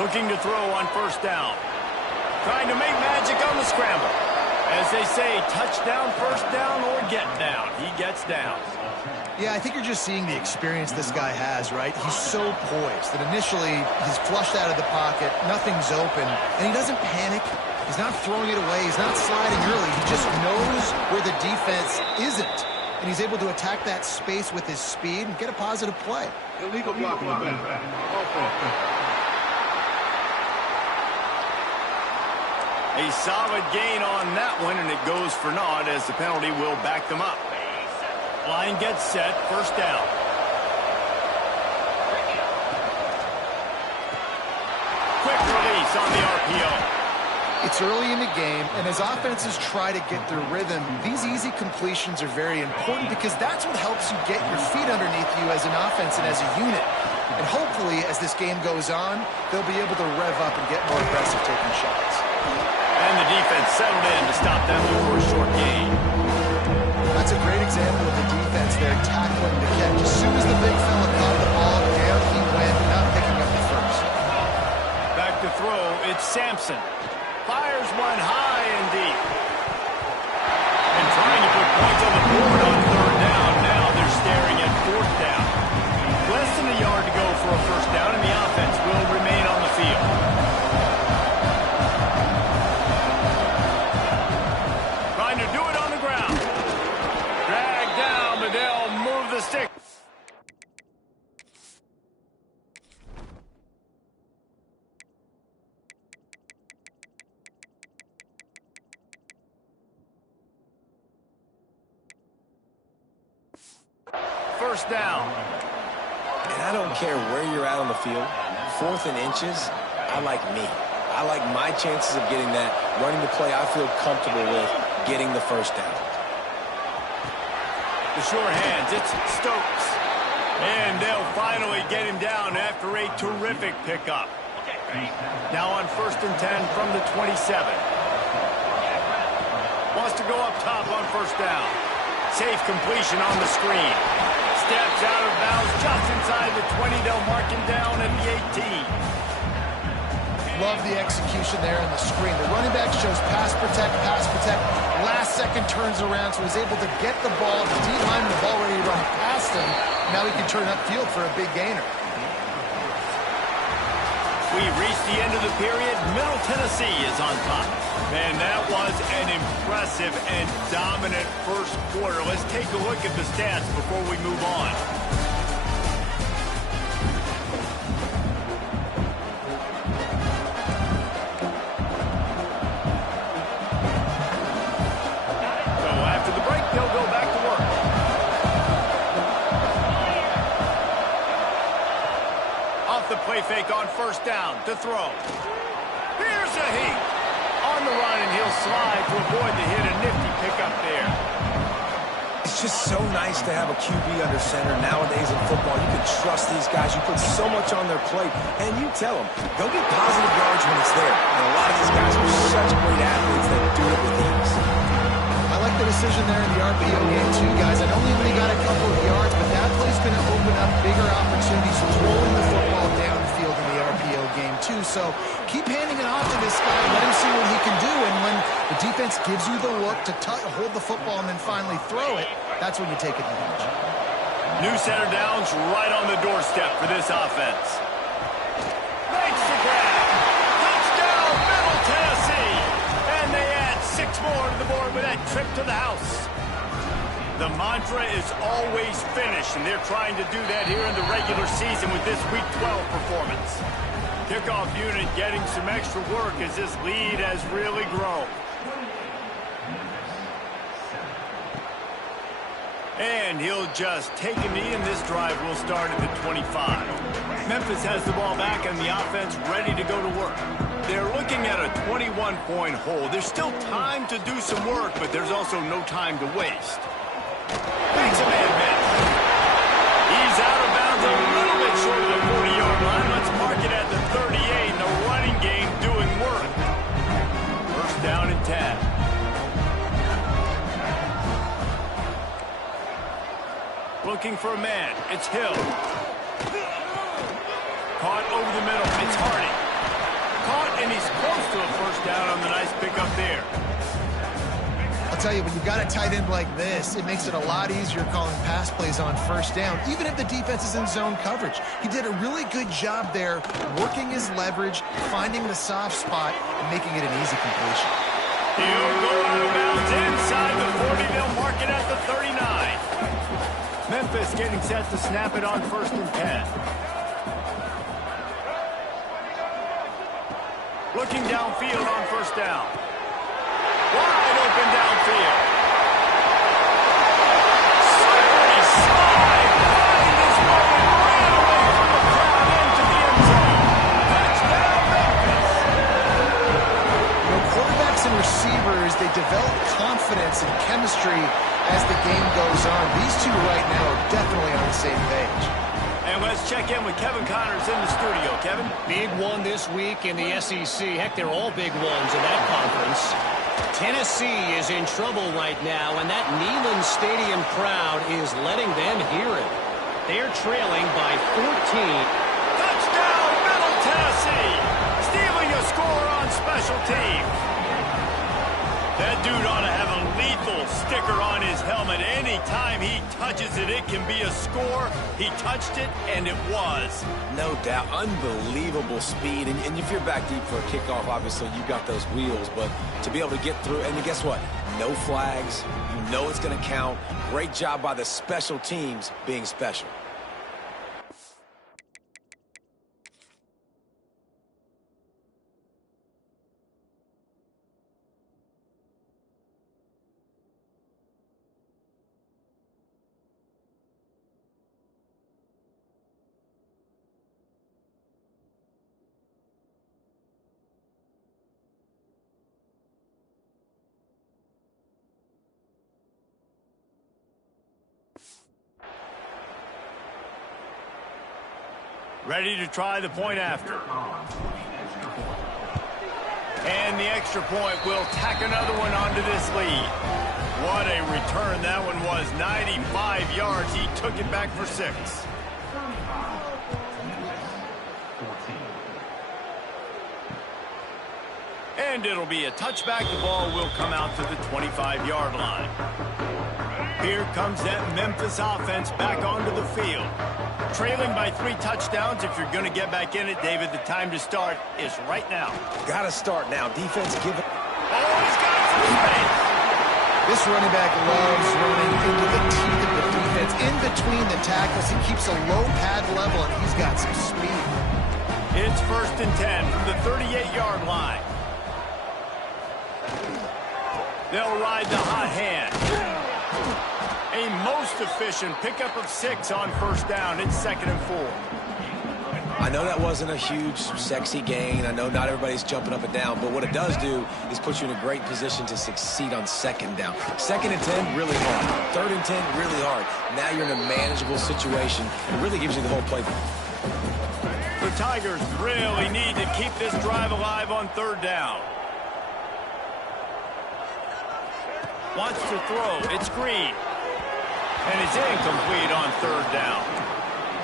Looking to throw on first down. Trying to make magic on the scramble. As they say, touchdown, first down, or get down. He gets down. Yeah, I think you're just seeing the experience this guy has, right? He's so poised that initially he's flushed out of the pocket, nothing's open, and he doesn't panic. He's not throwing it away. He's not sliding early. He just knows where the defense isn't, and he's able to attack that space with his speed and get a positive play. Illegal blocking the back. A solid gain on that one, and it goes for naught as the penalty will back them up. Line gets set, first down. Quick release on the RPO. It's early in the game, and as offenses try to get their rhythm, these easy completions are very important because that's what helps you get your feet underneath you as an offense and as a unit. And hopefully, as this game goes on, they'll be able to rev up and get more aggressive taking shots. And the defense settled in to stop them before a short gain. That's a great example of the defense there tackling the catch. As soon as the big fella caught the ball, down he went, not picking up the first. Back to throw, it's Sampson. Fires one high and deep. And trying to put points on the board on third down. Now they're staring at fourth down. Less than a yard to go for a first down, and the offense will remain on the field. Trying to do it on the ground. Drag down, but they'll move the stick. First down. And I don't care where you're at on the field. 4th and inches, I like me. I like my chances of getting that, running the play I feel comfortable with, getting the first down. The sure hands, it's Stokes. And they'll finally get him down after a terrific pickup. Now on 1st and 10 from the 27. Wants to go up top on first down. Safe completion on the screen. Steps out of bounds just inside the 20. They'll mark him down at the 18. Love the execution there on the screen. The running back shows pass protect, pass protect. Last second turns around, so he's able to get the ball. The D lineman, the ball ready to run past him. Now he can turn upfield for a big gainer. We've reached the end of the period. Middle Tennessee is on top. Man, that was an impressive and dominant first quarter. Let's take a look at the stats before we move on. So after the break, they'll go back to work. Off the play fake on first down to throw. Here's a heat. On the run, and he'll slide to avoid the hit. A nifty pickup there. It's just so nice to have a QB under center nowadays in football. You can trust these guys. You put so much on their plate, and you tell them, go get positive yards when it's there. And a lot of these guys are such great athletes that do it with ease. I like the decision there in the RPO game too, guys. I know he only got a couple of yards, but that play's going to open up bigger opportunities throwing the football downfield in the RPO game too. So keep handing it off to this guy. Let him see what he can do. And when the defense gives you the look to hold the football and then finally throw it, that's when you take advantage. New center downs right on the doorstep for this offense. Makes the grab. Touchdown, Middle Tennessee. And they add 6 more to the board with that trip to the house. The mantra is always finish, and they're trying to do that here in the regular season with this Week 12 performance. Kickoff unit getting some extra work as this lead has really grown. And he'll just take a knee, and this drive will start at the 25. Memphis has the ball back and the offense ready to go to work. They're looking at a 21-point hole. There's still time to do some work, but there's also no time to waste. Makes a man miss. He's out of bounds a little bit short of the 40-yard line. Let's mark it at the 38. The running game doing work. First down and 10. Looking for a man. It's Hill. Caught over the middle. It's Harding. Caught, and he's close to a first down on the nice pickup there. I'll tell you, when you've got a tight end like this, it makes it a lot easier calling pass plays on first down, even if the defense is in zone coverage. He did a really good job there, working his leverage, finding the soft spot, and making it an easy completion. He'll go out of bounds inside the 40. They'll mark it at the 39. Memphis getting set to snap it on 1st and 10. Looking downfield on first down. Wide open downfield. Circled chemistry as the game goes on. These two right now are definitely on the same page. And let's check in with Kevin Connors in the studio. Kevin? Big one this week in the SEC. Heck, they're all big ones in that conference. Tennessee is in trouble right now, and that Neyland Stadium crowd is letting them hear it. They're trailing by 14. Touchdown, Middle Tennessee! Stealing a score on special teams. That dude ought to have a lethal sticker on his helmet. Anytime he touches it, it can be a score. He touched it, and it was. No doubt. Unbelievable speed. And if you're back deep for a kickoff, obviously you got those wheels. But to be able to get through, and guess what? No flags. You know it's going to count. Great job by the special teams being special. Ready to try the point after. And the extra point will tack another one onto this lead. What a return that one was. 95 yards. He took it back for 6. And it'll be a touchback. The ball will come out to the 25-yard line. Here comes that Memphis offense back onto the field. Trailing by 3 touchdowns. If you're going to get back in it, David, the time to start is right now. Got to start now. Defense, give it. Oh, he's got some space. This running back loves running into the teeth of the defense. In between the tackles, he keeps a low pad level, and he's got some speed. It's 1st and 10 from the 38-yard line. They'll ride the hot hand. A most efficient pickup of 6 on 1st down. It's 2nd and 4. I know that wasn't a huge, sexy gain. I know not everybody's jumping up and down, but what it does do is put you in a great position to succeed on 2nd down. 2nd and 10, really hard. 3rd and 10, really hard. Now you're in a manageable situation. It really gives you the whole playbook. The Tigers really need to keep this drive alive on 3rd down. Wants to throw. It's Green. And it's incomplete on 3rd down.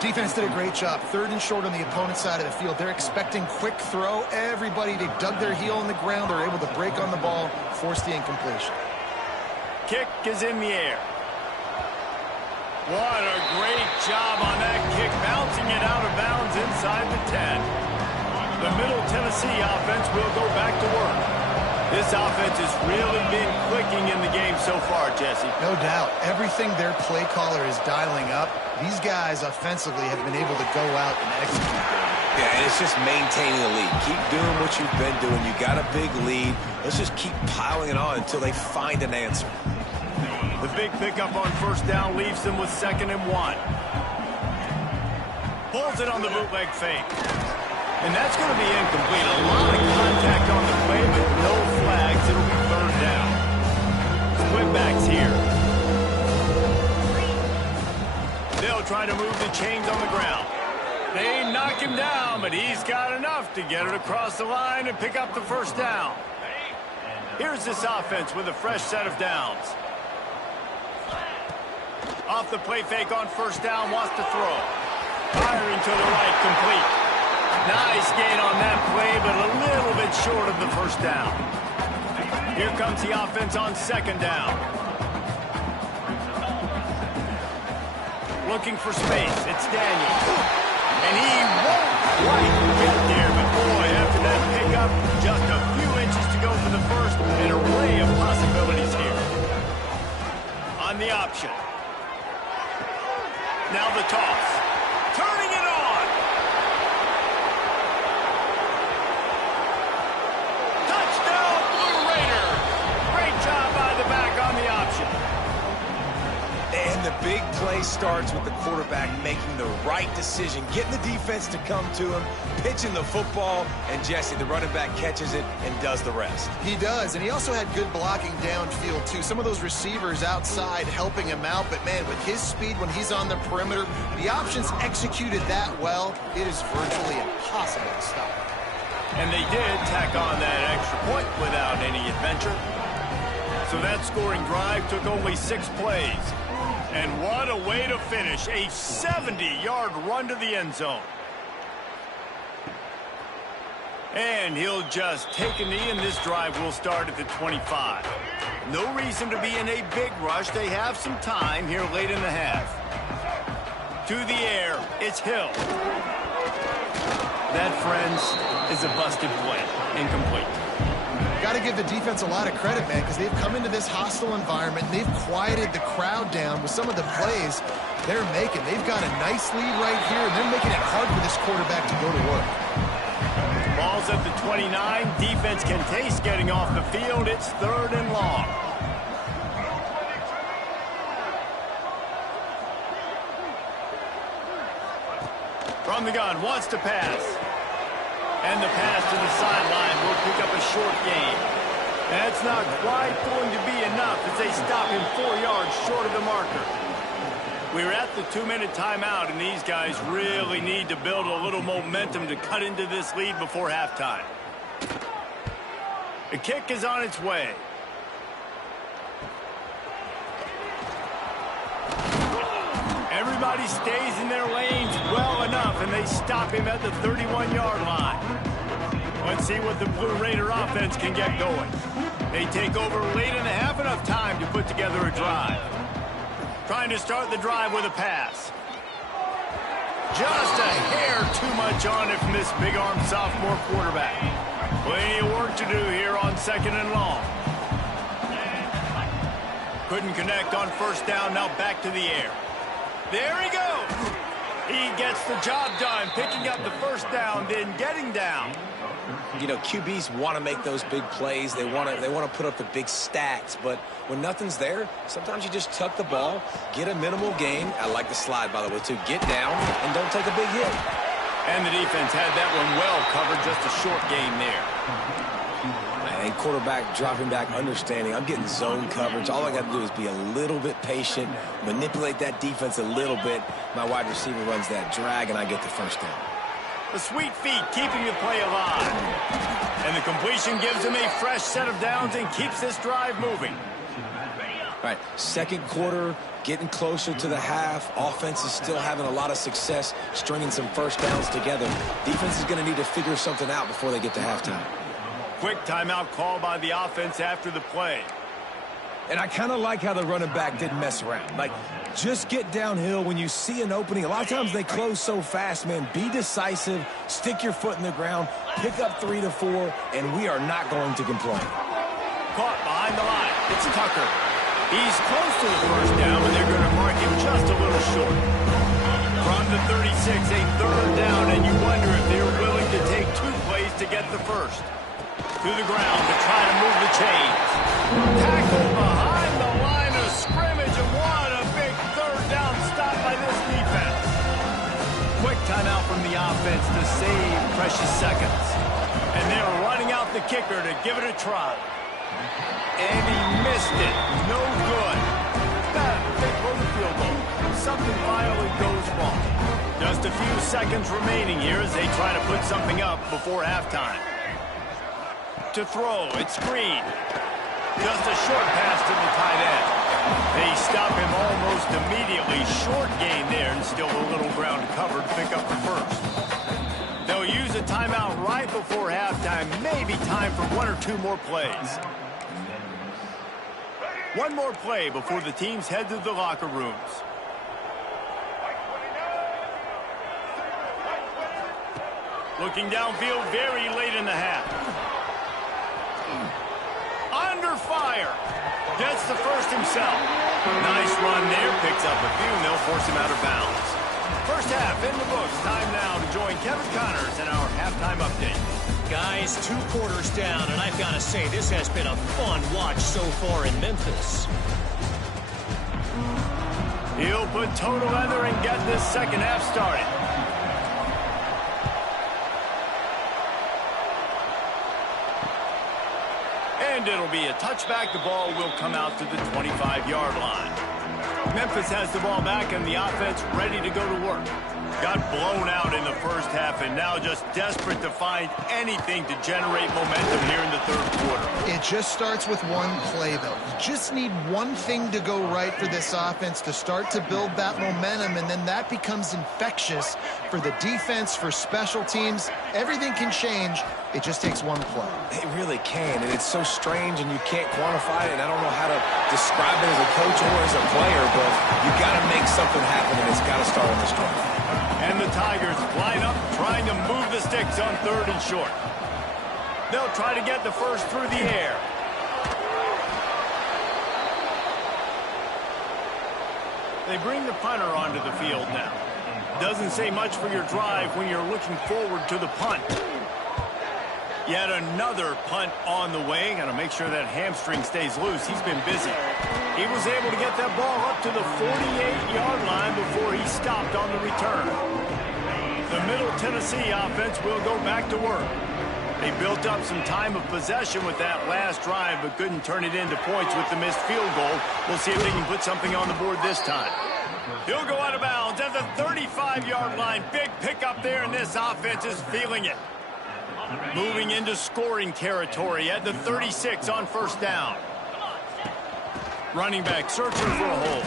Defense did a great job. 3rd and short on the opponent's side of the field. They're expecting quick throw. Everybody, they dug their heel in the ground. They're able to break on the ball, force the incompletion. Kick is in the air. What a great job on that kick, bouncing it out of bounds inside the 10. The Middle Tennessee offense will go back to work. This offense has really been clicking in the game so far, Jesse. No doubt. Everything their play caller is dialing up, these guys offensively have been able to go out and execute. Yeah, and it's just maintaining the lead. Keep doing what you've been doing. You got a big lead. Let's just keep piling it on until they find an answer. The big pickup on 1st down leaves them with 2nd and 1. Pulls it on the bootleg fake. And that's going to be incomplete. A lot of contact on the play, but no flags. It'll be 3rd down. Split backs here. They'll try to move the chains on the ground. They knock him down, but he's got enough to get it across the line and pick up the 1st down. Here's this offense with a fresh set of downs. Off the play fake on 1st down, wants to throw. Firing to the right, complete. Nice gain on that play, but a little bit short of the 1st down. Here comes the offense on 2nd down. Looking for space. It's Daniels. And he won't quite get there, but boy, after that pickup, just a few inches to go for the 1st. An array of possibilities here. On the option. Now the toss. Turning it on. Touchdown, Blue Raiders. Great job by the back on the option. And And the big play starts with the quarterback making the right decision, getting the defense to come to him, pitching the football, and Jesse, the running back, catches it and does the rest. He does, and he also had good blocking downfield, too. Some of those receivers outside helping him out, but, man, with his speed when he's on the perimeter, the options executed that well, it is virtually impossible to stop. And they did tack on that extra point without any adventure. So that scoring drive took only 6 plays. And what a way to finish, a 70-yard run to the end zone. And he'll just take a knee, and this drive will start at the 25. No reason to be in a big rush. They have some time here late in the half. To the air, it's Hill. That, friends, is a busted play. Incomplete. Got to give the defense a lot of credit, man, because they've come into this hostile environment, and they've quieted the crowd down with some of the plays they're making. They've got a nice lead right here, and they're making it hard for this quarterback to go to work. Ball's at the 29. Defense can taste getting off the field. It's 3rd and long. From the gun, wants to pass. And the pass to the sideline will pick up a short gain. That's not quite going to be enough as they stop him 4 yards short of the marker. We're at the 2-minute timeout, and these guys really need to build a little momentum to cut into this lead before halftime. The kick is on its way. Everybody stays in their lanes well enough, and they stop him at the 31-yard line. Let's see what the Blue Raider offense can get going. They take over late in the half, enough time to put together a drive. Trying to start the drive with a pass. Just a hair too much on it from this big-armed sophomore quarterback. Plenty of work to do here on 2nd and long. Couldn't connect on 1st down, now back to the air. There he goes. He gets the job done, picking up the 1st down, then getting down. You know, QBs want to make those big plays. They want to put up the big stats. But when nothing's there, sometimes you just tuck the ball, get a minimal gain. I like the slide, by the way, too. Get down and don't take a big hit. And the defense had that one well covered, just a short gain there. And quarterback dropping back, understanding I'm getting zone coverage. All I got to do is be a little bit patient, manipulate that defense a little bit. My wide receiver runs that drag, and I get the 1st down. The sweet feet keeping the play alive. And the completion gives him a fresh set of downs and keeps this drive moving. All right, 2nd quarter, getting closer to the half. Offense is still having a lot of success stringing some 1st downs together. Defense is going to need to figure something out before they get to halftime. Quick timeout call by the offense after the play. And I kind of like how the running back didn't mess around. Like, just get downhill when you see an opening. A lot of times they close so fast, man. Be decisive, stick your foot in the ground, pick up 3 to 4, and we are not going to complain. Caught behind the line. It's Tucker. He's close to the 1st down, but they're going to mark him just a little short. From the 36, a 3rd down, and you wonder if they're willing to take 2 plays to get the 1st. To the ground to try to move the chains. Tackled behind the line of scrimmage, and what a big 3rd down stop by this defense. Quick timeout from the offense to save precious seconds. And they're running out the kicker to give it a try. And he missed it. No good. They blow the field goal. Something finally goes wrong. Just a few seconds remaining here as they try to put something up before halftime. To throw, it's Green. Just a short pass to the tight end. They stop him almost immediately. Short gain there, and still a little ground covered to pick up the 1st. They'll use a timeout right before halftime. Maybe time for 1 or 2 more plays. One more play before the teams head to the locker rooms. Looking downfield very late in the half. Under fire. Gets the 1st himself. Nice run there. Picks up a few, and they'll force him out of bounds. 1st half in the books. Time now to join Kevin Connors in our halftime update. Guys, 2 quarters down, and I've got to say, this has been a fun watch so far in Memphis. put toe together and get this second half started. And it'll be a touchback. The ball will come out to the 25-yard line. Memphis has the ball back and the offense ready to go to work. Got blown out in the first half and now just desperate to find anything to generate momentum here in the third quarter. It just starts with one play, though. You just need one thing to go right for this offense to start to build that momentum, and then that becomes infectious for the defense, for special teams. Everything can change. It just takes one play. It really can, and it's so strange, and you can't quantify it, and I don't know how to describe it as a coach or as a player, but you got to make something happen, and it's got to start on this drive. And the Tigers line up, trying to move the sticks on 3rd and short. They'll try to get the first through the air. They bring the punter onto the field now. Doesn't say much for your drive when you're looking forward to the punt. Yet another punt on the way. Got to make sure that hamstring stays loose. He's been busy. He was able to get that ball up to the 48-yard line before he stopped on the return. The Middle Tennessee offense will go back to work. They built up some time of possession with that last drive, but couldn't turn it into points with the missed field goal. We'll see if they can put something on the board this time. He'll go out of bounds at the 35-yard line. Big pickup there, and this offense is feeling it. Moving into scoring territory at the 36 on 1st down. Running back searching for a hole.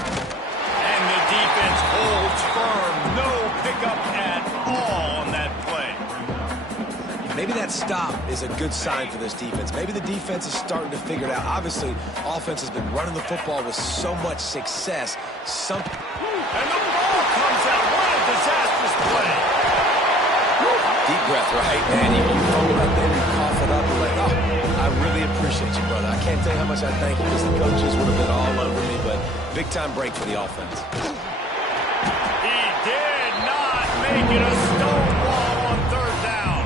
And the defense holds firm. No pickup at all on that play. Maybe that stop is a good sign for this defense. Maybe the defense is starting to figure it out. Obviously, offense has been running the football with so much success. And the ball comes out. What a disastrous play. Deep breath, right? And you hold right there, you cough it up, and like, oh, I really appreciate you, brother. I can't tell you how much I thank you, because the coaches would have been all over me, but big-time break for the offense. He did not make it a stonewall on 3rd down.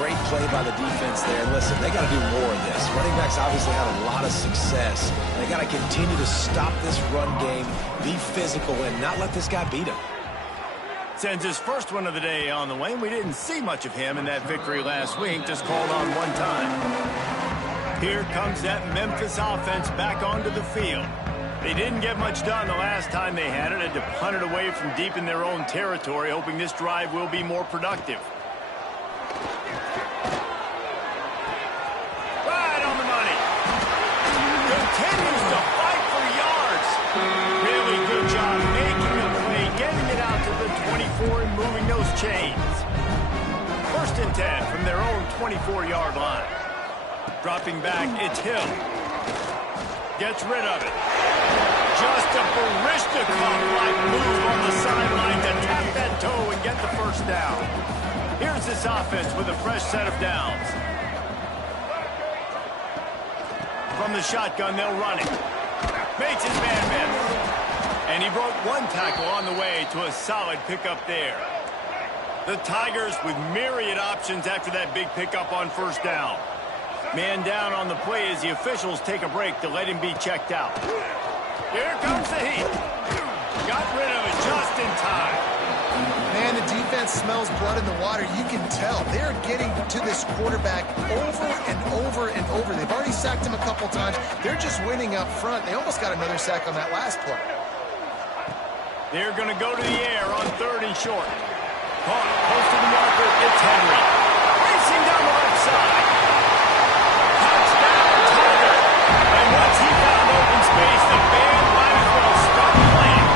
Great play by the defense there. Listen, they got to do more of this. Running backs obviously had a lot of success. They got to continue to stop this run game, be physical, and not let this guy beat him. Sends his first one of the day on the way. We didn't see much of him in that victory last week, just called on one time. Here comes that Memphis offense back onto the field. They didn't get much done the last time they had it. Had to punt it away from deep in their own territory, hoping this drive will be more productive. Right on the money. Continues to fight for yards. Really good job making the play, getting it out to the 24 and moving those chains. 1st and 10 from their own 24-yard line. Dropping back, it's Hill. Gets rid of it. Just a Baryshnikov-like move on the sideline to tap that toe and get the first down. Here's this offense with a fresh set of downs. From the shotgun, they'll run it. Makes his man miss. And he broke one tackle on the way to a solid pickup there. The Tigers with myriad options after that big pickup on 1st down. Man down on the play as the officials take a break to let him be checked out. Here comes the heat. Got rid of it just in time. Man, the defense smells blood in the water. You can tell. They're getting to this quarterback over and over and over. They've already sacked him a couple times. They're just winning up front. They almost got another sack on that last play. They're going to go to the air on 3rd and short. Caught close to the marker. It's Henry. Racing down the left side. Touchdown, Tiger. And once he found open space, the band might as well start playing.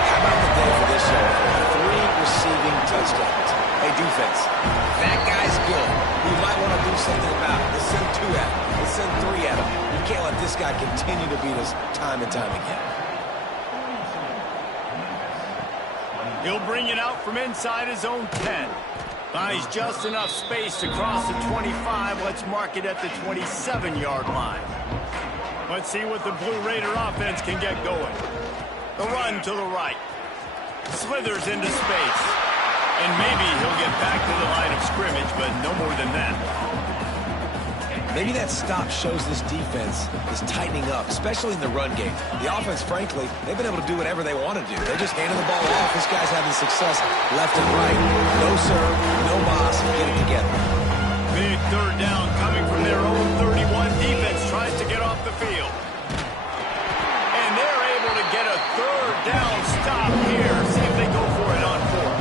How about the day for this show? 3 receiving touchdowns. Hey, defense, that guy's good. We might want to do something about it. Let's send 2 at him. Let's send 3 at him. You can't let this guy continue to beat us time and time again. He'll bring it out from inside his own 10. Buys just enough space to cross the 25. Let's mark it at the 27-yard line. Let's see what the Blue Raider offense can get going. The run to the right. Slithers into space. And maybe he'll get back to the line of scrimmage, but no more than that. Maybe that stop shows this defense is tightening up, especially in the run game. The offense, frankly, they've been able to do whatever they want to do. They're just handing the ball off. This guy's having success left and right. No serve, no boss, get it together. Big third down coming from their own 31. Defense tries to get off the field. And they're able to get a third down stop here. See if they go for it on fourth.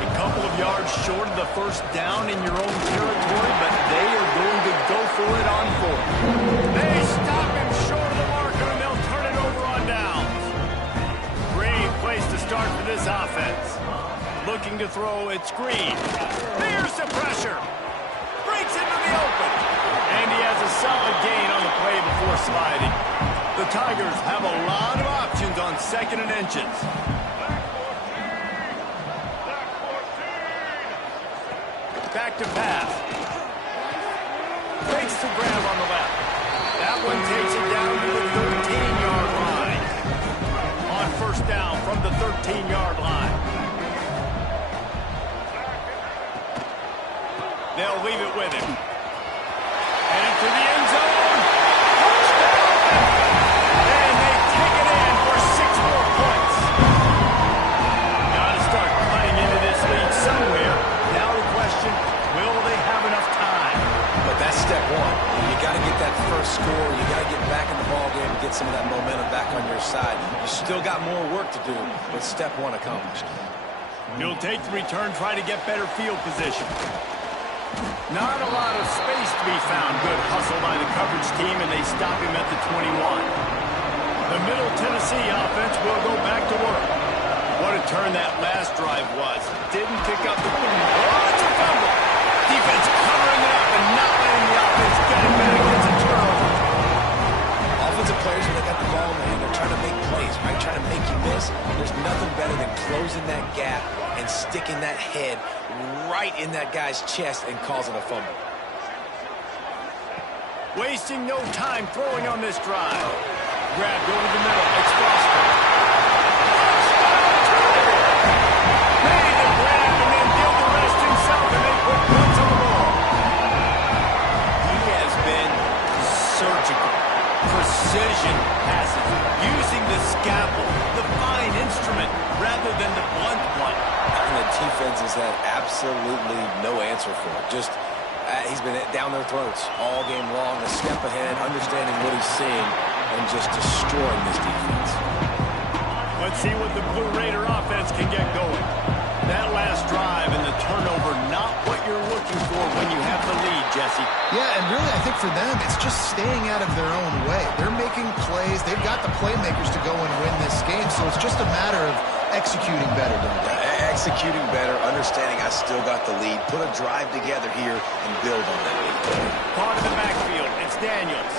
A couple of yards short of the first down in your own territory, but they are going to go for it on fourth. They stop him short of the marker, and they'll turn it over on downs. Great place to start for this offense. Looking to throw, it's Green. There's the pressure. Breaks into the open. And he has a solid gain on the play before sliding. The Tigers have a lot of options on second and inches. Back to pass. Fakes the grab on the left. That one takes it down to the 13-yard line. On first down from the 13-yard line. They'll leave it with him. Headed to the end zone. Touchdown! And they take it in for 6 more points. Got to start cutting into this lead somewhere. Now the question, will they have enough time? But that's step one. You got to get that first score. You got to get back in the ball game and get some of that momentum back on your side. You still got more work to do, but step one accomplished. He'll take the return, try to get better field position. Not a lot of space to be found. Good hustle by the coverage team, and they stop him at the 21. The Middle Tennessee offense will go back to work. What a turn that last drive was. Didn't pick up the... Oh, it's a fumble. Defense covering it up and not letting the offense get it back. It's a turnover. Offensive players, when they got the ball in their hand, they're trying to make plays, right? Trying to make you miss. There's nothing better than closing that gap and sticking that head right in that guy's chest and causing a fumble. Wasting no time throwing on this drive. Grabbed over the middle. It's Foster. Made the grab and then did the rest himself, and they put points on the ball. He has been surgical. Precision passes. Using the scalpel, the fine instrument, rather than the blunt one. And the defense has had absolutely no answer for it. Just, he's been down their throats all game long, a step ahead, understanding what he's seeing, and just destroying this defense. Let's see what the Blue Raider offense can get going. That last drive and the turnover, not what you're looking for when you have the lead, Jesse. Yeah, and really, I think for them, it's just staying out of their own way. They're making plays. They've got the playmakers to go and win this game, so it's just a matter of executing better, don't they? Executing better, understanding I still got the lead, put a drive together here and build on that lead. Caught in the backfield, it's Daniels.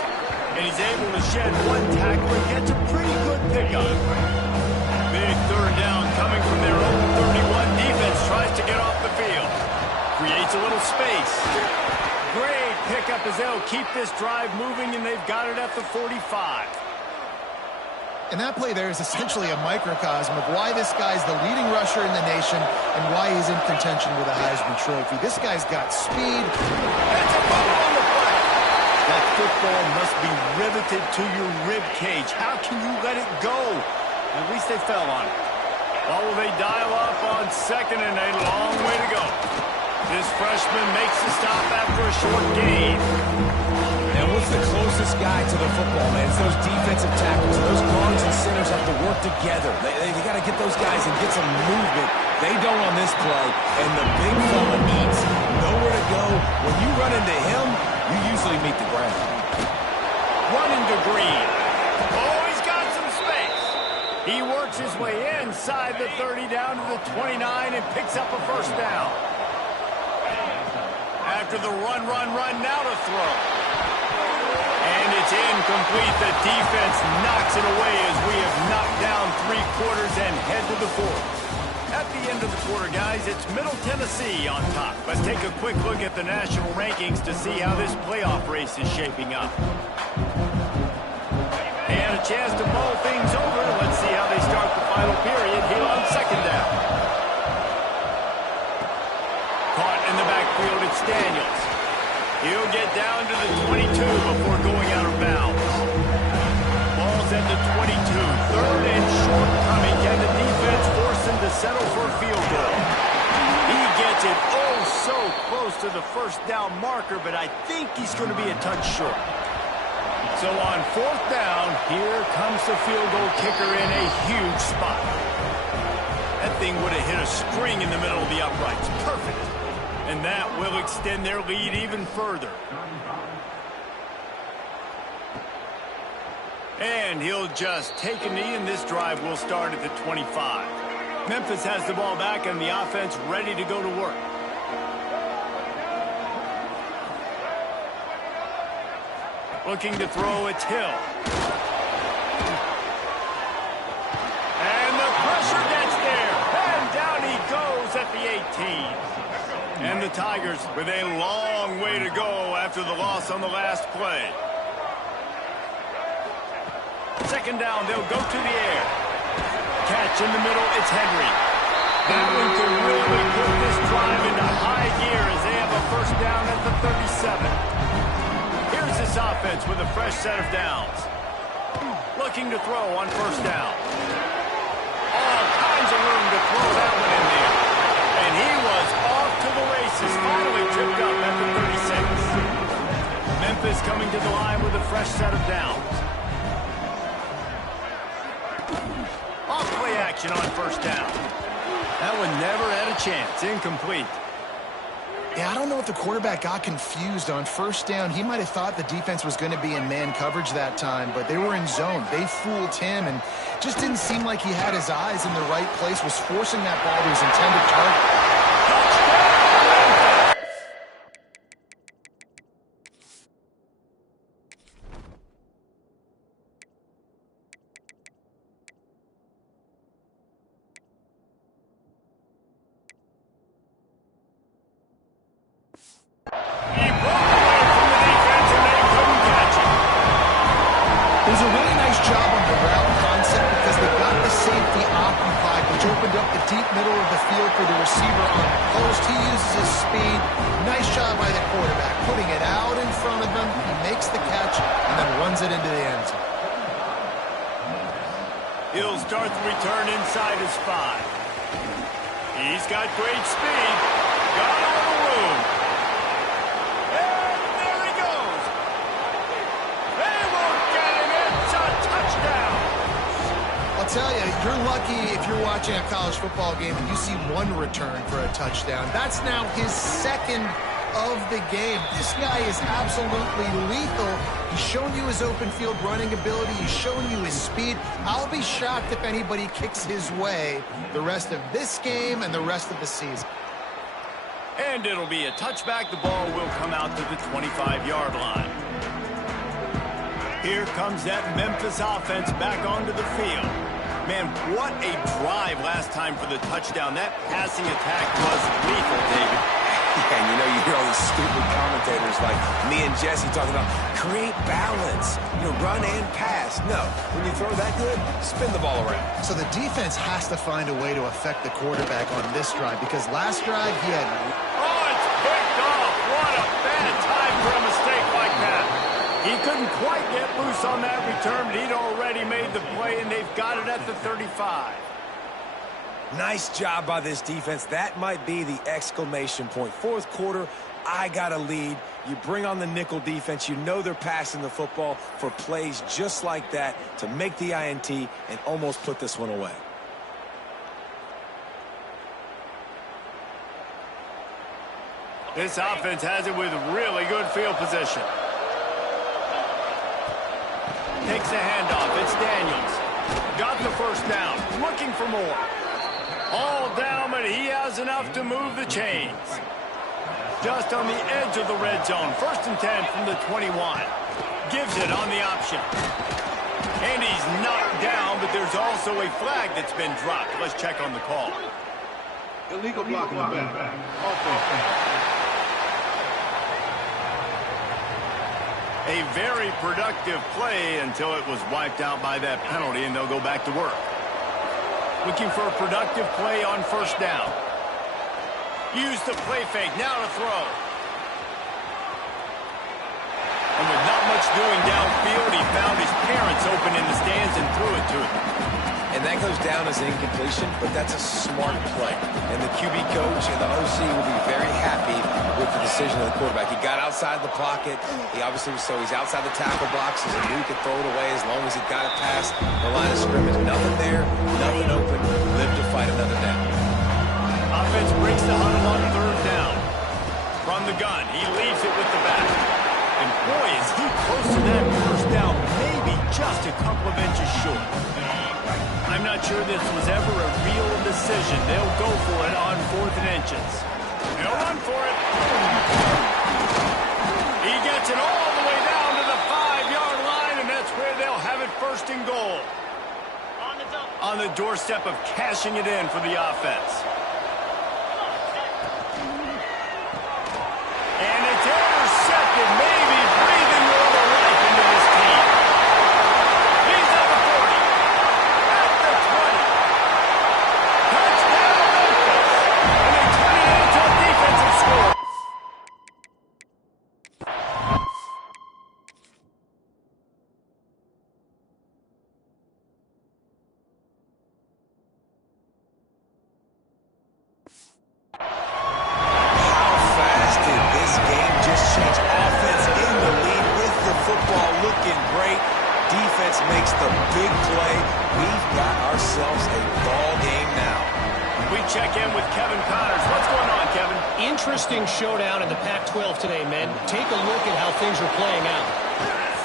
And he's able to shed one tackle and gets a pretty good pickup. Big third down coming from their own 31. Defense tries to get off the field. Creates a little space. Great pickup as they'll keep this drive moving, and they've got it at the 45. And that play there is essentially a microcosm of why this guy's the leading rusher in the nation and why he's in contention with a Heisman Trophy. This guy's got speed. That's a bubble on the play. That football must be riveted to your rib cage. How can you let it go? At least they fell on it. Or will they dial up on second and a long way to go? This freshman makes the stop after a short gain. And what's the closest guy to the football, man? It's those defensive tackles. Those guards and centers have to work together. They got to get those guys and get some movement. They don't on this play, and the big fella needs nowhere to go. When you run into him, you usually meet the ground. Running to Green. Oh, he's got some space. He works his way inside the 30 down to the 29 and picks up a first down. After the run, now to throw. And it's incomplete. The defense knocks it away as we have knocked down 3 quarters and head to the 4th. At the end of the quarter, guys, it's Middle Tennessee on top. Let's take a quick look at the national rankings to see how this playoff race is shaping up. And a chance to mull things over. Let's see how they start the final period here on second down. Caught in the backfield, it's Daniels. He'll get down to the 22 before going out of bounds. Ball's at the 22. Third and short coming. Can the defense force him to settle for a field goal? He gets it so close to the first down marker, but I think he's going to be a touch short. So on fourth down, here comes the field goal kicker in a huge spot. That thing would have hit a string in the middle of the uprights. Perfect. And that will extend their lead even further. And he'll just take a knee, and this drive will start at the 25. Memphis has the ball back, and the offense ready to go to work. Looking to throw, it's Hill. And the pressure gets there. And down he goes at the 18. And the Tigers with a long way to go after the loss on the last play. Second down, they'll go to the air. Catch in the middle, it's Henry. That one can really put this drive into high gear as they have a first down at the 37. Here's this offense with a fresh set of downs. Looking to throw on first down. All kinds of room to throw that one in there. And he was off to the races, finally tripped up at the 36. Memphis coming to the line with a fresh set of downs. Off play action on first down. That one never had a chance. Incomplete. Yeah, I don't know if the quarterback got confused on first down. He might have thought the defense was going to be in man coverage that time, but they were in zone. They fooled him and just didn't seem like he had his eyes in the right place, was forcing that ball to his intended target. He'll start the return inside his 5. He's got great speed. Got a little room. And there he goes. They won't get him. It's a touchdown. I'll tell you, you're lucky if you're watching a college football game and you see one return for a touchdown. That's now his second of the game. This guy is absolutely lethal. He's shown you his open field running ability. He's shown you his speed. I'll be shocked if anybody kicks his way the rest of this game and the rest of the season. And it'll be a touchback. The ball will come out to the 25-yard line. Here comes that Memphis offense back onto the field. Man, what a drive last time for the touchdown. That passing attack was lethal, David. And you know, you hear all these stupid commentators like me and Jesse talking about create balance, run and pass. No, when you throw that good, spin the ball around. So the defense has to find a way to affect the quarterback on this drive because last drive he had... Oh, it's picked off. What a bad time for a mistake like that. He couldn't quite get loose on that return, but he'd already made the play, and they've got it at the 35. Nice job by this defense. That might be the exclamation point. Fourth quarter, I got a lead. You bring on the nickel defense. You know they're passing the football for plays just like that to make the INT and almost put this one away. This offense has it with really good field position. Takes the handoff. It's Daniels. Got the first down. Looking for more. All down, but he has enough to move the chains. Just on the edge of the red zone. First and 10 from the 21. Gives it on the option. And he's knocked down, but there's also a flag that's been dropped. Let's check on the call. Illegal block in the back. A very productive play until it was wiped out by that penalty, and they'll go back to work. Looking for a productive play on first down. Use the play fake. Now to throw. And with not much doing downfield, he found his parents open in the stands and threw it to him. And that goes down as an incompletion, but that's a smart play. And the QB coach and the OC will be very happy with the decision of the quarterback. He got outside the pocket. He obviously was, so he's outside the tackle box. He knew he could throw it away as long as he got it past the line of scrimmage. Nothing there, nothing open. Live to fight another down. Offense breaks the huddle on third down. From the gun, he leaves it with the back. And boy, is he close to that first down, maybe just a couple of inches short. I'm not sure this was ever a real decision. They'll go for it on 4th and inches. They'll run for it. He gets it all the way down to the 5-yard line, and that's where they'll have it 1st and goal. On the doorstep of cashing it in for the offense. And it's intercepted, maybe breathing a little life into this team. He's at the 40, at the 20. Touchdown, Memphis. And they turn it into a defensive score. Makes the big play. We've got ourselves a ball game now. We check in with Kevin Connors. What's going on, Kevin? Interesting showdown in the Pac-12 today, men. Take a look at how things are playing out.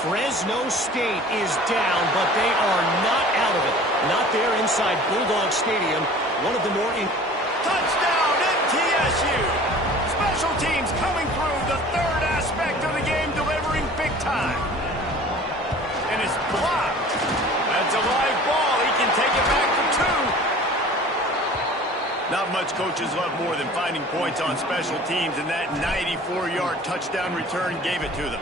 Fresno State is down, but they are not out of it. Not there inside Bulldog Stadium. One of the more... Touchdown, MTSU! Special teams coming through, the third aspect of the game, delivering big time. And it's blocked. That's a live ball. He can take it back for 2. Not much coaches love more than finding points on special teams, and that 94-yard touchdown return gave it to them.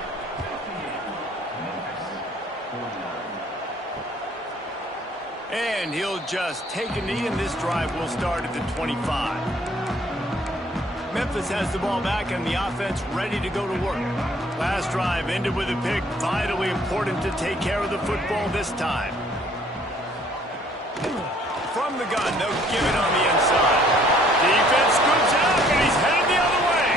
And he'll just take a knee, and this drive will start at the 25. Memphis has the ball back and the offense ready to go to work. Last drive ended with a pick. Vitally important to take care of the football this time. From the gun, they'll give it on the inside. Defense scoops it up, and he's headed the other way.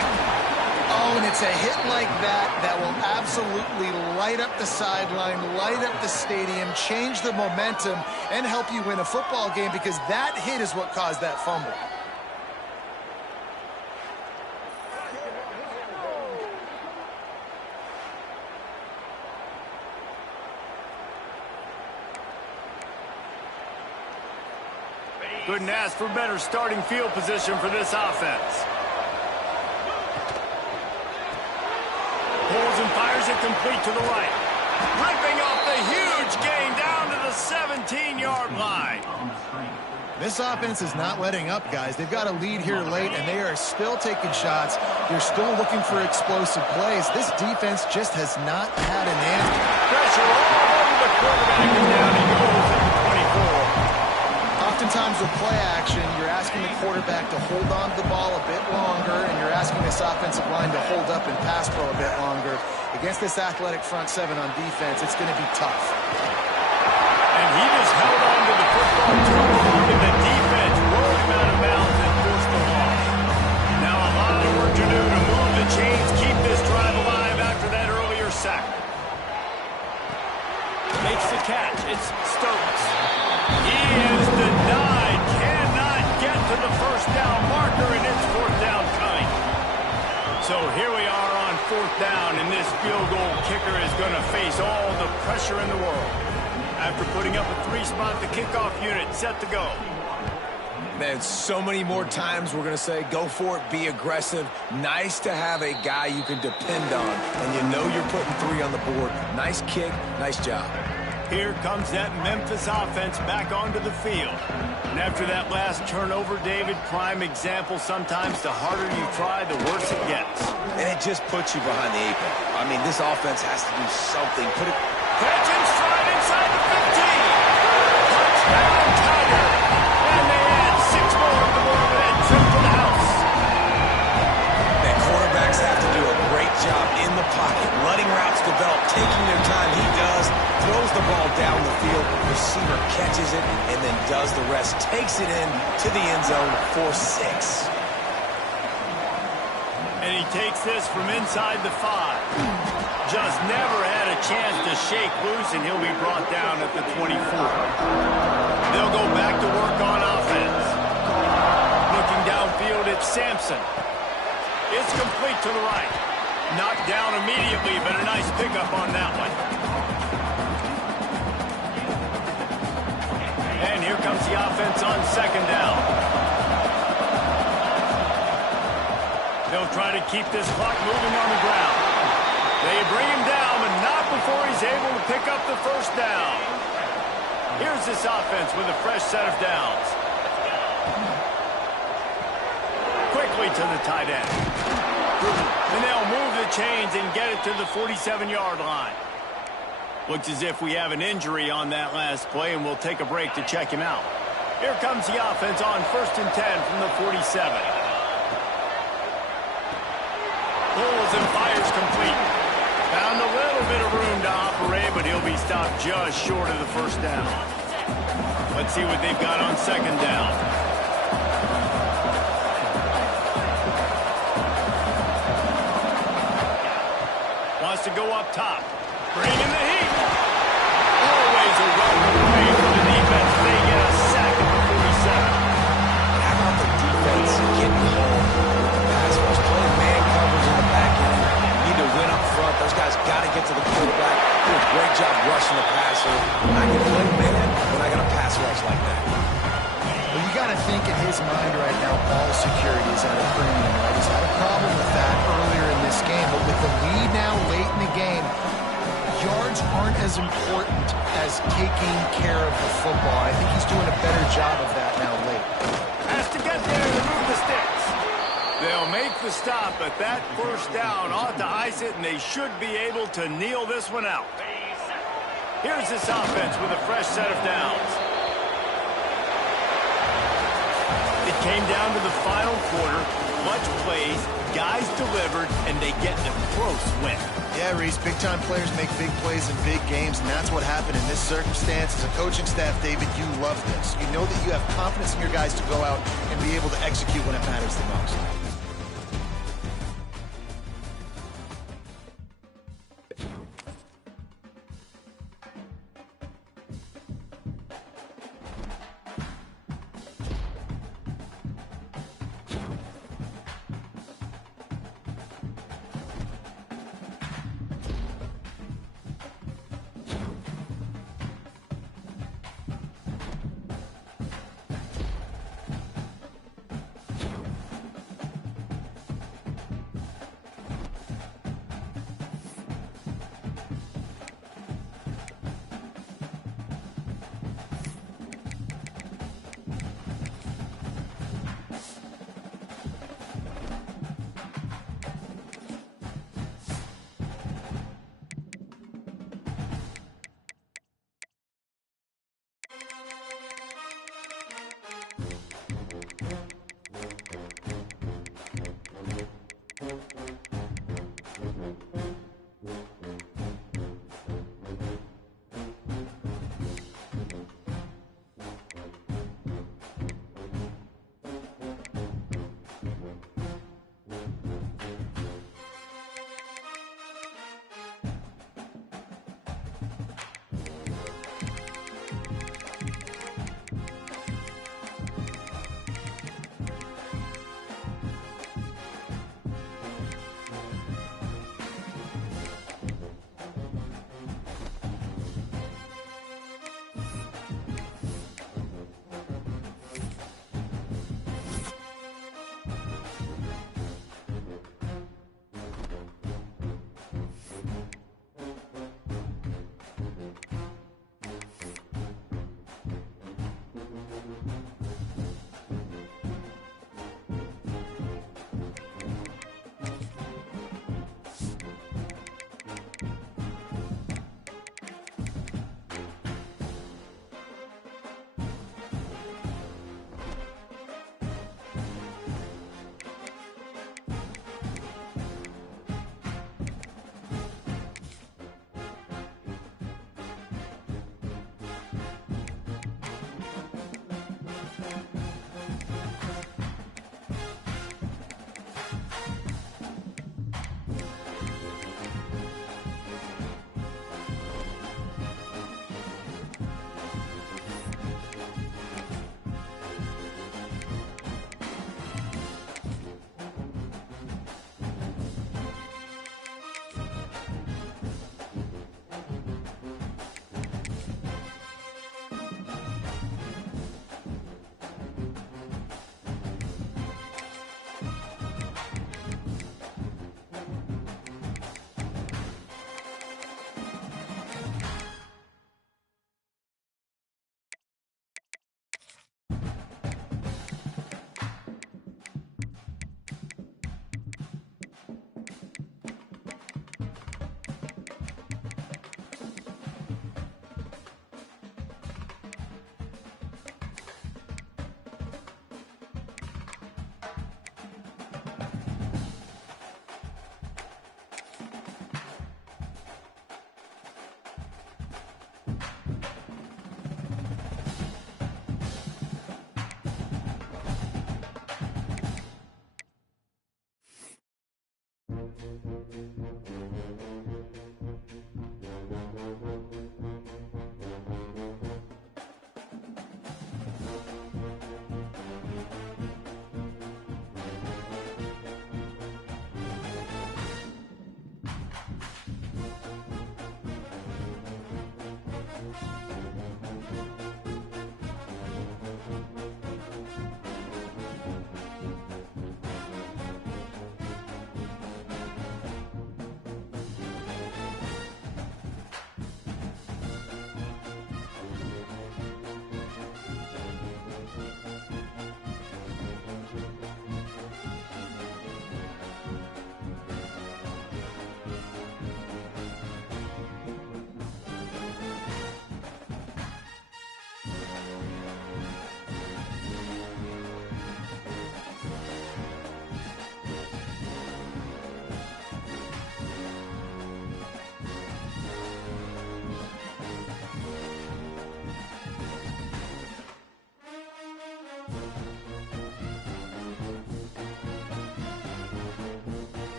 Oh, and it's a hit like that that will absolutely light up the sideline, light up the stadium, change the momentum, and help you win a football game, because that hit is what caused that fumble. Couldn't ask for better starting field position for this offense. Pulls and fires it complete to the right. Ripping off the huge gain down to the 17-yard line. This offense is not letting up, guys. They've got a lead here late, and they are still taking shots. They're still looking for explosive plays. This defense just has not had an answer. Pressure all over the quarterback, and down he goes at the 24. Oftentimes with play action, you're asking the quarterback to hold on to the ball a bit longer, and you're asking this offensive line to hold up and pass pro a bit longer. Against this athletic front seven on defense, it's going to be tough. And he just held on to the football too long, and the defense rolled him out of bounds and forced the loss. Now a lot of work to do to move the chains, keep this drive alive after that earlier sack. Makes the catch. It's Stokes. He is denied. Cannot get to the first down marker, and it's 4th down coming. So here we are on 4th down, and this field goal kicker is going to face all the pressure in the world. After putting up a 3-spot, the kickoff unit set to go. Man, so many more times we're going to say, go for it, be aggressive. Nice to have a guy you can depend on, and you know you're putting 3 on the board. Nice kick, nice job. Here comes that Memphis offense back onto the field. And after that last turnover, David, prime example, sometimes the harder you try, the worse it gets. And it just puts you behind the 8 ball. I mean, this offense has to do something. Put it... Catch and stride inside the 15. Touchdown, Tiger. And they add 6 more to the board with that trip to the house. Man, quarterbacks have to do a great job in the pocket, letting routes develop. ball down the field. Receiver catches it and then does the rest. Takes it in to the end zone for 6. And he takes this from inside the 5. Just never had a chance to shake loose, and he'll be brought down at the 24. They'll go back to work on offense. Looking downfield, it's Sampson. It's complete to the right. Knocked down immediately, but a nice pickup on that one. And here comes the offense on 2nd down. They'll try to keep this clock moving on the ground. They bring him down, but not before he's able to pick up the 1st down. Here's this offense with a fresh set of downs. Quickly to the tight end. And they'll move the chains and get it to the 47-yard line. Looks as if we have an injury on that last play, and we'll take a break to check him out. Here comes the offense on 1st and 10 from the 47. Pulls and fires complete. Found a little bit of room to operate, but he'll be stopped just short of the 1st down. Let's see what they've got on 2nd down. Wants to go up top. Bring in the heat. Always a welcome play for the defense. They get a sack at the 47. How about the defense getting home with the pass rush? Playing man coverage in the back end. Need to win up front. Those guys got to get to the quarterback. Do a great job rushing the passer. I can play man when I got a pass rush like that. Well, you got to think in his mind right now, ball security is at a premium, right? He's had a problem with that earlier in this game, but with the lead now late in the game, yards aren't as important as taking care of the football. I think he's doing a better job of that now late. Has to get there to move the sticks. They'll make the stop, but that 1st down ought to ice it, and they should be able to kneel this one out. Here's this offense with a fresh set of downs. It came down to the final quarter. Much plays, guys delivered, and they get a close win. Yeah, Reese, big-time players make big plays in big games, and that's what happened in this circumstance. As a coaching staff, David, you love this. You know that you have confidence in your guys to go out and be able to execute when it matters the most.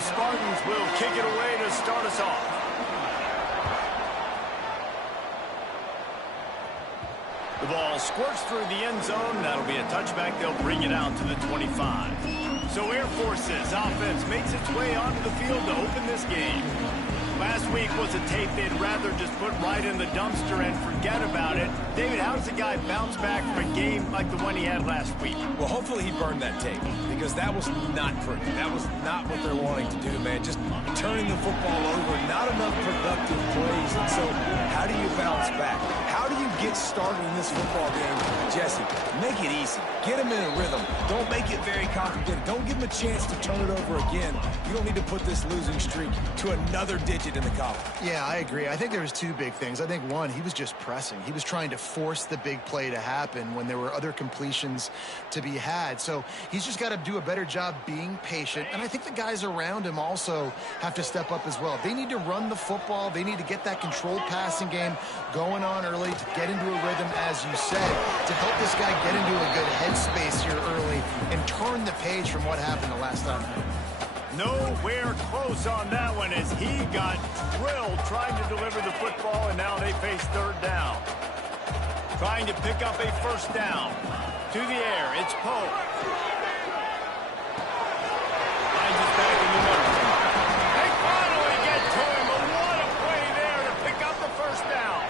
The Spartans will kick it away to start us off. The ball squirts through the end zone. That'll be a touchback. They'll bring it out to the 25. So Air Force's offense makes its way onto the field to open this game. Last week was a tape they'd rather just put right in the dumpster and forget about it. David, how does a guy bounce back from a game like the one he had last week? Well, hopefully he burned that tape, because that was not pretty. That was not what they're wanting to do, man. Just turning the football over, not enough productive plays. And so how do you bounce back? How do you get started in this football game? Jesse, make it easy. Get him in a rhythm. Don't make it very complicated. Don't give him a chance to turn it over again. You don't need to put this losing streak to another digit in the column. Yeah, I agree. I think there was two big things. I think, one, he was just pressing. He was trying to force the big play to happen when there were other completions to be had. So he's just got to do a better job being patient. And I think the guys around him also have to step up as well. They need to run the football. They need to get that controlled passing game going on early to get into a rhythm, as you said, to help this guy get into a good headspace here early and turn the page from what happened the last time. Nowhere close on that one as he got drilled trying to deliver the football, and now they face third down. Trying to pick up a first down. To the air, it's Pope. Finds us back in the middle. They finally get to him, but what a play there to pick up the first down.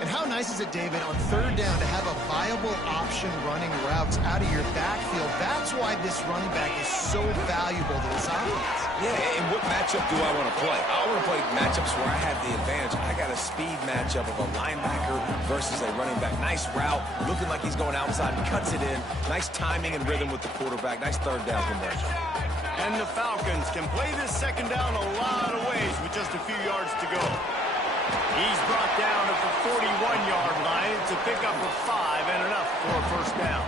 And how nice is it, David, on third down to have a viable option running routes out of your backfield? That's why this running back is so valuable to this offense. Yeah, and what matchup do I want to play? I want to play matchups where I have the advantage. I got a speed matchup of a linebacker versus a running back. Nice route, looking like he's going outside and cuts it in. Nice timing and rhythm with the quarterback. Nice third down conversion. And the Falcons can play this second down a lot of ways with just a few yards to go. He's brought down at the 41-yard line. It's a pickup of 5 and enough for a first down.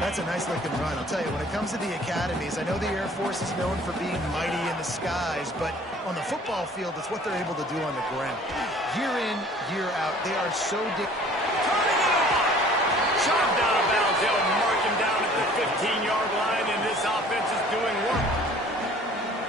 That's a nice looking run. I'll tell you, when it comes to the academies, I know the Air Force is known for being mighty in the skies, but on the football field, it's what they're able to do on the ground. Year in, year out, they are so Turning it on! Shoved out of bounds. They'll mark him down at the 15-yard line, and this offense is doing work.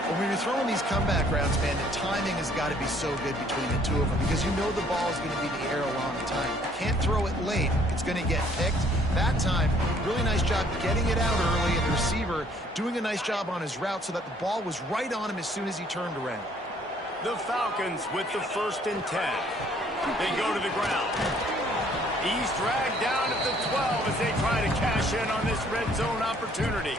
When you're throwing these comeback routes, man, the timing has got to be so good between the two of them, because you know the ball is going to be in the air a long time. You can't throw it late. It's going to get picked. That time, really nice job getting it out early, and the receiver doing a nice job on his route so that the ball was right on him as soon as he turned around. The Falcons with the 1st and 10. They go to the ground. He's dragged down at the 12 as they try to cash in on this red zone opportunity.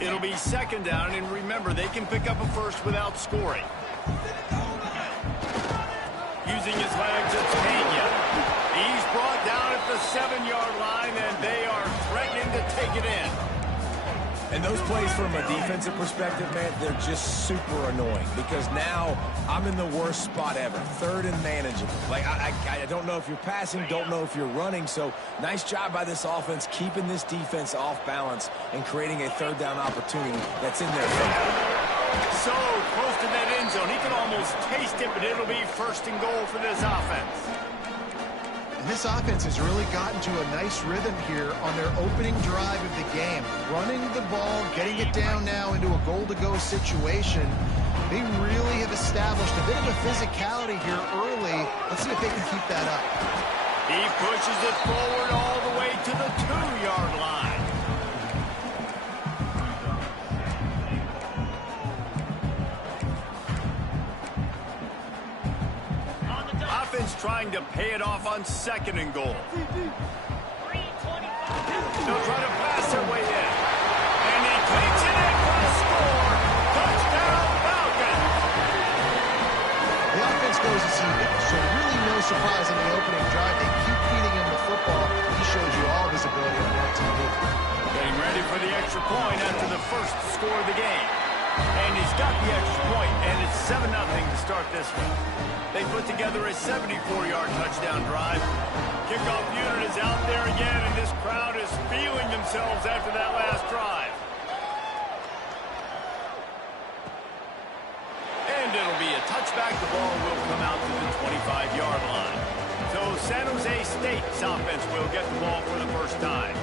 It'll be second down, and remember, they can pick up a first without scoring. Using his legs, it's Pena. He's brought down at the 7-yard line, and they are threatening to take it in. And those plays from a defensive perspective, man, they're just super annoying, because now I'm in the worst spot ever, third and manageable. Like, I don't know if you're passing, don't know if you're running, so nice job by this offense keeping this defense off balance and creating a third down opportunity that's in their favor. So close to that end zone, he can almost taste it, but it'll be 1st and goal for this offense. This offense has really gotten to a nice rhythm here on their opening drive of the game. Running the ball, getting it down now into a goal-to-go situation. They really have established a bit of a physicality here early. Let's see if they can keep that up. He pushes it forward all the way to the 2-yard line. Offense trying to pay it off on 2nd and goal. They'll try to pass their way in. And he takes it in for the score. Touchdown, Falcons! The offense goes as he goes, so really no surprise in the opening drive. They keep feeding him the football. He shows you all his ability on that TV. Getting ready for the extra point after the first score of the game. And he's got the extra point, and it's 7-0 to start this one. They put together a 74-yard touchdown drive. Kickoff unit is out there again, and this crowd is feeling themselves after that last drive. And it'll be a touchback. The ball will come out to the 25-yard line. So So San Jose State's offense will get the ball for the first time.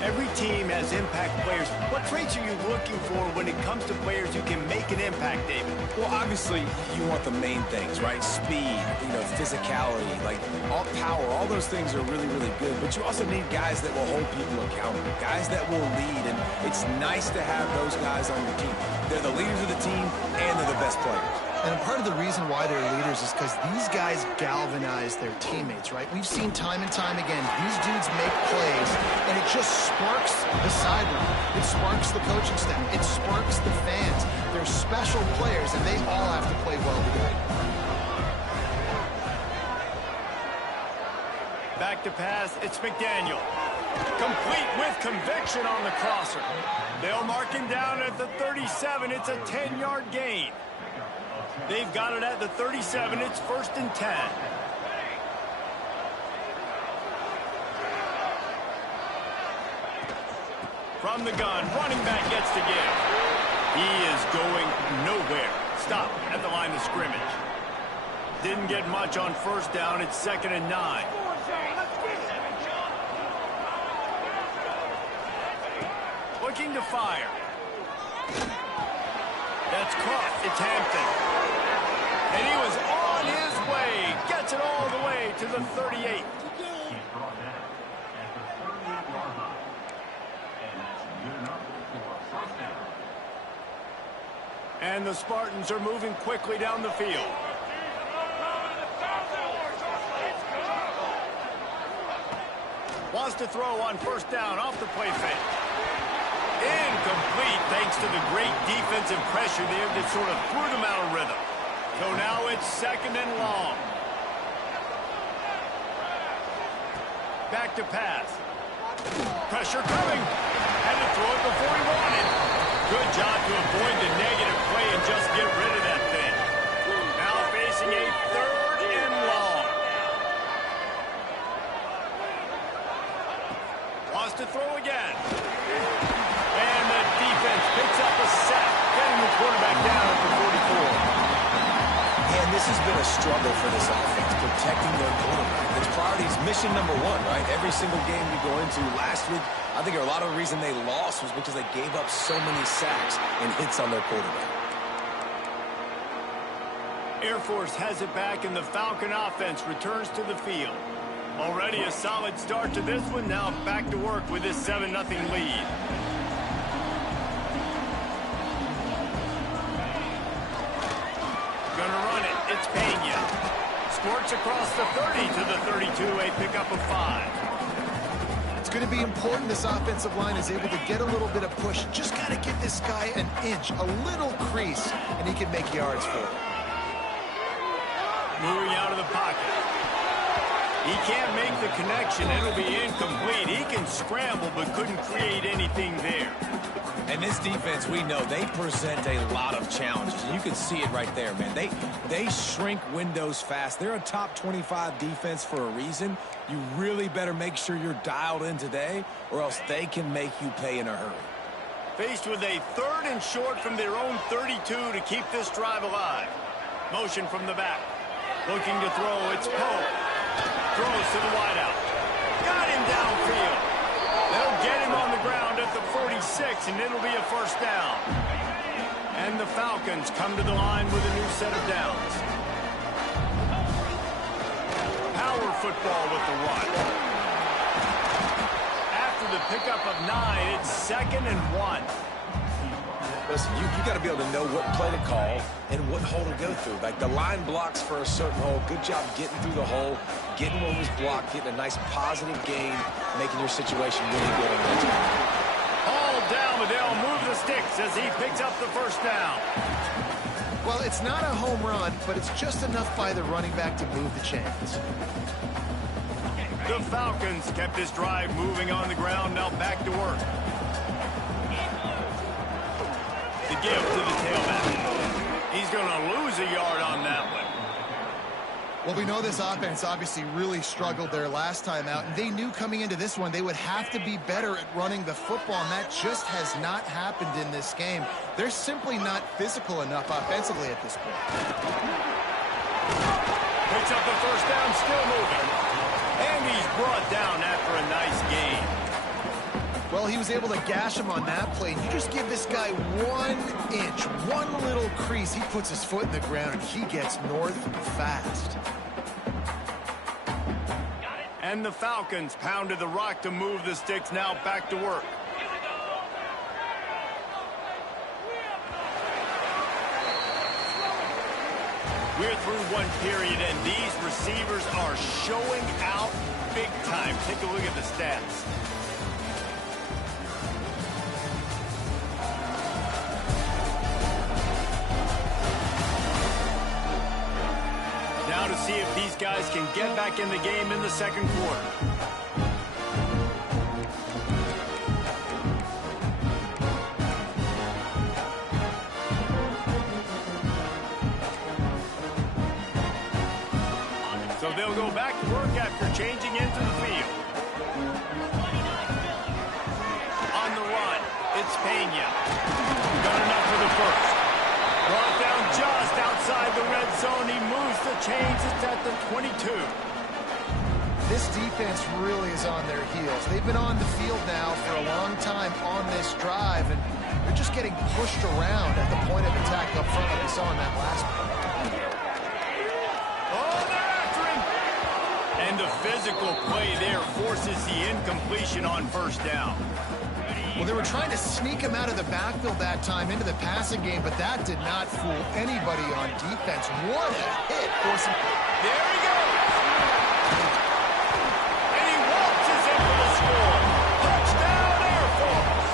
Every team has impact players. What traits are you looking for when it comes to players who can make an impact, David? Well, obviously, you want the main things, right? Speed, physicality, like all power, all those things are really, really good. But you also need guys that will hold people accountable, guys that will lead. And it's nice to have those guys on your team. They're the leaders of the team, and they're the best players. And part of the reason why they're leaders is because these guys galvanize their teammates, right? We've seen time and time again, these dudes make plays, and it just sparks the sideline. It sparks the coaching staff. It sparks the fans. They're special players, and they all have to play well today. Back to pass, it's McDaniel. Complete with conviction on the crosser. They'll mark him down at the 37. It's a 10-yard gain. They've got it at the 37. It's 1st and 10. From the gun, running back gets to give. He is going nowhere. Stop at the line of scrimmage. Didn't get much on 1st down. It's 2nd and 9. Looking to fire. That's caught. It's Hampton. And he was on his way. Gets it all the way to the 38. And the Spartans are moving quickly down the field. Wants to throw on 1st down off the play fake. Incomplete thanks to the great defensive pressure there that sort of threw them out of rhythm. So now it's 2nd and long. Back to pass. Pressure coming. Had to throw it before he wanted. Good job to avoid the negative play and just get rid of that thing. Now facing a 3rd and long. Wants to throw again. And the defense picks up a sack, getting the quarterback down at the 44. And this has been a struggle for this offense, protecting their quarterback. It's priorities, mission number 1, right? Every single game we go into last week, I think a lot of the reason they lost was because they gave up so many sacks and hits on their quarterback. Air Force has it back, and the Falcon offense returns to the field. Already a solid start to this one. Now back to work with this 7-0 lead. Gonna run it. It's Pena. Squirts across the 30 to the 32. A pickup of 5. It's going to be important this offensive line is able to get a little bit of push. Just got to give this guy an inch, a little crease, and he can make yards for it. Moving out of the pocket. He can't make the connection. It'll be incomplete. He can scramble, but couldn't create anything there. And this defense, we know, they present a lot of challenges. You can see it right there, man. They shrink windows fast. They're a top 25 defense for a reason. You really better make sure you're dialed in today, or else they can make you pay in a hurry. Faced with a 3rd and short from their own 32 to keep this drive alive. Motion from the back. Looking to throw. It's Pope. Throws to the wideout. Got him downfield. They'll get him on the ground at the 46, and it'll be a 1st down. And the Falcons come to the line with a new set of downs. Power football with the run. After the pickup of 9, it's 2nd and 1. Listen, you got to be able to know what play to call and what hole to go through. Like the line blocks for a certain hole. Good job getting through the hole, getting what was blocked, getting a nice positive gain, making your situation really good. Hauled down, but they'll move the sticks as he picks up the 1st down. Well, it's not a home run, but it's just enough by the running back to move the chains. The Falcons kept this drive moving on the ground. Now back to work. To give to the tailback. He's going to lose a yard on that one. Well, we know this offense obviously really struggled their last time out, and they knew coming into this one they would have to be better at running the football, and that just has not happened in this game. They're simply not physical enough offensively at this point. Picks up the 1st down, still moving. And he's brought down after a nice gain. Well, he was able to gash him on that play. You just give this guy 1 inch, one little crease. He puts his foot in the ground, and he gets north fast. And the Falcons pounded the rock to move the sticks. Now back to work. We're through one period, and these receivers are showing out big time. Take a look at the stats. Now to see if these guys can get back in the game in the second quarter. So they'll go back to work after changing into the field. On the run, it's Pena. Got enough for the first. Brought down just outside the red zone. He moves the chains. It's at the 22. This defense really is on their heels. They've been on the field now for a long time on this drive, and they're just getting pushed around at the point of attack up front like we saw in that last play. And the physical play there forces the incompletion on first down. Well, they were trying to sneak him out of the backfield that time into the passing game, but that did not fool anybody on defense. What a hit. There he goes. And he waltzes in for the score. Touchdown, Air Force.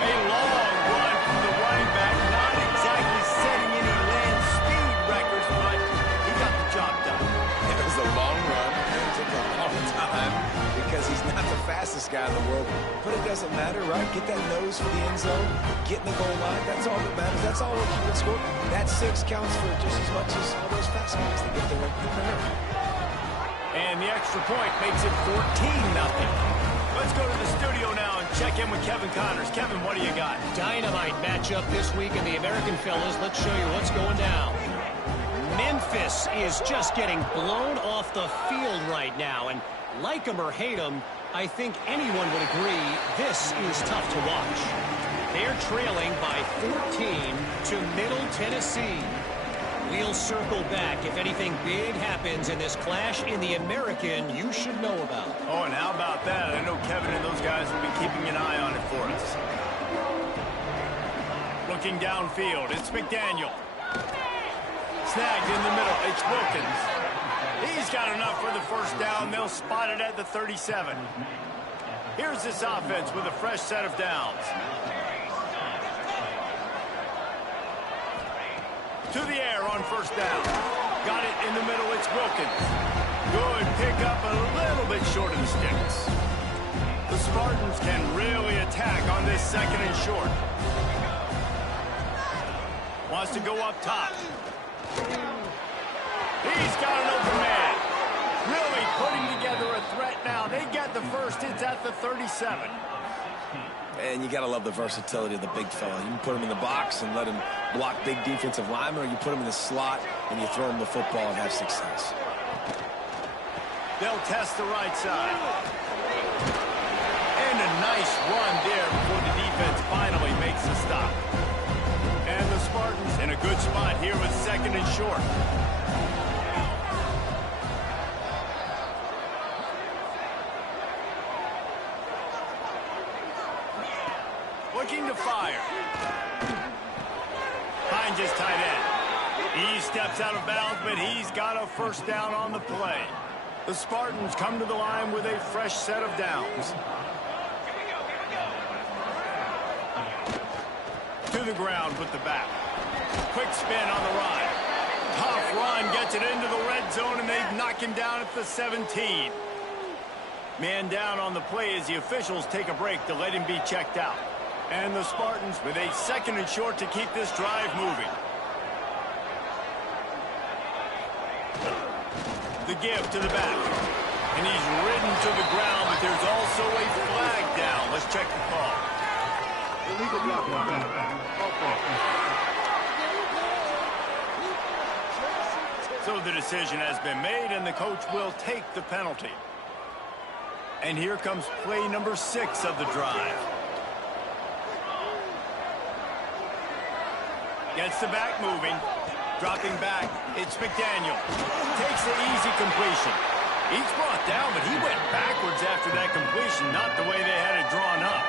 A long run from the running back, not exactly setting any land speed records, but he got the job done. It was a long run. It took a long time because he's not the fastest guy in the world. But it doesn't matter, right? Get that nose for the end zone, get in the goal line. That's all that matters. That's all we're keeping score. That 6 counts for just as much as all those fast guys that get there quicker. And the extra point makes it 14-0. Let's go to the studio now and check in with Kevin Connors. Kevin, what do you got? Dynamite matchup this week in the American, fellas. Let's show you what's going down. Memphis is just getting blown off the field right now, and like him or hate him, I think anyone would agree this is tough to watch. They're trailing by 14 to Middle Tennessee. We'll circle back if anything big happens in this clash in the American you should know about. Oh, and how about that? I know Kevin and those guys will be keeping an eye on it for us. Looking downfield, it's McDaniel. Snagged in the middle, it's Wilkins. He's got enough for the first down. They'll spot it at the 37. Here's this offense with a fresh set of downs. To the air on first down. Got it in the middle, it's Wilkins. Good pickup, a little bit short of the sticks. The Spartans can really attack on this second and short. Wants to go up top. He's got an open man. Really putting together a threat now. They get the first. It's at the 37. And you got to love the versatility of the big fella. You can put him in the box and let him block big defensive linemen, or you put him in the slot and you throw him the football and have success. They'll test the right side. And a nice run there before the defense finally makes the stop. And the Spartans in a good spot here with second and short. Looking to fire. Finds his tight end. He steps out of bounds, but he's got a first down on the play. The Spartans come to the line with a fresh set of downs. To the ground with the back. Quick spin on the run. Tough run, gets it into the red zone, and they knock him down at the 17. Man down on the play as the officials take a break to let him be checked out. And the Spartans with a second and short to keep this drive moving. The give to the back. And he's ridden to the ground, but there's also a flag down. Let's check the call. Illegal block on the back. So the decision has been made, and the coach will take the penalty. And here comes play number 6 of the drive. Gets the back moving. Dropping back, it's McDaniel. Takes the easy completion. He's brought down, but he went backwards after that completion, not the way they had it drawn up.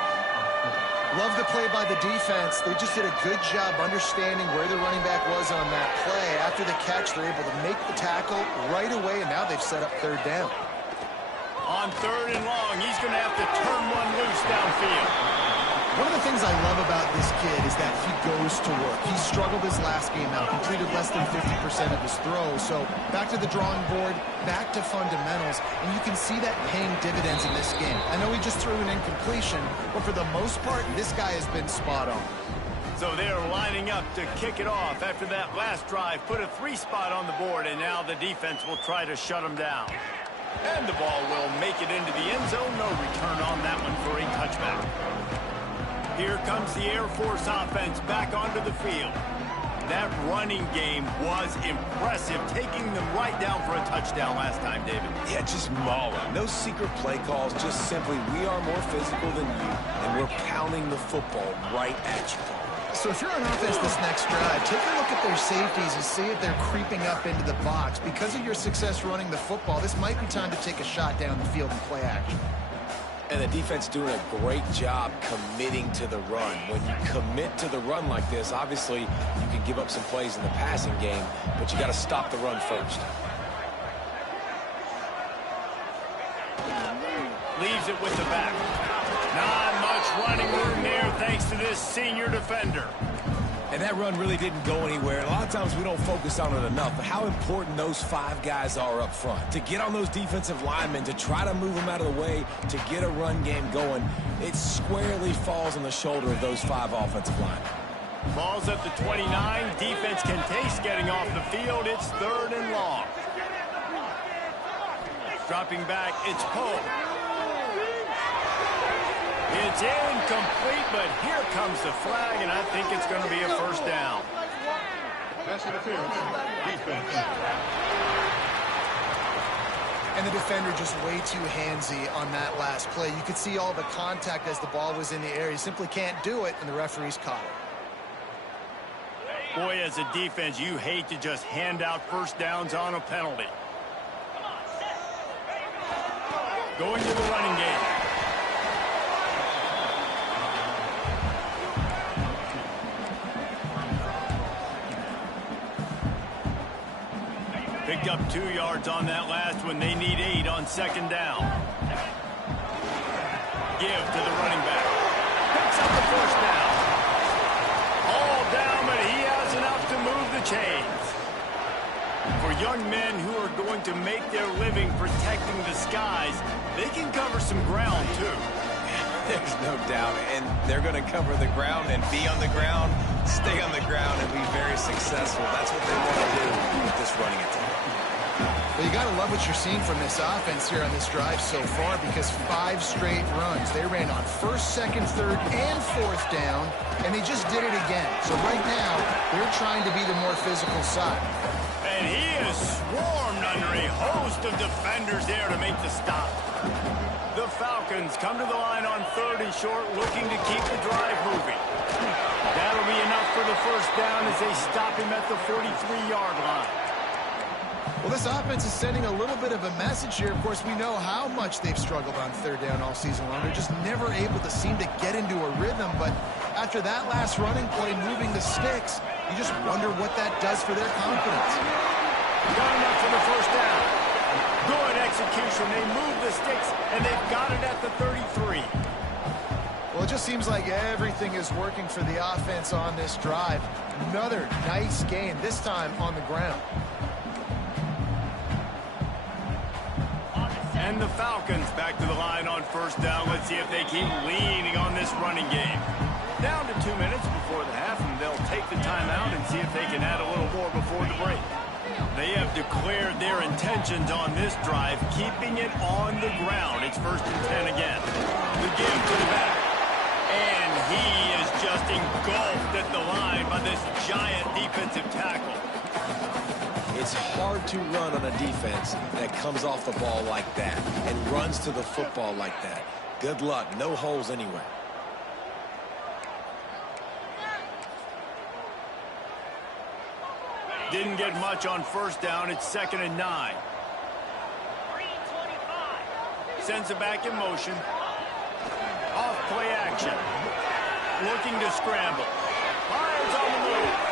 Love the play by the defense. They just did a good job understanding where the running back was on that play. After the catch, they're able to make the tackle right away, and now they've set up third down. On 3rd and long, he's going to have to turn one loose downfield. One of the things I love about this kid is that he goes to work. He struggled his last game out, completed less than 50% of his throws. So back to the drawing board, back to fundamentals, and you can see that paying dividends in this game. I know he just threw an incompletion, but for the most part, this guy has been spot on. So they're lining up to kick it off after that last drive. Put a 3 spot on the board, and now the defense will try to shut him down. And the ball will make it into the end zone. No return on that one for a touchback. Here comes the Air Force offense back onto the field. That running game was impressive, taking them right down for a touchdown last time, David. Yeah, just mauling. No secret play calls, just simply we are more physical than you, and we're pounding the football right at you. So if you're on offense this next drive, take a look at their safeties and see if they're creeping up into the box. Because of your success running the football, this might be time to take a shot down the field and play action. And the defense doing a great job committing to the run. When you commit to the run like this, obviously you can give up some plays in the passing game, but you got to stop the run first. Leaves it with the back. Not much running room there thanks to this senior defender. And that run really didn't go anywhere. And a lot of times we don't focus on it enough, but how important those 5 guys are up front. To get on those defensive linemen, to try to move them out of the way, to get a run game going, it squarely falls on the shoulder of those 5 offensive linemen. Ball's at the 29. Defense can taste getting off the field. It's 3rd and long. Dropping back, it's Poe. It's incomplete, but here comes the flag, and I think it's going to be a first down. Pass interference. Defense. And the defender just way too handsy on that last play. You could see all the contact as the ball was in the air. He simply can't do it, and the referee's caught it. Boy, as a defense, you hate to just hand out first downs on a penalty. Going to the running game. Picked up 2 yards on that last one. They need 8 on 2nd down. Give to the running back. Picks up the first down. All down, but he has enough to move the chains. For young men who are going to make their living protecting the skies, they can cover some ground, too. There's no doubt, and they're going to cover the ground and be on the ground, stay on the ground, and be very successful. That's what they want to do with this running attack. Well, you got to love what you're seeing from this offense here on this drive so far, because 5 straight runs. They ran on 1st, 2nd, 3rd, and 4th down, and they just did it again. So right now, they're trying to be the more physical side. And he is swarmed under a host of defenders there to make the stop. The Falcons come to the line on 3rd and short, looking to keep the drive moving. That'll be enough for the first down as they stop him at the 43-yard line. Well, this offense is sending a little bit of a message here. Of course, we know how much they've struggled on 3rd down all season long. They're just never able to seem to get into a rhythm. But after that last running play, moving the sticks, you just wonder what that does for their confidence. Got enough for the first down. Good execution. They move the sticks, and they've got it at the 33. Well, it just seems like everything is working for the offense on this drive. Another nice gain, this time on the ground. And the Falcons back to the line on 1st down. Let's see if they keep leaning on this running game. Down to 2 minutes before the half, and they'll take the timeout and see if they can add a little more before the break. They have declared their intentions on this drive, keeping it on the ground. It's 1st and 10 again. The give to the back. And he is just engulfed at the line by this giant defensive tackle. It's hard to run on a defense that comes off the ball like that and runs to the football like that. Good luck. No holes anywhere. Didn't get much on first down. It's 2nd and 9. Sends it back in motion. Off play action. Looking to scramble. Fires on the move.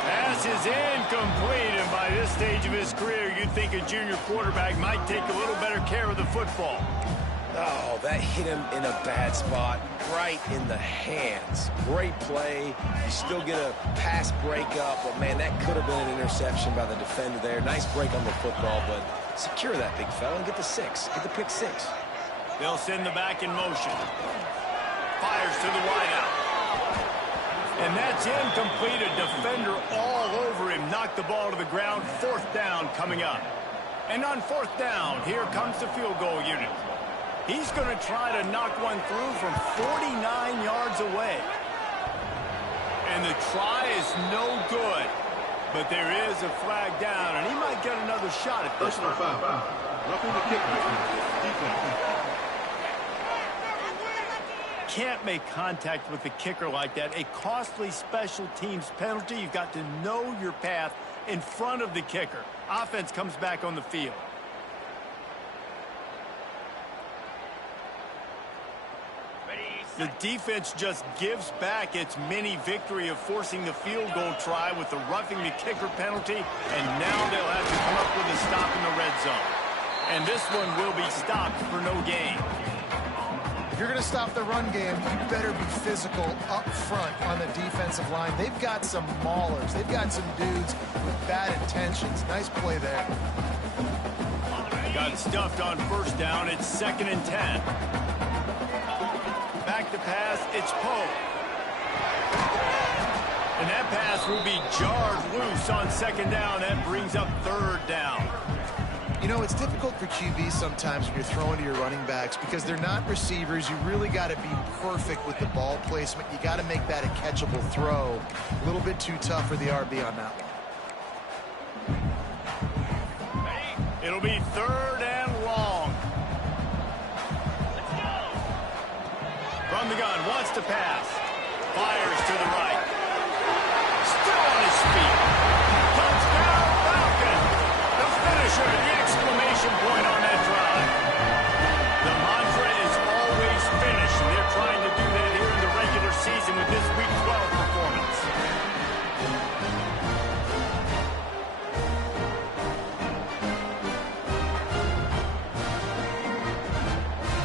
Pass is incomplete, and by this stage of his career, you'd think a junior quarterback might take a little better care of the football. Oh, that hit him in a bad spot, right in the hands. Great play. You still get a pass breakup, but, man, that could have been an interception by the defender there. Nice break on the football, but secure that big fella and get the 6. Get the pick 6. They'll send the back in motion. Fires to the wideout. And that's incomplete. A defender all over him. Knocked the ball to the ground. 4th down coming up. And on 4th down, here comes the field goal unit. He's going to try to knock one through from 49 yards away. And the try is no good. But there is a flag down, and he might get another shot at this one. Personal foul. Roughing the kicker. Defense. Can't make contact with the kicker like that. A costly special teams penalty. You've got to know your path in front of the kicker. Offense comes back on the field. The defense just gives back its mini victory of forcing the field goal try with the roughing the kicker penalty, and now they'll have to come up with a stop in the red zone. And this one will be stopped for no gain. If you're going to stop the run game, you better be physical up front on the defensive line. They've got some maulers. They've got some dudes with bad intentions. Nice play there. Got stuffed on first down. It's 2nd and 10. Back to pass. It's Pope. And that pass will be jarred loose on 2nd down. That brings up 3rd down. You know, it's difficult for QBs sometimes when you're throwing to your running backs because they're not receivers. You really got to be perfect with the ball placement. You got to make that a catchable throw. A little bit too tough for the RB on that one. It'll be 3rd and long. From the gun, wants to pass. Fires to the right. Still on his feet. Touchdown, Falcon. The finisher, the exclamation point on that drive. The mantra is always finish, and they're trying to do that here in the regular season with this Week 12 performance.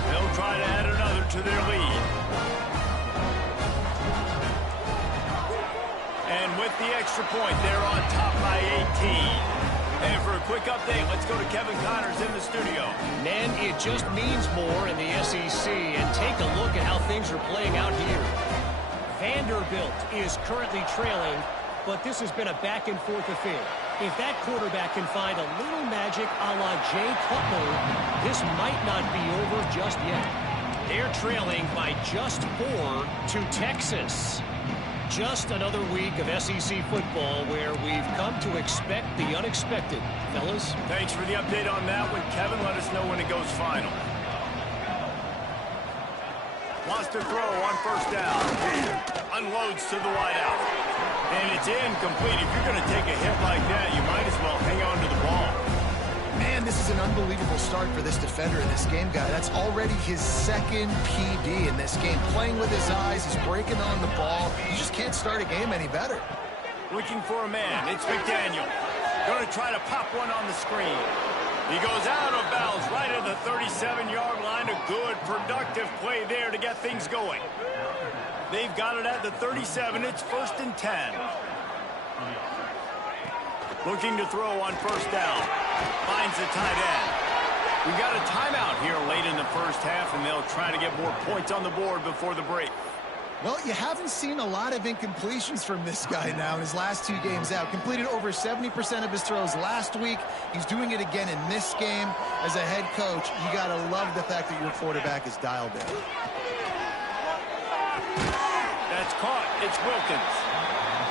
They'll try to add another to their lead. And with the extra point, they're on top by 18. And for a quick update, let's go to Kevin Connors in the studio. Man, it just means more in the SEC. And take a look at how things are playing out here. Vanderbilt is currently trailing, but this has been a back-and-forth affair. If that quarterback can find a little magic a la Jay Cutler, this might not be over just yet. They're trailing by just 4 to Texas. Just another week of SEC football where we've come to expect the unexpected. Fellas? Thanks for the update on that one, Kevin. Let us know when it goes final. Wants to throw on first down. Unloads to the wideout. And it's incomplete. If you're going to take a hit like that, you might as well hang on to the ball. Man, this is an unbelievable start for this defender in this game, guy. That's already his 2nd PD in this game. Playing with his eyes, he's breaking on the ball. You just can't start a game any better. Looking for a man. It's McDaniel. Going to try to pop one on the screen. He goes out of bounds right at the 37-yard line. A good, productive play there to get things going. They've got it at the 37. It's 1st and 10. Looking to throw on first down. Finds the tight end. We've got a timeout here late in the first half, and they'll try to get more points on the board before the break. Well, you haven't seen a lot of incompletions from this guy now in his last 2 games out. Completed over 70% of his throws last week. He's doing it again in this game. As a head coach, you got to love the fact that your quarterback is dialed in. That's caught. It's Wilkins.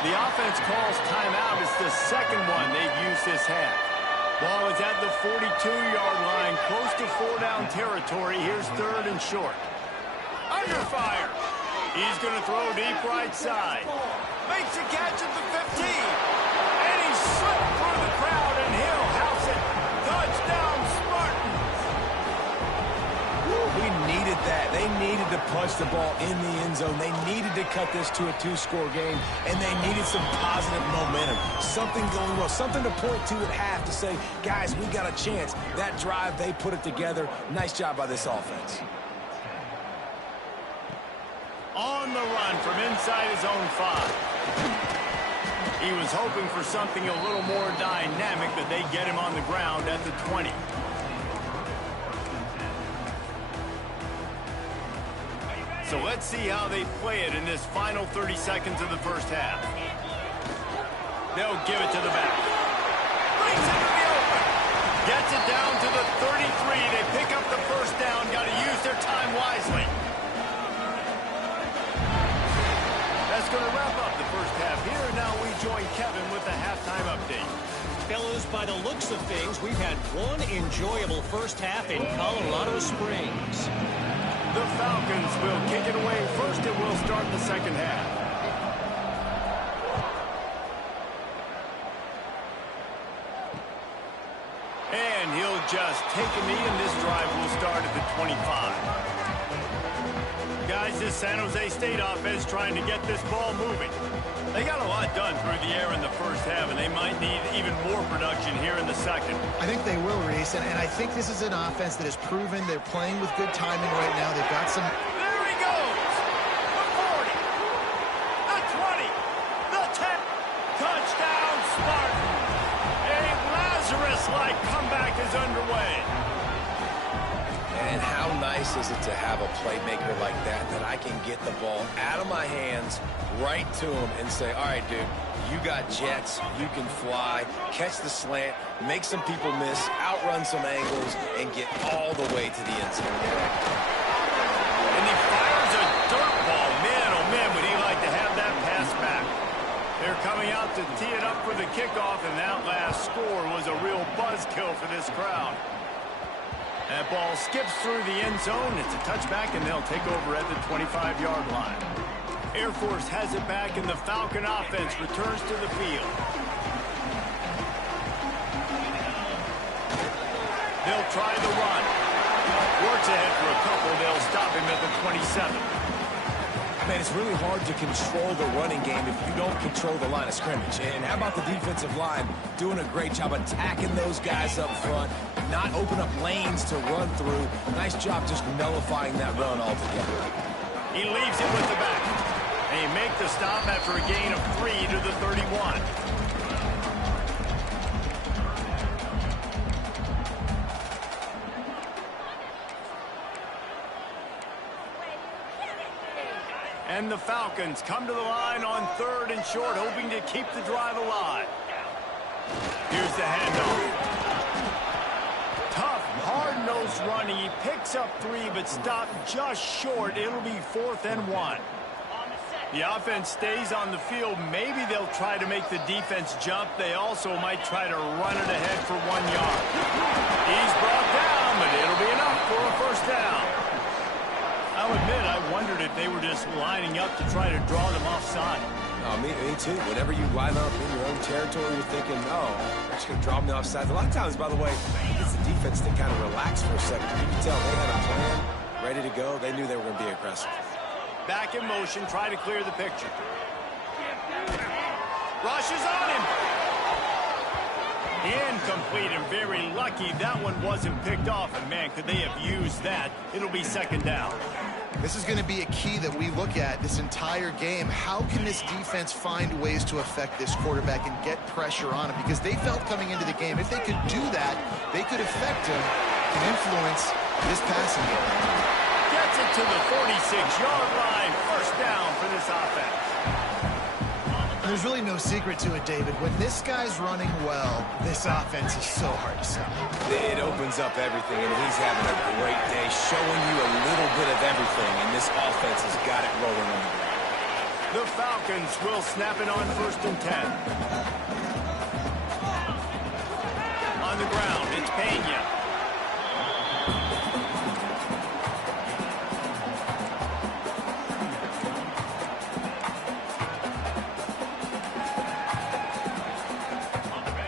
The offense calls timeout. It's the second one they've used this half. Ball is at the 42-yard line, close to 4-down territory. Here's 3rd and short. Under fire. He's going to throw deep right side. Makes a catch at the 15. And he slipped through the crowd, and he'll house it. Touchdown, Spartans. We needed that. They needed to punch the ball in the end zone. They needed to cut this to a 2-score game, and they needed some positive momentum. Something going well, something to point to at half to say, guys, we got a chance. That drive, they put it together. Nice job by this offense. On the run from inside his own 5. He was hoping for something a little more dynamic, but they get him on the ground at the 20. So let's see how they play it in this final 30 seconds of the first half. They'll give it to the back. Brings it to the open. Gets it down to the 33. They pick up the first down. Got to use their time wisely. That's going to wrap up the first half here. Now we join Kevin with the halftime update. Fellas, by the looks of things, we've had one enjoyable first half in Colorado Springs. The Falcons will kick it away first, and we'll start the second half. And he'll just take a knee, and this drive will start at the 25. Guys, this San Jose State offense trying to get this ball moving. They got a lot done through the air in the first half, and they might need even more production here in the second. I think they will, Reese, and I think this is an offense that has proven they're playing with good timing right now. They've got some... There he goes! The 40, the 20, the 10. Touchdown, Spartans! A Lazarus-like comeback is underway. And how nice is it to have a playmaker like that I can get the ball out of my hands, right to him, and say, all right, dude, you got jets, you can fly, catch the slant, make some people miss, outrun some angles, and get all the way to the end zone. And he fires a dirt ball. Man, oh man, would he like to have that pass back. They're coming out to tee it up for the kickoff, and that last score was a real buzzkill for this crowd. That ball skips through the end zone. It's a touchback, and they'll take over at the 25-yard line. Air Force has it back, and the Falcon offense returns to the field. They'll try the run. Works ahead for a couple. They'll stop him at the 27. Man, it's really hard to control the running game if you don't control the line of scrimmage. And how about the defensive line doing a great job attacking those guys up front, not open up lanes to run through. Nice job just nullifying that run altogether. He leaves it with the back. And he makes the stop after a gain of 3 to the 31. And the Falcons come to the line on 3rd and short, hoping to keep the drive alive. Here's the handoff. Tough, hard-nosed running. He picks up 3, but stopped just short. It'll be 4th and 1. The offense stays on the field. Maybe they'll try to make the defense jump. They also might try to run it ahead for 1 yard. He's brought down, but it'll be enough for a first down. I'll admit, I wondered if they were just lining up to try to draw them offside. Oh, me too. Whenever you line up in your own territory, you're thinking, oh, I'm just going to draw them offside. A lot of times, by the way, it's the defense that kind of relaxed for a second. You can tell they had a plan, ready to go. They knew they were going to be aggressive. Back in motion, try to clear the picture. Rushes on him. Incomplete, and very lucky that one wasn't picked off. And man, could they have used that? It'll be 2nd down. This is going to be a key that we look at this entire game. How can this defense find ways to affect this quarterback and get pressure on him? Because they felt coming into the game, if they could do that, they could affect him and influence this passing game. Gets it to the 46-yard line. First down for this offense. There's really no secret to it, David. When this guy's running well, this offense is so hard to stop. It opens up everything, and he's having a great day, showing you a little bit of everything, and this offense has got it rolling on the ground. The Falcons will snap it on 1st and 10. On the ground, it's Pena.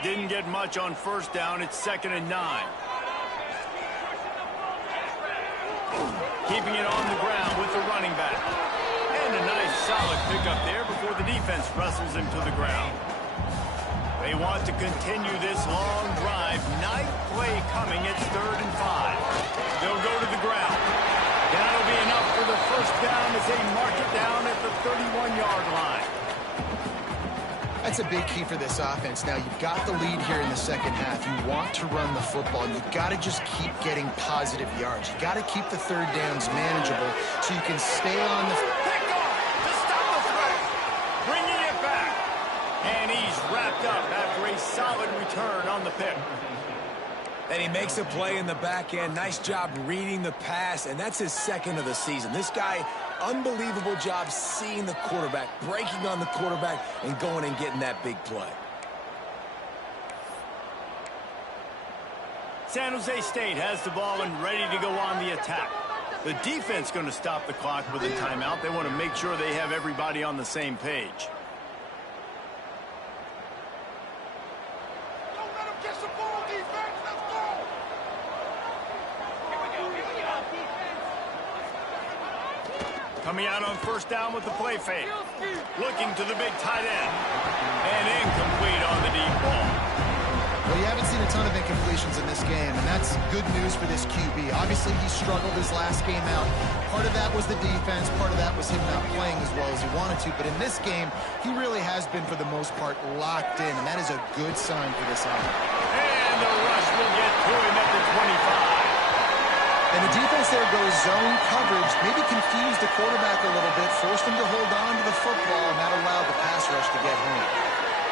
Didn't get much on 1st down. It's 2nd and 9. Keeping it on the ground with the running back. And a nice solid pickup there before the defense wrestles him to the ground. They want to continue this long drive. Nice play coming. It's 3rd and 5. They'll go to the ground. That'll be enough for the 1st down as they mark it down at the 31-yard line. That's a big key for this offense. Now, you've got the lead here in the second half. You want to run the football. You've got to just keep getting positive yards. You've got to keep the 3rd downs manageable so you can stay on the... Pick off to stop the threat. Bringing it back. And he's wrapped up after a solid return on the pick. And he makes a play in the back end. Nice job reading the pass, and that's his 2nd of the season. This guy, unbelievable job seeing the quarterback, breaking on the quarterback, and going and getting that big play. San Jose State has the ball and ready to go on the attack. The defense going to stop the clock with a timeout. They want to make sure they have everybody on the same page. Coming out on 1st down with the play fake. Looking to the big tight end. And incomplete on the deep ball. Well, you haven't seen a ton of incompletions in this game, and that's good news for this QB. Obviously, he struggled his last game out. Part of that was the defense. Part of that was him not playing as well as he wanted to. But in this game, he really has been, for the most part, locked in, and that is a good sign for this offense. And the rush will get to him at the 25. And the defense there goes zone coverage, maybe confused the quarterback a little bit, forced him to hold on to the football, and that allowed the pass rush to get home.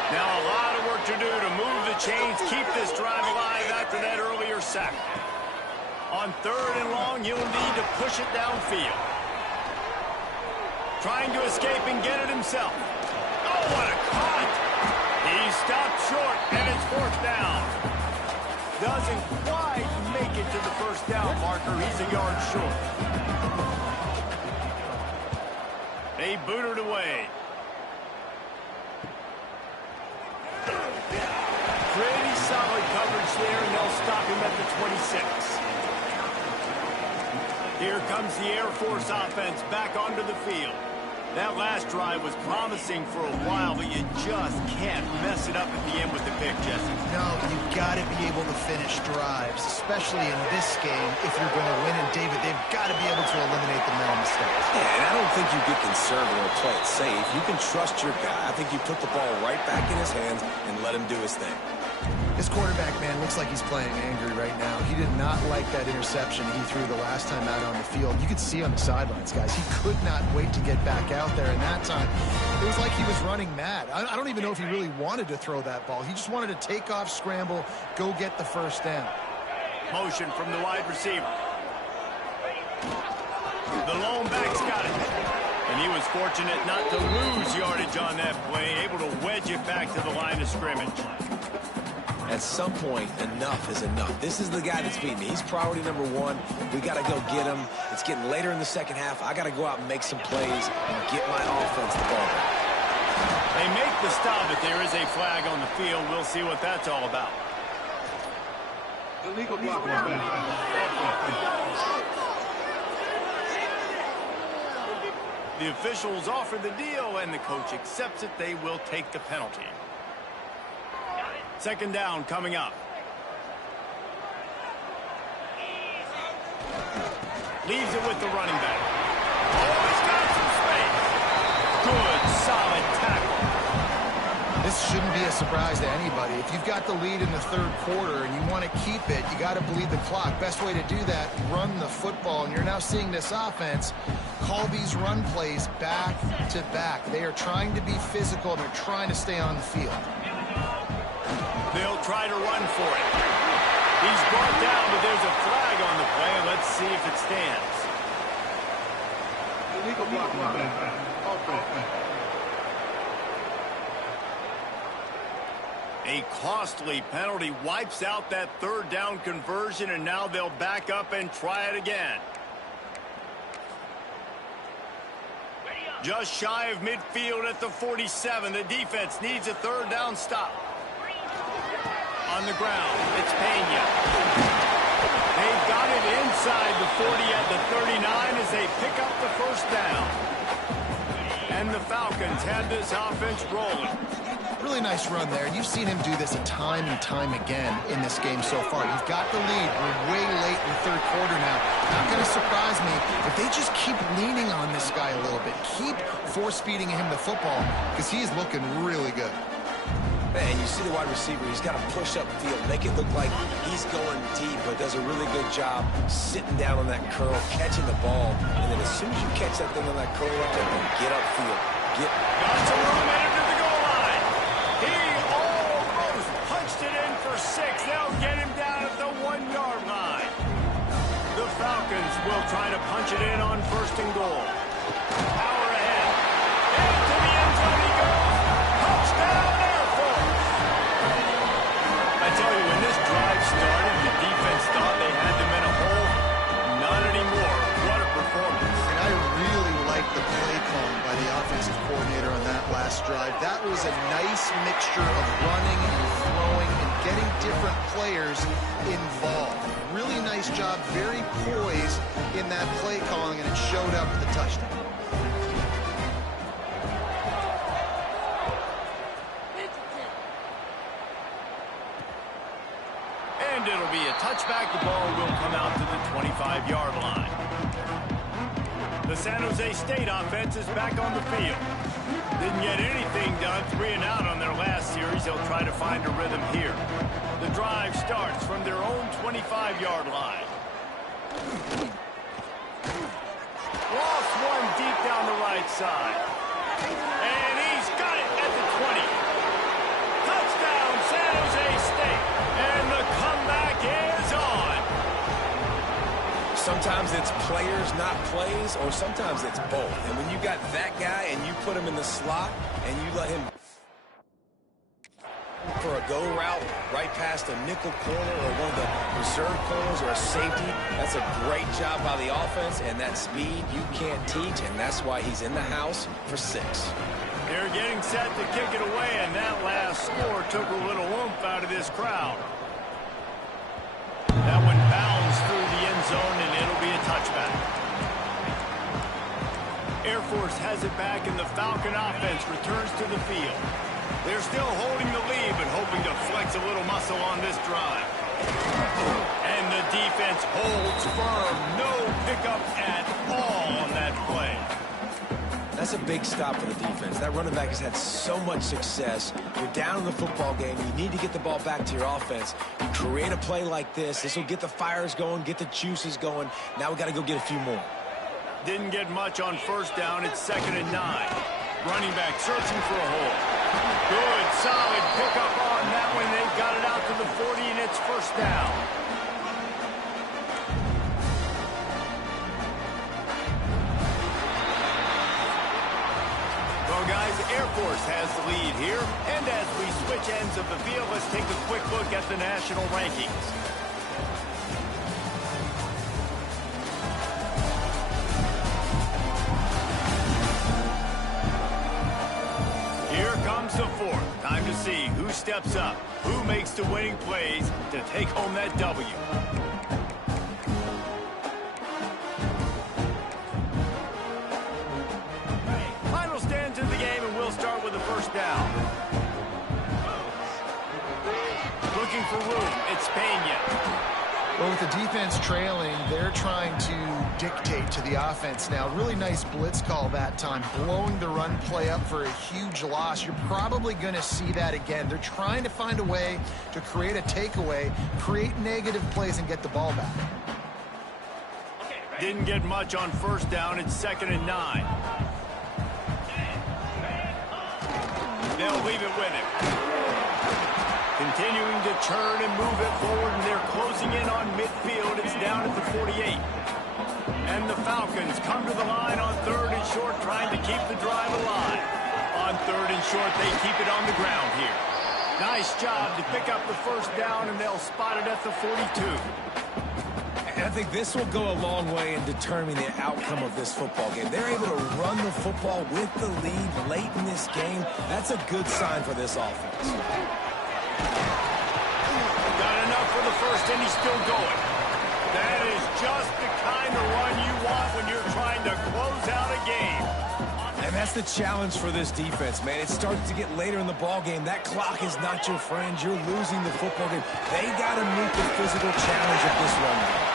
Now a lot of work to do to move the chains, keep this drive alive after that earlier sack. On 3rd and long, he'll need to push it downfield. Trying to escape and get it himself. Oh, what a cut! He stopped short, and it's 4th down. Doesn't quite make it to the 1st down marker. He's a yard short. They boot it away. Pretty solid coverage there, and they'll stop him at the 26. Here comes the Air Force offense back onto the field. That last drive was promising for a while, but you just can't mess it up at the end with the pick, Jesse. No, you've got to be able to finish drives, especially in this game if you're going to win. And, David, they've got to be able to eliminate the mental mistakes. Yeah, and I don't think you get conservative or play it safe. You can trust your guy. I think you put the ball right back in his hands and let him do his thing. This quarterback, man, looks like he's playing angry right now. He did not like that interception he threw the last time out on the field. You could see on the sidelines, guys. He could not wait to get back out there, and that time, it was like he was running mad. I don't even know if he really wanted to throw that ball. He just wanted to take off, scramble, go get the 1st down. Motion from the wide receiver. The lone back's got it. And he was fortunate not to lose yardage on that play, able to wedge it back to the line of scrimmage. At some point, enough is enough. This is the guy that's beating me. He's priority number 1. We got to go get him. It's getting later in the second half. I got to go out and make some plays and get my offense the ball back. They make the stop, but there is a flag on the field. We'll see what that's all about. Illegal block. The officials offer the deal, and the coach accepts it. They will take the penalty. 2nd down coming up. Leaves it with the running back. Oh, he's got some space. Good, solid tackle. This shouldn't be a surprise to anybody. If you've got the lead in the 3rd quarter and you want to keep it, you got to bleed the clock. Best way to do that, run the football. And you're now seeing this offense call these run plays back to back. They are trying to be physical, and they're trying to stay on the field. They'll try to run for it. He's brought down, but there's a flag on the play. Let's see if it stands. Illegal block. A costly penalty wipes out that third down conversion, and now they'll back up and try it again. Just shy of midfield at the 47. The defense needs a third down stop. On the ground, it's Pena. They've got it inside the 40 at the 39 as they pick up the first down. And the Falcons have this offense rolling. Really nice run there. You've seen him do this a time and time again in this game so far. You've got the lead. We're way late in the third quarter now. Not going to surprise me if they just keep leaning on this guy a little bit. Keep force-feeding him the football because he's looking really good. Man, you see the wide receiver. He's got to push up field, make it look like he's going deep, but does a really good job sitting down on that curl, catching the ball. And then as soon as you catch that thing on that curl route, get upfield. Got some room headed to the goal line. He almost punched it in for 6. They'll get him down at the 1-yard line. The Falcons will try to punch it in on 1st and goal. Power ahead. Into the end zone he goes. Touchdown, Air Force. I tell you, when this drive started, the defense thought they had them in a hole. Not anymore. What a performance. And I really like the play calling by the offensive coordinator on that last drive. That was a nice mixture of running and throwing and getting different players involved. Really nice job, very poised in that play calling, and it showed up with the touchdown. And it'll be a touchback. The ball will come out to the 25-yard line. The San Jose State offense is back on the field. Didn't get anything done, 3 and out on their last series. They'll try to find a rhythm here. The drive starts from their own 25-yard line. Lost one deep down the right side. And he's got it at the 20. Touchdown, San Jose State. And the comeback is on. Sometimes it's players, not plays, or sometimes it's both. And when you got that guy and you put him in the slot and you let him for a go route right past a nickel corner or one of the reserve corners or a safety, that's a great job by the offense, and that speed you can't teach, and that's why he's in the house for 6. They're getting set to kick it away, and that last score took a little oomph out of this crowd. That one bounds through the end zone, and it'll be a touchback. Air Force has it back, and the Falcon offense returns to the field. They're still holding the lead, but hoping to flex a little muscle on this drive. And the defense holds firm. No pickup at all on that play. That's a big stop for the defense. That running back has had so much success. You're down in the football game. You need to get the ball back to your offense. You create a play like this. This will get the fires going, get the juices going. Now we got to go get a few more. Didn't get much on 1st down. It's 2nd and 9. Running back searching for a hole. Good, solid pickup on that one. They've got it out to the 40, and it's 1st down. Well, guys, Air Force has the lead here. And as we switch ends of the field, let's take a quick look at the national rankings. Here comes the 4th. Time to see who steps up, who makes the winning plays to take home that W. Final stands of the game, and we'll start with the 1st down. Looking for room, it's Pena. Well, with the defense trailing, they're trying to dictate to the offense now. Really nice blitz call that time, blowing the run play up for a huge loss. You're probably going to see that again. They're trying to find a way to create a takeaway, create negative plays, and get the ball back. Didn't get much on 1st down. It's 2nd and 9. They'll leave it with him. Continuing to turn and move it forward, and they're closing in on midfield. It's down at the 48. And the Falcons come to the line on 3rd and short, trying to keep the drive alive. On 3rd and short, they keep it on the ground here. Nice job to pick up the first down, and they'll spot it at the 42. And I think this will go a long way in determining the outcome of this football game. They're able to run the football with the lead late in this game. That's a good sign for this offense. Got enough for the first, and he's still going. That is just the kind of run you want when you're trying to close out a game. And that's the challenge for this defense, man. It starts to get later in the ball game. That clock is not your friend. You're losing the football game. They got to meet the physical challenge of this run game.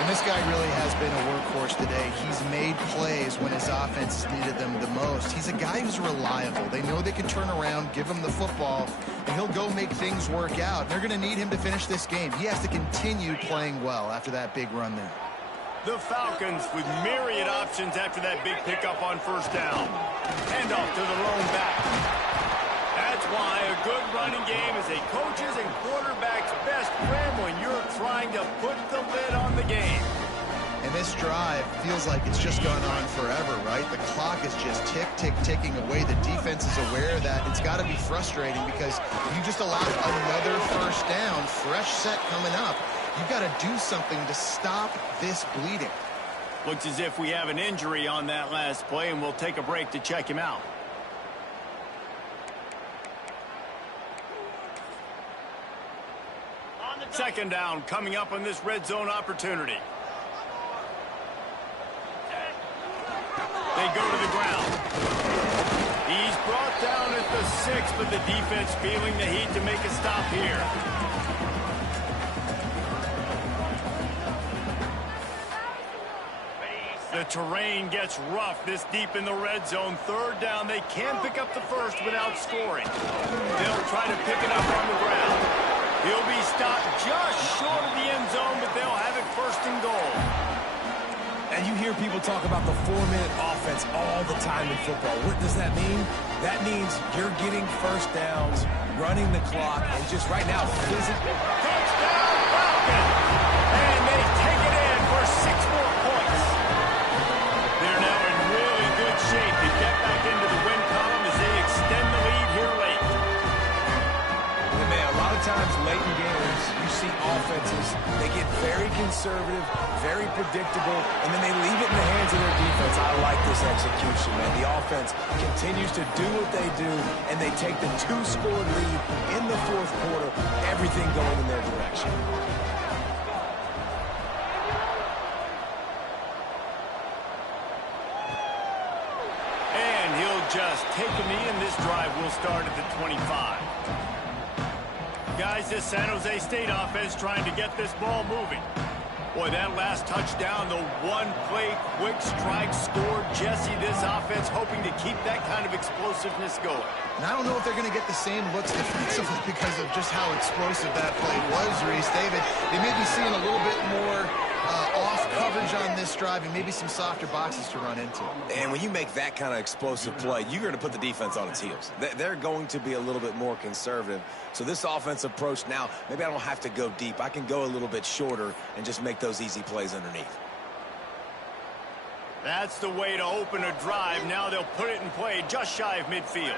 And this guy really has been a workhorse today. He's made plays when his offense needed them the most. He's a guy who's reliable. They know they can turn around, give him the football, and he'll go make things work out. They're going to need him to finish this game. He has to continue playing well after that big run there. The Falcons with myriad options after that big pickup on first down. Handoff to the lone back. That's why a good running game is a coach's and quarterback's best friend when you're trying to put the lid on the game. And this drive feels like it's just gone on forever, right? The clock is just ticking away. The defense is aware of that. It's got to be frustrating because you just allowed another first down, fresh set coming up. You've got to do something to stop this bleeding. Looks as if we have an injury on that last play, and we'll take a break to check him out. Second down coming up on this red zone opportunity. They go to the ground. He's brought down at the 6, but the defense feeling the heat to make a stop here. The terrain gets rough this deep in the red zone. Third down, they can pick up the first without scoring. They'll try to pick it up on the ground. He'll be stopped just short of the end zone, but they'll have it first and goal. And you hear people talk about the 4-minute offense all the time in football. What does that mean? That means you're getting first downs, running the clock, and just right now, physically. Touchdown, Falcons! And they take it in for 6 more points. They're now in really good shape to get back into the win column as they extend the lead here late. And man, a lot of times late in games, you see offenses, they get very conservative, very predictable, and then they leave it in the hands of their defense. I like this execution, man. The offense continues to do what they do, and they take the 2-score lead in the fourth quarter, everything going in their direction. And he'll just take a knee, and this drive will start at the 25. Guys, this San Jose State offense trying to get this ball moving. Boy, that last touchdown, the one-play quick strike scored. Jesse, this offense hoping to keep that kind of explosiveness going. And I don't know if they're going to get the same looks defensively because of just how explosive that play was, Reese. David, they may be seeing a little bit more off coverage on this drive and maybe some softer boxes to run into. And when you make that kind of explosive play, you're going to put the defense on its heels. They're going to be a little bit more conservative. So this offensive approach now, maybe I don't have to go deep. I can go a little bit shorter and just make those easy plays underneath. That's the way to open a drive. Now they'll put it in play just shy of midfield.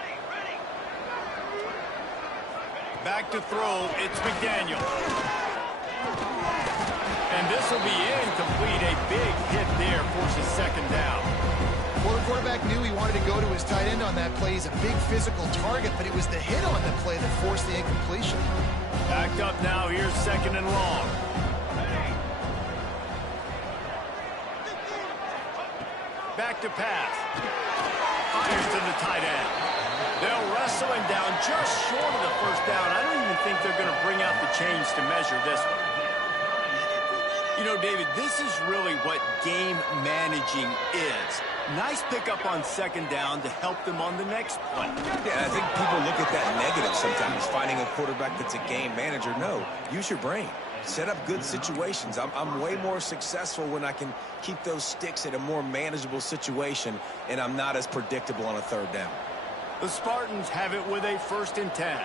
Back to throw, it's McDaniel. And this will be incomplete. A big hit there forces second down. Well, the quarterback knew he wanted to go to his tight end on that play. He's a big physical target, but it was the hit on the play that forced the incompletion. Backed up now, here's second and long. Back to pass. Fires to the tight end. They'll wrestle him down just short of the first down. I don't even think they're going to bring out the chains to measure this one. You know, David, this is really what game managing is. Nice pickup on second down to help them on the next play. Yeah, I think people look at that negative sometimes, finding a quarterback that's a game manager. No, use your brain. Set up good situations. I'm way more successful when I can keep those sticks in a more manageable situation, and I'm not as predictable on a third down. The Spartans have it with a 1st and 10.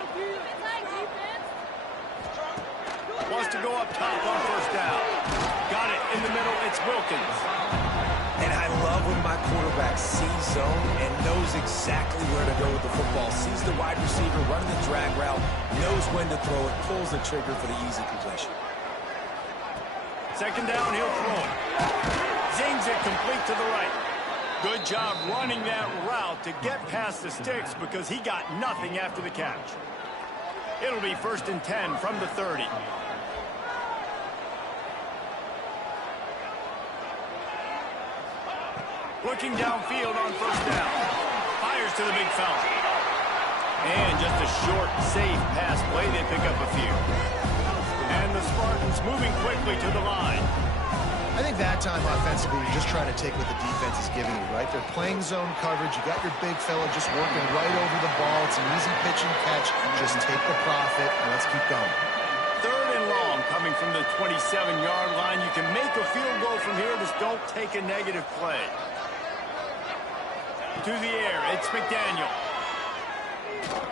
Wants to go up top on first down. Got it in the middle. It's Wilkins. And I love when my quarterback sees zone and knows exactly where to go with the football. Sees the wide receiver running the drag route, knows when to throw it, pulls the trigger for the easy completion. Second down, he'll throw it. Zings it complete to the right. Good job running that route to get past the sticks because he got nothing after the catch. It'll be 1st and 10 from the 30. Looking downfield on 1st down. Fires to the big fella. And just a short, safe pass play. They pick up a few. And the Spartans moving quickly to the line. I think that time offensively, you're just trying to take what the defense is giving you, right? They're playing zone coverage. You got your big fella just working right over the ball. It's an easy pitch and catch. Just take the profit and let's keep going. 3rd and long coming from the 27-yard line. You can make a field goal from here. Just don't take a negative play. To the air, it's McDaniel.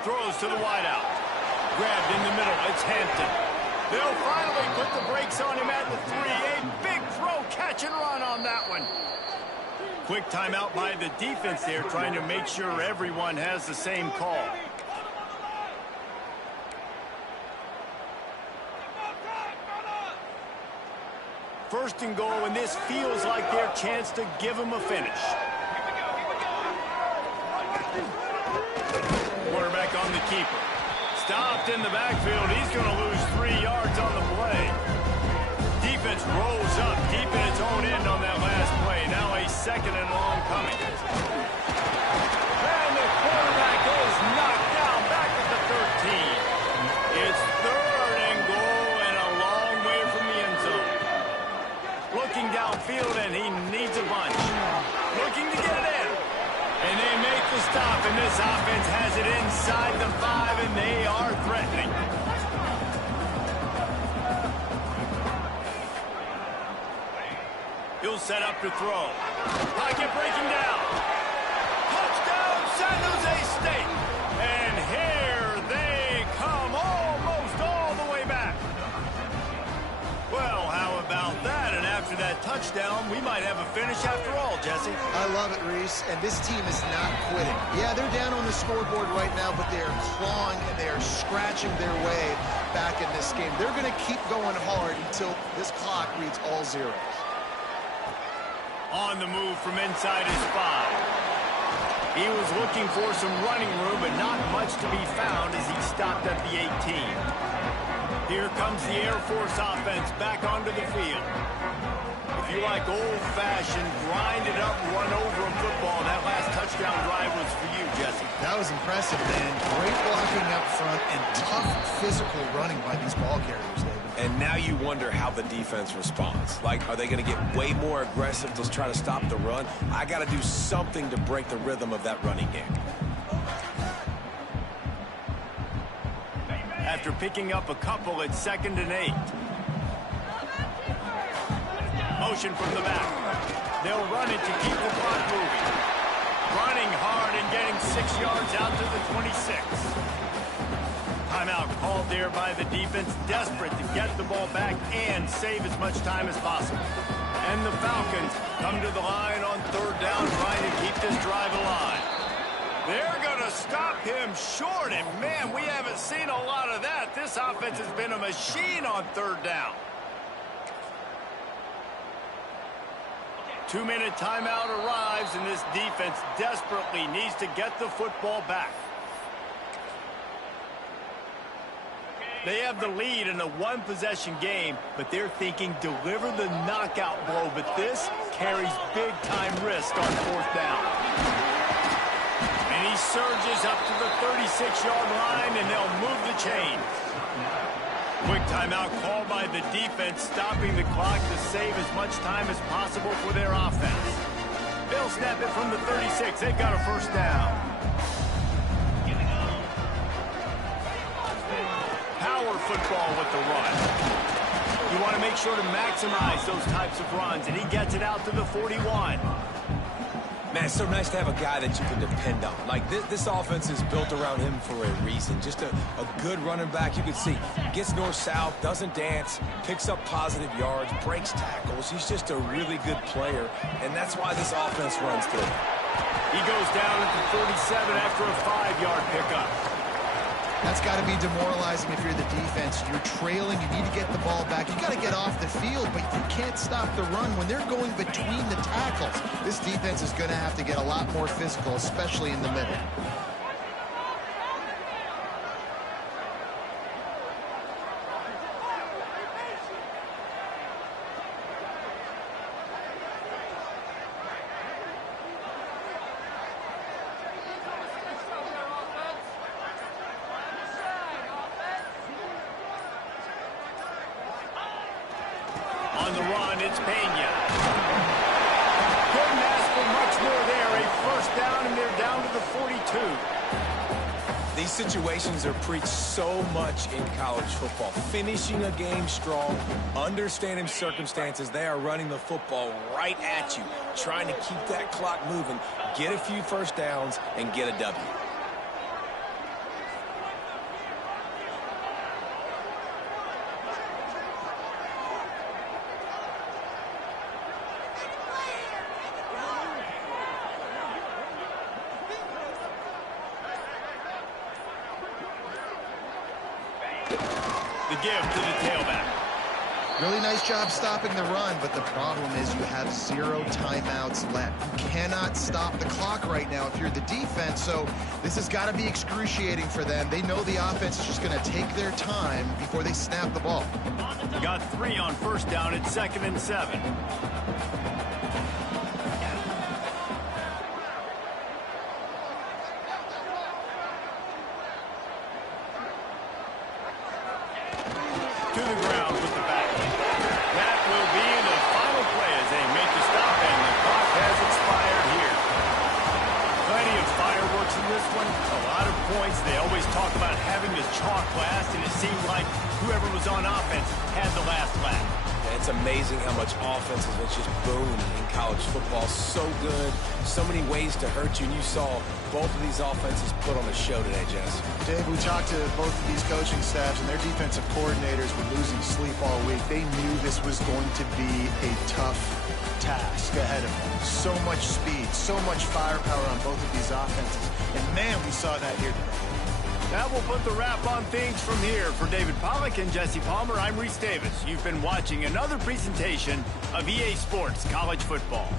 Throws to the wideout. Grabbed in the middle, it's Hampton. They'll finally put the brakes on him at the 3. A big throw, catch and run on that one. Quick timeout by the defense there, trying to make sure everyone has the same call. First and goal, and this feels like their chance to give them a finish. Quarterback on the keeper. Stopped in the backfield. He's going to lose 3 yards on the play. Defense rolls up deep in its own end on that last play. Now a 2nd and long coming. And the quarterback is knocked down back at the 13. It's 3rd and goal and a long way from the end zone. Looking downfield, and he needs a bunch. Looking to get it in. And they make the stop, and this offense has it inside the 5, and they are threatening. He'll set up to throw. Pocket breaking down. Touchdown, San Jose State. And here they come, almost all the way back. Well, how about that? And after that touchdown, we might have a finish after all, Jesse. I love it, Reese, and this team is not quitting. Yeah, they're down on the scoreboard right now, but they are clawing and they are scratching their way back in this game. They're going to keep going hard until this clock reads all zeros. On the move from inside his 5. He was looking for some running room, but not much to be found as he stopped at the 18. Here comes the Air Force offense back onto the field. If you like old-fashioned, grind-it-up, run-over football, that last touchdown drive was for you, Jesse. That was impressive, man. Great blocking up front and tough physical running by these ball carriers, David. And now you wonder how the defense responds. Like, are they going to get way more aggressive to try to stop the run? I got to do something to break the rhythm of that running game. After picking up a couple, it's 2nd and 8. Motion from the back. They'll run it to keep the clock moving. Running hard and getting 6 yards out to the 26. Timeout called there by the defense, desperate to get the ball back and save as much time as possible. And the Falcons come to the line on 3rd down, trying to keep this drive alive. They're going to stop him short, and man, we haven't seen a lot of that. This offense has been a machine on 3rd down. 2-minute timeout arrives, and this defense desperately needs to get the football back. They have the lead in a one-possession game, but they're thinking deliver the knockout blow, but this carries big-time risk on 4th down. And he surges up to the 36-yard line, and they'll move the chain. Quick timeout called by the defense, stopping the clock to save as much time as possible for their offense. They'll snap it from the 36. They've got a 1st down. Power football with the run. You want to make sure to maximize those types of runs, and he gets it out to the 41. Man, it's so nice to have a guy that you can depend on. Like, this offense is built around him for a reason. Just a good running back. You can see, gets north-south, doesn't dance, picks up positive yards, breaks tackles. He's just a really good player, and that's why this offense runs through. He goes down at the 47 after a 5-yard pickup. That's got to be demoralizing if you're the defense. You're trailing. You need to get the ball back. You got to get off the field, but you can't stop the run when they're going between the tackles. This defense is going to have to get a lot more physical, especially in the middle. On the run, it's Pena. Couldn't ask for much more there. A first down, and they're down to the 42. These situations are preached so much in college football. Finishing a game strong, understanding circumstances. They are running the football right at you, trying to keep that clock moving, get a few first downs, and get a W. The give to the tailback. Really nice job stopping the run, but the problem is you have 0 timeouts left. You cannot stop the clock right now if you're the defense, so this has got to be excruciating for them. They know the offense is just going to take their time before they snap the ball. Got 3 on first down at 2nd and 7. To the ground with the back. That will be the final play as they make the stop, and the clock has expired here. Plenty of fireworks in this one. A lot of points. They always talk about having the chalk last, and it seemed like whoever was on offense had the last laugh. It's amazing how much offense has just boomed in college football. So good, so many ways to hurt you, and you saw both of these offenses put on a show today, Jess. Dave, we talked to both of these coaching staffs, and their defensive coordinators were losing sleep all week. They knew this was going to be a tough task ahead of them. So much speed, so much firepower on both of these offenses. And, man, we saw that here today. That will put the wrap on things from here. For David Pollack and Jesse Palmer, I'm Reese Davis. You've been watching another presentation of EA Sports College Football.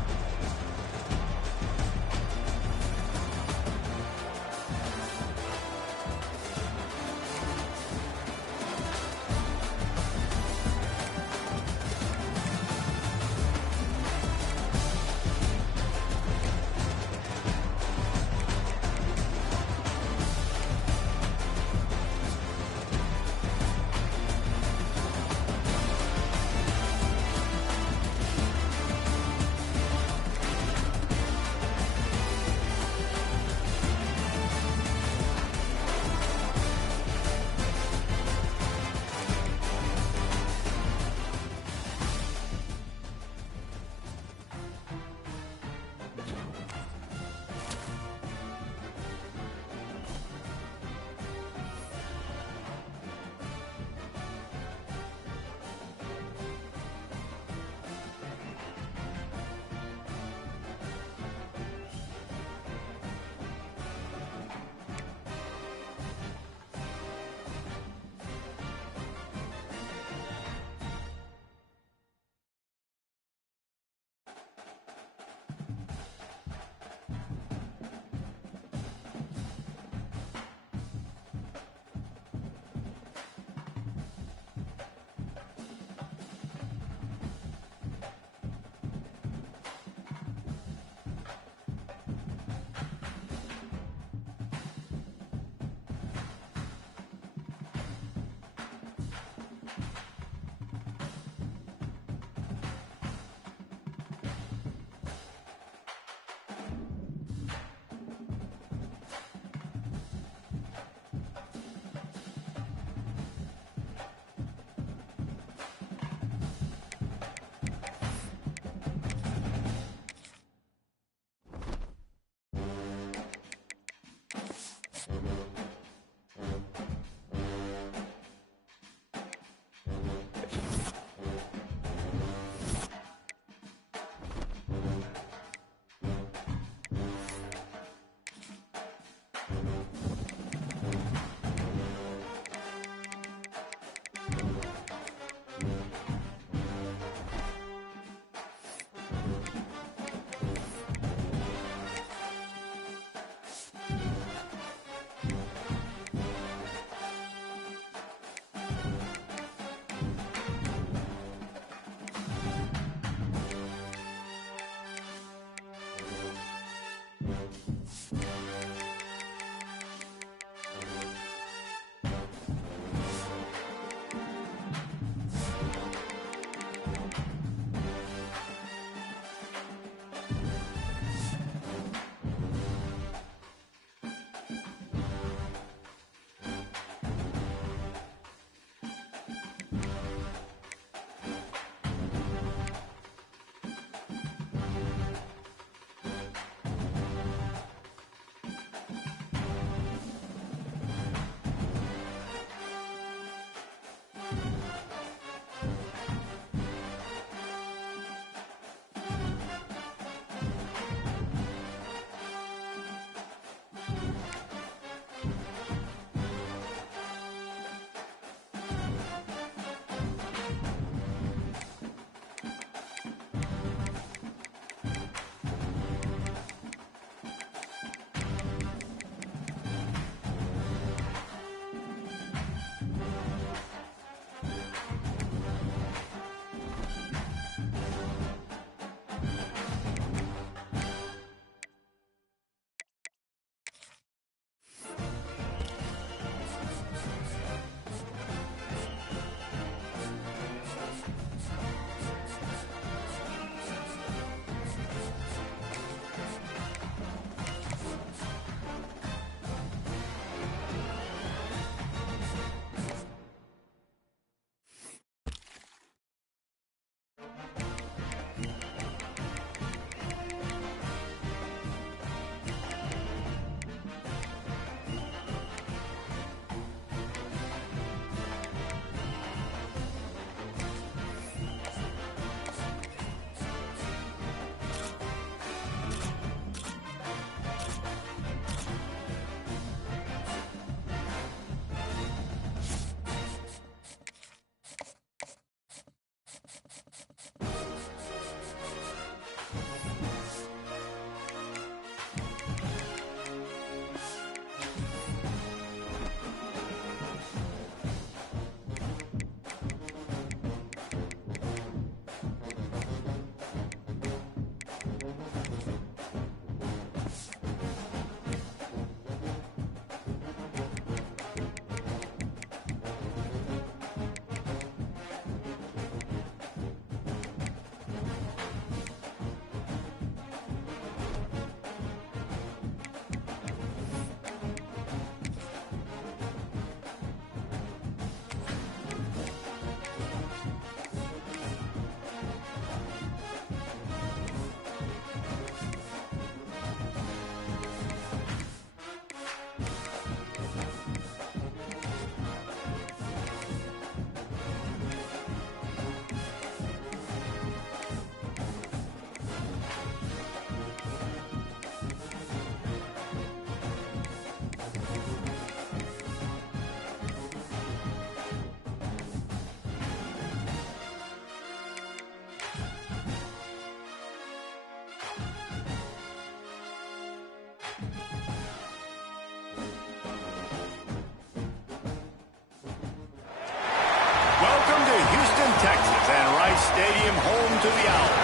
to the Owls.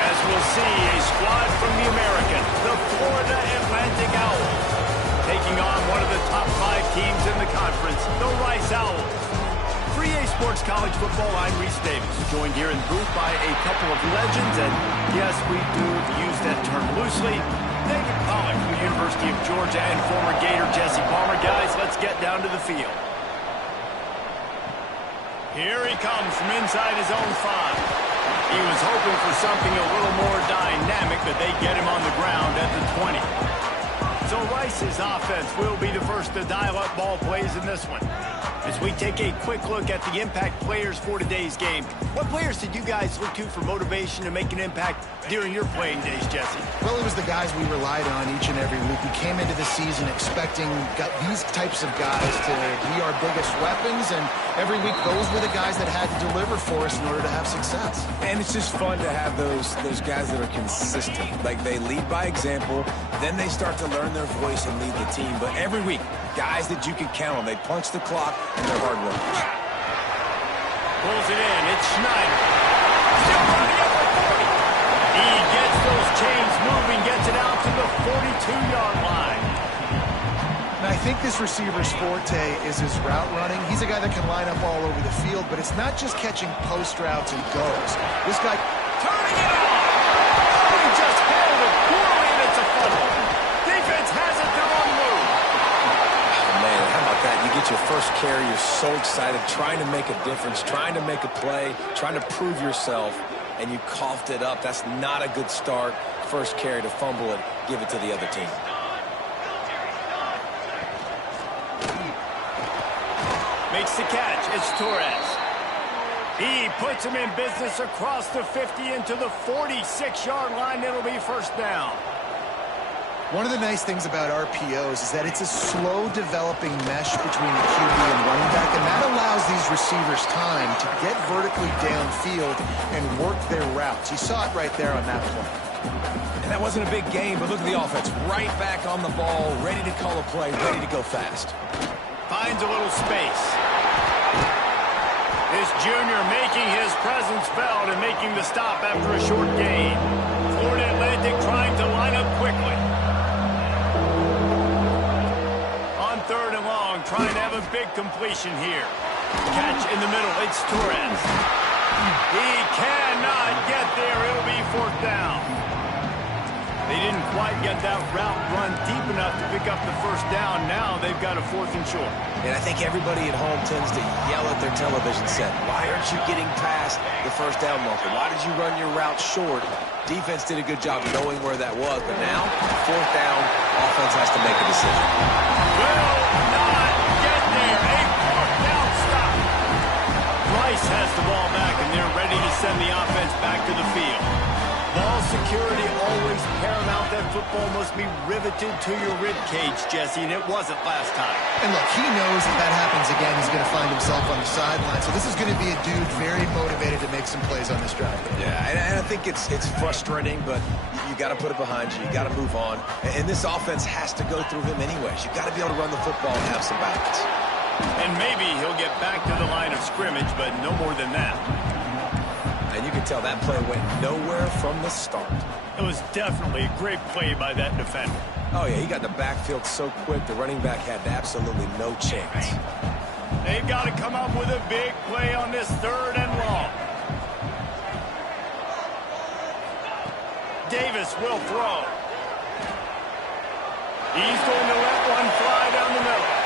As we'll see, a squad from the American, the Florida Atlantic Owls, taking on one of the top 5 teams in the conference, the Rice Owls. For EA Sports College Football, I'm Reese Davis, joined here in the booth by a couple of legends, and yes, we do use that term loosely. David Pollack from the University of Georgia and former Gator Jesse Palmer. Guys, let's get down to the field. Here he comes from inside his own 5. He was hoping for something a little more dynamic, but they get him on the ground at the 20. So Rice's offense will be the first to dial up ball plays in this one. As we take a quick look at the impact players for today's game, what players did you guys look to for motivation to make an impact during your playing days, Jesse? Well, it was the guys we relied on each and every week. We came into the season expecting these types of guys to be our biggest weapons, and every week those were the guys that had to deliver for us in order to have success. And it's just fun to have those guys that are consistent. Like, they lead by example, then they start to learn their voice and lead the team. But every week, guys that you can count on. They punch the clock, and they're hard workers. Pulls it in. It's Schneider. Still running up the 40. He gets those chains moving, gets it out to the 42-yard line. And I think this receiver's forte is his route running. He's a guy that can line up all over the field, but it's not just catching post routes and goes. This guy Turning it on. Oh, he just handled it poorly, and it's a fumble. Defense has it. They're on the move. Man, how about that? You get your first carry, you're so excited, trying to make a difference, trying to make a play, trying to prove yourself, and you coughed it up. That's not a good start. First carry to fumble it, give it to the other team. Makes the catch. It's Torres. He puts him in business across the 50 into the 46-yard line. It'll be first down. One of the nice things about RPOs is that it's a slow-developing mesh between the QB and running back, and that allows these receivers time to get vertically downfield and work their routes. You saw it right there on that play. And that wasn't a big game, but look at the offense. Right back on the ball, ready to call a play, ready to go fast. Finds a little space. This junior making his presence felt and making the stop after a short gain. Florida Atlantic trying to line up quickly. Third and long, trying to have a big completion here. Catch in the middle, it's Torres. He cannot get there, it'll be fourth down. They didn't quite get that route run deep enough to pick up the first down. Now they've got a 4th and short. And I think everybody at home tends to yell at their television set. Why aren't you getting past the first down marker? Why did you run your route short? Defense did a good job knowing where that was, but now, 4th down, offense has to make a decision. Will not get there. A 4th down stop. Rice has the ball back, and they're ready to send the offense back to the field. Ball security always paramount. That football must be riveted to your rib cage, Jesse, and it wasn't last time. And look, he knows if that happens again, he's going to find himself on the sideline. So this is going to be a dude very motivated to make some plays on this drive. Yeah, and I think it's frustrating, but you got to put it behind you. You got to move on. And this offense has to go through him anyways. You got to be able to run the football and have some balance. And maybe he'll get back to the line of scrimmage, but no more than that. And you can tell that play went nowhere from the start. It was definitely a great play by that defender. Oh, yeah, he got in the backfield so quick, the running back had absolutely no chance. They've got to come up with a big play on this 3rd and long. Davis will throw. He's going to let one fly down the middle.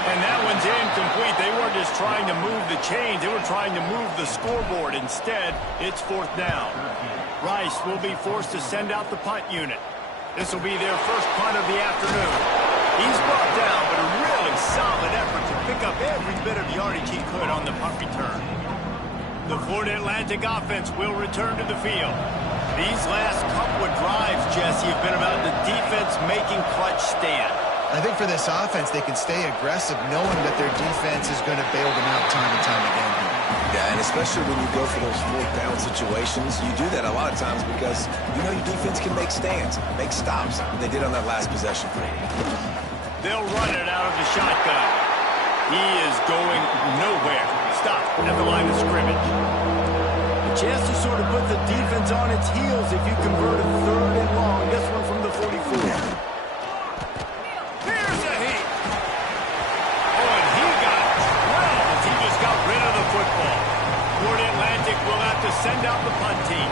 And that one's incomplete. They weren't just trying to move the chains. They were trying to move the scoreboard. Instead, it's 4th down. Rice will be forced to send out the punt unit. This will be their first punt of the afternoon. He's brought down, but a really solid effort to pick up every bit of yardage he could on the punt return. The Florida Atlantic offense will return to the field. These last couple of drives, Jesse, have been about the defense making clutch stand. I think for this offense, they can stay aggressive knowing that their defense is going to bail them out time and time again. Yeah, and especially when you go for those 4th down situations, you do that a lot of times because you know your defense can make stands, make stops. They did on that last possession for you. They'll run it out of the shotgun. He is going nowhere. Stop at the line of scrimmage. The chance to sort of put the defense on its heels if you convert a 3rd and long. This one from the 44. Here's a heat. Oh, and he got 12 as he just got rid of the football. Florida Atlantic will have to send out the punt team.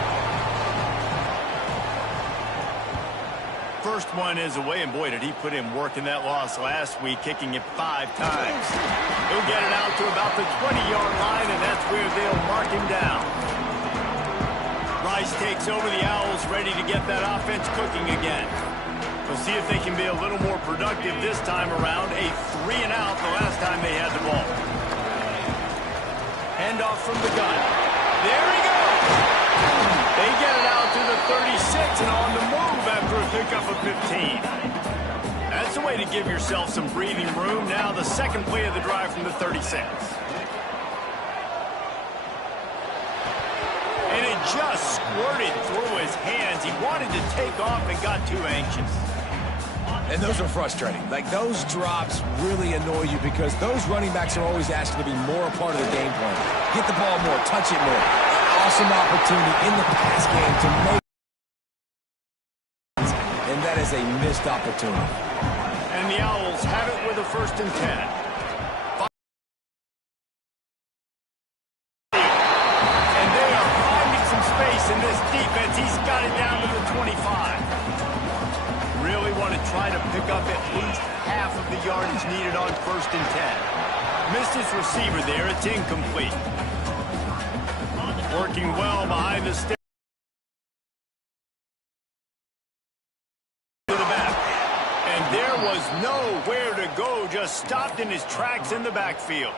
First one is away, and boy, did he put in work in that loss last week, kicking it 5 times. He'll get it out to about the 20-yard line, and that's where they'll mark him down. Rice takes over the Owls, ready to get that offense cooking again. We'll see if they can be a little more productive this time around. A 3-and-out the last time they had the ball. Handoff from the gun. There he goes. They get it out to the 36 and on the move after a pickup of 15. That's the way to give yourself some breathing room. Now the second play of the drive from the 36. And it just squirted through his hands. He wanted to take off and got too anxious. And those are frustrating. Like, those drops really annoy you because those running backs are always asked to be more a part of the game plan. Get the ball more, touch it more. An awesome opportunity in the pass game to make, and that is a missed opportunity. And the Owls have it with a 1st and 10. And they are finding some space in this defense. He's got it down to the 25. Really want to try to pick up at least half of the yardage needed on 1st and 10. Missed his receiver there. It's incomplete. Working well behind the sticks. To the back. And there was nowhere to go. Just stopped in his tracks in the backfield.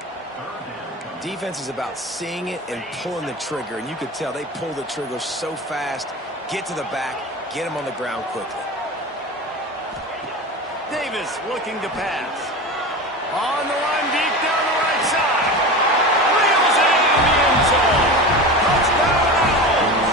Defense is about seeing it and pulling the trigger, and you could tell they pull the trigger so fast, get to the back, get him on the ground quickly. Davis looking to pass. On the line, deep down the right side. Reels it in the end zone. Touchdown, Owls.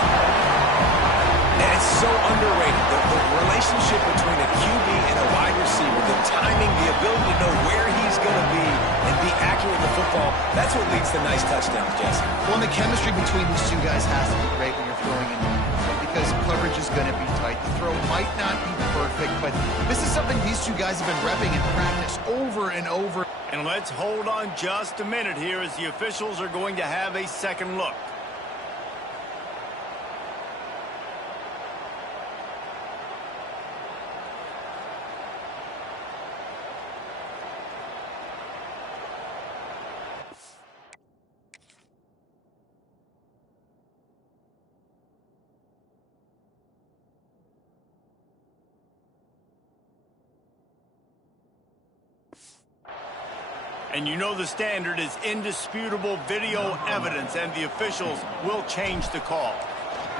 And it's so underrated. The relationship between a QB and a wide receiver, the timing, the ability to know where he's going to be and be accurate with the football, that's what leads to nice touchdowns, Jesse. Well, and the chemistry between these two guys has to be great when you're throwing in, because coverage is going to be tight. The throw might not be perfect, but this is something these two guys have been repping in practice over and over. And let's hold on just a minute here as the officials are going to have a second look. And you know the standard is indisputable video evidence, and the officials will change the call.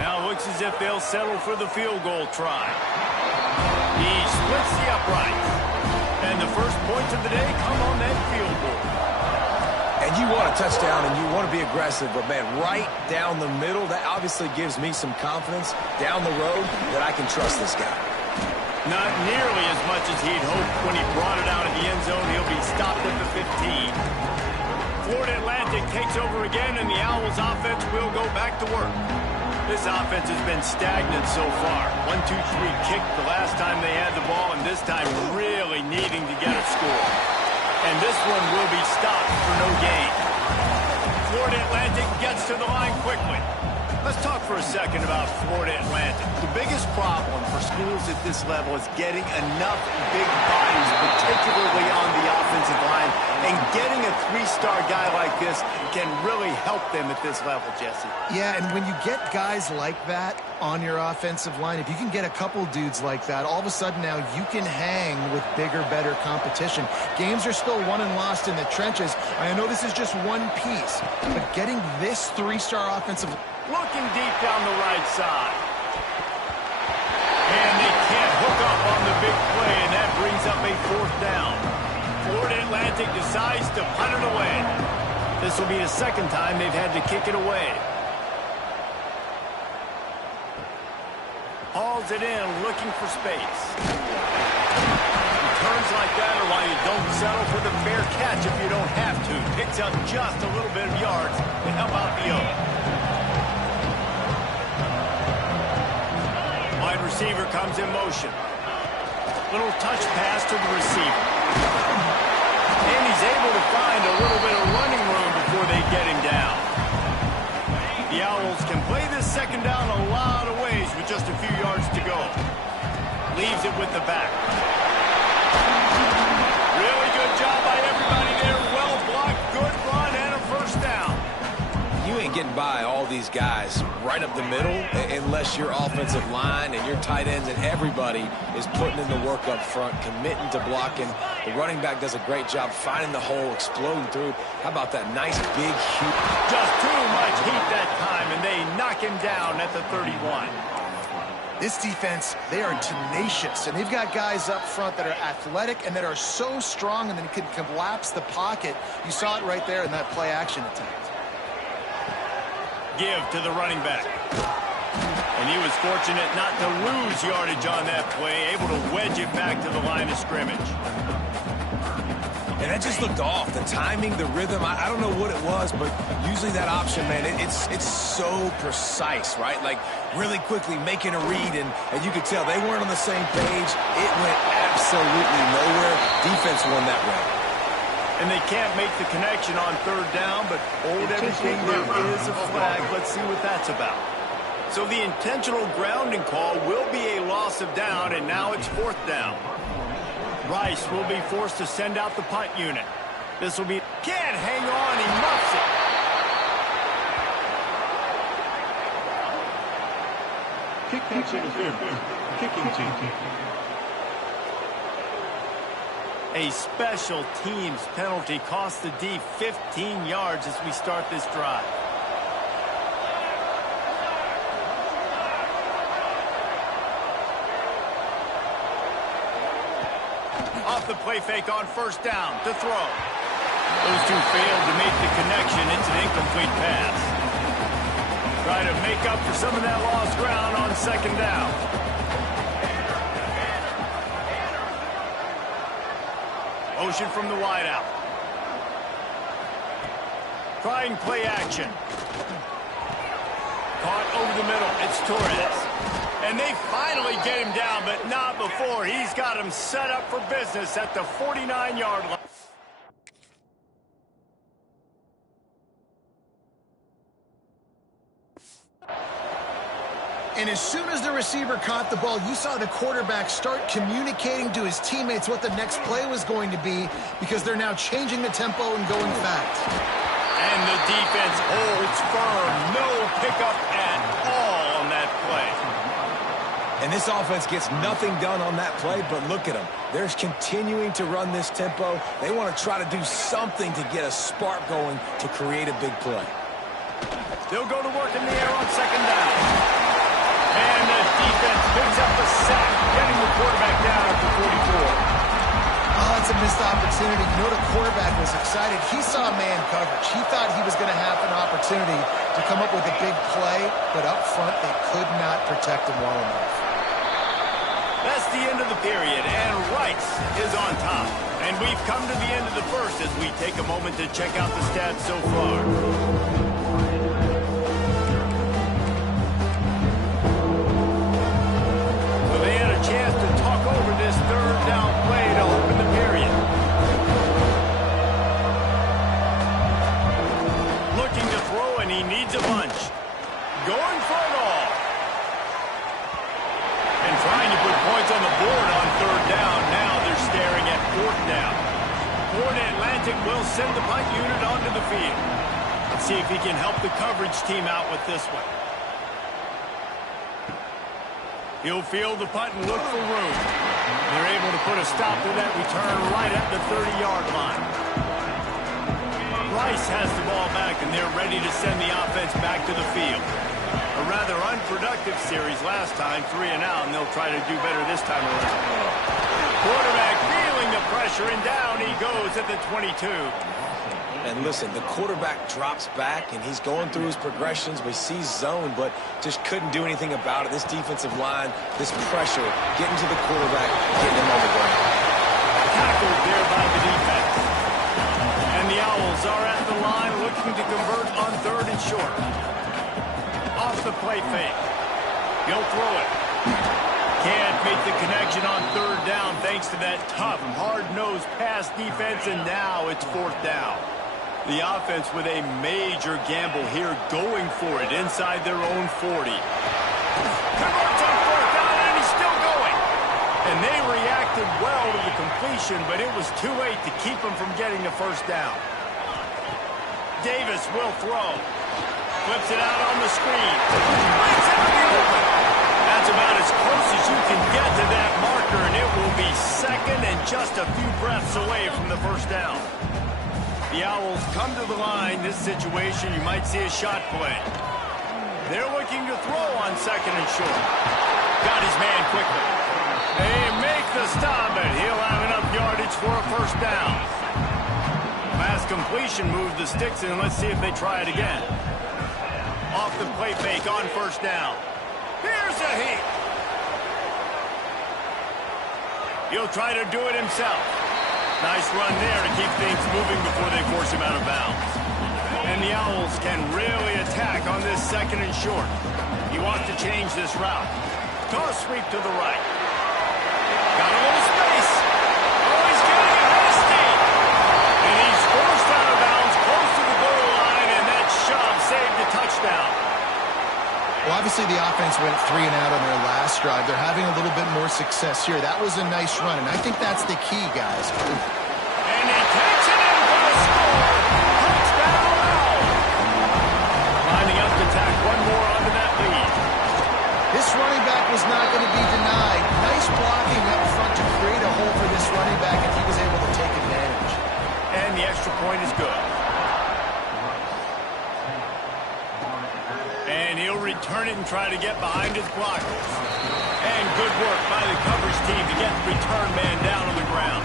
Now it looks as if they'll settle for the field goal try. He splits the uprights. And the first points of the day come on that field goal. And you want a touchdown and you want to be aggressive, but, man, right down the middle, that obviously gives me some confidence down the road that I can trust this guy. Not nearly as much as he'd hoped when he brought it out of the end zone. He'll be stopped at the 15. Florida Atlantic takes over again, and the Owls offense will go back to work. This offense has been stagnant so far. 1-2-3 kick the last time they had the ball, and this time really needing to get a score. And this one will be stopped for no gain. Florida Atlantic gets to the line quickly. Let's talk for a second about Florida Atlantic. The biggest problem for schools at this level is getting enough big bodies, particularly on the offensive line, and getting a 3-star guy like this can really help them at this level, Jesse. Yeah, and when you get guys like that on your offensive line, if you can get a couple dudes like that, all of a sudden now you can hang with bigger, better competition. Games are still won and lost in the trenches. I know this is just one piece, but getting this 3-star offensive... Looking deep down the right side. And they can't hook up on the big play, and that brings up a 4th down. Florida Atlantic decides to punt it away. This will be the second time they've had to kick it away. Hauls it in, looking for space. Returns like that are why you don't settle for the fair catch if you don't have to. Picks up just a little bit of yards to help out the O. Wide receiver comes in motion. Little touch pass to the receiver. And he's able to find a little bit of running room before they get him down. The Owls can play this second down a lot of ways with just a few yards to go. Leaves it with the back. Really good job by everybody there. Well blocked, good run, and a first down. You ain't getting by all these guys right up the middle unless your offensive line and your tight ends and everybody is putting in the work up front, committing to blocking. The running back does a great job finding the hole, exploding through. How about that nice big huge? Just too much heat that time, and they knock him down at the 31. This defense, they are tenacious, and they've got guys up front that are athletic and that are so strong and then can collapse the pocket. You saw it right there in that play-action attempt. Give to the running back. And he was fortunate not to lose yardage on that play, able to wedge it back to the line of scrimmage. And that just looked off. The timing, the rhythm, I don't know what it was, but usually that option, man, it's so precise, right? Like really quickly making a read, and you could tell they weren't on the same page. It went absolutely nowhere. Defense won that round. And they can't make the connection on third down, but hold everything, there is a flag. Let's see what that's about. So the intentional grounding call will be a loss of down, and now it's fourth down. Rice will be forced to send out the punt unit. This will be... Can't hang on, he muffs it. Kick that's interference. Kicking team. A special teams penalty cost the D 15 yards as we start this drive. Off the play fake on first down to throw. Those two failed to make the connection. It's an incomplete pass. Try to make up for some of that lost ground on second down. Motion from the wideout. Trying play action. Caught over the middle. It's Torres. And they finally get him down, but not before. He's got him set up for business at the 49-yard line. And as soon as the receiver caught the ball, you saw the quarterback start communicating to his teammates what the next play was going to be, because they're now changing the tempo and going fast. And the defense holds firm. No pickup at all on that play. And this offense gets nothing done on that play, but look at them. They're continuing to run this tempo. They want to try to do something to get a spark going to create a big play. They'll go to work in the air on second down. And the defense picks up a sack, getting the quarterback down at the 44. Oh, it's a missed opportunity. You know, the quarterback was excited. He saw man coverage. He thought he was going to have an opportunity to come up with a big play, but up front, they could not protect him well enough. That's the end of the period, and Rice is on top. And we've come to the end of the first as we take a moment to check out the stats so far. Chance to talk over this third down play to open the period. Looking to throw, and he needs a bunch. Going for it all. And trying to put points on the board on third down. Now they're staring at fourth down. Florida Atlantic will send the punt unit onto the field. Let's see if he can help the coverage team out with this one. He'll field the punt and look for room. They're able to put a stop to that return right at the 30-yard line. Rice has the ball back, and they're ready to send the offense back to the field. A rather unproductive series last time, 3 and out, and they'll try to do better this time around. Quarterback feeling the pressure, and down he goes at the 22. And listen, the quarterback drops back, and he's going through his progressions. We see zone, but just couldn't do anything about it. This defensive line, this pressure, getting to the quarterback, getting him on the ground. Tackled there by the defense. And the Owls are at the line looking to convert on third and short. Off the play fake. He'll throw it. can't make the connection on third down thanks to that tough, hard-nosed pass defense, and now it's fourth down. The offense with a major gamble here, going for it inside their own 40. Converts on fourth down, and he's still going. And they reacted well to the completion, but it was too late to keep him from getting the first down. Davis will throw. Flips it out on the screen. Breaks into the open. That's about as close as you can get to that marker, and it will be second and just a few breaths away from the first down. The Owls come to the line. This situation, you might see a shot play. They're looking to throw on second and short. Got his man quickly. They make the stop, and he'll have enough yardage for a first down. Pass completion moved the sticks in. Let's see if they try it again. Off the play fake on first down. Here's a heat. He'll try to do it himself. Nice run there to keep things moving before they force him out of bounds. And the Owls can really attack on this second and short. He wants to change this route. Toss sweep to the right. Got a little space. Oh, he's getting ahead of steam. And he's forced out of bounds close to the goal line, and that shove saved a touchdown. Well, obviously the offense went 3 and out on their last drive. They're having a little bit more success here. That was a nice run, and I think that's the key, guys. And he takes it in for the score. Touchdown, Owls. Lining up to tack one more onto that lead. This running back was not going to be denied. Nice blocking up front to create a hole for this running back, and he was able to take advantage. And the extra point is good. And he'll return it and try to get behind his blockers. And good work by the coverage team to get the return man down on the ground.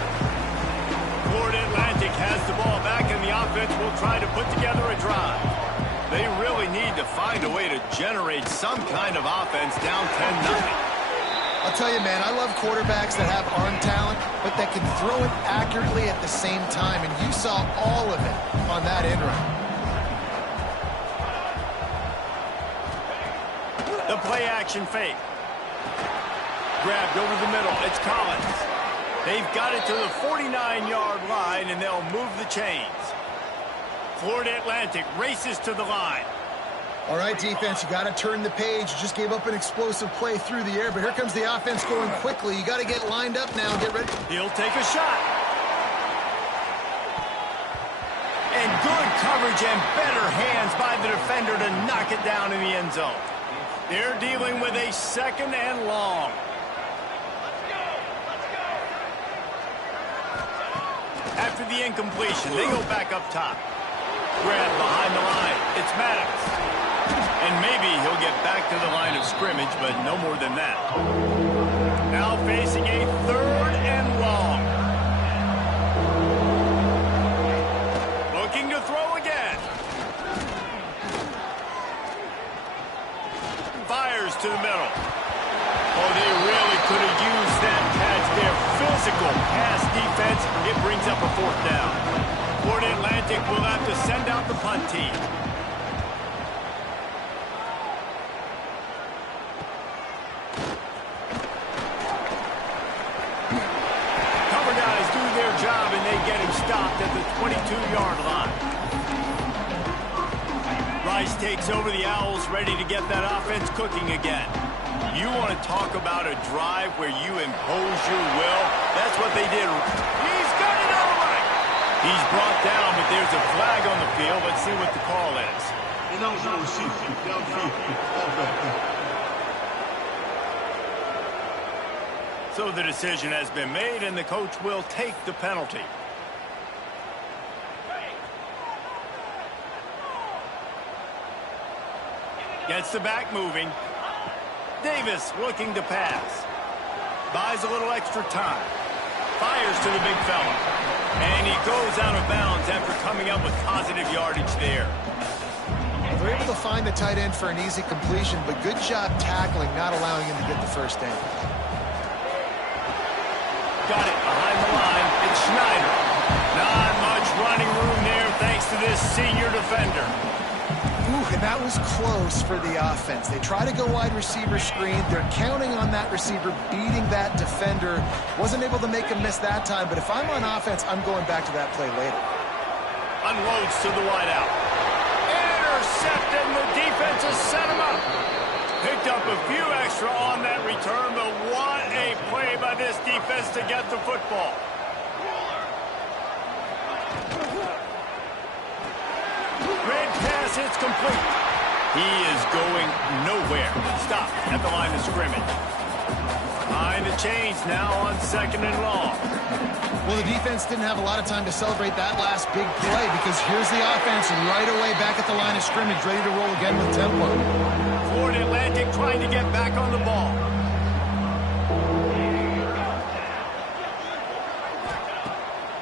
Florida Atlantic has the ball back, and the offense will try to put together a drive. They really need to find a way to generate some kind of offense down 10-0. I'll tell you, man, I love quarterbacks that have arm talent, but that can throw it accurately at the same time, and you saw all of it on that end run. The play-action fake. Grabbed over the middle. It's Collins. They've got it to the 49-yard line, and they'll move the chains. Florida Atlantic races to the line. All right, defense, you got to turn the page. You just gave up an explosive play through the air, but here comes the offense going quickly. You got to get lined up now and get ready. He'll take a shot. And good coverage and better hands by the defender to knock it down in the end zone. They're dealing with a second and long. After the incompletion, they go back up top. Grab behind the line. It's Maddox. And maybe he'll get back to the line of scrimmage, but no more than that. Now facing a third and long. Looking to throw again. Fires to the middle. Oh, they really could have used that catch there. Physical pass defense. It brings up a fourth down. Florida Atlantic will have to send out the punt team. Cover guys do their job, and they get him stopped at the 22-yard line. Rice takes over. The Owls ready to get that offense cooking again. You want to talk about a drive where you impose your will? That's what they did. He's got it all right. He's brought down, but there's a flag on the field. Let's see what the call is. So the decision has been made, and the coach will take the penalty. Gets the back moving. Davis looking to pass. Buys a little extra time. Fires to the big fella. And he goes out of bounds after coming up with positive yardage there. They're able to find the tight end for an easy completion, but good job tackling, not allowing him to get the first down. Got it behind the line. It's Schneider. Not much running room there thanks to this senior defender. Ooh, and that was close for the offense. They try to go wide receiver screen. They're counting on that receiver beating that defender. Wasn't able to make him miss that time, but if I'm on offense, I'm going back to that play later. Unloads to the wideout. Intercepted, and the defense has set him up. Picked up a few extra on that return, but what a play by this defense to get the football. Great pass, it's complete. He is going nowhere. Stop at the line of scrimmage. Behind the chains now on 2nd and long. Well, the defense didn't have a lot of time to celebrate that last big play because here's the offense right away back at the line of scrimmage, ready to roll again with tempo. Florida Atlantic trying to get back on the ball.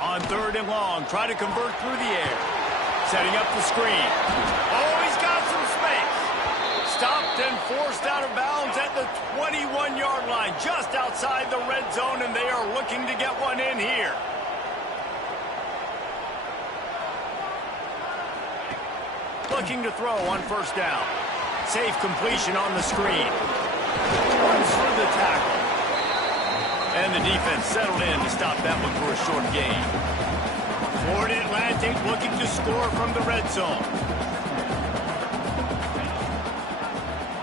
On 3rd and long, try to convert through the air. Setting up the screen. Oh, he's got some space. Stopped and forced out of bounds at the 21-yard line, just outside the red zone, and they are looking to get one in here. Looking to throw on 1st down. Safe completion on the screen. Runs through the tackle. And the defense settled in to stop that one for a short gain. Florida Atlantic looking to score from the red zone.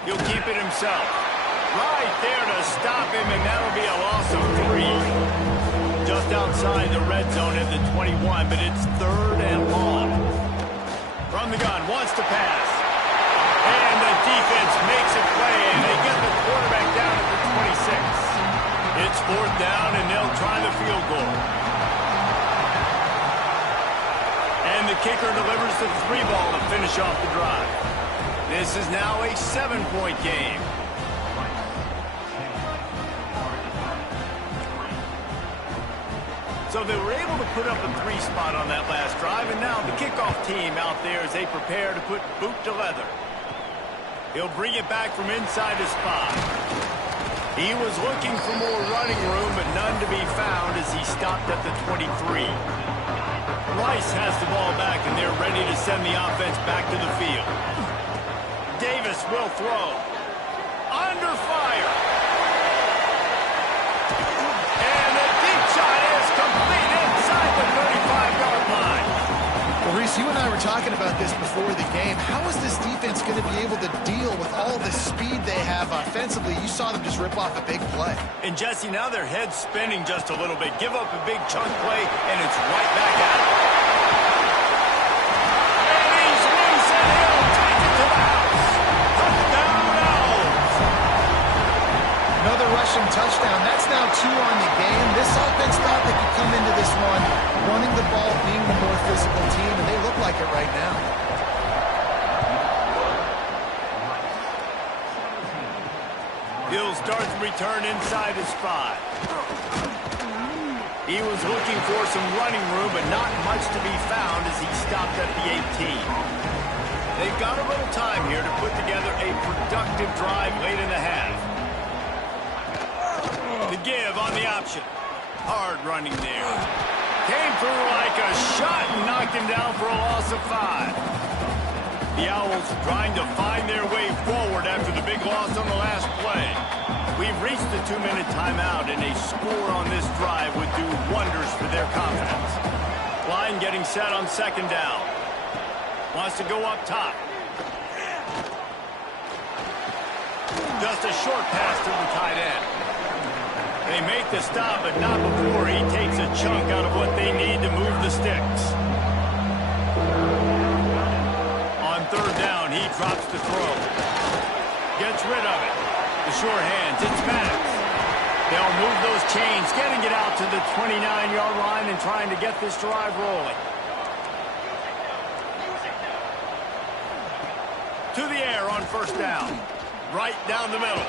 He'll keep it himself. Right there to stop him, and that'll be a loss of 3. Just outside the red zone at the 21, but it's 3rd and long. From the gun, wants to pass. And the defense makes a play, and they get the quarterback down at the 26. It's 4th down, and they'll try the field goal. And the kicker delivers the 3-ball to finish off the drive. This is now a 7-point game. So they were able to put up a 3 spot on that last drive, and now the kickoff team out there as they prepare to put boot to leather. He'll bring it back from inside his 5. He was looking for more running room, but none to be found as he stopped at the 23. Rice has the ball back, and they're ready to send the offense back to the field. Davis will throw. Under fire. And the deep shot is complete inside the 35-yard line. Well, Reese, you and I were talking about this before the game. How is this defense going to be able to deal with all the speed they have offensively? You saw them just rip off a big play. And, Jesse, now their head's spinning just a little bit. Give up a big chunk play, and it's right back at it. And he's loose, and he'll take it to the house. Touchdown, Owls. Another rushing touchdown. That's now 2 on the game. This offense thought they could come into this one running the ball, being the more physical team, and they look like it right now. He'll start the return inside his 5. He was looking for some running room, but not much to be found as he stopped at the 18. They've got a little time here to put together a productive drive late in the half. The give on the option. Hard running there. Came through like a shot and knocked him down for a loss of 5. The Owls trying to find their way forward after the big loss on the last play. We've reached the 2-minute timeout, and a score on this drive would do wonders for their confidence. Line getting set on 2nd down. Wants to go up top. Just a short pass to the tight end. They make the stop, but not before he takes a chunk out of what they need to move the sticks. On 3rd down, he drops the throw. Gets rid of it. The sure hands, it's Maddox. They'll move those chains, getting it out to the 29-yard line and trying to get this drive rolling. To the air on 1st down. Right down the middle.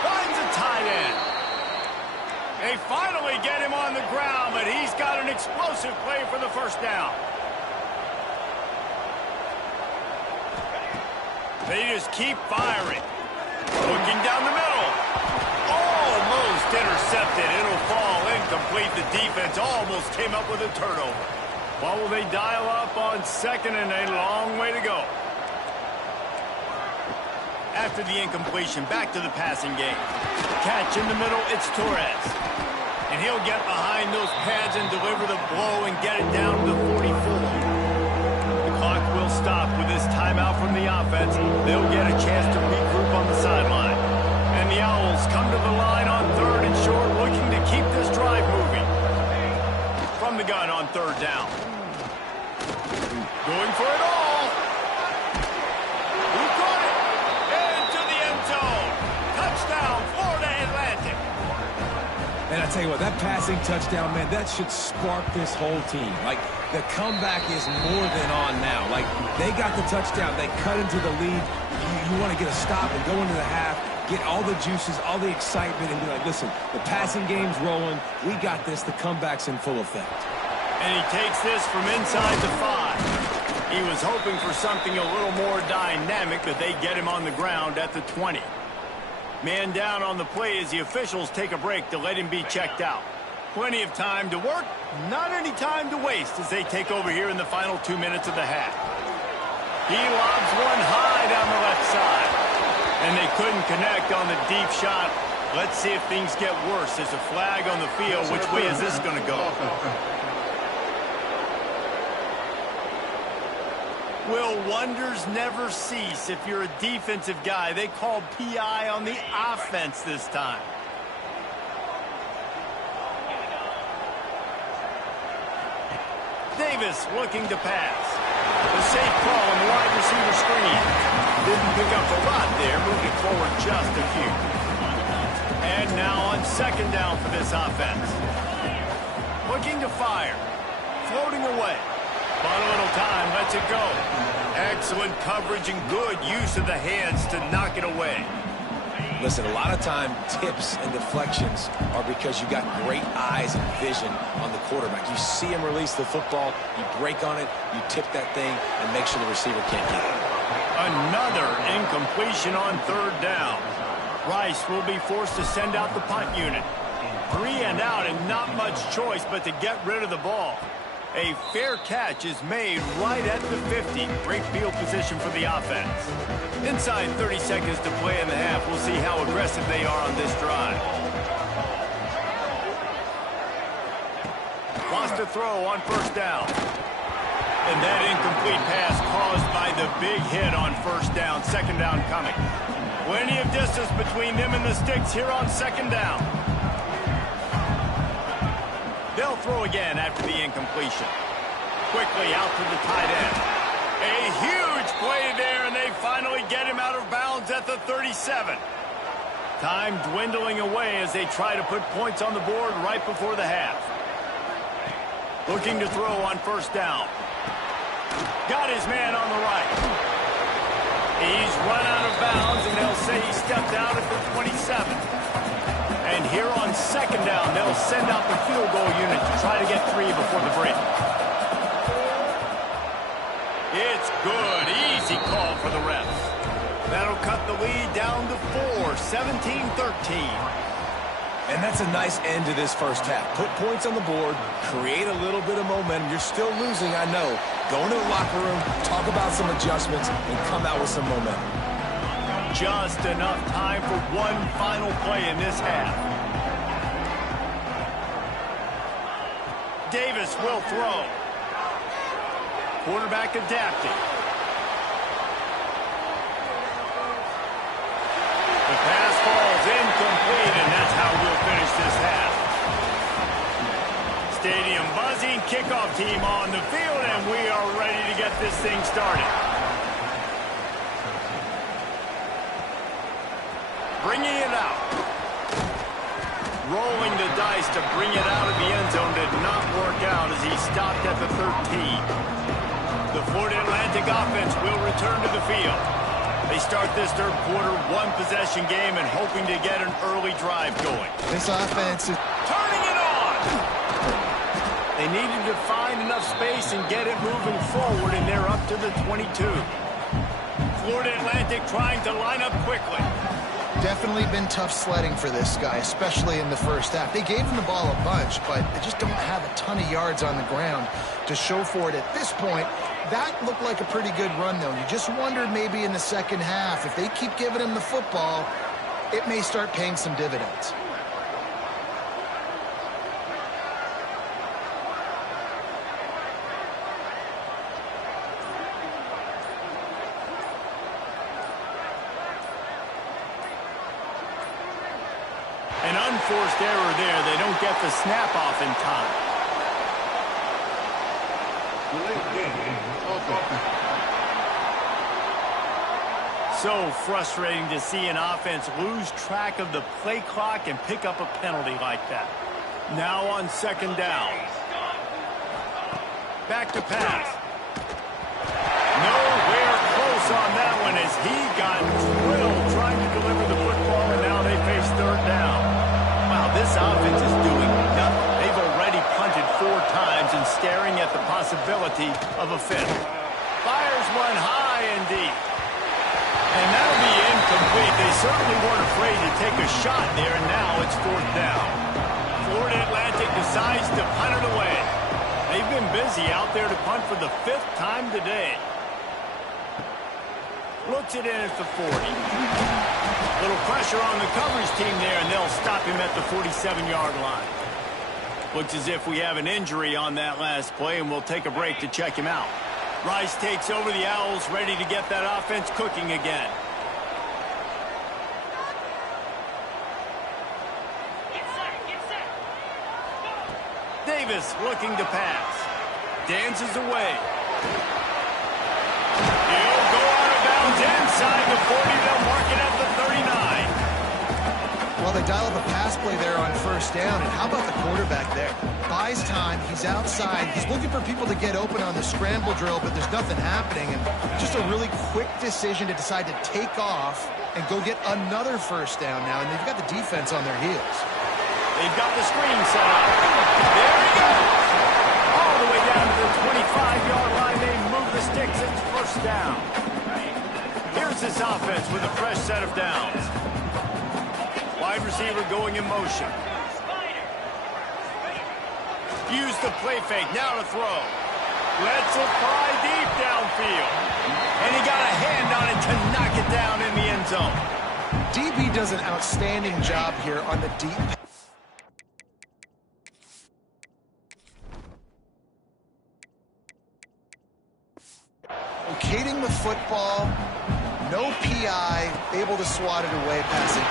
Finds a tight end. They finally get him on the ground, but he's got an explosive play for the 1st down. They just keep firing. Looking down the middle. Almost intercepted. It'll fall incomplete. The defense almost came up with a turnover. What will they dial up on 2nd and a long way to go? After the incompletion, back to the passing game. Catch in the middle, it's Torres. And he'll get behind those pads and deliver the blow and get it down to the 44. The clock will stop with this timeout from the offense. They'll get a chance to regroup on the sideline. And the Owls come to the line on 3rd and short, looking to keep this drive moving. From the gun on 3rd down. Going for it all. Who caught it? Into the end zone. Touchdown, Florida Atlantic. And I tell you what, that passing touchdown, man, that should spark this whole team. Like, the comeback is more than on now. Like, they got the touchdown. They cut into the lead. You want to get a stop and go into the half, get all the juices, all the excitement, and be like, listen, the passing game's rolling. We got this. The comeback's in full effect. And he takes this from inside the 5. He was hoping for something a little more dynamic, but they get him on the ground at the 20. Man down on the play as the officials take a break to let him be checked out. Plenty of time to work, not any time to waste as they take over here in the final 2 minutes of the half. He lobs one high down the left side. And they couldn't connect on the deep shot. Let's see if things get worse. There's a flag on the field. Which way is this going to go? Will wonders never cease? If you're a defensive guy, they called PI on the offense this time. Davis looking to pass. The safe call on the wide receiver screen. Didn't pick up a lot there, moving forward just a few. And now on 2nd down for this offense. Looking to fire. Floating away. But a little time, lets it go. Excellent coverage and good use of the hands to knock it away. Listen, a lot of time, tips and deflections are because you got great eyes and vision on the quarterback. You see him release the football, you break on it, you tip that thing, and make sure the receiver can't get it. Another incompletion on 3rd down. Rice will be forced to send out the punt unit. 3 and out and not much choice but to get rid of the ball. A fair catch is made right at the 50. Great field position for the offense. Inside 30 seconds to play in the half. We'll see how aggressive they are on this drive. Wants to throw on 1st down. And that incomplete pass caused by the big hit on 1st down. 2nd down coming. Plenty of distance between them and the sticks here on 2nd down. They'll throw again after the incompletion. Quickly out to the tight end. A huge play there, and they finally get him out of bounds at the 37. Time dwindling away as they try to put points on the board right before the half. Looking to throw on 1st down. Got his man on the right. He's run out of bounds, and they'll say he stepped out at the 27. And here on 2nd down, they'll send out the field goal unit to try to get 3 before the break. It's good. Easy call for the refs. That'll cut the lead down to 4, 17-13. And that's a nice end to this 1st half. Put points on the board, create a little bit of momentum. You're still losing, I know. Go into the locker room, talk about some adjustments, and come out with some momentum. Just enough time for one final play in this half. Davis will throw. Quarterback adapting. The pass falls incomplete, and that's how we'll finish this half. Stadium buzzing, kickoff team on the field, and we are ready to get this thing started. Bringing it out. Rolling the dice to bring it out of the end zone did not work out as he stopped at the 13. The Florida Atlantic offense will return to the field. They start this 3rd quarter one-possession game and hoping to get an early drive going. This offense is turning it on. They needed to find enough space and get it moving forward, and they're up to the 22. Florida Atlantic trying to line up quickly. definitely been tough sledding for this guy, especially in the 1st half. They gave him the ball a bunch, but they just don't have a ton of yards on the ground to show for it at this point. That looked like a pretty good run, though. You just wonder maybe in the second half, if they keep giving him the football, it may start paying some dividends. An unforced error there. They don't get the snap off in time. So frustrating to see an offense lose track of the play clock and pick up a penalty like that. Now on second down. Back to pass. Nowhere close on that one as he got drilled trying to deliver the football, and now they face third down. Wow, this offense is doing nothing. They've already punted 4 times and staring at the possibility of a fifth. Fires one high and deep. And that'll be incomplete. They certainly weren't afraid to take a shot there, and now it's fourth down. Florida Atlantic decides to punt it away. They've been busy out there to punt for the 5th time today. Looks it in at the 40. Little pressure on the coverage team there, and they'll stop him at the 47-yard line. Looks as if we have an injury on that last play, and we'll take a break to check him out. Rice takes over the Owls, ready to get that offense cooking again. Davis looking to pass. Dances away. He'll go out of bounds inside the 40. They'll mark it at the 39. Well, they dial up a pass play there on first down, and how about the quarterback there? Buys time, he's outside, he's looking for people to get open on the scramble drill, but there's nothing happening, and just a really quick decision to decide to take off and go get another first down now, and they've got the defense on their heels. They've got the screen set up. There he goes. All the way down to the 25-yard line. They move the sticks. It's first down. Here's this offense with a fresh set of downs. Wide receiver going in motion. Use the play fake. Now to throw. Lets it fly deep downfield. And he got a hand on it to knock it down in the end zone. DB does an outstanding job here on the deep. Locating the football, no PI, able to swat it away, passing.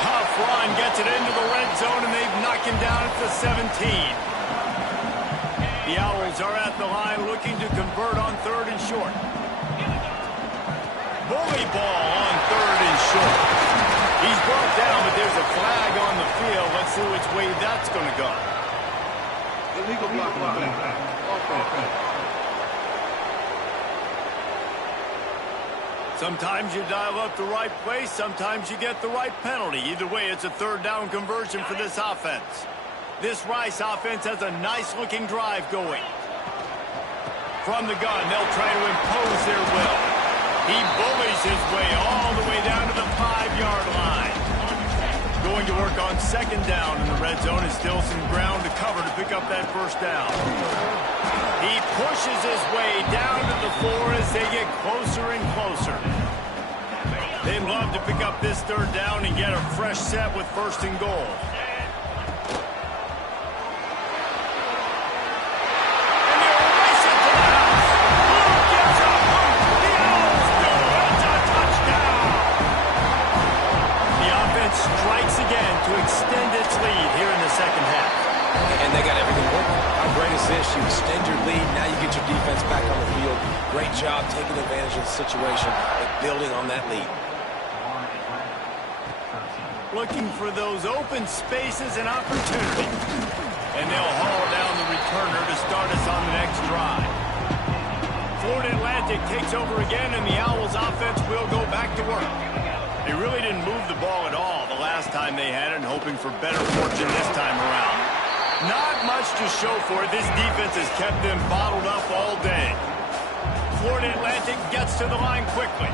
Tough run, gets it into the red zone, and they've knocked him down at the 17. The Owls are at the line looking to convert on 3rd and short. Bully ball on 3rd and short. He's brought down, but there's a flag on the field. Let's see which way that's going to go. Illegal block. Sometimes you dial up the right place, sometimes you get the right penalty. Either way, it's a 3rd down conversion for this offense. This Rice offense has a nice-looking drive going. From the gun, they'll try to impose their will. He bullies his way all the way down to the 5-yard line. Going to work on 2nd down in the red zone, and still some ground to cover to pick up that first down. He pushes his way down to the 4 as they get closer and closer. They'd love to pick up this 3rd down and get a fresh set with 1st and goal. And they'll race it to the house. Luke gets a hump. The Owls do it. It's a touchdown. The offense strikes again to extend its lead here in the second half. And they got everything working. How great is this? You extend your lead, now you get your defense back on the field. Great job taking advantage of the situation and building on that lead. Looking for those open spaces and opportunities. And they'll haul down the returner to start us on the next drive. Florida Atlantic takes over again, and the Owls offense will go back to work. They really didn't move the ball at all the last time they had it, and hoping for better fortune this time around. Not much to show for it. This defense has kept them bottled up all day. Florida Atlantic gets to the line quickly.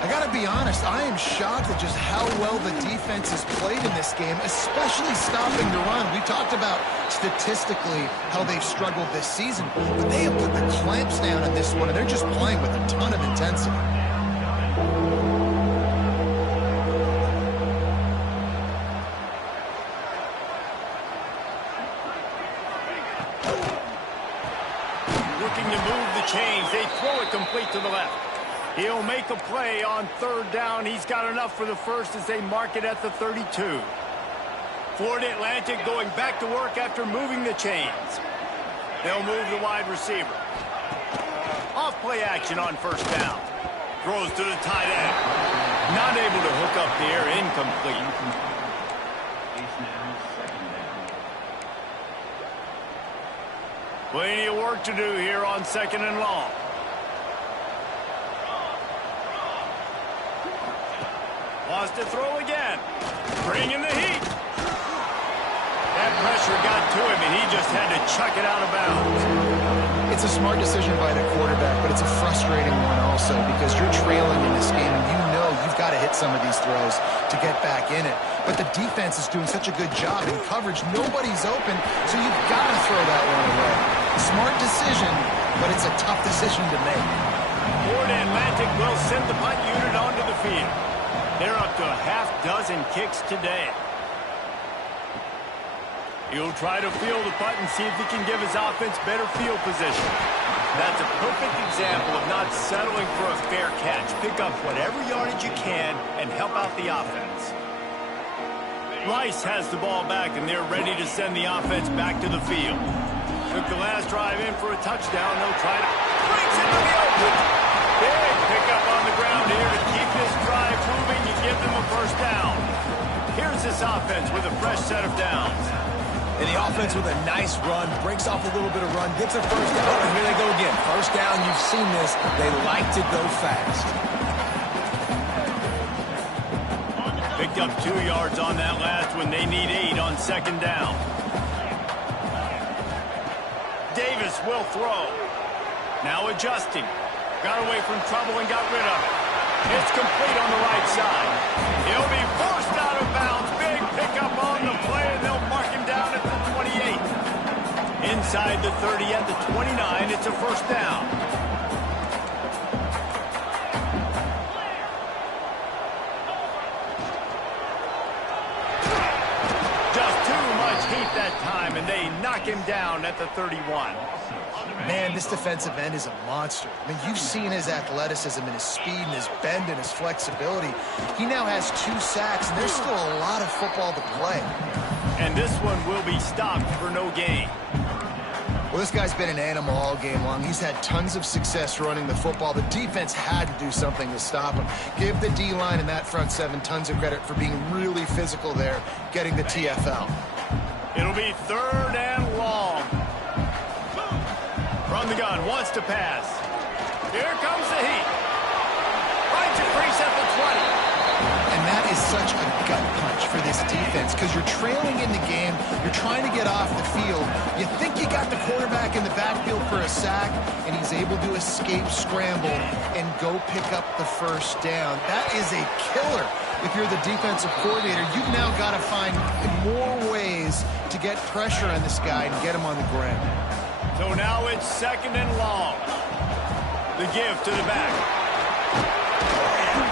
I got to be honest, I am shocked at just how well the defense has played in this game, especially stopping the run. We talked about statistically how they've struggled this season, but they have put the clamps down in this one, and they're just playing with a ton of intensity. Looking to move the chains. They throw it complete to the left. He'll make a play on third down. He's got enough for the first as they mark it at the 32. Florida Atlantic going back to work after moving the chains. They'll move the wide receiver. Off play action on first down. Throws to the tight end. Not able to hook up there. Incomplete. Plenty of work to do here on 2nd and long. Wants to throw again. Bringing the heat. That pressure got to him, and he just had to chuck it out of bounds. It's a smart decision by the quarterback, but it's a frustrating one also because you're trailing in this game, and you know you've got to hit some of these throws to get back in it. But the defense is doing such a good job in coverage. Nobody's open, so you've got to throw that one away. Smart decision, but it's a tough decision to make. Florida Atlantic will send the punt unit onto the field. They're up to a half-dozen kicks today. He'll try to field the punt and see if he can give his offense better field position. That's a perfect example of not settling for a fair catch. Pick up whatever yardage you can and help out the offense. Rice has the ball back, and they're ready to send the offense back to the field. Took the last drive in for a touchdown. They'll try to breaks into the open. Big pickup on the ground here to keep this drive moving and give them a first down. Here's this offense with a fresh set of downs. And the offense with a nice run, breaks off a little bit of run, gets a first down, and here they go again. First down, you've seen this. They like to go fast. Picked up 2 yards on that last one. They need 8 on 2nd down. Davis will throw. Now adjusting. Got away from trouble and got rid of it. It's complete on the right side. He'll be forced out of bounds. Big pickup on the play, and they'll mark him down at the 28. Inside the 30 at the 29, it's a first down. Just too much heat that time, and they knock him down at the 31. Man, this defensive end is a monster. I mean, you've seen his athleticism and his speed and his bend and his flexibility. He now has 2 sacks, and there's still a lot of football to play. And this one will be stopped for no gain. Well, this guy's been an animal all game long. He's had tons of success running the football. The defense had to do something to stop him. Give the D-line and that front 7 tons of credit for being really physical there, getting the TFL. It'll be 3rd and long. From the gun, wants to pass. Here comes the heat. Right to crease at the 20. And that is such a gut punch for this defense because you're trailing in the game. You're trying to get off the field. You think you got the quarterback in the backfield for a sack, and he's able to escape scramble and go pick up the first down. That is a killer. If you're the defensive coordinator, you've now got to find more ways to get pressure on this guy and get him on the ground. So now it's 2nd and long. The give to the back.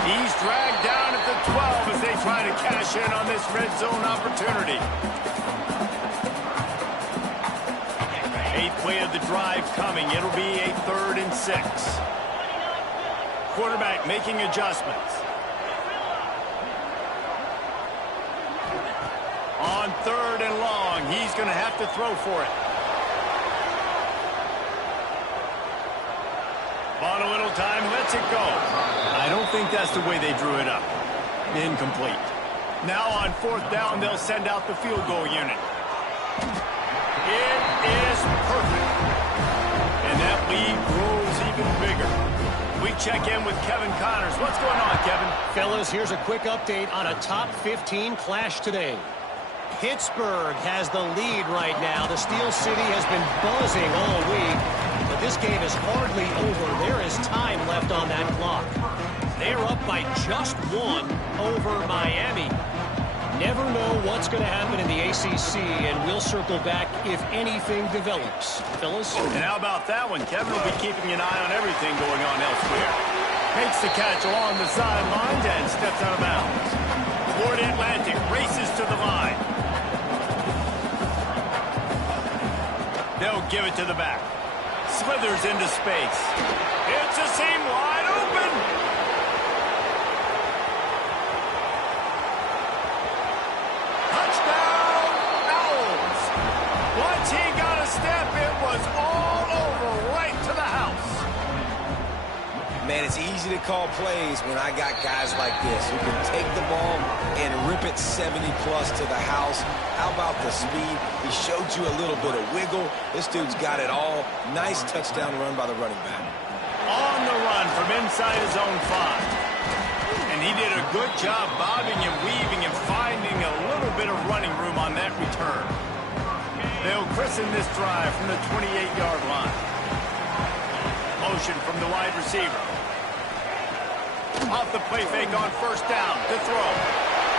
He's dragged down at the 12 as they try to cash in on this red zone opportunity. 8th play of the drive coming. It'll be a 3rd and 6. Quarterback making adjustments. On 3rd and long, he's going to have to throw for it. On a little time, lets it go. I don't think that's the way they drew it up. Incomplete. Now on 4th down, they'll send out the field goal unit. It is perfect. And that lead grows even bigger. We check in with Kevin Connors. What's going on, Kevin? Fellas, here's a quick update on a top 15 clash today. Pittsburgh has the lead right now. The Steel City has been buzzing all week, but this game is hardly over. There is time left on that clock. They are up by just 1 over Miami. Never know what's going to happen in the ACC, and we'll circle back if anything develops. Phyllis? And how about that one? Kevin will be keeping an eye on everything going on elsewhere. Makes the catch along the sidelines and steps out of bounds. Florida Atlantic races to the line. They'll give it to the back. Slithers into space. It's a seam wide open. Touchdown, Owls. Once he got a step, it was all over right to the house. Man, it's easy to call plays when I got guys like this who can take the ball and rip it 70-plus to the house. How about the speed? He showed you a little bit of wiggle. This dude's got it all. Nice touchdown run by the running back. On the run from inside his own 5. And he did a good job bobbing and weaving and finding a little bit of running room on that return. They'll christen this drive from the 28-yard line. Motion from the wide receiver. Off the play fake on first down to throw.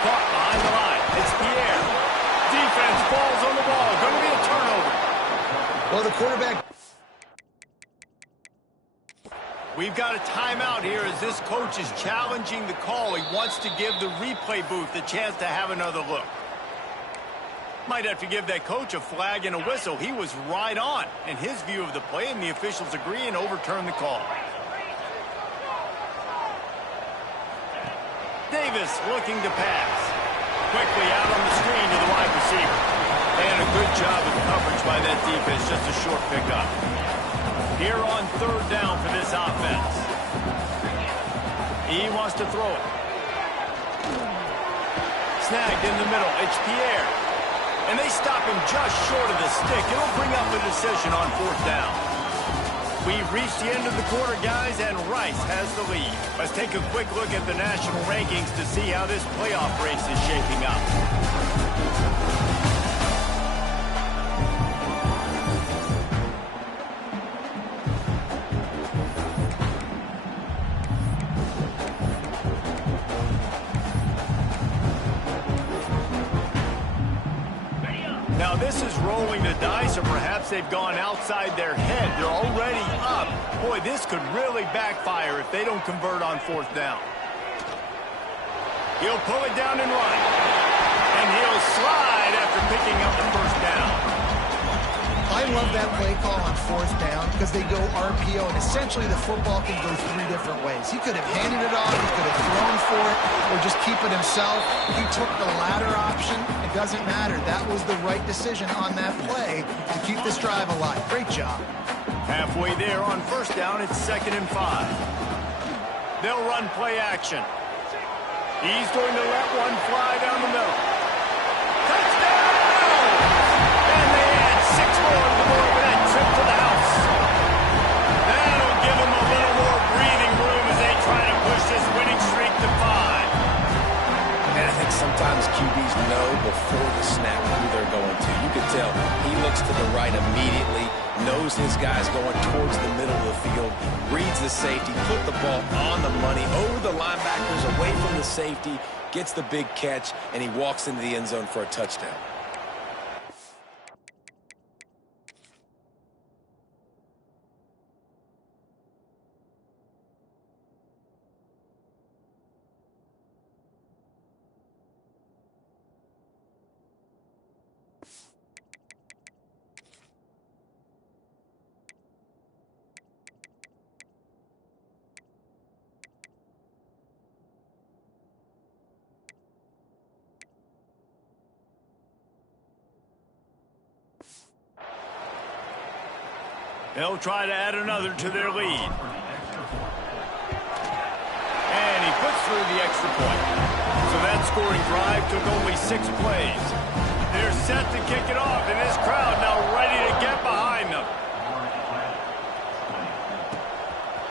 Caught behind the line. It's Pierre. Defense falls on the ball. Going to be a turnover. Well, the quarterback... We've got a timeout here as this coach is challenging the call. He wants to give the replay booth a chance to have another look. Might have to give that coach a flag and a whistle. He was right on in his view of the play, and the officials agree and overturn the call. Davis looking to pass. Quickly out on the screen to the wide receiver. And a good job of coverage by that defense, just a short pickup. Here on third down for this offense. He wants to throw it. Snagged in the middle. It's Pierre. And they stop him just short of the stick. It'll bring up a decision on fourth down. We've reached the end of the quarter, guys, and Rice has the lead. Let's take a quick look at the national rankings to see how this playoff race is shaping up. Now, this is rolling the dice, or perhaps they've gone outside their head. They're already up. Boy, this could really backfire if they don't convert on fourth down. He'll pull it down and run. And he'll slide after picking up the first down. I love that play call on fourth down because they go RPO, and essentially the football can go 3 different ways. He could have handed it off, he could have thrown for it, or just keep it himself. He took the latter option. It doesn't matter. That was the right decision on that play to keep this drive alive. Great job. Halfway there on first down, it's 2nd and 5. They'll run play action. He's going to let one fly down the middle. Touchdown! And they add 6 more to the board with that trip to the house. That'll give them a little more breathing room as they try to push this winning streak to 5. And I think sometimes QBs know before the snap who they're going to. You can tell he looks to the right immediately, knows his guy's going towards the middle of the field, reads the safety, put the ball on the money, over the linebackers, away from the safety, gets the big catch, and he walks into the end zone for a touchdown. They'll try to add another to their lead. And he puts through the extra point. So that scoring drive took only 6 plays. They're set to kick it off, and this crowd now ready to get behind them.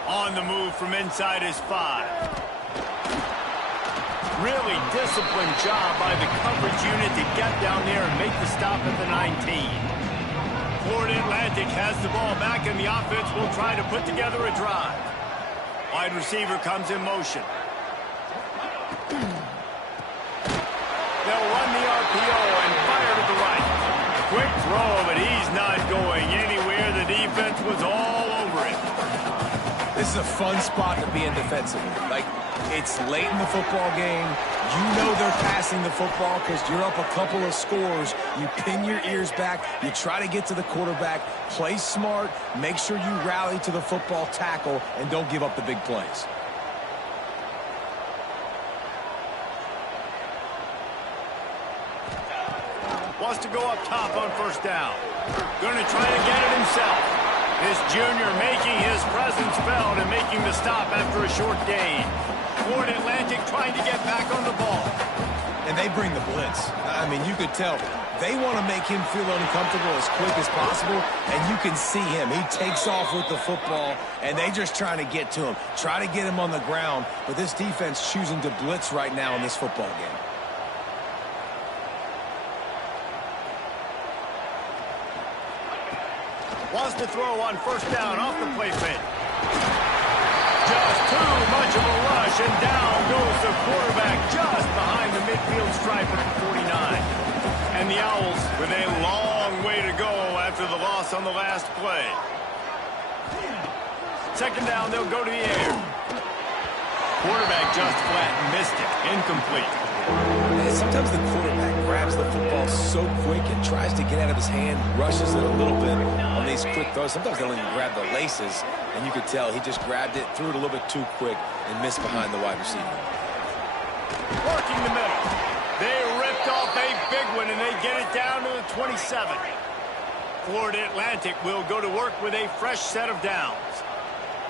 On the move from inside his 5. Really disciplined job by the coverage unit to get down there and make the stop at the 19. Florida Atlantic has the ball back, and the offense will try to put together a drive. Wide receiver comes in motion. RPO and fired at the right. Quick throw, but he's not going anywhere. The defense was all over it. This is a fun spot to be in defensively. Like, it's late in the football game. You know they're passing the football because you're up a couple of scores. You pin your ears back. You try to get to the quarterback. Play smart. Make sure you rally to the football, tackle, and don't give up the big plays. Wants to go up top on first down. Going to try to get it himself. This junior making his presence felt and making the stop after a short gain. Florida Atlantic trying to get back on the ball. And they bring the blitz. I mean, you could tell. They want to make him feel uncomfortable as quick as possible, and you can see him. He takes off with the football, and they just trying to get to him. Try to get him on the ground, but this defense choosing to blitz right now in this football game. Wants to throw on first down off the play fake. Just too much of a rush, and down goes the quarterback just behind the midfield stripe at the 49. And the Owls with a long way to go after the loss on the last play. Second down, they'll go to the air. Quarterback just flat missed it. Incomplete. And sometimes the quarterback grabs the football so quick and tries to get out of his hand, rushes it a little bit on these quick throws. Sometimes they don't even grab the laces, and you could tell he just grabbed it, threw it a little bit too quick, and missed behind the wide receiver. Working the middle. They ripped off a big one, and they get it down to the 27. Florida Atlantic will go to work with a fresh set of downs.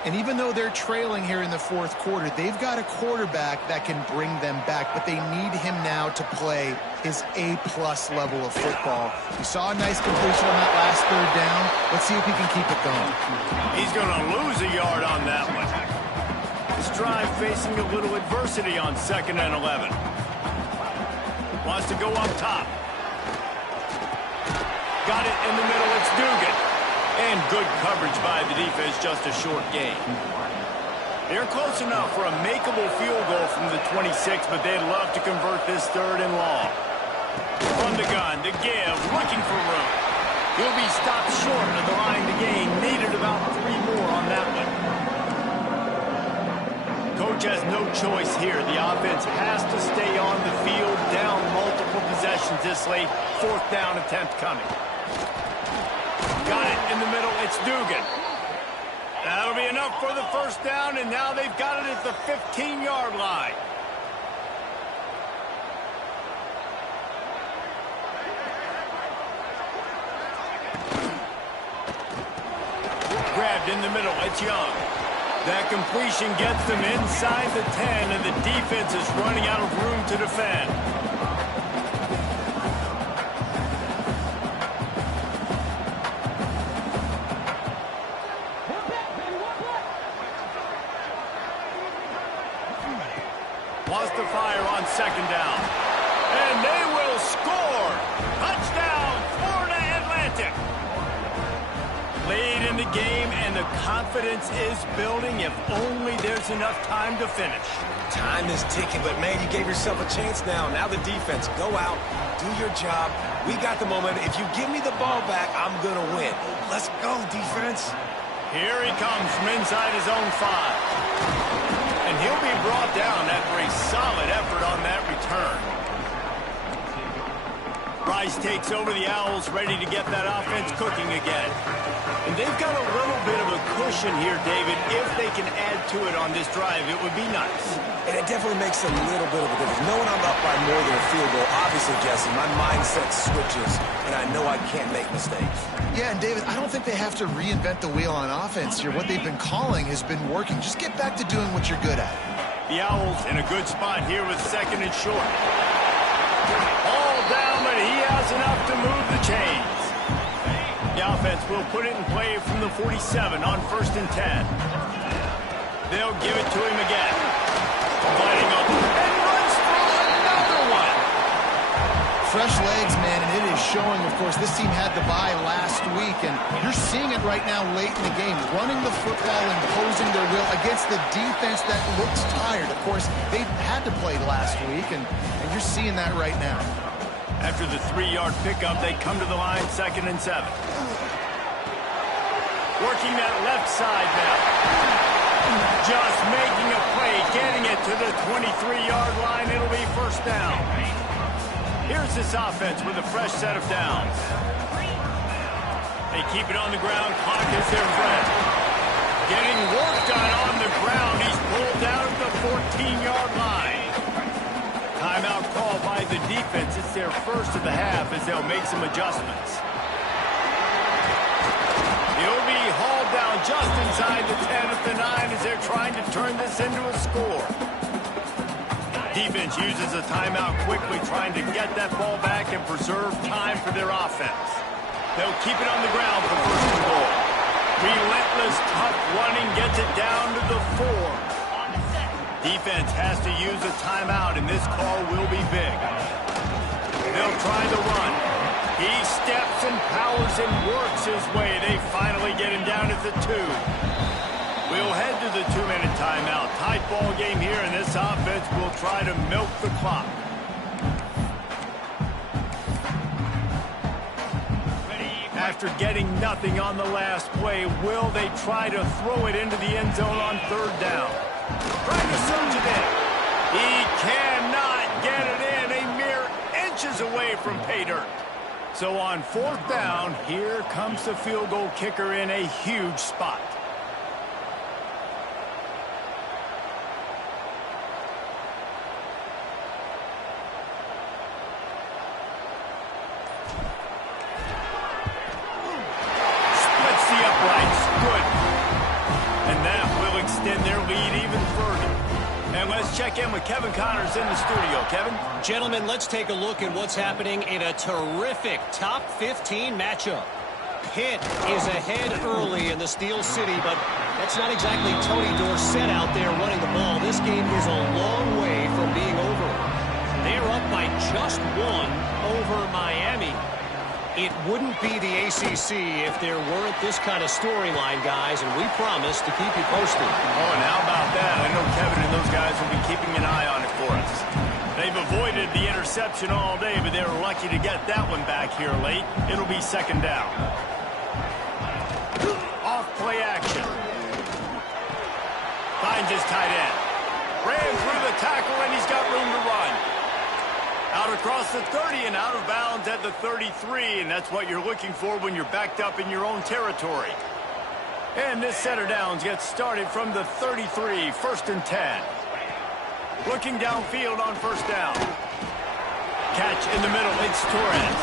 And even though they're trailing here in the fourth quarter, they've got a quarterback that can bring them back, but they need him now to play his A-plus level of football. We saw a nice completion on that last third down. Let's see if he can keep it going. He's going to lose a yard on that one. This drive facing a little adversity on 2nd and 11. Wants to go up top. Got it in the middle. It's Dugan. And good coverage by the defense, just a short gain. They're close enough for a makeable field goal from the 26, but they'd love to convert this 3rd and long. From the gun to give, looking for room. He'll be stopped short of the line to gain. Needed about 3 more on that one. Coach has no choice here. The offense has to stay on the field, down multiple possessions this late. 4th down attempt coming. Got it in the middle. It's Dugan. That'll be enough for the first down, and now they've got it at the 15-yard line. Grabbed in the middle. It's Young. That completion gets them inside the 10, and the defense is running out of room to defend. Wants to fire on 2nd down. And they will score. Touchdown, Florida Atlantic. Late in the game, and the confidence is building if only there's enough time to finish. Time is ticking, but, man, you gave yourself a chance now. Now the defense, go out, do your job. We got the momentum. If you give me the ball back, I'm going to win. Let's go, defense. Here he comes from inside his own 5. And he'll be brought down after a solid effort on that return. Rice takes over the Owls, ready to get that offense cooking again. And they've got a little bit of a cushion here, David. If they can add to it on this drive, it would be nice. And it definitely makes a little bit of a difference. Knowing I'm up by more than a field goal, obviously, Jesse, my mindset switches, and I know I can't make mistakes. Yeah, and David, I don't think they have to reinvent the wheel on offense here. What they've been calling has been working. Just get back to doing what you're good at. The Owls in a good spot here with 2nd and short. All down, but he has enough to move the chains. The offense will put it in play from the 47 on 1st and 10. They'll give it to him again. Fighting up and runs through another one. Fresh legs, man, and it is showing, of course. This team had the bye last week, and you're seeing it right now late in the game. Running the football, imposing their will against the defense that looks tired. Of course, they had to play last week, and you're seeing that right now. After the 3-yard pickup, they come to the line 2nd and 7. Working that left side now. Just making a play, getting it to the 23-yard line. It'll be 1st down. Here's this offense with a fresh set of downs. They keep it on the ground. Clock is their friend. Getting work done on the ground. He's pulled out of the 14-yard line. Timeout called by the defense. It's their first of the half as they'll make some adjustments. He'll be hauled down just inside the 10 at the 9 as they're trying to turn this into a score. Defense uses a timeout quickly, trying to get that ball back and preserve time for their offense. They'll keep it on the ground for 1st and goal. Relentless, tough running gets it down to the 4. Defense has to use a timeout, and this call will be big. They'll try the run. He steps and powers and works his way. They finally get him down at the 2. We'll head to the 2-minute timeout. Tight ball game here, and this offense will try to milk the clock. After getting nothing on the last play, will they try to throw it into the end zone on 3rd down? Trying to surge it in. He cannot get it in. A mere inches away from pay dirt. So on 4th down, here comes the field goal kicker in a huge spot. Splits the uprights. Good. And that will extend their lead even further. And let's check in with Kevin Connors in the studio. Kevin? Gentlemen, let's take a look at what's happening in a terrific top 15 matchup. Pitt is ahead early in the Steel City, but that's not exactly Tony Dorsett out there running the ball. This game is a long way from being over. They're up by just 1 over Miami. It wouldn't be the ACC if there weren't this kind of storyline, guys, and we promise to keep you posted. Oh, and how about that? I know Kevin and those guys will be keeping an eye on it for us. They've avoided the interception all day, but they were lucky to get that one back here late. It'll be 2nd down. Off play action. Finds his tight end. Ran through the tackle, and he's got room to run. Out across the 30 and out of bounds at the 33, and that's what you're looking for when you're backed up in your own territory. And this set of downs gets started from the 33, 1st and 10. Looking downfield on 1st down. Catch in the middle, it's Torres.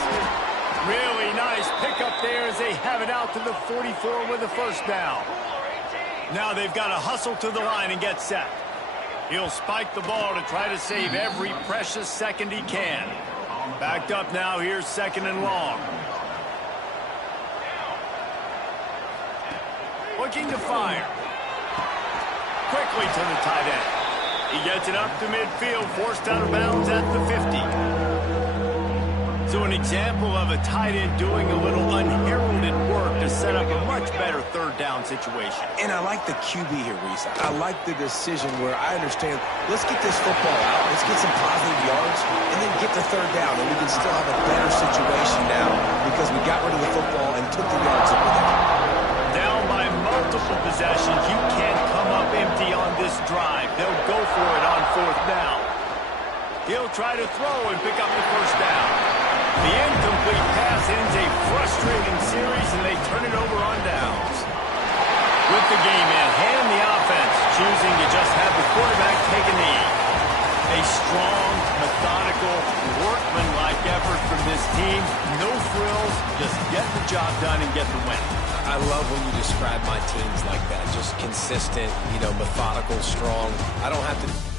Really nice pickup there as they have it out to the 44 with the 1st down. Now they've got to hustle to the line and get set. He'll spike the ball to try to save every precious second he can. Backed up now, here's 2nd and long. Looking to fire. Quickly to the tight end. He gets it up to midfield, forced out of bounds at the 50. So an example of a tight end doing a little unheralded work to set up a much better 3rd down situation. And I like the QB here, Reese. I like the decision where I understand, let's get this football out, let's get some positive yards, and then get to 3rd down, and we can still have a better situation now because we got rid of the football and took the yards over there. Down by multiple possessions, you can't come up empty on this drive. They'll go for it on 4th down. He'll try to throw and pick up the 1st down. The incomplete pass ends a frustrating series, and they turn it over on downs. With the game in hand, the offense choosing to just have the quarterback take a knee. A strong, methodical, workmanlike effort from this team. No frills, just get the job done and get the win. I love when you describe my teams like that. Just consistent, methodical, strong. I don't have to...